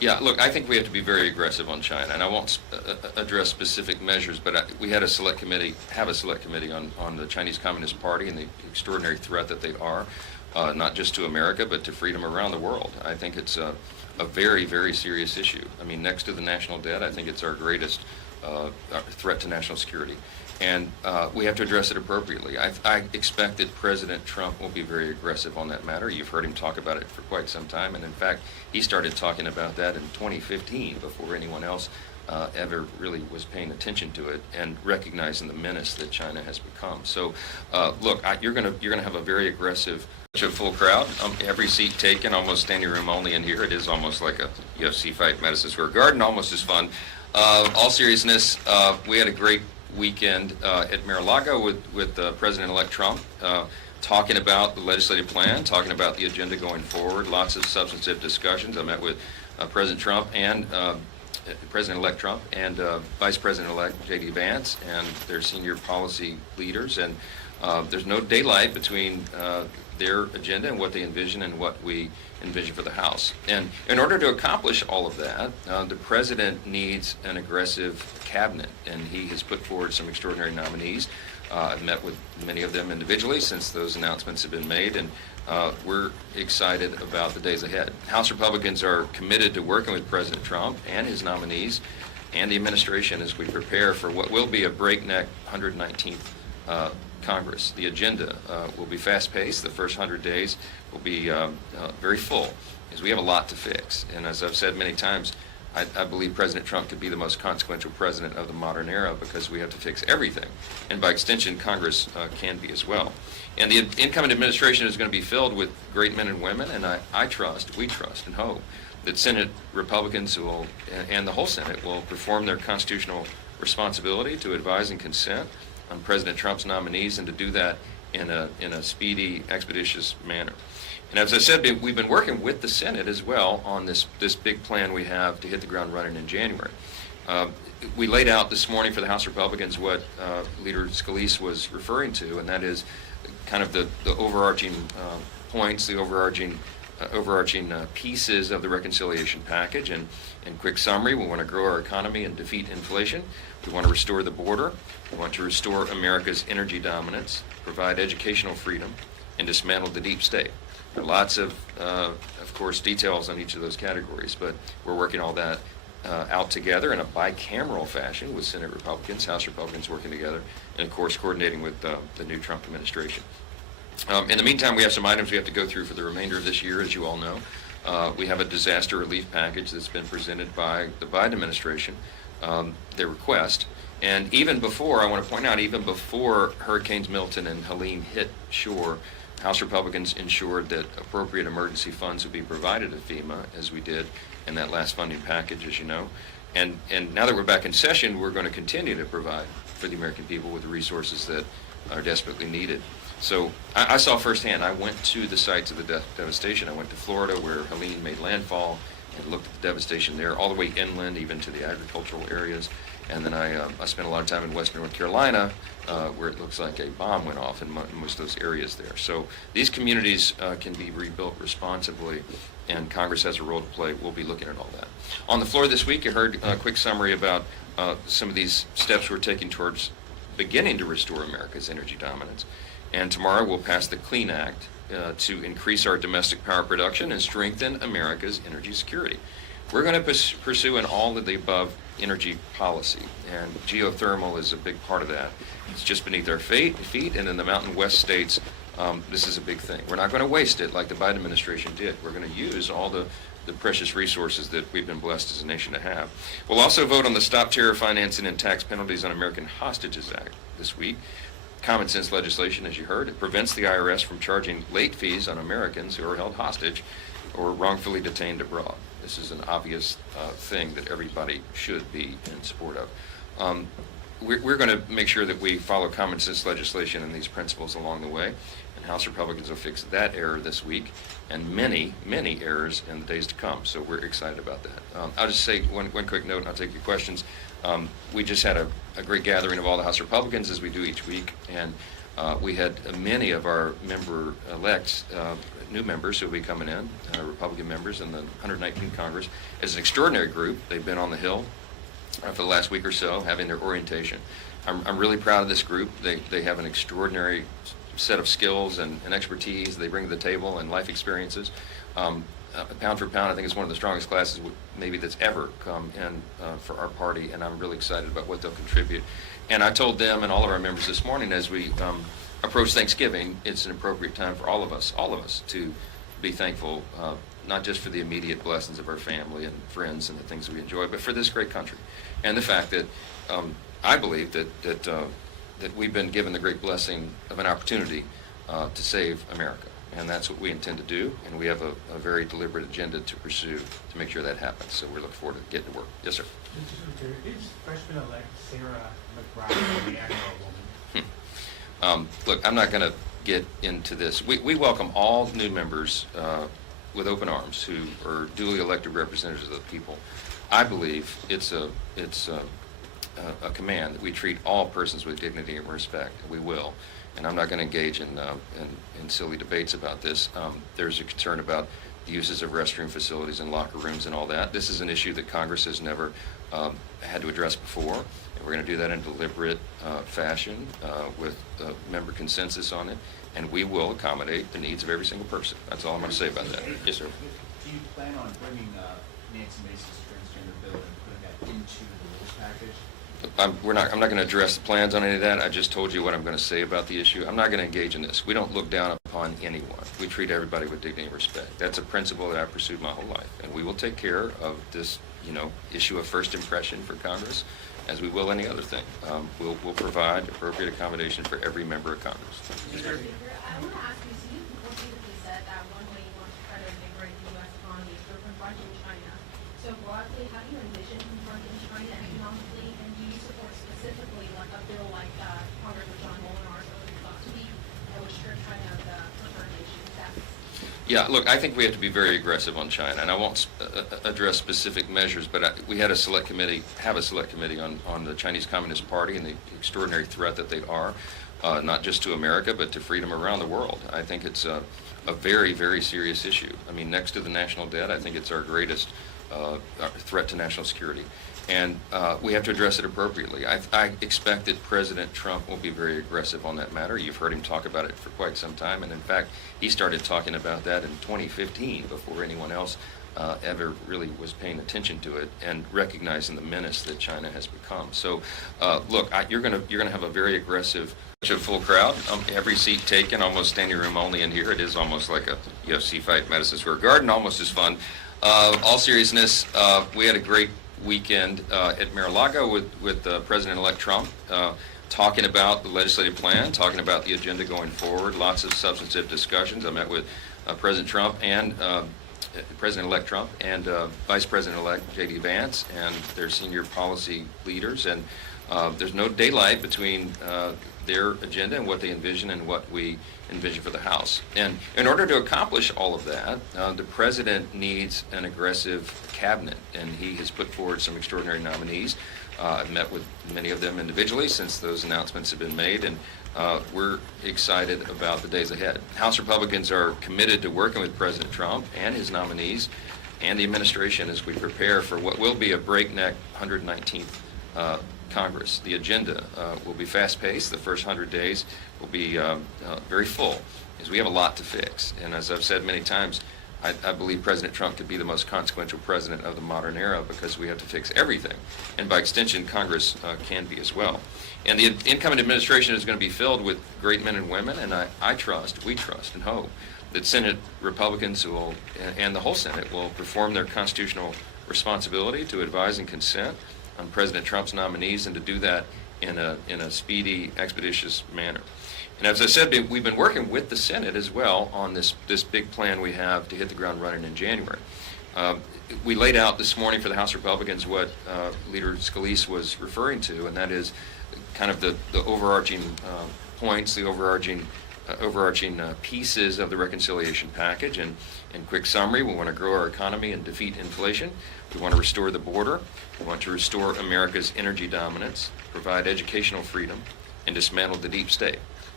Yeah, look, I think we have to be very aggressive on China, and I won't address specific measures, but we had a select committee on the Chinese Communist Party and the extraordinary threat that they are, not just to America, but to freedom around the world. I think it's a very, very serious issue. I mean, next to the national debt, I think it's our greatest threat to national security. And we have to address it appropriately. I expect that President Trump will be very aggressive on that matter. You've heard him talk about it for quite some time, and in fact, he started talking about that in 2015 before anyone else ever really was paying attention to it and recognizing the menace that China has become. So, look, you're gonna have a very aggressive, full crowd. Every seat taken, almost standing room only in here. It is almost like a UFC fight in Madison Square Garden, almost as fun. All seriousness, we had a great weekend at Mar-a-Lago with President-elect Trump, talking about the legislative plan, talking about the agenda going forward, lots of substantive discussions. I met with President Trump and President-elect Trump and Vice President-elect J.D. Vance and their senior policy leaders, and there's no daylight between their agenda and what they envision and what we envision for the House. And in order to accomplish all of that, the President needs an aggressive cabinet, and he has put forward some extraordinary nominees. I've met with many of them individually since those announcements have been made, and we're excited about the days ahead. House Republicans are committed to working with President Trump and his nominees and the administration as we prepare for what will be a breakneck 119th Congress. The agenda will be fast-paced. The first 100 days will be very full, because we have a lot to fix. And as I've said many times, I believe President Trump could be the most consequential president of the modern era, because we have to fix everything. And by extension, Congress can be as well. And the incoming administration is going to be filled with great men and women, and we trust and hope that Senate Republicans and the whole Senate will perform their constitutional responsibility to advise and consent on President Trump's nominees, and to do that in a speedy, expeditious manner. And as I said, we've been working with the Senate as well on this big plan we have to hit the ground running in January. We laid out this morning for the House Republicans what Leader Scalise was referring to, and that is kind of the overarching points, the overarching pieces of the reconciliation package. And in quick summary, we want to grow our economy and defeat inflation. We want to restore the border. We want to restore America's energy dominance, provide educational freedom, and dismantle the deep state. There are lots of course, details on each of those categories, but we're working all that out together in a bicameral fashion with Senate Republicans, House Republicans working together, and of course coordinating with the new Trump administration. In the meantime, we have some items we have to go through for the remainder of this year, as you all know. We have a disaster relief package that's been presented by the Biden administration, their request. And even before, I want to point out, even before Hurricanes Milton and Helene hit shore, House Republicans ensured that appropriate emergency funds would be provided to FEMA, as we did in that last funding package, as you know. And now that we're back in session, we're going to continue to provide for the American people with the resources that are desperately needed. So I saw firsthand. I went to the sites of the devastation. I went to Florida, where Helene made landfall, and looked at the devastation there, all the way inland, even to the agricultural areas. And then I spent a lot of time in western North Carolina, where it looks like a bomb went off in most of those areas there. So these communities can be rebuilt responsibly, and Congress has a role to play. We'll be looking at all that. On the floor this week, you heard a quick summary about some of these steps we're taking towards beginning to restore America's energy dominance. And tomorrow we'll pass the Clean Act to increase our domestic power production and strengthen America's energy security. We're going to pursue an all of the above energy policy, and geothermal is a big part of that. It's just beneath our feet, and in the Mountain West states, this is a big thing. We're not going to waste it like the Biden administration did. We're going to use all the precious resources that we've been blessed as a nation to have. We'll also vote on the Stop Terror Financing and Tax Penalties on American Hostages Act this week. Common sense legislation, as you heard. It prevents the IRS from charging late fees on Americans who are held hostage or wrongfully detained abroad. This is an obvious thing that everybody should be in support of. We're going to make sure that we follow common sense legislation and these principles along the way, and House Republicans will fix that error this week and many, many errors in the days to come. So we're excited about that. I'll just say one quick note, and I'll take your questions. We just had a great gathering of all the House Republicans, as we do each week, and We had many of our member-elects, new members who will be coming in, Republican members in the 119th Congress. It's an extraordinary group. They've been on the Hill for the last week or so, having their orientation. I'm really proud of this group. They have an extraordinary set of skills and expertise they bring to the table and life experiences. Pound for pound, I think it's one of the strongest classes maybe that's ever come in for our party, and I'm really excited about what they'll contribute. And I told them and all of our members this morning as we approach Thanksgiving, it's an appropriate time for all of us to be thankful, not just for the immediate blessings of our family and friends and the things that we enjoy, but for this great country. And the fact that I believe that we've been given the great blessing of an opportunity to save America. And that's what we intend to do, and we have a very deliberate agenda to pursue to make sure that happens. So we're looking forward to getting to work. Yes, sir. Is freshman-elect Sarah McBride the Agro woman? Look, I'm not going to get into this. We welcome all new members with open arms who are duly elected representatives of the people. I believe it's a command that we treat all persons with dignity and respect. We will. And I'm not going to engage in silly debates about this. There's a concern about the uses of restroom facilities and locker rooms and all that. This is an issue that Congress has never had to address before. And we're going to do that in a deliberate fashion with member consensus on it. And we will accommodate the needs of every single person. That's all I'm going to say about that. Yes, sir. Do you plan on bringing Nancy Mace's transgender bill and putting that into the rules package? I'm not going to address the plans on any of that. I just told you what I'm going to say about the issue. I'm not going to engage in this. We don't look down upon anyone. We treat everybody with dignity and respect. That's a principle that I've pursued my whole life. And we will take care of this, issue of first impression for Congress, as we will any other thing. We'll provide appropriate accommodation for every member of Congress. I want to ask you, so you repeatedly said that one way you want to try to invigorate the U.S. economy is through confronting China. So broadly, how do you envision confronting China economically, and do you support specifically like a bill like Congressman John Molinar's last week that would strip China of the preferred nation status? Yeah, look, I think we have to be very aggressive on China, and I won't address specific measures, but we had a select committee on the Chinese Communist Party and the extraordinary threat that they are, not just to America, but to freedom around the world. I think it's a very, very serious issue. I mean, next to the national debt, I think it's our greatest threat to national security. And we have to address it appropriately. I expect that President Trump will be very aggressive on that matter. You've heard him talk about it for quite some time, and in fact, he started talking about that in 2015 before anyone else ever really was paying attention to it and recognizing the menace that China has become. So, look, you're gonna have a very aggressive, full crowd. Every seat taken, almost standing room only in here. It is almost like a UFC fight, Madison Square Garden, almost as fun. All seriousness, we had a great weekend at Mar-a-Lago with President-elect Trump, talking about the legislative plan, talking about the agenda going forward, lots of substantive discussions. I met with President Trump and President-elect Trump and Vice President-elect J.D. Vance and their senior policy leaders, and there's no daylight between their agenda and what they envision and what we envision for the House. And in order to accomplish all of that, the President needs an aggressive cabinet, and he has put forward some extraordinary nominees. I've met with many of them individually since those announcements have been made, and we're excited about the days ahead. House Republicans are committed to working with President Trump and his nominees and the administration as we prepare for what will be a breakneck 119th Congress. The agenda will be fast-paced. The first 100 days will be very full, as we have a lot to fix. And as I've said many times, I believe President Trump could be the most consequential president of the modern era because we have to fix everything. And by extension, Congress can be as well. And the incoming administration is going to be filled with great men and women, and we trust and hope that Senate Republicans and the whole Senate will perform their constitutional responsibility to advise and consent on President Trump's nominees, and to do that in a speedy, expeditious manner. And as I said, we've been working with the Senate as well on this big plan we have to hit the ground running in January. We laid out this morning for the House Republicans what Leader Scalise was referring to, and that is kind of the overarching points, the overarching pieces of the reconciliation package. And in quick summary, we want to grow our economy and defeat inflation. We want to restore the border. We want to restore America's energy dominance, provide educational freedom, and dismantle the deep state.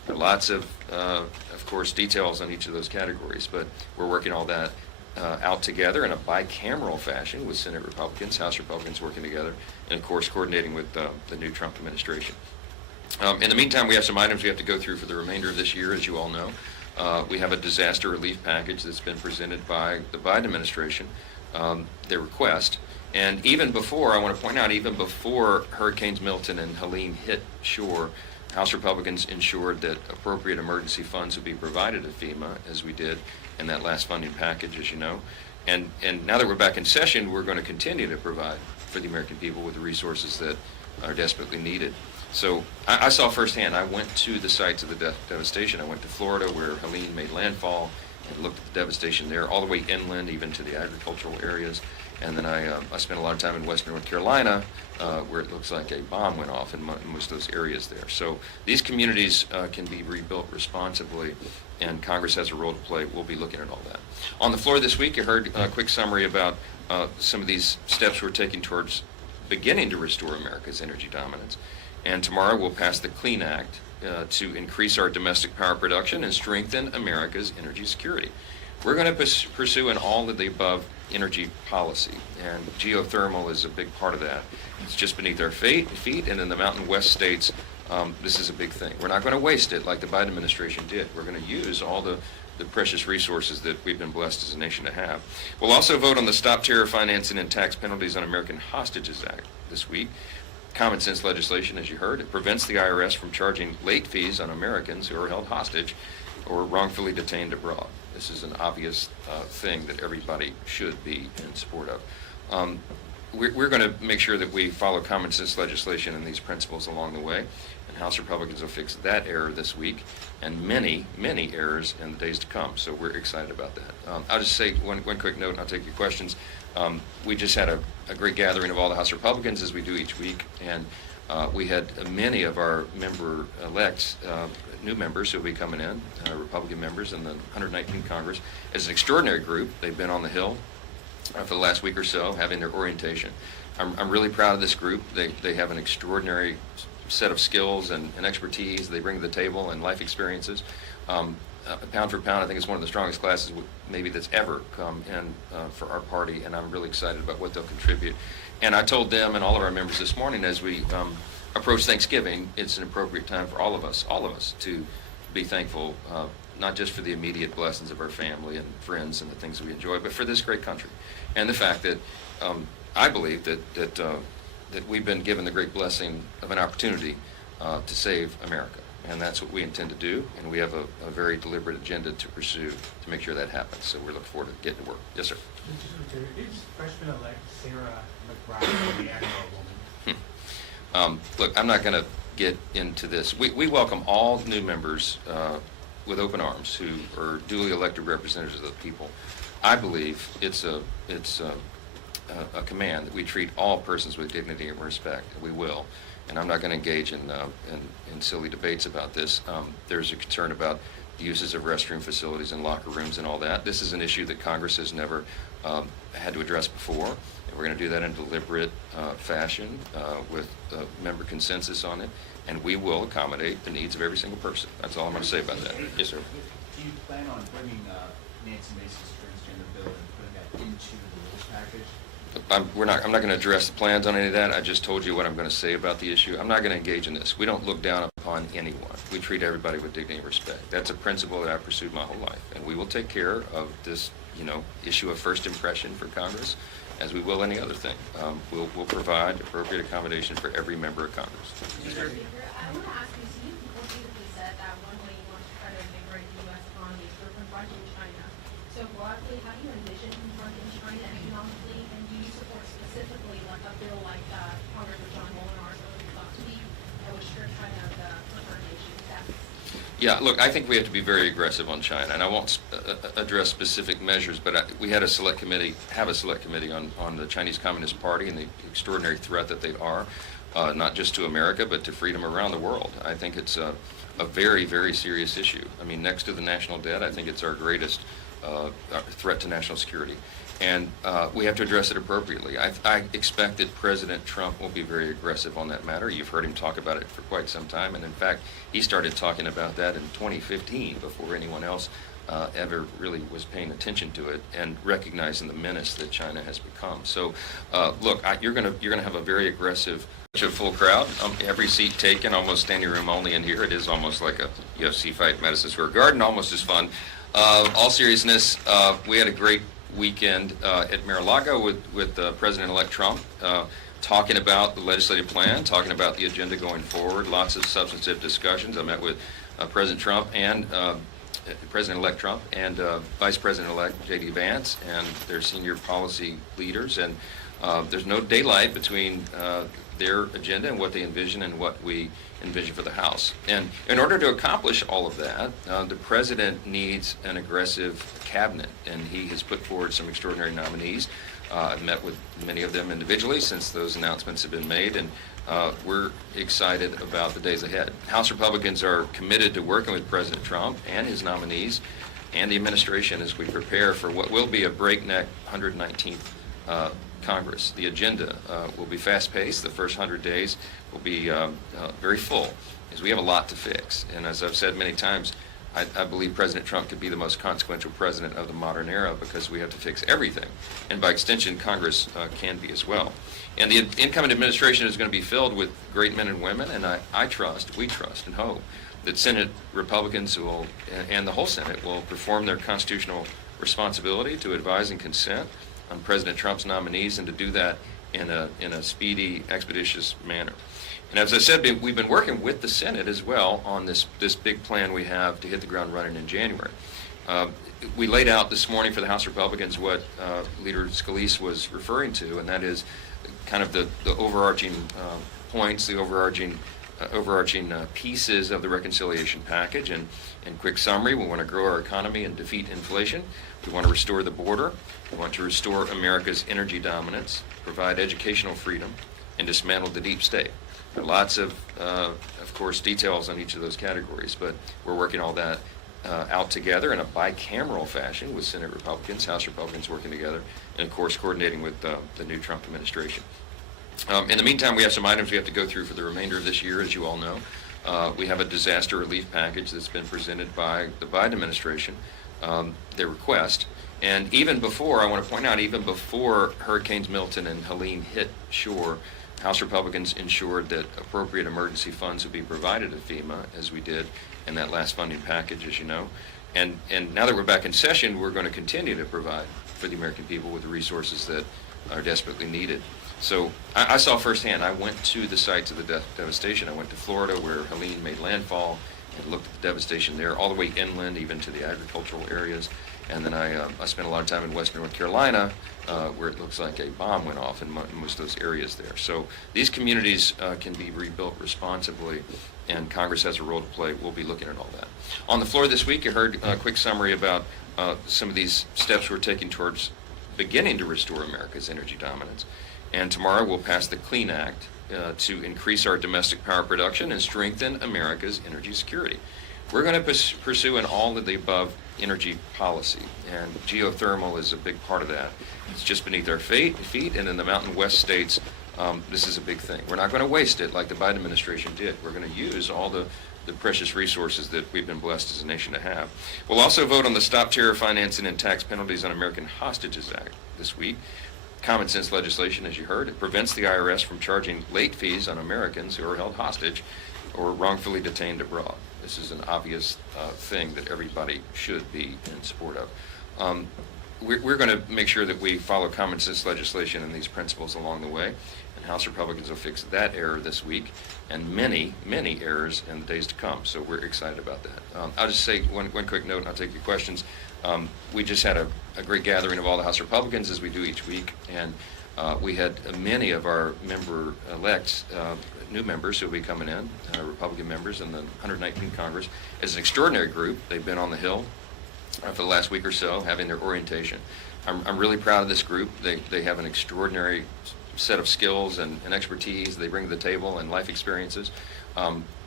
There are lots of course, details on each of those categories, but we're working all that out together in a bicameral fashion with Senate Republicans, House Republicans working together, and of course coordinating with the new Trump administration. In the meantime, we have some items we have to go through for the remainder of this year, as you all know. We have a disaster relief package that's been presented by the Biden administration, their request. And even before, I want to point out, even before Hurricanes Milton and Helene hit shore, House Republicans ensured that appropriate emergency funds would be provided to FEMA, as we did in that last funding package, as you know. And now that we're back in session, we're going to continue to provide for the American people with the resources that are desperately needed. So I saw firsthand. I went to the sites of the devastation. I went to Florida, where Helene made landfall, and looked at the devastation there, all the way inland, even to the agricultural areas. And then I spent a lot of time in western North Carolina, where it looks like a bomb went off in most of those areas there. So these communities can be rebuilt responsibly, and Congress has a role to play. We'll be looking at all that. On the floor this week, you heard a quick summary about some of these steps we're taking towards beginning to restore America's energy dominance. And tomorrow we'll pass the Clean Act to increase our domestic power production and strengthen America's energy security. We're going to pursue an all of the above energy policy, and geothermal is a big part of that. It's just beneath our feet, and in the Mountain West states, this is a big thing. We're not going to waste it like the Biden administration did. We're going to use all the precious resources that we've been blessed as a nation to have. We'll also vote on the Stop Terror Financing and Tax Penalties on American Hostages Act this week. Common sense legislation, as you heard. It prevents the IRS from charging late fees on Americans who are held hostage or wrongfully detained abroad. This is an obvious thing that everybody should be in support of. We're going to make sure that we follow common sense legislation and these principles along the way, and House Republicans will fix that error this week and many, many errors in the days to come. So we're excited about that. I'll just say one quick note, and I'll take your questions. We just had a great gathering of all the House Republicans, as we do each week, and we had many of our member-elects, new members who will be coming in, Republican members in the 119th Congress. It's an extraordinary group. They've been on the Hill for the last week or so, having their orientation. I'm really proud of this group. They have an extraordinary set of skills and expertise they bring to the table, and life experiences. Pound for pound, I think it's one of the strongest classes maybe that's ever come in for our party, and I'm really excited about what they'll contribute. And I told them and all of our members this morning, as we approach Thanksgiving, it's an appropriate time for all of us to be thankful, not just for the immediate blessings of our family and friends and the things that we enjoy, but for this great country, and the fact that I believe that we've been given the great blessing of an opportunity to save America. And that's what we intend to do, and we have a very deliberate agenda to pursue to make sure that happens. So we're looking forward to getting to work. Yes, sir. Is freshman-elect Sarah McBride the Agro woman? Look, I'm not going to get into this. We welcome all new members with open arms who are duly elected representatives of the people. I believe it's a command that we treat all persons with dignity and respect. We will. And I'm not going to engage in silly debates about this. There's a concern about the uses of restroom facilities and locker rooms and all that. This is an issue that Congress has never had to address before. And we're going to do that in a deliberate fashion with member consensus on it. And we will accommodate the needs of every single person. That's all I'm going to say about that. Yes, sir. Do you plan on bringing Nancy Mace's transgender bill and putting that into the rules package? I'm not going to address the plans on any of that. I just told you what I'm going to say about the issue. I'm not going to engage in this. We don't look down upon anyone. We treat everybody with dignity and respect. That's a principle that I've pursued my whole life. And we will take care of this, issue of first impression for Congress, as we will any other thing. We'll provide appropriate accommodation for every member of Congress. I want to ask you, so you repeatedly said that one way you want to try to invigorate the U.S. economy is through confronting China. So broadly, how do you envision confronting China economically, and do you support specifically like a bill like Congressman John Molinar's last week that would strip China of the preferred nation status? Yeah, look, I think we have to be very aggressive on China, and I won't address specific measures, but we have a select committee on the Chinese Communist Party and the extraordinary threat that they are, not just to America, but to freedom around the world. I think it's a very, very serious issue. I mean, next to the national debt, I think it's our greatest threat to national security. And we have to address it appropriately. I expect that President Trump will be very aggressive on that matter. You've heard him talk about it for quite some time, and in fact, he started talking about that in 2015 before anyone else ever really was paying attention to it and recognizing the menace that China has become. So, look, you're gonna have a very aggressive, a full crowd. Every seat taken, almost standing room only in here. It is almost like a UFC fight, Madison Square Garden, almost as fun. All seriousness, we had a great weekend at Mar-a-Lago with President-elect Trump, talking about the legislative plan, talking about the agenda going forward, lots of substantive discussions. I met with President Trump and President-elect Trump and Vice President-elect J.D. Vance and their senior policy leaders, and there's no daylight between their agenda and what they envision and what we envision for the House. And in order to accomplish all of that, the President needs an aggressive cabinet, and he has put forward some extraordinary nominees. I've met with many of them individually since those announcements have been made, and we're excited about the days ahead. House Republicans are committed to working with President Trump and his nominees and the administration as we prepare for what will be a breakneck 119th Congress. The agenda will be fast-paced. The first 100 days will be very full, as we have a lot to fix. And as I've said many times, I believe President Trump could be the most consequential president of the modern era because we have to fix everything. And by extension, Congress can be as well. And the incoming administration is going to be filled with great men and women, and we trust and hope that Senate Republicans will, and the whole Senate, will perform their constitutional responsibility to advise and consent on President Trump's nominees, and to do that in a speedy, expeditious manner. And as I said, we've been working with the Senate as well on this big plan we have to hit the ground running in January. We laid out this morning for the House Republicans what Leader Scalise was referring to, and that is kind of the overarching points, the overarching pieces of the reconciliation package. And in quick summary, we want to grow our economy and defeat inflation. We want to restore the border. We want to restore America's energy dominance, provide educational freedom, and dismantle the deep state. There are lots of course, details on each of those categories, but we're working all that out together in a bicameral fashion with Senate Republicans, House Republicans working together, and of course coordinating with the new Trump administration. In the meantime, we have some items we have to go through for the remainder of this year, as you all know. We have a disaster relief package that's been presented by the Biden administration, their request. And even before, I want to point out, even before Hurricanes Milton and Helene hit shore, House Republicans ensured that appropriate emergency funds would be provided to FEMA, as we did in that last funding package, as you know. And now that we're back in session, we're going to continue to provide for the American people with the resources that are desperately needed. So I saw firsthand. I went to the sites of the devastation. I went to Florida, where Helene made landfall, and looked at the devastation there, all the way inland, even to the agricultural areas. And then I spent a lot of time in western North Carolina, where it looks like a bomb went off in most of those areas there. So these communities can be rebuilt responsibly, and Congress has a role to play. We'll be looking at all that. On the floor this week, you heard a quick summary about some of these steps we're taking towards beginning to restore America's energy dominance. And tomorrow we'll pass the CLEAN Act to increase our domestic power production and strengthen America's energy security. We're going to pursue an all of the above energy policy, and geothermal is a big part of that. It's just beneath our feet, and in the Mountain West states, this is a big thing. We're not going to waste it like the Biden administration did. We're going to use all the precious resources that we've been blessed as a nation to have. We'll also vote on the Stop Terror Financing and Tax Penalties on American Hostages Act this week. Common sense legislation, as you heard. It prevents the IRS from charging late fees on Americans who are held hostage or wrongfully detained abroad. This is an obvious thing that everybody should be in support of. We're going to make sure that we follow common sense legislation and these principles along the way, and House Republicans will fix that error this week and many, many errors in the days to come. So we're excited about that. I'll just say one quick note, and I'll take your questions. We just had a great gathering of all the House Republicans, as we do each week, and we had many of our member-elects, new members who will be coming in, Republican members in the 119th Congress. It's an extraordinary group. They've been on the Hill for the last week or so, having their orientation. I'm really proud of this group. They have an extraordinary set of skills and expertise they bring to the table, and life experiences.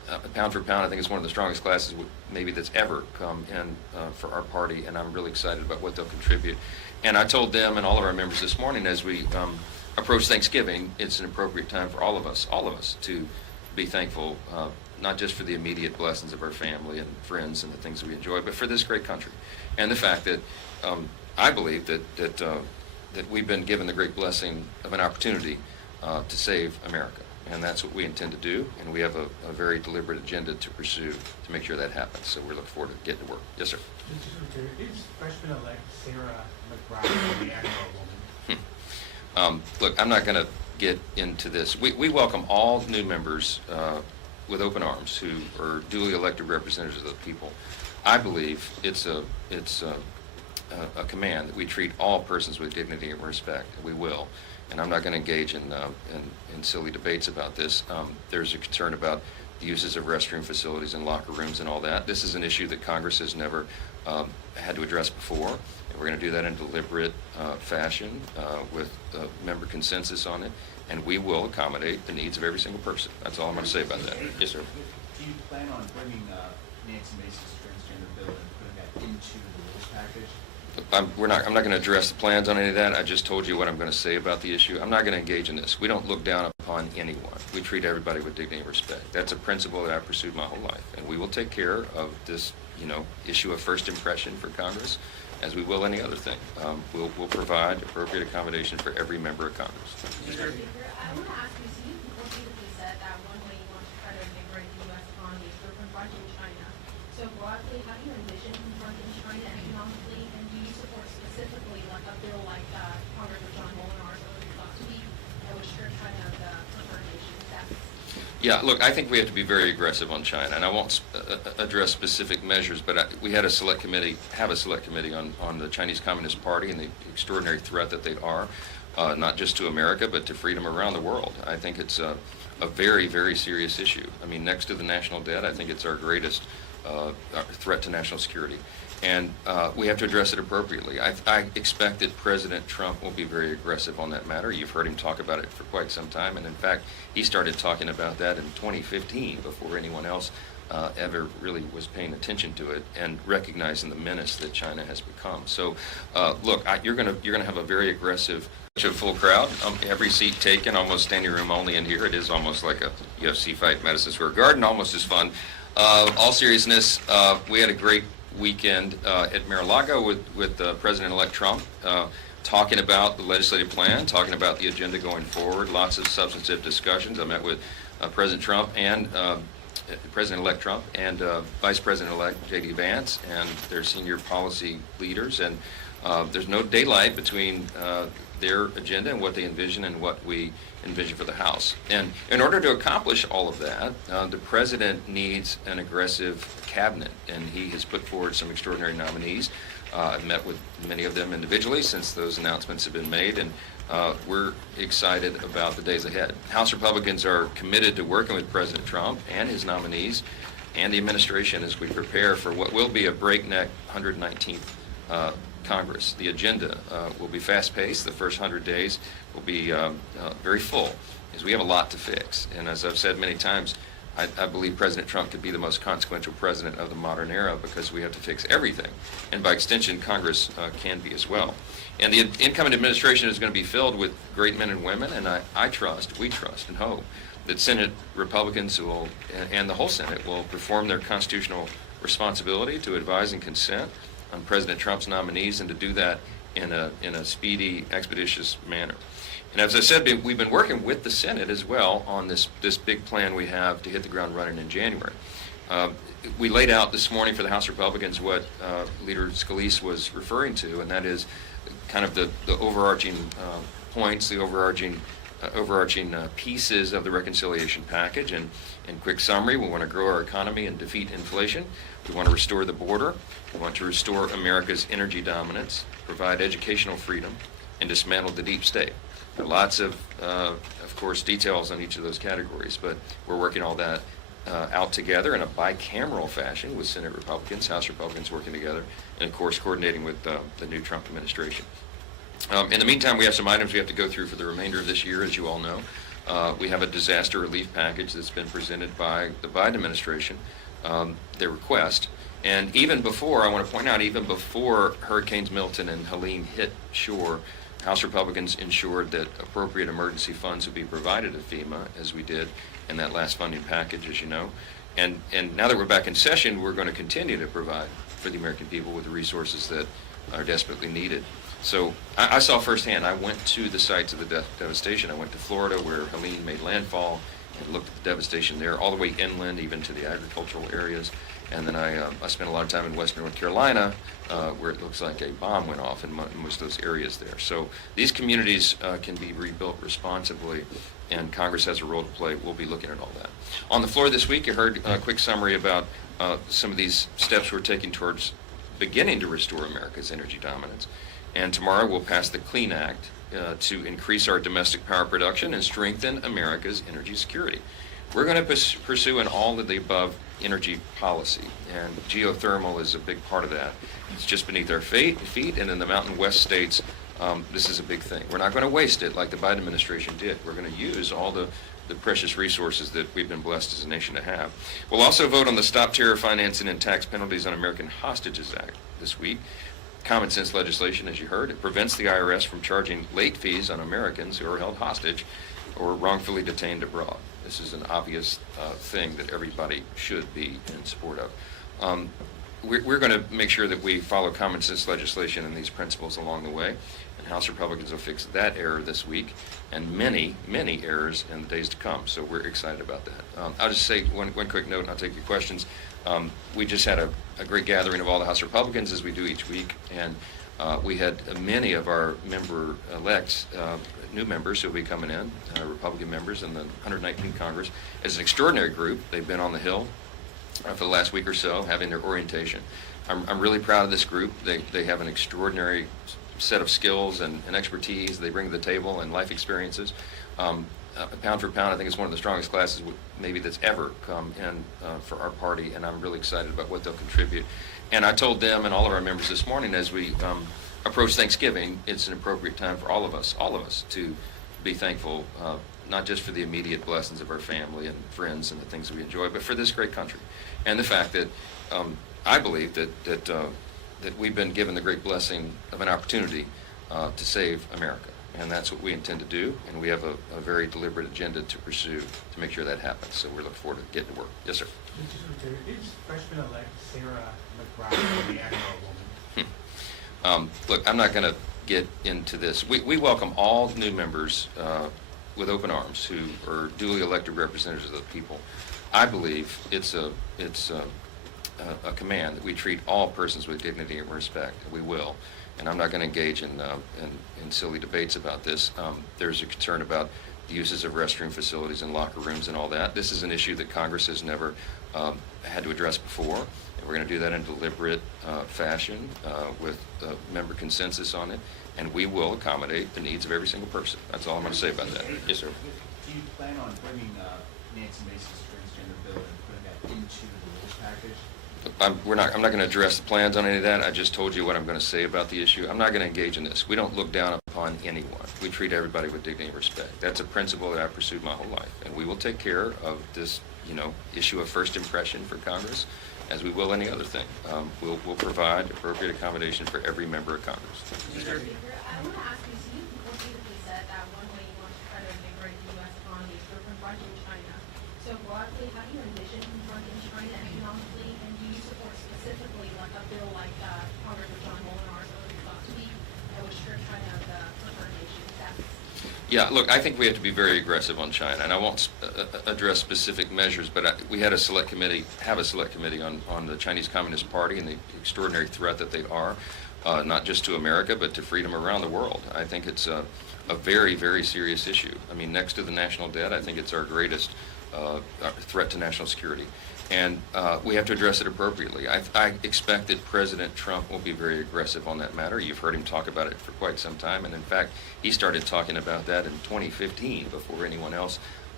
pound for pound, I think it's one of the strongest classes maybe that's ever come in for our party, and I'm really excited about what they'll contribute. And I told them and all of our members this morning as we approach Thanksgiving, it's an appropriate time for all of us to be thankful, not just for the immediate blessings of our family and friends and the things we enjoy, but for this great country. And the fact that I believe that we've been given the great blessing of an opportunity to save America. And that's what we intend to do, and we have a very deliberate agenda to pursue to make sure that happens. So we're looking forward to getting to work. Yes, sir. Mr. Secretary, is freshman-elect Sarah McBride the Agro woman? Look, I'm not going to get into this. We welcome all new members with open arms who are duly elected representatives of the people. I believe it's a command that we treat all persons with dignity and respect. We will. And I'm not going to engage in silly debates about this. There's a concern about the uses of restroom facilities and locker rooms and all that. This is an issue that Congress has never had to address before. And we're going to do that in a deliberate fashion with member consensus on it. And we will accommodate the needs of every single person. That's all I'm going to say about that. Yes, sir. Do you plan on bringing Nancy Mace's transgender bill and putting that into the rules package? I'm not going to address the plans on any of that. I just told you what I'm going to say about the issue. I'm not going to engage in this. We don't look down upon anyone. We treat everybody with dignity and respect. That's a principle that I've pursued my whole life. And we will take care of this, issue of first impression for Congress, as we will any other thing. We'll provide appropriate accommodation for every member of Congress. Mr. Speaker, I want to ask you, so you repeatedly said that one way you want to try to invigorate the U.S. economy is through confronting China. So broadly, how do you envision confronting China economically, and do you support specifically like a bill like Congressman John Molinar's thought to be that would strip China of the preferred nation status? Yeah, look, I think we have to be very aggressive on China, and I won't address specific measures, but we had a select committee on the Chinese Communist Party and the extraordinary threat that they are, not just to America, but to freedom around the world. I think it's a very, very serious issue. I mean, next to the national debt, I think it's our greatest threat to national security. And we have to address it appropriately. I expect that President Trump will be very aggressive on that matter. You've heard him talk about it for quite some time, and in fact, he started talking about that in 2015 before anyone else ever really was paying attention to it and recognizing the menace that China has become. So, look, you're gonna have a very aggressive, full crowd. Every seat taken, almost standing room only in here. It is almost like a UFC fight in Madison Square Garden, almost as fun. All seriousness, we had a great weekend at Mar-a-Lago with President-elect Trump, talking about the legislative plan, talking about the agenda going forward, lots of substantive discussions. I met with President Trump and President-elect Trump and Vice President-elect J.D. Vance and their senior policy leaders, and there's no daylight between their agenda and what they envision and what we envision for the House. And in order to accomplish all of that, the President needs an aggressive cabinet, and he has put forward some extraordinary nominees. I've met with many of them individually since those announcements have been made, and we're excited about the days ahead. House Republicans are committed to working with President Trump and his nominees and the administration as we prepare for what will be a breakneck 119th Congress. The agenda will be fast-paced. The first 100 days will be very full, because we have a lot to fix. And as I've said many times, I believe President Trump could be the most consequential president of the modern era, because we have to fix everything. And by extension, Congress can be as well. And the incoming administration is going to be filled with great men and women, and we trust and hope that Senate Republicans and the whole Senate will perform their constitutional responsibility to advise and consent on President Trump's nominees, and to do that in a speedy, expeditious manner. And as I said, we've been working with the Senate as well on this big plan we have to hit the ground running in January. We laid out this morning for the House Republicans what Leader Scalise was referring to, and that is kind of the overarching points, the overarching pieces of the reconciliation package. And in quick summary, we want to grow our economy and defeat inflation. We want to restore the border. We want to restore America's energy dominance, provide educational freedom, and dismantle the deep state. There are lots of course, details on each of those categories, but we're working all that out together in a bicameral fashion with Senate Republicans, House Republicans working together, and of course coordinating with the new Trump administration. In the meantime, we have some items we have to go through for the remainder of this year, as you all know. We have a disaster relief package that's been presented by the Biden administration, their request. And even before, I want to point out, even before Hurricanes Milton and Helene hit shore, House Republicans ensured that appropriate emergency funds would be provided to FEMA, as we did in that last funding package, as you know. And now that we're back in session, we're going to continue to provide for the American people with the resources that are desperately needed. So I saw firsthand. I went to the sites of the devastation. I went to Florida, where Helene made landfall, and looked at the devastation there, all the way inland, even to the agricultural areas. And then I spent a lot of time in western North Carolina, where it looks like a bomb went off in most of those areas there. So these communities can be rebuilt responsibly, and Congress has a role to play. We'll be looking at all that. On the floor this week, you heard a quick summary about some of these steps we're taking towards beginning to restore America's energy dominance. And tomorrow we'll pass the Clean Act to increase our domestic power production and strengthen America's energy security. We're going to pursue an all of the above energy policy, and geothermal is a big part of that. It's just beneath our feet, and in the Mountain West states, this is a big thing. We're not going to waste it like the Biden administration did. We're going to use all the precious resources that we've been blessed as a nation to have. We'll also vote on the Stop Terror Financing and Tax Penalties on American Hostages Act this week. Common sense legislation, as you heard. It prevents the IRS from charging late fees on Americans who are held hostage or wrongfully detained abroad. This is an obvious thing that everybody should be in support of. We're going to make sure that we follow common sense legislation and these principles along the way. And House Republicans will fix that error this week and many, many errors in the days to come. So we're excited about that. I'll just say one quick note, and I'll take your questions. We just had a great gathering of all the House Republicans, as we do each week, and we had many of our member-elects, new members who will be coming in, Republican members in the 119th Congress. It's an extraordinary group. They've been on the Hill for the last week or so, having their orientation. I'm really proud of this group. They have an extraordinary set of skills and expertise they bring to the table, and life experiences. Pound for pound, I think it's one of the strongest classes maybe that's ever come in for our party, and I'm really excited about what they'll contribute. And I told them and all of our members this morning, as we approach Thanksgiving, it's an appropriate time for all of us to be thankful, not just for the immediate blessings of our family and friends and the things that we enjoy, but for this great country. And the fact that I believe that we've been given the great blessing of an opportunity to save America. And that's what we intend to do, and we have a very deliberate agenda to pursue to make sure that happens. So we're looking forward to getting to work. Yes, sir. Is freshman-elect Sarah McBride the Agro woman? Look, I'm not going to get into this. We welcome all new members with open arms who are duly elected representatives of the people. I believe it's a command that we treat all persons with dignity and respect. We will. And I'm not going to engage in silly debates about this. There's a concern about the uses of restroom facilities and locker rooms and all that. This is an issue that Congress has never had to address before. And we're going to do that in deliberate fashion with member consensus on it. And we will accommodate the needs of every single person. That's all I'm going to say about that. Yes, sir. Do you plan on bringing Nancy Mace's transgender bill and putting that into the rules package? I'm not going to address the plans on any of that. I just told you what I'm going to say about the issue. I'm not going to engage in this. We don't look down upon anyone. We treat everybody with dignity and respect. That's a principle that I've pursued my whole life. And we will take care of this, issue of first impression for Congress, as we will any other thing. We'll provide appropriate accommodation for every member of Congress. Mr. Speaker, I want to ask you, so you repeatedly said that one way you want to try to invigorate the U.S. economy is through confronting China. So broadly, how do you envision confronting China economically, and do you support specifically like a bill like Congressman John Molinar's last week that would strip China of the preferred nation status? Yeah, look, I think we have to be very aggressive on China, and I won't address specific measures, but we had a select committee on the Chinese Communist Party and the extraordinary threat that they are, not just to America, but to freedom around the world. I think it's a very, very serious issue. I mean, next to the national debt, I think it's our greatest threat to national security. And we have to address it appropriately. I expect that President Trump will be very aggressive on that matter. You've heard him talk about it for quite some time. And in fact, he started talking about that in 2015 before anyone else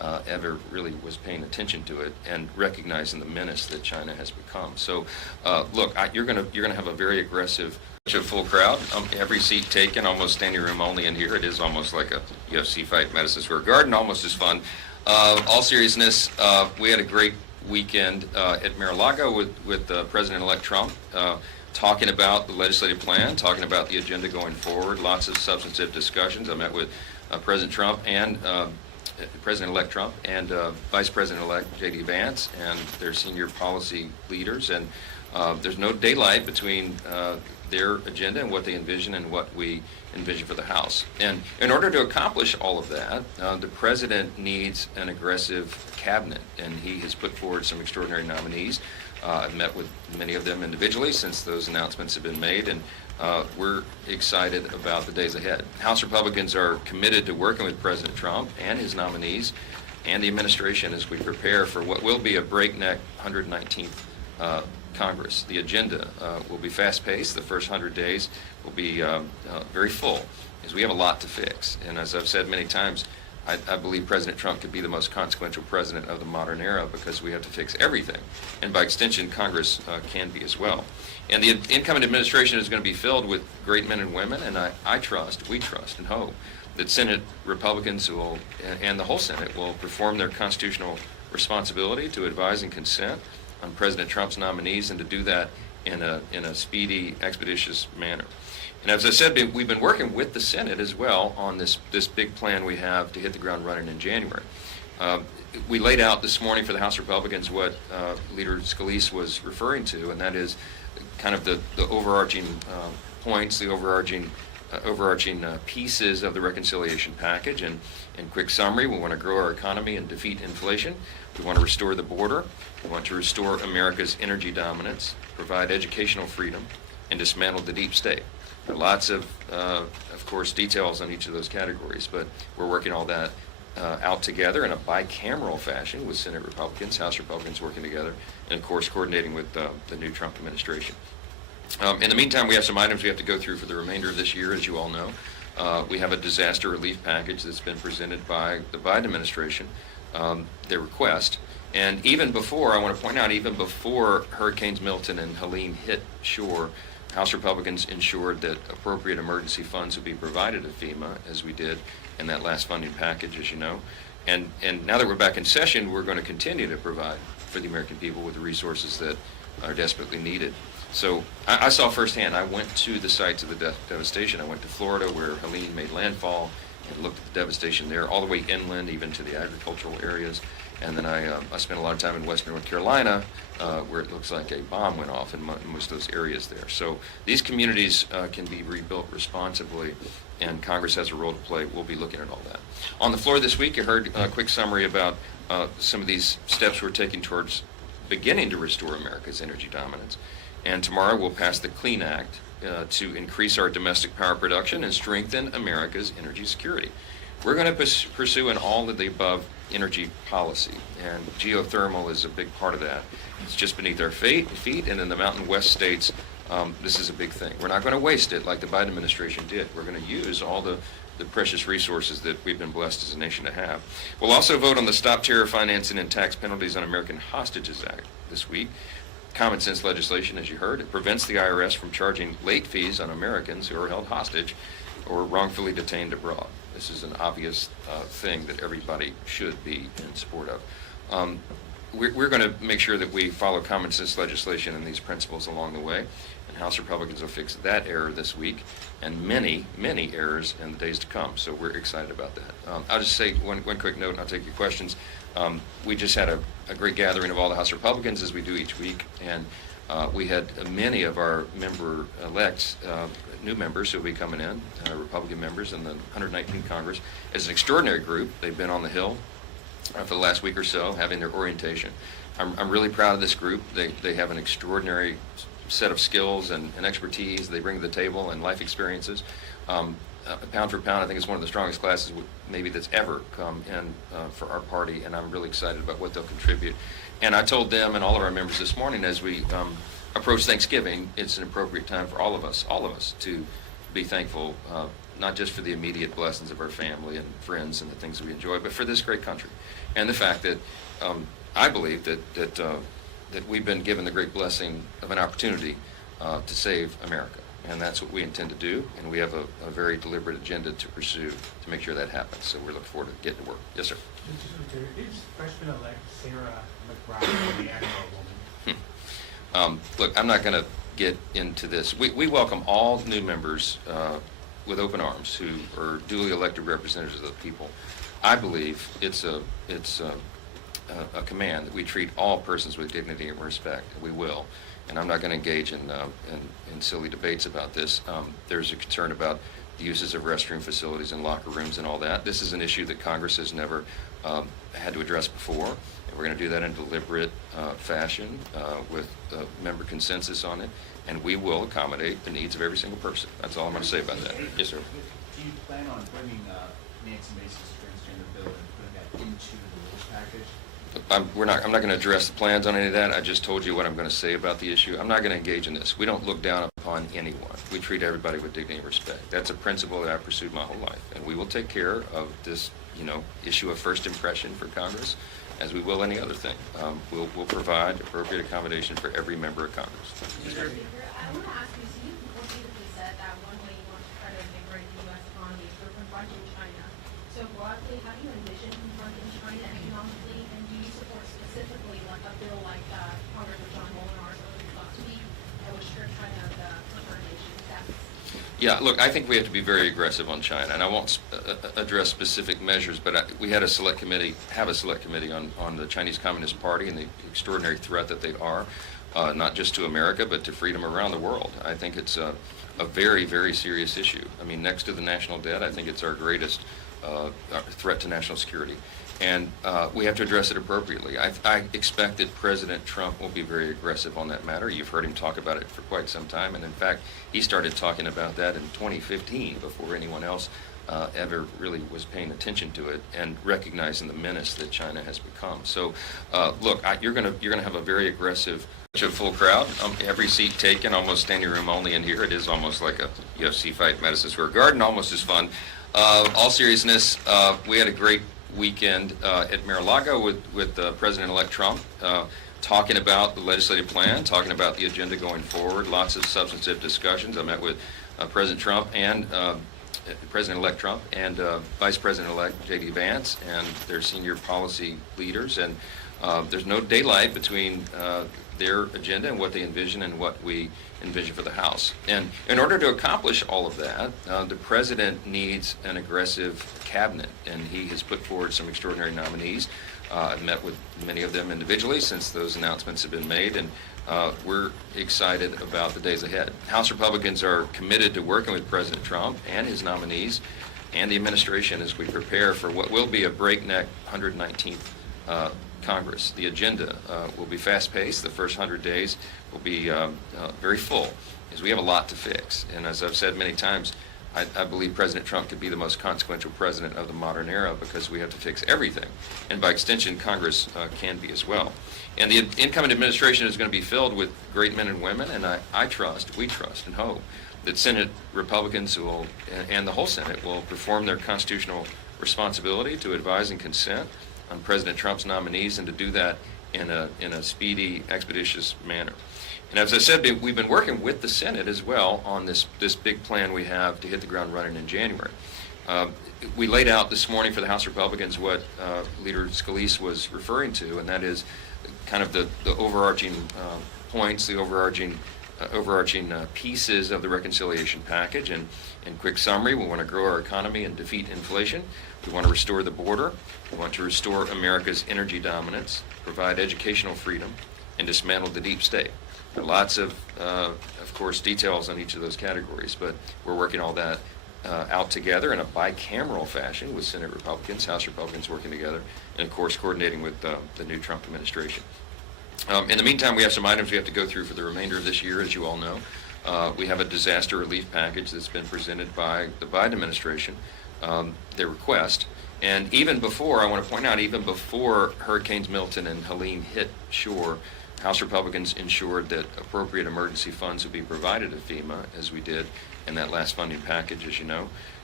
ever really was paying attention to it and recognizing the menace that China has become. So, look, you're gonna have a very aggressive, full crowd. Every seat taken, almost standing room only in here. It is almost like a UFC fight in Madison Square Garden, almost as fun. All seriousness, we had a great weekend at Mar-a-Lago with President-elect Trump. Talking about the legislative plan, talking about the agenda going forward, lots of substantive discussions. I met with President Trump and President-elect Trump and Vice President-elect J.D. Vance and their senior policy leaders, and there's no daylight between their agenda and what they envision and what we envision for the House. And in order to accomplish all of that, the President needs an aggressive cabinet, and he has put forward some extraordinary nominees. I've met with many of them individually since those announcements have been made, and we're excited about the days ahead. House Republicans are committed to working with President Trump and his nominees and the administration as we prepare for what will be a breakneck 119th Congress. The agenda will be fast-paced. The first 100 days will be very full, as we have a lot to fix. And as I've said many times, I believe President Trump could be the most consequential president of the modern era because we have to fix everything. And by extension, Congress can be as well. And the incoming administration is going to be filled with great men and women, and we trust and hope that Senate Republicans will, and the whole Senate, will perform their constitutional responsibility to advise and consent on President Trump's nominees, and to do that in a speedy, expeditious manner. And as I said, we've been working with the Senate as well on this big plan we have to hit the ground running in January. We laid out this morning for the House Republicans what Leader Scalise was referring to, and that is kind of the overarching points, the overarching pieces of the reconciliation package. And in quick summary, we want to grow our economy and defeat inflation. We want to restore the border. We want to restore America's energy dominance, provide educational freedom, and dismantle the deep state. There are lots of course, details on each of those categories, but we're working all that out together in a bicameral fashion with Senate Republicans, House Republicans working together, and of course coordinating with the new Trump administration. In the meantime, we have some items we have to go through for the remainder of this year, as you all know. We have a disaster relief package that's been presented by the Biden administration, their request. And even before, I want to point out, even before Hurricanes Milton and Helene hit shore, House Republicans ensured that appropriate emergency funds would be provided to FEMA, as we did in that last funding package, as you know. And now that we're back in session, we're going to continue to provide for the American people with the resources that are desperately needed. So I saw firsthand. I went to the sites of the devastation. I went to Florida, where Helene made landfall, and looked at the devastation there, all the way inland, even to the agricultural areas. And then I spent a lot of time in western North Carolina, where it looks like a bomb went off in most of those areas there. So these communities can be rebuilt responsibly, and Congress has a role to play. We'll be looking at all that. On the floor this week, you heard a quick summary about some of these steps we're taking towards beginning to restore America's energy dominance. And tomorrow we'll pass the CLEAN Act to increase our domestic power production and strengthen America's energy security. We're going to pursue an all of the above energy policy, and geothermal is a big part of that. It's just beneath our feet, and in the Mountain West states, this is a big thing. We're not going to waste it like the Biden administration did. We're going to use all the precious resources that we've been blessed as a nation to have. We'll also vote on the Stop Terror Financing and Tax Penalties on American Hostages Act this week. Common sense legislation, as you heard. It prevents the IRS from charging late fees on Americans who are held hostage or wrongfully detained abroad. This is an obvious thing that everybody should be in support of. We're going to make sure that we follow common sense legislation and these principles along the way, and House Republicans will fix that error this week and many, many errors in the days to come. So we're excited about that. I'll just say one quick note, and I'll take your questions. We just had a great gathering of all the House Republicans, as we do each week, and we had many of our member-elects, new members who will be coming in, Republican members in the 119th Congress. It's an extraordinary group. They've been on the Hill for the last week or so, having their orientation. I'm really proud of this group. They have an extraordinary set of skills and expertise they bring to the table, and life experiences. Pound for pound, I think it's one of the strongest classes maybe that's ever come in for our party, and I'm really excited about what they'll contribute. And I told them and all of our members this morning, as we approach Thanksgiving, it's an appropriate time for all of us to be thankful, not just for the immediate blessings of our family and friends and the things that we enjoy, but for this great country. And the fact that I believe that we've been given the great blessing of an opportunity to save America. And that's what we intend to do, and we have a very deliberate agenda to pursue to make sure that happens. So we're looking forward to getting to work. Yes, sir. Is freshman-elect Sarah McBride the Agro woman? Look, I'm not going to get into this. We welcome all new members with open arms who are duly elected representatives of the people. I believe it's a command that we treat all persons with dignity and respect, and we will. And I'm not going to engage in silly debates about this. There's a concern about the uses of restroom facilities and locker rooms and all that. This is an issue that Congress has never had to address before. And we're going to do that in a deliberate fashion with member consensus on it. And we will accommodate the needs of every single person. That's all I'm going to say about that. Yes, sir. Do you plan on bringing Nancy Mace's transgender bill and putting that into the rules package? I'm not going to address the plans on any of that. I just told you what I'm going to say about the issue. I'm not going to engage in this. We don't look down upon anyone. We treat everybody with dignity and respect. That's a principle that I've pursued my whole life. And we will take care of this, issue of first impression for Congress, as we will any other thing. We'll provide appropriate accommodation for every member of Congress. Mr. Speaker, I want to ask you, so you repeatedly said that one way you want to try to invigorate the U.S. economy is through confronting China. So broadly, how do you envision confronting China economically, and do you support specifically like a bill like Congressman John Molinar's last week that would strip China of the confrontation tax? Yeah, look, I think we have to be very aggressive on China, and I won't address specific measures, but we have a select committee on the Chinese Communist Party and the extraordinary threat that they are, not just to America, but to freedom around the world. I think it's a very, very serious issue. I mean, next to the national debt, I think it's our greatest threat to national security. And we have to address it appropriately. I expect that President Trump will be very aggressive on that matter. You've heard him talk about it for quite some time. And in fact, he started talking about that in 2015 before anyone else ever really was paying attention to it and recognizing the menace that China has become. So look, you're gonna have a very aggressive, full crowd. Every seat taken, almost standing room only in here. It is almost like a UFC fight in Madison Square Garden, almost as fun. All seriousness, we had a great weekend at Mar-a-Lago with President-elect Trump talking about the legislative plan, talking about the agenda going forward, lots of substantive discussions. I met with President Trump and President-elect Trump and Vice President-elect J.D. Vance and their senior policy leaders, and there's no daylight between their agenda and what they envision and what we envision for the House. And in order to accomplish all of that, the President needs an aggressive cabinet, and he has put forward some extraordinary nominees. I've met with many of them individually since those announcements have been made, and we're excited about the days ahead. House Republicans are committed to working with President Trump and his nominees and the administration as we prepare for what will be a breakneck 119th Congress. The agenda will be fast-paced. The first 100 days will be very full, as we have a lot to fix. And as I've said many times, I believe President Trump could be the most consequential president of the modern era because we have to fix everything. And by extension, Congress can be as well. And the incoming administration is going to be filled with great men and women, and we trust and hope that Senate Republicans and the whole Senate will perform their constitutional responsibility to advise and consent on President Trump's nominees, and to do that in a speedy, expeditious manner. And as I said, we've been working with the Senate as well on this big plan we have to hit the ground running in January. We laid out this morning for the House Republicans what Leader Scalise was referring to, and that is kind of the overarching points, the overarching pieces of the reconciliation package. And in quick summary, we want to grow our economy and defeat inflation. We want to restore the border. We want to restore America's energy dominance, provide educational freedom, and dismantle the deep state. There are lots of course, details on each of those categories, but we're working all that out together in a bicameral fashion with Senate Republicans, House Republicans working together, and of course coordinating with the new Trump administration. In the meantime, we have some items we have to go through for the remainder of this year, as you all know. We have a disaster relief package that's been presented by the Biden administration, their request. And even before, I want to point out, even before Hurricanes Milton and Helene hit shore, House Republicans ensured that appropriate emergency funds would be provided to FEMA, as we did in that last funding package, as you know.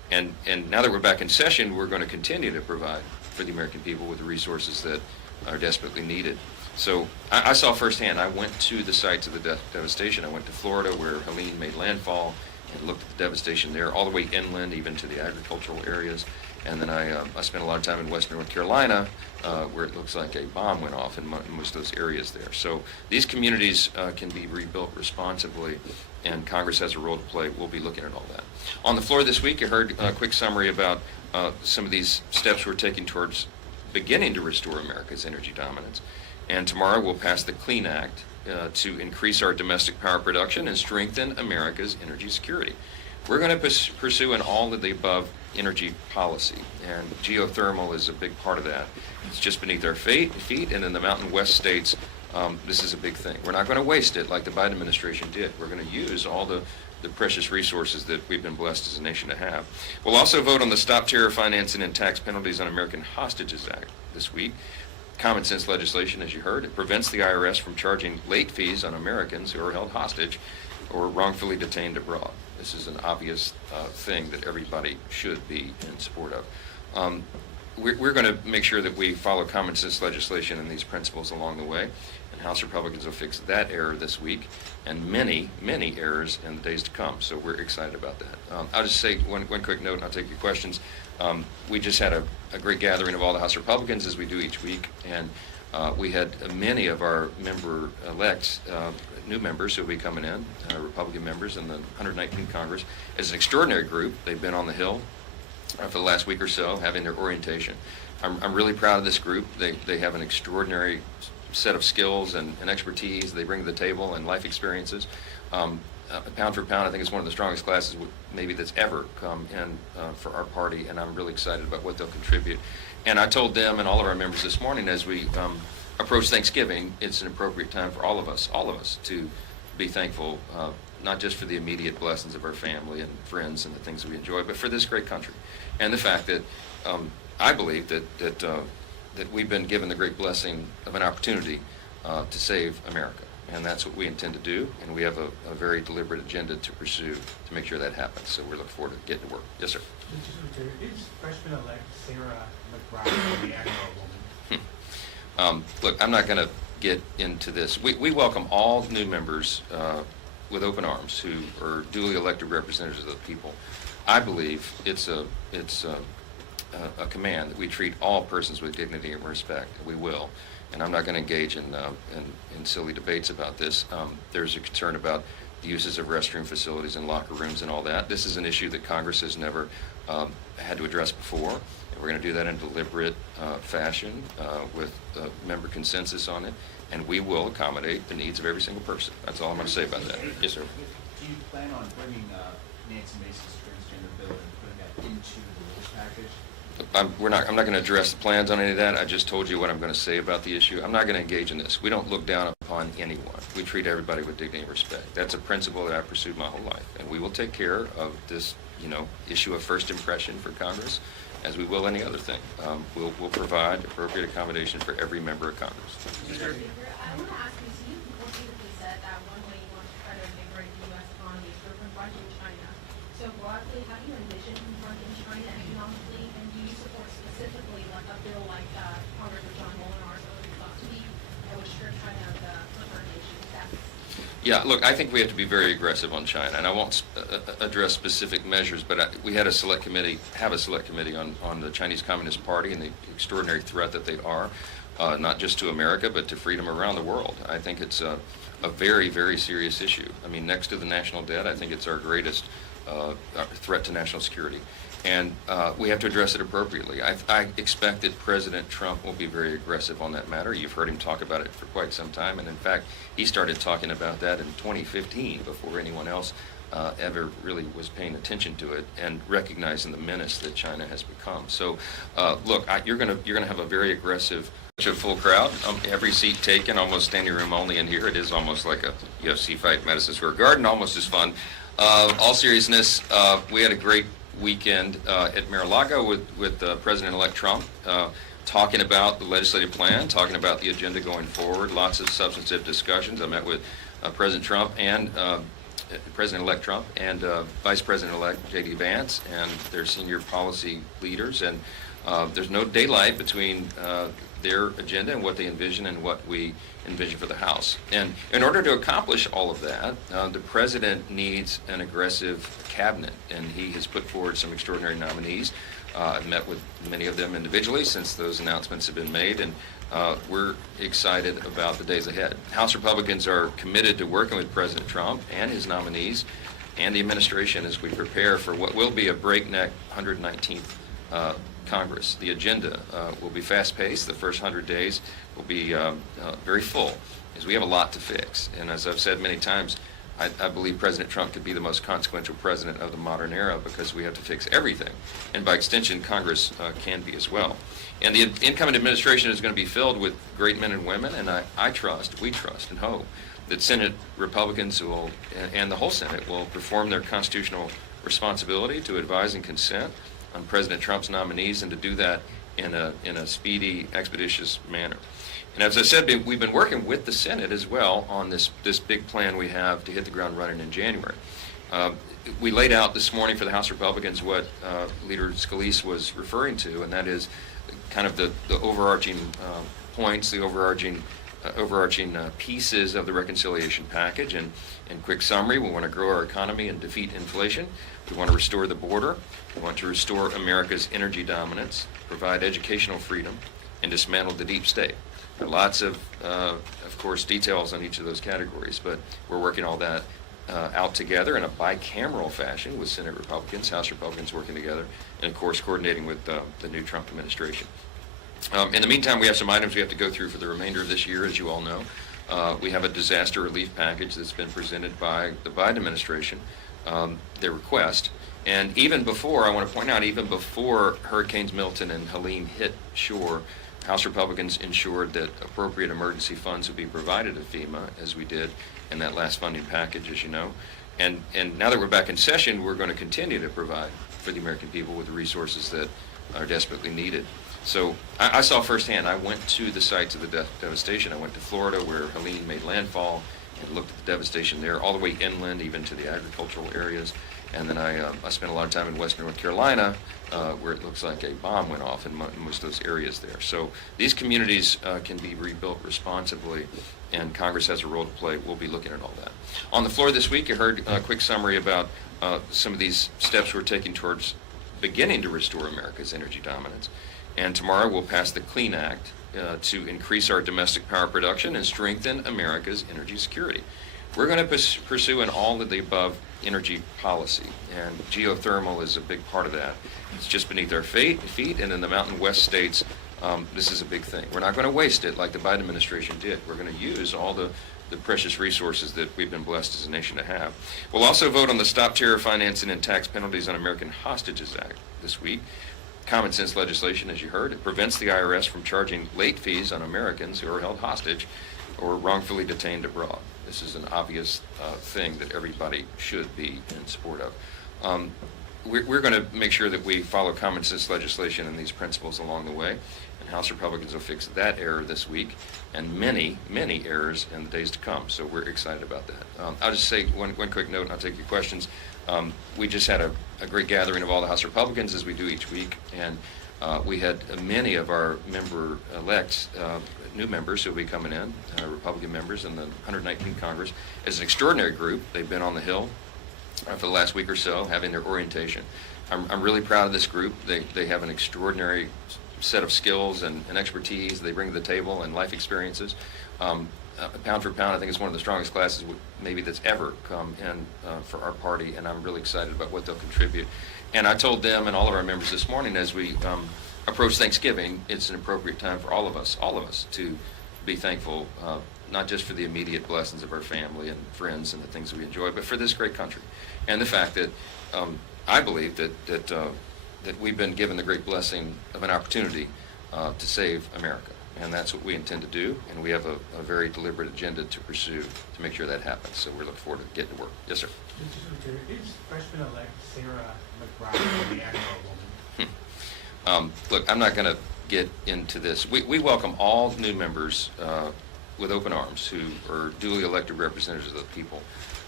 And now that we're back in session, we're going to continue to provide for the American people with the resources that are desperately needed. So I saw firsthand. I went to the sites of the devastation. I went to Florida, where Helene made landfall, and looked at the devastation there, all the way inland, even to the agricultural areas. And then I spent a lot of time in western North Carolina, where it looks like a bomb went off in most of those areas there. So these communities can be rebuilt responsibly, and Congress has a role to play. We'll be looking at all that. On the floor this week, you heard a quick summary about some of these steps we're taking towards beginning to restore America's energy dominance. And tomorrow we'll pass the Clean Act to increase our domestic power production and strengthen America's energy security. We're going to pursue an all of the above energy policy, and geothermal is a big part of that. It's just beneath our feet, and in the Mountain West states, this is a big thing. We're not going to waste it like the Biden administration did. We're going to use all the precious resources that we've been blessed as a nation to have. We'll also vote on the Stop Terror Financing and Tax Penalties on American Hostages Act this week. Common sense legislation, as you heard. It prevents the IRS from charging late fees on Americans who are held hostage or wrongfully detained abroad. This is an obvious thing that everybody should be in support of. We're going to make sure that we follow common sense legislation and these principles along the way, and House Republicans will fix that error this week and many, many errors in the days to come. So we're excited about that. I'll just say one quick note, and I'll take your questions. We just had a great gathering of all the House Republicans, as we do each week, and we had many of our member-elects, new members who will be coming in, Republican members in the 119th Congress. It's an extraordinary group. They've been on the Hill for the last week or so, having their orientation. I'm really proud of this group. They have an extraordinary set of skills and expertise they bring to the table, and life experiences. Pound for pound, I think it's one of the strongest classes maybe that's ever come in for our party, and I'm really excited about what they'll contribute. And I told them and all of our members this morning, as we approach Thanksgiving, it's an appropriate time for all of us to be thankful, not just for the immediate blessings of our family and friends and the things that we enjoy, but for this great country, and the fact that I believe that we've been given the great blessing of an opportunity to save America. And that's what we intend to do, and we have a very deliberate agenda to pursue to make sure that happens. So we're looking forward to getting to work. Yes, sir. Is freshman-elect Sarah McBride the Agro woman? Look, I'm not going to get into this. We welcome all new members with open arms who are duly elected representatives of the people. I believe it's a command that we treat all persons with dignity and respect. We will. And I'm not going to engage in silly debates about this. There's a concern about the uses of restroom facilities and locker rooms and all that. This is an issue that Congress has never had to address before. And we're going to do that in deliberate fashion with member consensus on it. And we will accommodate the needs of every single person. That's all I'm going to say about that. Yes, sir. Do you plan on bringing Nancy Mace's transgender bill and putting that into the rules package? I'm not going to address the plans on any of that. I just told you what I'm going to say about the issue. I'm not going to engage in this. We don't look down upon anyone. We treat everybody with dignity and respect. That's a principle that I've pursued my whole life. And we will take care of this, issue of first impression for Congress, as we will any other thing. We'll provide appropriate accommodation for every member of Congress. I want to ask you, so you repeatedly said that one way you want to try to invigorate the U.S. economy is through confronting China. So broadly, how do you envision confronting China economically, and do you support specifically like a bill like Congressman John Molinar's last week that would strip China of the preferred nation status? Yeah, look, I think we have to be very aggressive on China, and I won't address specific measures, but we have a select committee on the Chinese Communist Party and the extraordinary threat that they are, not just to America, but to freedom around the world. I think it's a very, very serious issue. I mean, next to the national debt, I think it's our greatest threat to national security. And we have to address it appropriately. I expect that President Trump will be very aggressive on that matter. You've heard him talk about it for quite some time, and in fact, he started talking about that in 2015 before anyone else ever really was paying attention to it and recognizing the menace that China has become. So, look, you're gonna have a very aggressive, full crowd. Every seat taken, almost standing room only in here. It is almost like a UFC fight, Madison Square Garden, almost as fun. All seriousness, we had a great weekend at Mar-a-Lago with President-elect Trump, talking about the legislative plan, talking about the agenda going forward, lots of substantive discussions. I met with President Trump and President-elect Trump and Vice President-elect J.D. Vance and their senior policy leaders. And there's no daylight between their agenda and what they envision and what we envision for the House. And in order to accomplish all of that, the President needs an aggressive cabinet, and he has put forward some extraordinary nominees. I've met with many of them individually since those announcements have been made, and we're excited about the days ahead. House Republicans are committed to working with President Trump and his nominees and the administration as we prepare for what will be a breakneck 119th Congress. The agenda will be fast-paced. The first 100 days will be very full, as we have a lot to fix. And as I've said many times, I believe President Trump could be the most consequential president of the modern era because we have to fix everything. And by extension, Congress can be as well. And the incoming administration is going to be filled with great men and women, and we trust and hope that Senate Republicans will, and the whole Senate, will perform their constitutional responsibility to advise and consent on President Trump's nominees, and to do that in a speedy, expeditious manner. And as I said, we've been working with the Senate as well on this big plan we have to hit the ground running in January. We laid out this morning for the House Republicans what Leader Scalise was referring to, and that is kind of the overarching points, the overarching pieces of the reconciliation package. And in quick summary, we want to grow our economy and defeat inflation. We want to restore the border. We want to restore America's energy dominance, provide educational freedom, and dismantle the deep state. There are lots of course, details on each of those categories, but we're working all that out together in a bicameral fashion with Senate Republicans, House Republicans working together, and of course coordinating with the new Trump administration. In the meantime, we have some items we have to go through for the remainder of this year, as you all know. We have a disaster relief package that's been presented by the Biden administration, their request. And even before, I want to point out, even before Hurricanes Milton and Helene hit shore, House Republicans ensured that appropriate emergency funds would be provided to FEMA, as we did in that last funding package, as you know. And now that we're back in session, we're going to continue to provide for the American people with the resources that are desperately needed. So I saw firsthand. I went to the sites of the devastation. I went to Florida, where Helene made landfall, and looked at the devastation there, all the way inland, even to the agricultural areas. And then I spent a lot of time in western North Carolina, where it looks like a bomb went off in most of those areas there. So these communities can be rebuilt responsibly, and Congress has a role to play. We'll be looking at all that. On the floor this week, you heard a quick summary about some of these steps we're taking towards beginning to restore America's energy dominance. And tomorrow we'll pass the Clean Act to increase our domestic power production and strengthen America's energy security. We're going to pursue an all of the above energy policy, and geothermal is a big part of that. It's just beneath our feet, and in the Mountain West states, this is a big thing. We're not going to waste it like the Biden administration did. We're going to use all the precious resources that we've been blessed as a nation to have. We'll also vote on the Stop Terror Financing and Tax Penalties on American Hostages Act this week. Common sense legislation, as you heard. It prevents the IRS from charging late fees on Americans who are held hostage or wrongfully detained abroad. This is an obvious thing that everybody should be in support of. We're going to make sure that we follow common sense legislation and these principles along the way, and House Republicans will fix that error this week and many, many errors in the days to come. So we're excited about that. I'll just say one quick note, and I'll take your questions. We just had a great gathering of all the House Republicans, as we do each week, and we had many of our member-elects, new members who will be coming in, Republican members in the 119th Congress. As an extraordinary group, they've been on the Hill for the last week or so, having their orientation. I'm really proud of this group. They have an extraordinary set of skills and expertise they bring to the table, and life experiences. Pound for pound, I think it's one of the strongest classes maybe that's ever come in for our party, and I'm really excited about what they'll contribute. And I told them and all of our members this morning, as we approach Thanksgiving, it's an appropriate time for all of us to be thankful, not just for the immediate blessings of our family and friends and the things that we enjoy, but for this great country, and the fact that I believe that we've been given the great blessing of an opportunity to save America. And that's what we intend to do, and we have a very deliberate agenda to pursue to make sure that happens. So we're looking forward to getting to work. Yes, sir. Is freshman-elect Sarah McBride the actual woman? Look, I'm not going to get into this. We welcome all new members with open arms who are duly elected representatives of the people.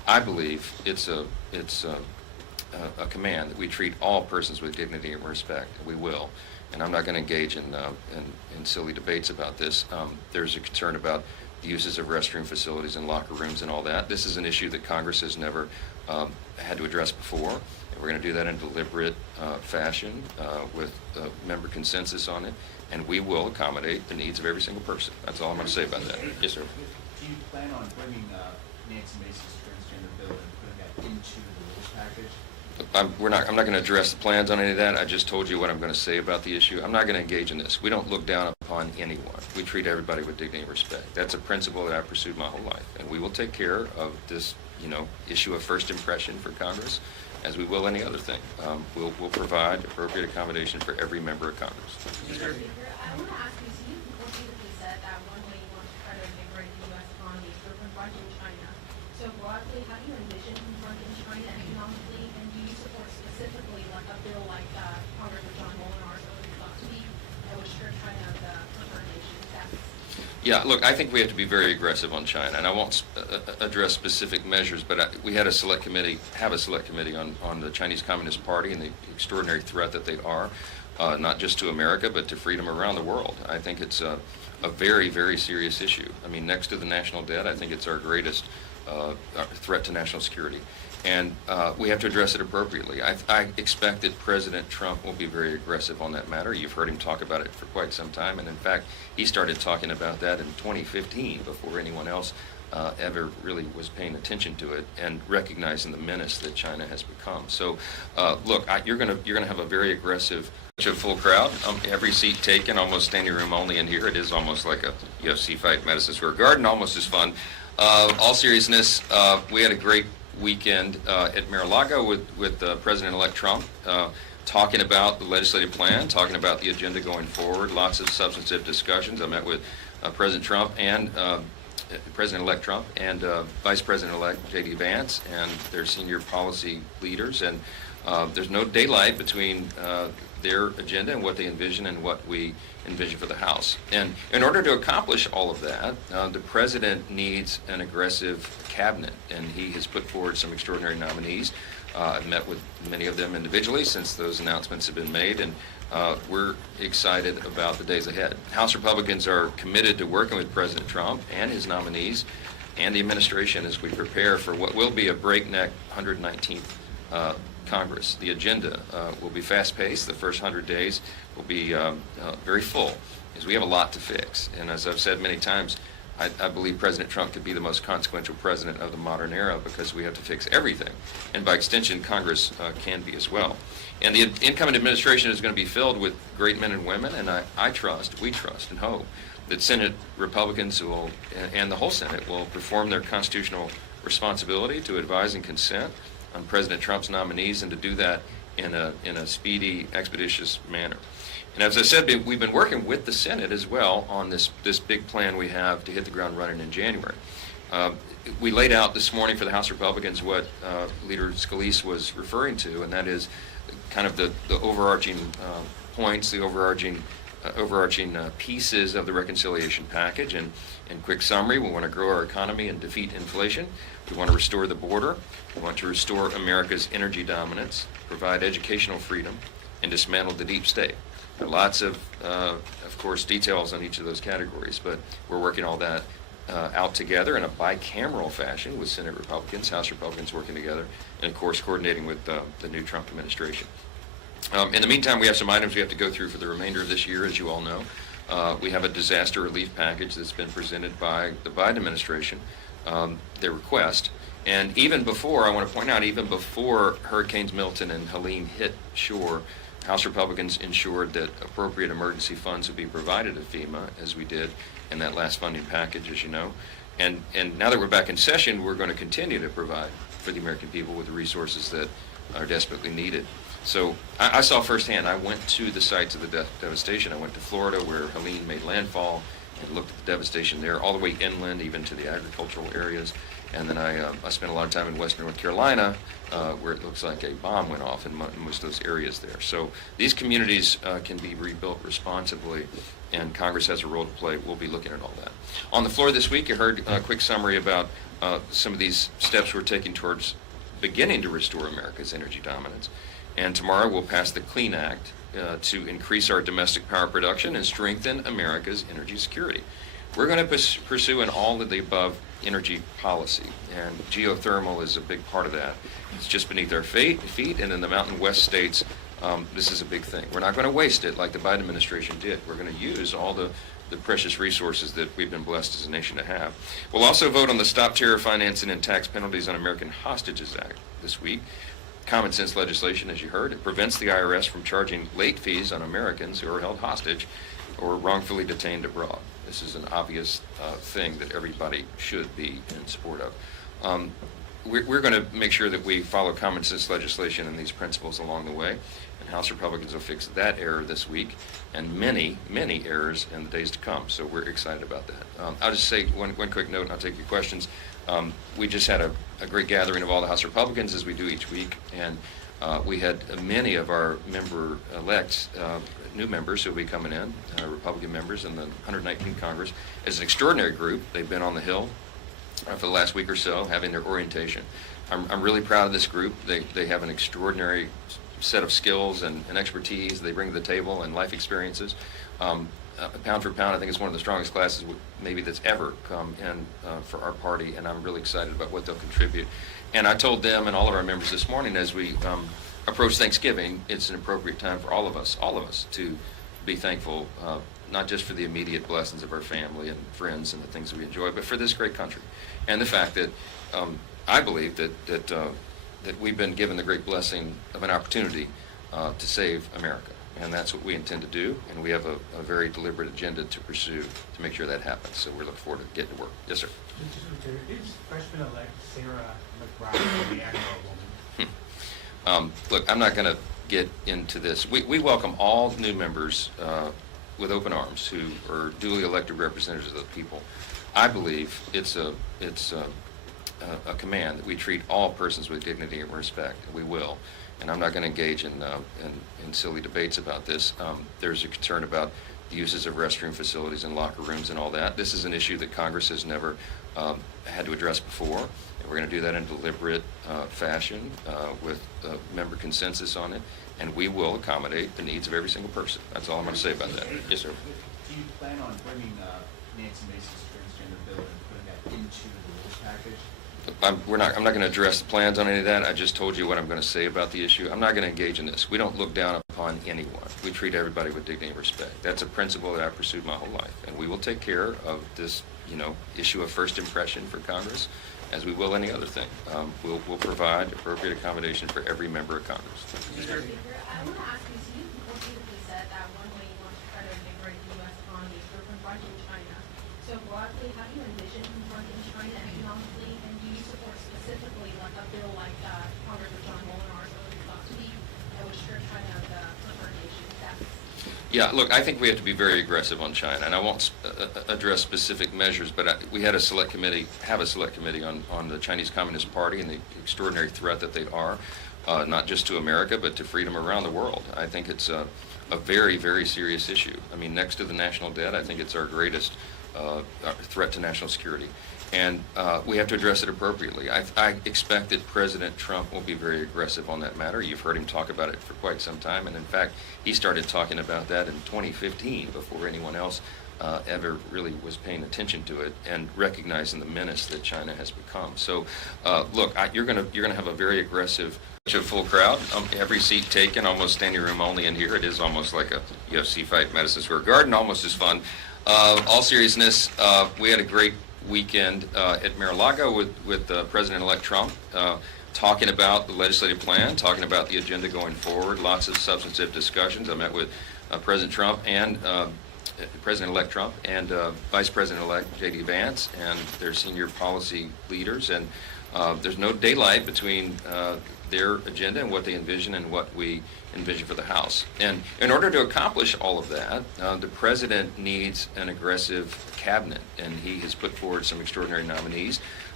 I believe it's a command that we treat all persons with dignity and respect. We will, and I'm not going to engage in silly debates about this. There's a concern about the uses of restroom facilities and locker rooms and all that. This is an issue that Congress has never had to address before, and we're going to do that in a deliberate fashion with member consensus on it, and we will accommodate the needs of every single person. That's all I'm going to say about that. Yes, sir. Do you plan on bringing Nancy Mace's transgender bill and putting that into the rules package? I'm not going to address the plans on any of that. I just told you what I'm going to say about the issue. I'm not going to engage in this. We don't look down upon anyone. We treat everybody with dignity and respect. That's a principle that I've pursued my whole life, and we will take care of this, issue of first impression for Congress, as we will any other thing. We'll provide appropriate accommodation for every member of Congress. I want to ask you, so you repeatedly said that one way you want to try to invigorate the U.S. economy is through confronting China. So broadly, how do you envision confronting China economically, and do you support specifically like a bill like Congressman John Molinar's last week that would strip China of the preferred nation status? Yeah, look, I think we have to be very aggressive on China, and I won't address specific measures, but we have a select committee on the Chinese Communist Party and the extraordinary threat that they are, not just to America, but to freedom around the world. I think it's a very, very serious issue. I mean, next to the national debt, I think it's our greatest threat to national security. And we have to address it appropriately. I expect that President Trump will be very aggressive on that matter. You've heard him talk about it for quite some time, and in fact, he started talking about that in 2015 before anyone else ever really was paying attention to it and recognizing the menace that China has become. So, look, you're gonna have a very aggressive, full crowd. Every seat taken, almost standing room only in here. It is almost like a UFC fight, Madison Square Garden, almost as fun. All seriousness, we had a great weekend at Mar-a-Lago with President-elect Trump, talking about the legislative plan, talking about the agenda going forward, lots of substantive discussions. I met with President Trump and President-elect Trump and Vice President-elect J.D. Vance and their senior policy leaders, and there's no daylight between their agenda and what they envision and what we envision for the House. And in order to accomplish all of that, the President needs an aggressive cabinet, and he has put forward some extraordinary nominees. I've met with many of them individually since those announcements have been made, and we're excited about the days ahead. House Republicans are committed to working with President Trump and his nominees and the administration as we prepare for what will be a breakneck 119th Congress. The agenda will be fast-paced. The first 100 days will be very full, as we have a lot to fix. And as I've said many times, I believe President Trump could be the most consequential president of the modern era because we have to fix everything. And by extension, Congress can be as well. And the incoming administration is going to be filled with great men and women, and we trust and hope that Senate Republicans and the whole Senate will perform their constitutional responsibility to advise and consent on President Trump's nominees, and to do that in a speedy, expeditious manner. And as I said, we've been working with the Senate as well on this big plan we have to hit the ground running in January. We laid out this morning for the House Republicans what Leader Scalise was referring to, and that is kind of the overarching points, the overarching pieces of the reconciliation package. And in quick summary, we want to grow our economy and defeat inflation. We want to restore the border. We want to restore America's energy dominance, provide educational freedom, and dismantle the deep state. There are lots of course, details on each of those categories, but we're working all that out together in a bicameral fashion with Senate Republicans, House Republicans working together, and of course coordinating with the new Trump administration. In the meantime, we have some items we have to go through for the remainder of this year, as you all know. We have a disaster relief package that's been presented by the Biden administration, their request. And even before, I want to point out, even before Hurricanes Milton and Helene hit shore, House Republicans ensured that appropriate emergency funds would be provided to FEMA, as we did in that last funding package, as you know. And now that we're back in session, we're going to continue to provide for the American people with the resources that are desperately needed. So I saw firsthand. I went to the sites of the devastation. I went to Florida, where Helene made landfall, and looked at the devastation there, all the way inland, even to the agricultural areas. And then I spent a lot of time in western North Carolina, where it looks like a bomb went off in most of those areas there. So these communities can be rebuilt responsibly, and Congress has a role to play. We'll be looking at all that. On the floor this week, you heard a quick summary about some of these steps we're taking towards beginning to restore America's energy dominance. And tomorrow we'll pass the Clean Act to increase our domestic power production and strengthen America's energy security. We're going to pursue an all of the above energy policy, and geothermal is a big part of that. It's just beneath our feet, and in the Mountain West states, this is a big thing. We're not going to waste it like the Biden administration did. We're going to use all the precious resources that we've been blessed as a nation to have. We'll also vote on the Stop Terror Financing and Tax Penalties on American Hostages Act this week. Common sense legislation, as you heard. It prevents the IRS from charging late fees on Americans who are held hostage or wrongfully detained abroad. This is an obvious thing that everybody should be in support of. We're going to make sure that we follow common sense legislation and these principles along the way, and House Republicans will fix that error this week and many, many errors in the days to come. So we're excited about that. I'll just say one quick note, and I'll take your questions. We just had a great gathering of all the House Republicans, as we do each week, and we had many of our member-elects, new members who will be coming in, Republican members in the 119th Congress. It's an extraordinary group. They've been on the Hill for the last week or so, having their orientation. I'm really proud of this group. They have an extraordinary set of skills and expertise they bring to the table and life experiences. Pound for pound, I think it's one of the strongest classes maybe that's ever come in for our party, and I'm really excited about what they'll contribute. And I told them and all of our members this morning, as we approach Thanksgiving, it's an appropriate time for all of us to be thankful, not just for the immediate blessings of our family and friends and the things that we enjoy, but for this great country. And the fact that I believe that we've been given the great blessing of an opportunity to save America. And that's what we intend to do, and we have a very deliberate agenda to pursue to make sure that happens. So we're looking forward to getting to work. Yes, sir. Is freshman-elect Sarah McBride the Agro woman? Look, I'm not going to get into this. We welcome all new members with open arms who are duly elected representatives of the people. I believe it's a command that we treat all persons with dignity and respect. We will. And I'm not going to engage in silly debates about this. There's a concern about the uses of restroom facilities and locker rooms and all that. This is an issue that Congress has never had to address before. And we're going to do that in a deliberate fashion with member consensus on it. And we will accommodate the needs of every single person. That's all I'm going to say about that. Yes, sir. Do you plan on bringing Nancy Mace's transgender bill and putting that into the rules package? I'm not going to address the plans on any of that. I just told you what I'm going to say about the issue. I'm not going to engage in this. We don't look down upon anyone. We treat everybody with dignity and respect. That's a principle that I've pursued my whole life. And we will take care of this, issue of first impression for Congress, as we will any other thing. We'll provide appropriate accommodation for every member of Congress. Mr. Speaker, I want to ask you, so you repeatedly said that one way you want to try to invigorate the U.S. economy is through confronting China. So broadly, how do you envision confronting China economically, and do you support specifically like a bill like Congressman John Molnar last week that would strip China of the confrontation steps? Yeah, look, I think we have to be very aggressive on China, and I won't address specific measures, but we had a select committee on the Chinese Communist Party and the extraordinary threat that they are, not just to America, but to freedom around the world. I think it's a very, very serious issue. I mean, next to the national debt, I think it's our greatest threat to national security. And we have to address it appropriately. I expect that President Trump will be very aggressive on that matter. You've heard him talk about it for quite some time, and in fact, he started talking about that in 2015 before anyone else ever really was paying attention to it and recognizing the menace that China has become. So, look, you're gonna have a very aggressive, full crowd. Every seat taken, almost standing room only in here. It is almost like a UFC fight in Madison Square Garden, almost as fun. All seriousness, we had a great weekend at Mar-a-Lago with President-elect Trump, talking about the legislative plan, talking about the agenda going forward, lots of substantive discussions. I met with President Trump and President-elect Trump and Vice President-elect J.D. Vance and their senior policy leaders, and there's no daylight between their agenda and what they envision and what we envision for the House. And in order to accomplish all of that, the President needs an aggressive cabinet, and he has put forward some extraordinary nominees.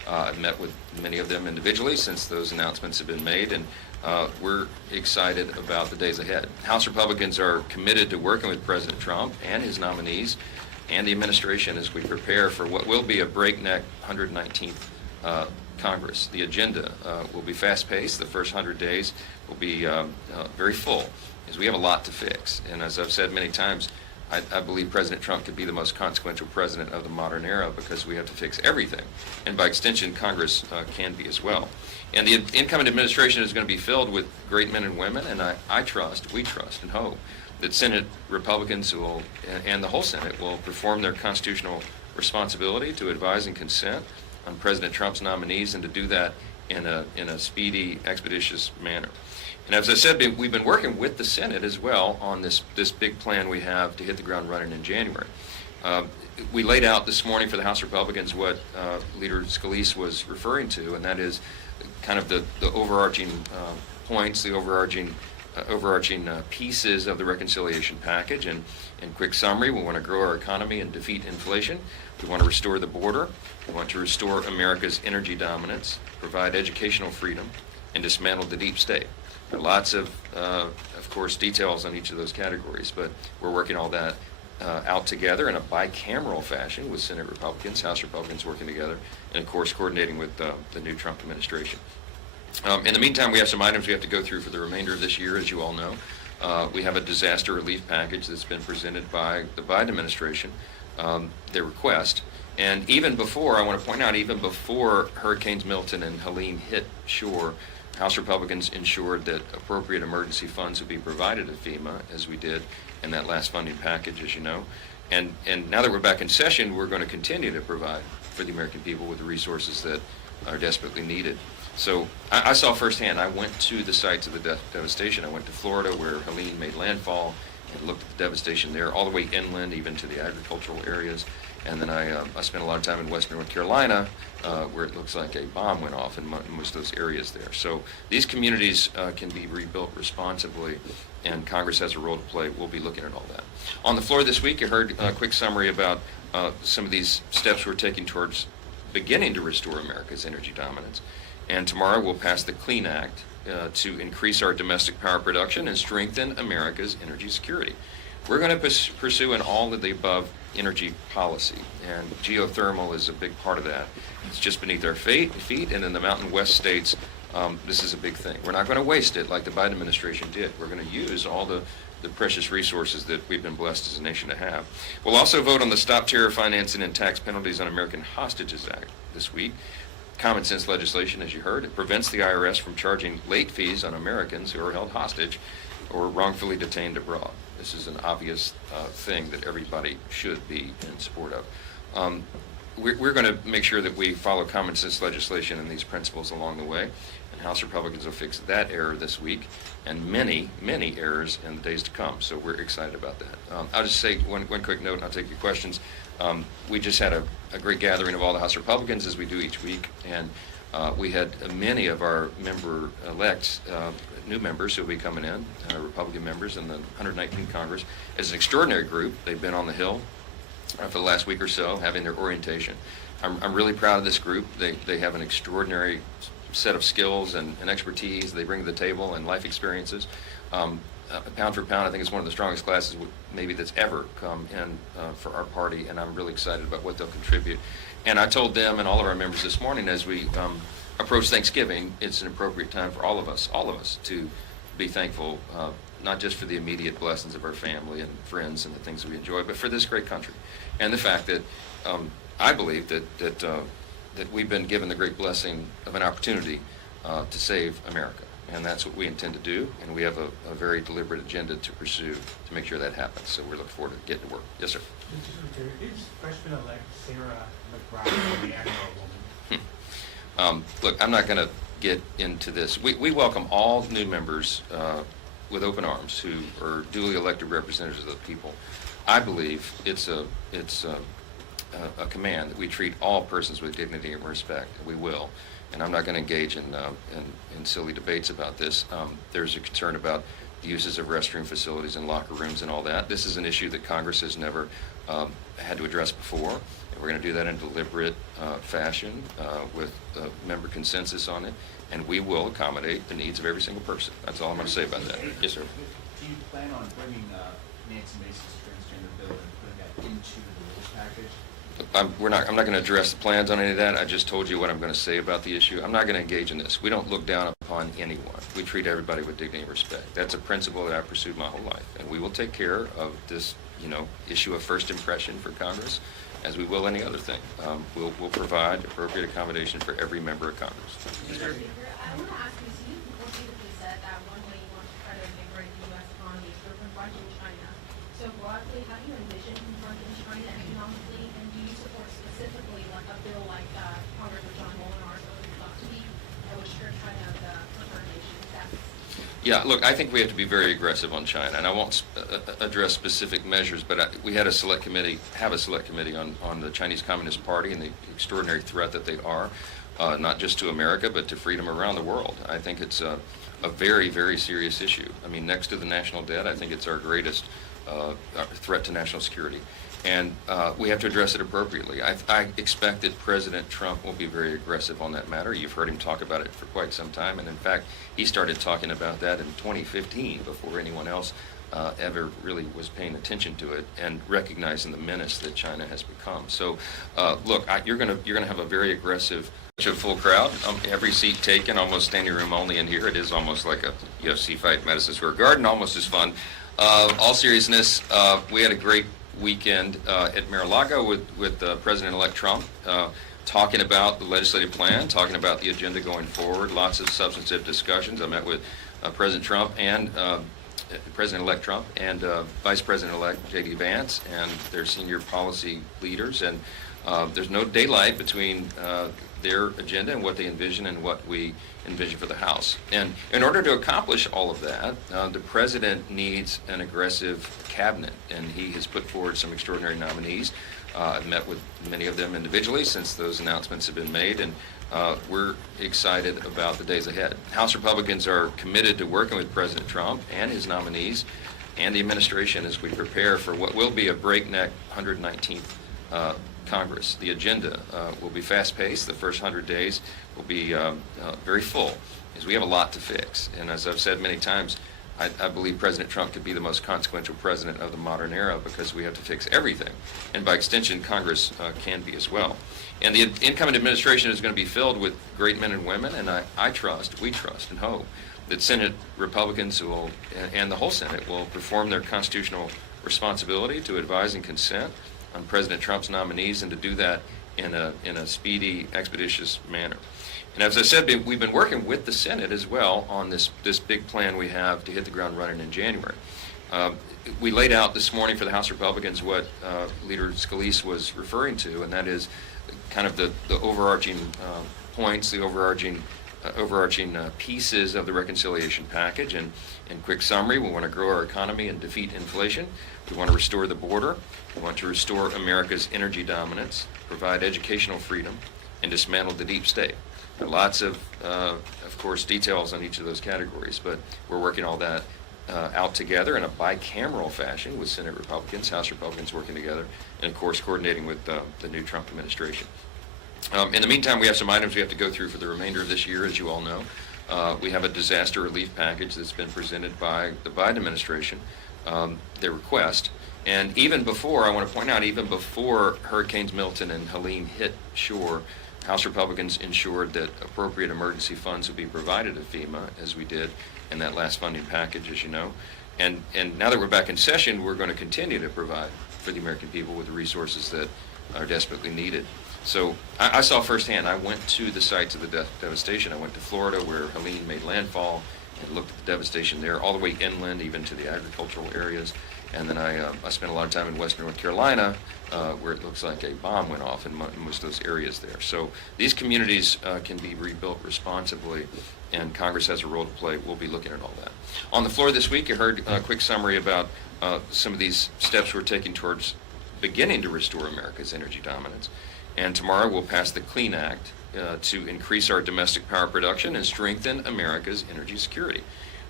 I've met with many of them individually since those announcements have been made, and we're excited about the days ahead. House Republicans are committed to working with President Trump and his nominees and the administration as we prepare for what will be a breakneck 119th Congress. The agenda will be fast-paced. The first 100 days will be very full, as we have a lot to fix. And as I've said many times, I believe President Trump could be the most consequential president of the modern era because we have to fix everything. And by extension, Congress can be as well. And the incoming administration is going to be filled with great men and women, and we trust and hope that Senate Republicans will, and the whole Senate will perform their constitutional responsibility to advise and consent on President Trump's nominees, and to do that in a speedy, expeditious manner. And as I said, we've been working with the Senate as well on this big plan we have to hit the ground running in January. We laid out this morning for the House Republicans what Leader Scalise was referring to, and that is kind of the overarching points, the overarching pieces of the reconciliation package. And in quick summary, we want to grow our economy and defeat inflation. We want to restore the border. We want to restore America's energy dominance, provide educational freedom, and dismantle the deep state. There are lots of course, details on each of those categories, but we're working all that out together in a bicameral fashion with Senate Republicans, House Republicans working together, and of course coordinating with the new Trump administration. In the meantime, we have some items we have to go through for the remainder of this year, as you all know. We have a disaster relief package that's been presented by the Biden administration, their request. And even before, I want to point out, even before Hurricanes Milton and Helene hit shore, House Republicans ensured that appropriate emergency funds would be provided to FEMA, as we did in that last funding package, as you know. And now that we're back in session, we're going to continue to provide for the American people with the resources that are desperately needed. So I saw firsthand. I went to the sites of the devastation. I went to Florida, where Helene made landfall, and looked at the devastation there, all the way inland, even to the agricultural areas. And then I spent a lot of time in western North Carolina, where it looks like a bomb went off in most of those areas there. So these communities can be rebuilt responsibly, and Congress has a role to play. We'll be looking at all that. On the floor this week, you heard a quick summary about some of these steps we're taking towards beginning to restore America's energy dominance. And tomorrow we'll pass the Clean Act to increase our domestic power production and strengthen America's energy security. We're going to pursue an all of the above energy policy, and geothermal is a big part of that. It's just beneath our feet, and in the Mountain West states, this is a big thing. We're not going to waste it like the Biden administration did. We're going to use all the precious resources that we've been blessed as a nation to have. We'll also vote on the Stop Terror Financing and Tax Penalties on American Hostages Act this week. Common sense legislation, as you heard. It prevents the IRS from charging late fees on Americans who are held hostage or wrongfully detained abroad. This is an obvious thing that everybody should be in support of. We're going to make sure that we follow common sense legislation and these principles along the way, and House Republicans will fix that error this week and many, many errors in the days to come. So we're excited about that. I'll just say one quick note, and I'll take your questions. We just had a great gathering of all the House Republicans, as we do each week, and we had many of our member-elects, new members who will be coming in, Republican members in the 119th Congress. It's an extraordinary group. They've been on the Hill for the last week or so, having their orientation. I'm really proud of this group. They have an extraordinary set of skills and expertise they bring to the table, and life experiences. Pound for pound, I think it's one of the strongest classes maybe that's ever come in for our party, and I'm really excited about what they'll contribute. And I told them and all of our members this morning, as we approach Thanksgiving, it's an appropriate time for all of us to be thankful, not just for the immediate blessings of our family and friends and the things that we enjoy, but for this great country, and the fact that I believe that we've been given the great blessing of an opportunity to save America. And that's what we intend to do, and we have a very deliberate agenda to pursue to make sure that happens. So we're looking forward to getting to work. Yes, sir. Mr. Secretary, is Freshman-elect Sarah McBride the Agro woman? Look, I'm not going to get into this. We welcome all new members with open arms who are duly elected representatives of the people. I believe it's a command that we treat all persons with dignity and respect. We will. And I'm not going to engage in silly debates about this. There's a concern about the uses of restroom facilities and locker rooms and all that. This is an issue that Congress has never had to address before. We're going to do that in deliberate fashion with member consensus on it, and we will accommodate the needs of every single person. That's all I'm going to say about that. Yes, sir. Do you plan on bringing Nancy Mace's transgender bill and putting that into the rules package? I'm not going to address the plans on any of that. I just told you what I'm going to say about the issue. I'm not going to engage in this. We don't look down upon anyone. We treat everybody with dignity and respect. That's a principle that I've pursued my whole life, and we will take care of this, issue of first impression for Congress, as we will any other thing. We'll provide appropriate accommodation for every member of Congress. Mr. Speaker, I want to ask you, so you repeatedly said that one way you want to try to invigorate the U.S. economy is through confronting China. So broadly, how do you envision confronting China economically, and do you support specifically like a bill like Congressman John Molinar's thought to be that would strip China of the preferred nation status? Yeah, look, I think we have to be very aggressive on China, and I won't address specific measures, but we have a select committee on the Chinese Communist Party and the extraordinary threat that they are, not just to America, but to freedom around the world. I think it's a very, very serious issue. I mean, next to the national debt, I think it's our greatest threat to national security. And we have to address it appropriately. I expect that President Trump will be very aggressive on that matter. You've heard him talk about it for quite some time, and in fact, he started talking about that in 2015 before anyone else ever really was paying attention to it and recognizing the menace that China has become. So, look, you're gonna have a very aggressive, full crowd. Every seat taken, almost standing room only in here. It is almost like a UFC fight in Madison Square Garden, almost as fun. All seriousness, we had a great weekend at Mar-a-Lago with President-elect Trump, talking about the legislative plan, talking about the agenda going forward, lots of substantive discussions. I met with President Trump and President-elect Trump and Vice President-elect J.D. Vance and their senior policy leaders, and there's no daylight between their agenda and what they envision and what we envision for the House. And in order to accomplish all of that, the President needs an aggressive cabinet, and he has put forward some extraordinary nominees. I've met with many of them individually since those announcements have been made, and we're excited about the days ahead. House Republicans are committed to working with President Trump and his nominees and the administration as we prepare for what will be a breakneck 119th Congress. The agenda will be fast-paced. The first 100 days will be very full, as we have a lot to fix. And as I've said many times, I believe President Trump could be the most consequential president of the modern era because we have to fix everything. And by extension, Congress can be as well. And the incoming administration is going to be filled with great men and women, and we trust and hope that Senate Republicans and the whole Senate will perform their constitutional responsibility to advise and consent on President Trump's nominees, and to do that in a speedy, expeditious manner. And as I said, we've been working with the Senate as well on this big plan we have to hit the ground running in January. We laid out this morning for the House Republicans what Leader Scalise was referring to, and that is kind of the overarching points, the overarching pieces of the reconciliation package. And in quick summary, we want to grow our economy and defeat inflation. We want to restore the border. We want to restore America's energy dominance, provide educational freedom, and dismantle the deep state. There are lots of course, details on each of those categories, but we're working all that out together in a bicameral fashion with Senate Republicans, House Republicans working together, and of course coordinating with the new Trump administration. In the meantime, we have some items we have to go through for the remainder of this year, as you all know. We have a disaster relief package that's been presented by the Biden administration, their request. And even before, I want to point out, even before Hurricanes Milton and Helene hit shore, House Republicans ensured that appropriate emergency funds would be provided to FEMA, as we did in that last funding package, as you know. And now that we're back in session, we're going to continue to provide for the American people with the resources that are desperately needed. So I saw firsthand. I went to the sites of the devastation. I went to Florida, where Helene made landfall, and looked at the devastation there, all the way inland, even to the agricultural areas. And then I spent a lot of time in western North Carolina, where it looks like a bomb went off in most of those areas there. So these communities can be rebuilt responsibly, and Congress has a role to play. We'll be looking at all that. On the floor this week, you heard a quick summary about some of these steps we're taking towards beginning to restore America's energy dominance. And tomorrow we'll pass the Clean Act to increase our domestic power production and strengthen America's energy security.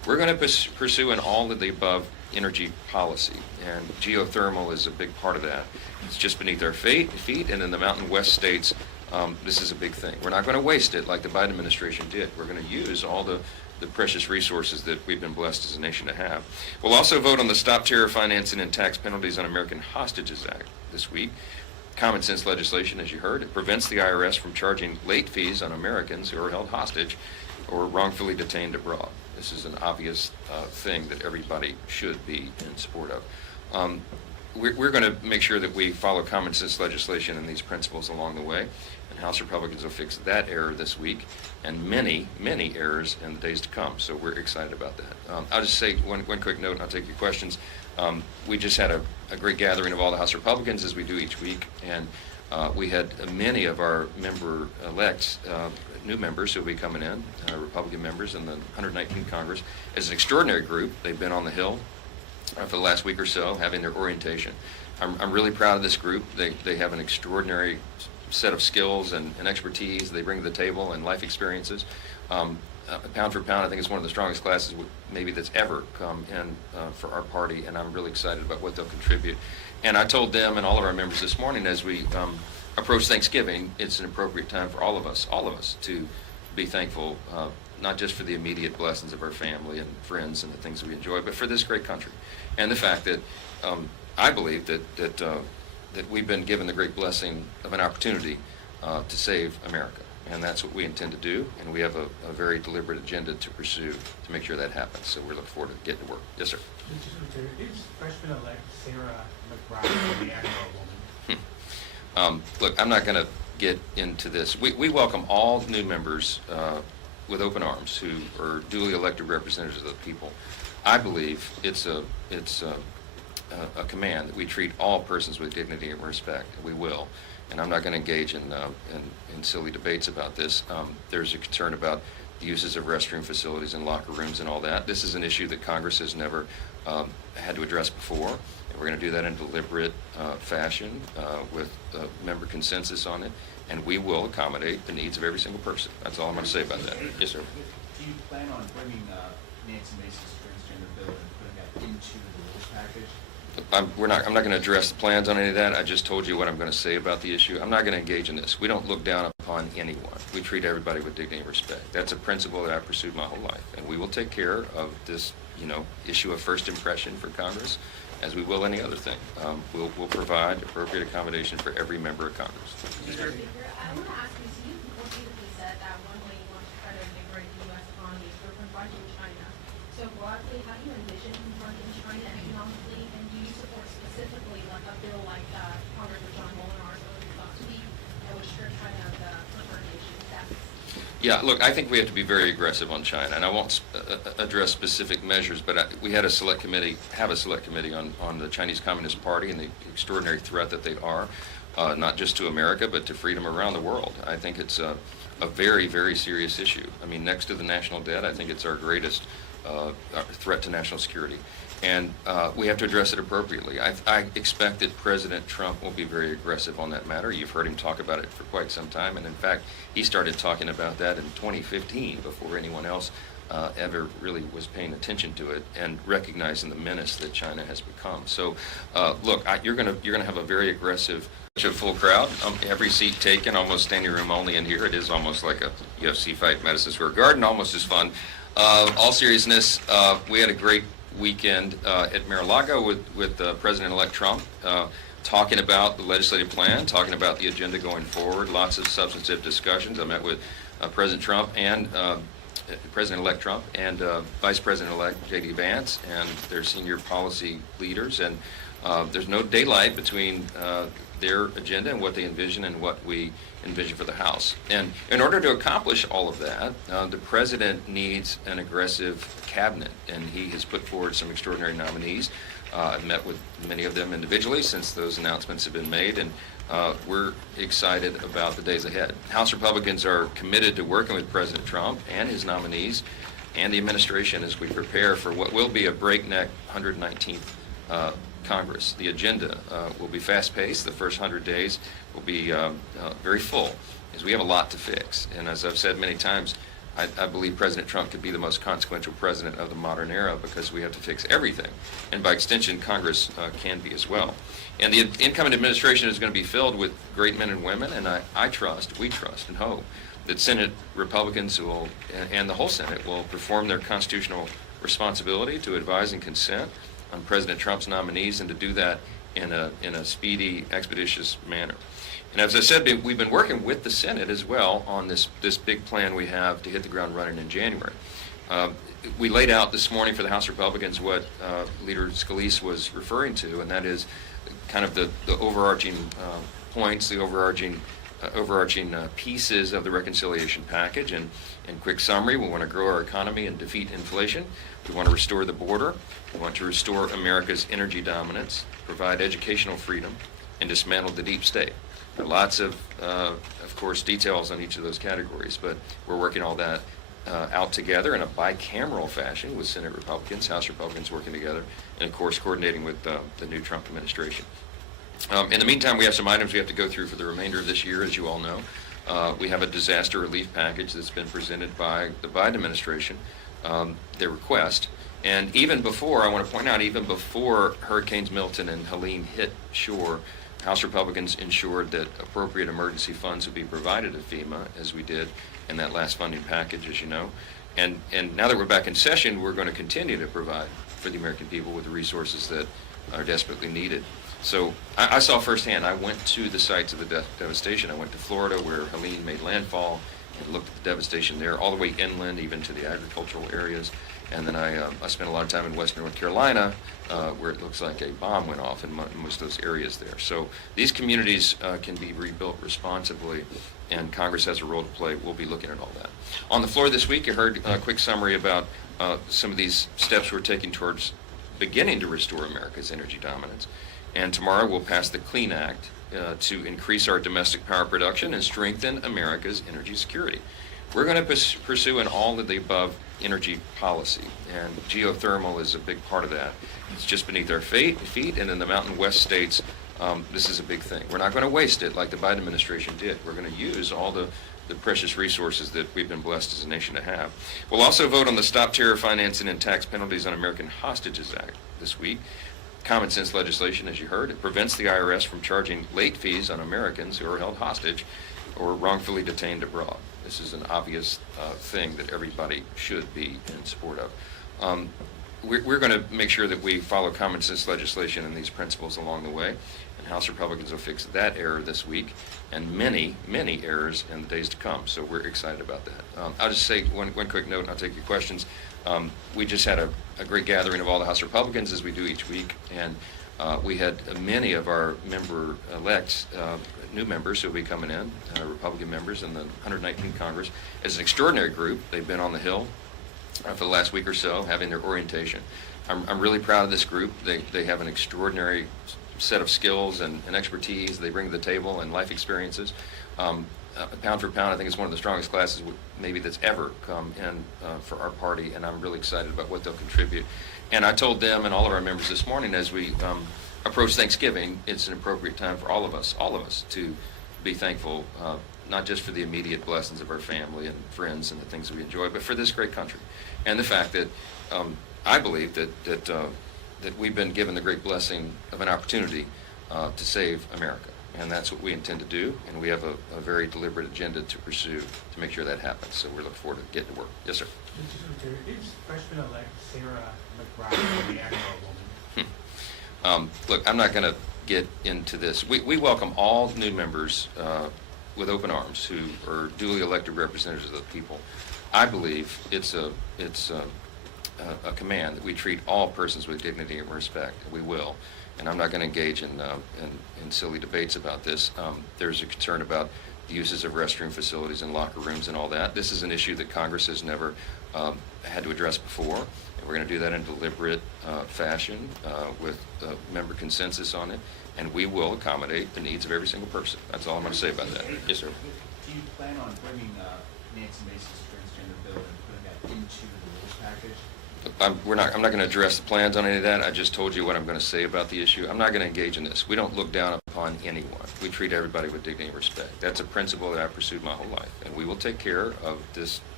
We're going to pursue an all of the above energy policy, and geothermal is a big part of that. It's just beneath our feet, and in the Mountain West states, this is a big thing. We're not going to waste it like the Biden administration did. We're going to use all the precious resources that we've been blessed as a nation to have. We'll also vote on the Stop Terror Financing and Tax Penalties on American Hostages Act this week. Common sense legislation, as you heard. It prevents the IRS from charging late fees on Americans who are held hostage or wrongfully detained abroad. This is an obvious thing that everybody should be in support of. We're going to make sure that we follow common sense legislation and these principles along the way, and House Republicans will fix that error this week and many, many errors in the days to come. So we're excited about that. I'll just say one quick note, and I'll take your questions. We just had a great gathering of all the House Republicans, as we do each week, and we had many of our member-elects, new members who will be coming in, Republican members in the 119th Congress. It's an extraordinary group. They've been on the Hill for the last week or so, having their orientation. I'm really proud of this group. They have an extraordinary set of skills and expertise they bring to the table and life experiences. Pound for pound, I think it's one of the strongest classes maybe that's ever come in for our party, and I'm really excited about what they'll contribute. And I told them and all of our members this morning, as we approach Thanksgiving, it's an appropriate time for all of us to be thankful, not just for the immediate blessings of our family and friends and the things we enjoy, but for this great country and the fact that I believe that we've been given the great blessing of an opportunity to save America. And that's what we intend to do, and we have a very deliberate agenda to pursue to make sure that happens. So we're looking forward to getting to work. Yes, sir. Is freshman-elect Sarah McBride the Agro woman? Look, I'm not going to get into this. We welcome all new members with open arms who are duly elected representatives of the people. I believe it's a command that we treat all persons with dignity and respect, and we will. And I'm not going to engage in silly debates about this. There's a concern about the uses of restroom facilities and locker rooms and all that. This is an issue that Congress has never had to address before. And we're going to do that in a deliberate fashion with member consensus on it. And we will accommodate the needs of every single person. That's all I'm going to say about that. Yes, sir. Do you plan on bringing Nancy Mace's transgender bill and putting that into the rules package? I'm not going to address the plans on any of that. I just told you what I'm going to say about the issue. I'm not going to engage in this. We don't look down upon anyone. We treat everybody with dignity and respect. That's a principle that I've pursued my whole life. And we will take care of this, issue of first impression for Congress, as we will any other thing. We'll provide appropriate accommodation for every member of Congress. Mr. Speaker, I want to ask you, so you repeatedly said that one way you want to try to invigorate the U.S. economy is through confronting China. So broadly, how do you envision confronting China economically, and do you support specifically like a bill like Congressman John Molinar's last week, which stripped China of the preferred nation status? Yeah, look, I think we have to be very aggressive on China, and I won't address specific measures, but we had a select committee on the Chinese Communist Party and the extraordinary threat that they are, not just to America, but to freedom around the world. I think it's a very, very serious issue. I mean, next to the national debt, I think it's our greatest threat to national security. And we have to address it appropriately. I expect that President Trump will be very aggressive on that matter. You've heard him talk about it for quite some time. And in fact, he started talking about that in 2015 before anyone else ever really was paying attention to it and recognizing the menace that China has become. So look, you're gonna have a very aggressive, full crowd. Every seat taken, almost standing room only in here. It is almost like a UFC fight in Madison Square Garden, almost as fun. All seriousness, we had a great weekend at Mar-a-Lago with President-elect Trump, talking about the legislative plan, talking about the agenda going forward, lots of substantive discussions. I met with President Trump and President-elect Trump and Vice President-elect J.D. Vance and their senior policy leaders, and there's no daylight between their agenda and what they envision and what we envision for the House. And in order to accomplish all of that, the President needs an aggressive cabinet, and he has put forward some extraordinary nominees. I've met with many of them individually since those announcements have been made, and we're excited about the days ahead. House Republicans are committed to working with President Trump and his nominees and the administration as we prepare for what will be a breakneck 119th Congress. The agenda will be fast-paced. The first 100 days will be very full, as we have a lot to fix. And as I've said many times, I believe President Trump could be the most consequential president of the modern era because we have to fix everything. And by extension, Congress can be as well. And the incoming administration is going to be filled with great men and women, and we trust and hope that Senate Republicans will, and the whole Senate will perform their constitutional responsibility to advise and consent on President Trump's nominees, and to do that in a speedy, expeditious manner. And as I said, we've been working with the Senate as well on this big plan we have to hit the ground running in January. We laid out this morning for the House Republicans what Leader Scalise was referring to, and that is kind of the overarching points, the overarching pieces of the reconciliation package. And in quick summary, we want to grow our economy and defeat inflation. We want to restore the border. We want to restore America's energy dominance, provide educational freedom, and dismantle the deep state. There are lots of course, details on each of those categories, but we're working all that out together in a bicameral fashion with Senate Republicans, House Republicans working together, and of course coordinating with the new Trump administration. In the meantime, we have some items we have to go through for the remainder of this year, as you all know. We have a disaster relief package that's been presented by the Biden administration, their request. And even before, I want to point out, even before Hurricanes Milton and Helene hit shore, House Republicans ensured that appropriate emergency funds would be provided to FEMA, as we did in that last funding package, as you know. And now that we're back in session, we're going to continue to provide for the American people with the resources that are desperately needed. So I saw firsthand. I went to the sites of the devastation. I went to Florida, where Helene made landfall, and looked at the devastation there, all the way inland, even to the agricultural areas. And then I spent a lot of time in western North Carolina, where it looks like a bomb went off in most of those areas there. So these communities can be rebuilt responsibly, and Congress has a role to play. We'll be looking at all that. On the floor this week, you heard a quick summary about some of these steps we're taking towards beginning to restore America's energy dominance. And tomorrow we'll pass the Clean Act to increase our domestic power production and strengthen America's energy security. We're going to pursue an all of the above energy policy, and geothermal is a big part of that. It's just beneath our feet, and in the Mountain West states, this is a big thing. We're not going to waste it like the Biden administration did. We're going to use all the precious resources that we've been blessed as a nation to have. We'll also vote on the Stop Terror Financing and Tax Penalties on American Hostages Act this week. Common sense legislation, as you heard. It prevents the IRS from charging late fees on Americans who are held hostage or wrongfully detained abroad. This is an obvious thing that everybody should be in support of. We're going to make sure that we follow common sense legislation and these principles along the way, and House Republicans will fix that error this week and many, many errors in the days to come. So we're excited about that. I'll just say one quick note, and I'll take your questions. We just had a great gathering of all the House Republicans, as we do each week, and we had many of our member-elects, new members who will be coming in, Republican members in the 119th Congress. As an extraordinary group, they've been on the Hill for the last week or so, having their orientation. I'm really proud of this group. They have an extraordinary set of skills and expertise they bring to the table, and life experiences. Pound for pound, I think it's one of the strongest classes maybe that's ever come in for our party, and I'm really excited about what they'll contribute. And I told them and all of our members this morning, as we approach Thanksgiving, it's an appropriate time for all of us to be thankful, not just for the immediate blessings of our family and friends and the things that we enjoy, but for this great country, and the fact that I believe that we've been given the great blessing of an opportunity to save America. And that's what we intend to do, and we have a very deliberate agenda to pursue to make sure that happens. So we're looking forward to getting to work. Yes, sir. Is freshman-elect Sarah McBride the Agro woman? Look, I'm not going to get into this. We welcome all new members with open arms who are duly elected representatives of the people. I believe it's a command that we treat all persons with dignity and respect. We will. And I'm not going to engage in silly debates about this. There's a concern about the uses of restroom facilities and locker rooms and all that. This is an issue that Congress has never had to address before. And we're going to do that in deliberate fashion with member consensus on it. And we will accommodate the needs of every single person. That's all I'm going to say about that. Yes, sir. Do you plan on bringing Nancy Mace's transgender bill and putting that into the rules package? I'm not going to address the plans on any of that. I just told you what I'm going to say about the issue. I'm not going to engage in this. We don't look down upon anyone. We treat everybody with dignity and respect. That's a principle that I've pursued my whole life, and we will take care of this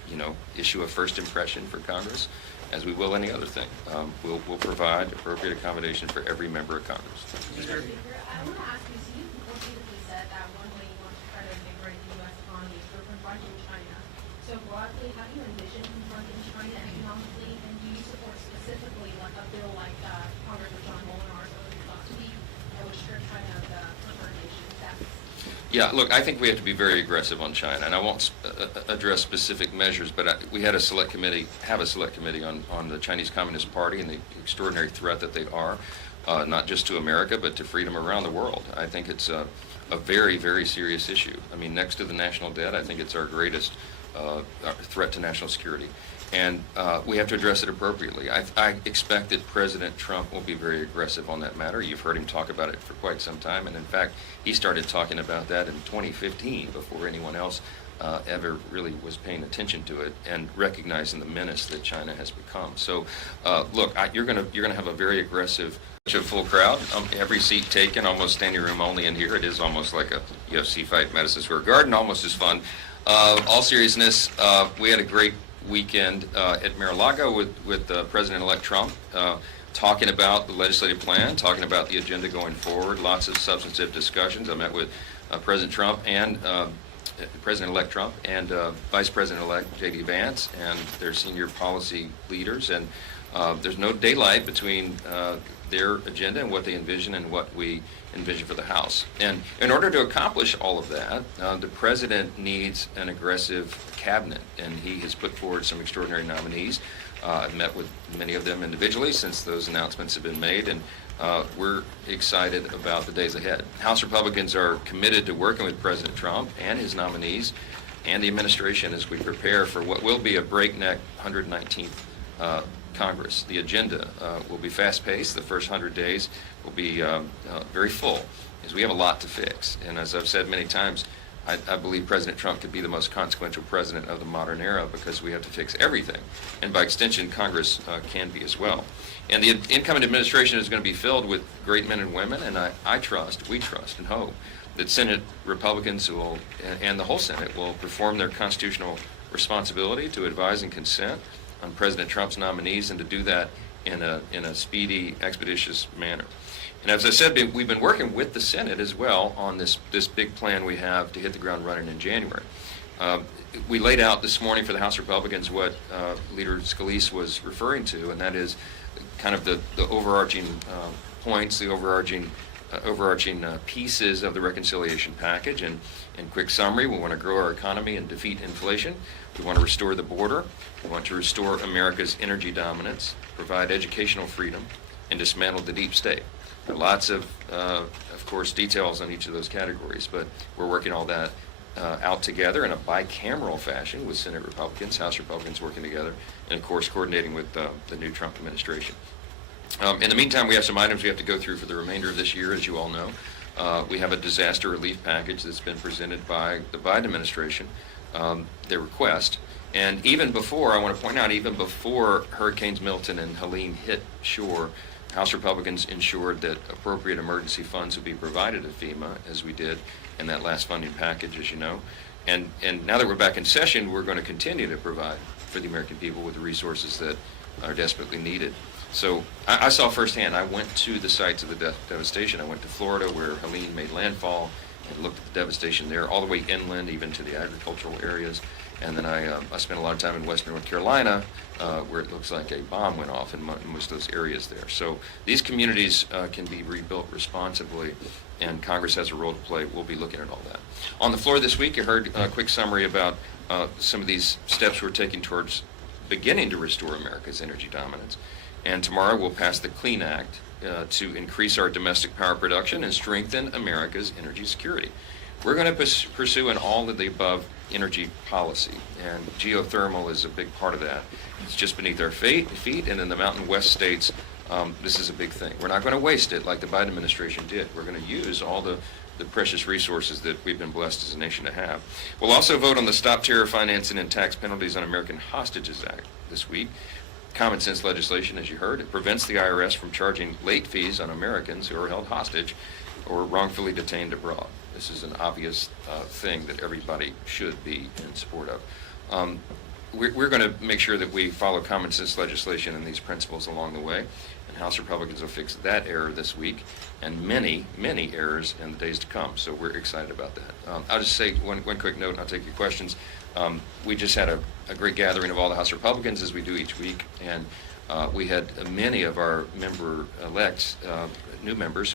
issue a first impression for Congress, as we will any other thing. We'll provide appropriate accommodation for every member of Congress. Leader, I want to ask you, so you repeatedly said that one way you want to try to invigorate the U.S. economy is through confronting China. So broadly, how do you envision confronting China economically, and do you support specifically like a bill like Congressman John Molinar's last week that would strip China of the preferred nation status? Yeah, look, I think we have to be very aggressive on China, and I won't address specific measures, but we have a select committee on the Chinese Communist Party and the extraordinary threat that they are, not just to America, but to freedom around the world. I think it's a very, very serious issue. I mean, next to the national debt, I think it's our greatest threat to national security. And we have to address it appropriately. I expect that President Trump will be very aggressive on that matter. You've heard him talk about it for quite some time, and in fact, he started talking about that in 2015 before anyone else ever really was paying attention to it and recognizing the menace that China has become. So, look, you're gonna have a very aggressive, full crowd. Every seat taken, almost standing room only in here. It is almost like a UFC fight, Madison Square Garden, almost as fun. All seriousness, we had a great weekend at Mar-a-Lago with President-elect Trump, talking about the legislative plan, talking about the agenda going forward, lots of substantive discussions. I met with President Trump and President-elect Trump and Vice President-elect J.D. Vance and their senior policy leaders, and there's no daylight between their agenda and what they envision and what we envision for the House. And in order to accomplish all of that, the President needs an aggressive cabinet, and he has put forward some extraordinary nominees. I've met with many of them individually since those announcements have been made, and we're excited about the days ahead. House Republicans are committed to working with President Trump and his nominees and the administration as we prepare for what will be a breakneck 119th Congress. The agenda will be fast-paced. The first 100 days will be very full, as we have a lot to fix. And as I've said many times, I believe President Trump could be the most consequential president of the modern era because we have to fix everything. And by extension, Congress can be as well. And the incoming administration is going to be filled with great men and women, and we trust and hope that Senate Republicans and the whole Senate will perform their constitutional responsibility to advise and consent on President Trump's nominees, and to do that in a speedy, expeditious manner. And as I said, we've been working with the Senate as well on this big plan we have to hit the ground running in January. We laid out this morning for the House Republicans what Leader Scalise was referring to, and that is kind of the overarching points, the overarching pieces of the reconciliation package. And in quick summary, we want to grow our economy and defeat inflation. We want to restore the border. We want to restore America's energy dominance, provide educational freedom, and dismantle the deep state. There are lots of course, details on each of those categories, but we're working all that out together in a bicameral fashion with Senate Republicans, House Republicans working together, and of course coordinating with the new Trump administration. In the meantime, we have some items we have to go through for the remainder of this year, as you all know. We have a disaster relief package that's been presented by the Biden administration, their request. And even before, I want to point out, even before Hurricanes Milton and Helene hit shore, House Republicans ensured that appropriate emergency funds would be provided to FEMA, as we did in that last funding package, as you know. And now that we're back in session, we're going to continue to provide for the American people with the resources that are desperately needed. So I saw firsthand. I went to the sites of the devastation. I went to Florida, where Helene made landfall, and looked at the devastation there, all the way inland, even to the agricultural areas. And then I spent a lot of time in western North Carolina, where it looks like a bomb went off in most of those areas there. So these communities can be rebuilt responsibly, and Congress has a role to play. We'll be looking at all that. On the floor this week, you heard a quick summary about some of these steps we're taking towards beginning to restore America's energy dominance. And tomorrow we'll pass the Clean Act to increase our domestic power production and strengthen America's energy security. We're going to pursue an all of the above energy policy, and geothermal is a big part of that. It's just beneath our feet, and in the Mountain West states, this is a big thing. We're not going to waste it like the Biden administration did. We're going to use all the precious resources that we've been blessed as a nation to have. We'll also vote on the Stop Terror Financing and Tax Penalties on American Hostages Act this week. Common sense legislation, as you heard. It prevents the IRS from charging late fees on Americans who are held hostage or wrongfully detained abroad. This is an obvious thing that everybody should be in support of. we're going to make sure that we follow common sense legislation and these principles along the way. And House Republicans will fix that error this week and many, many errors in the days to come. So we're excited about that. I'll just say one quick note, and I'll take your questions. We just had a great gathering of all the House Republicans, as we do each week, and we had many of our member-elects, new members,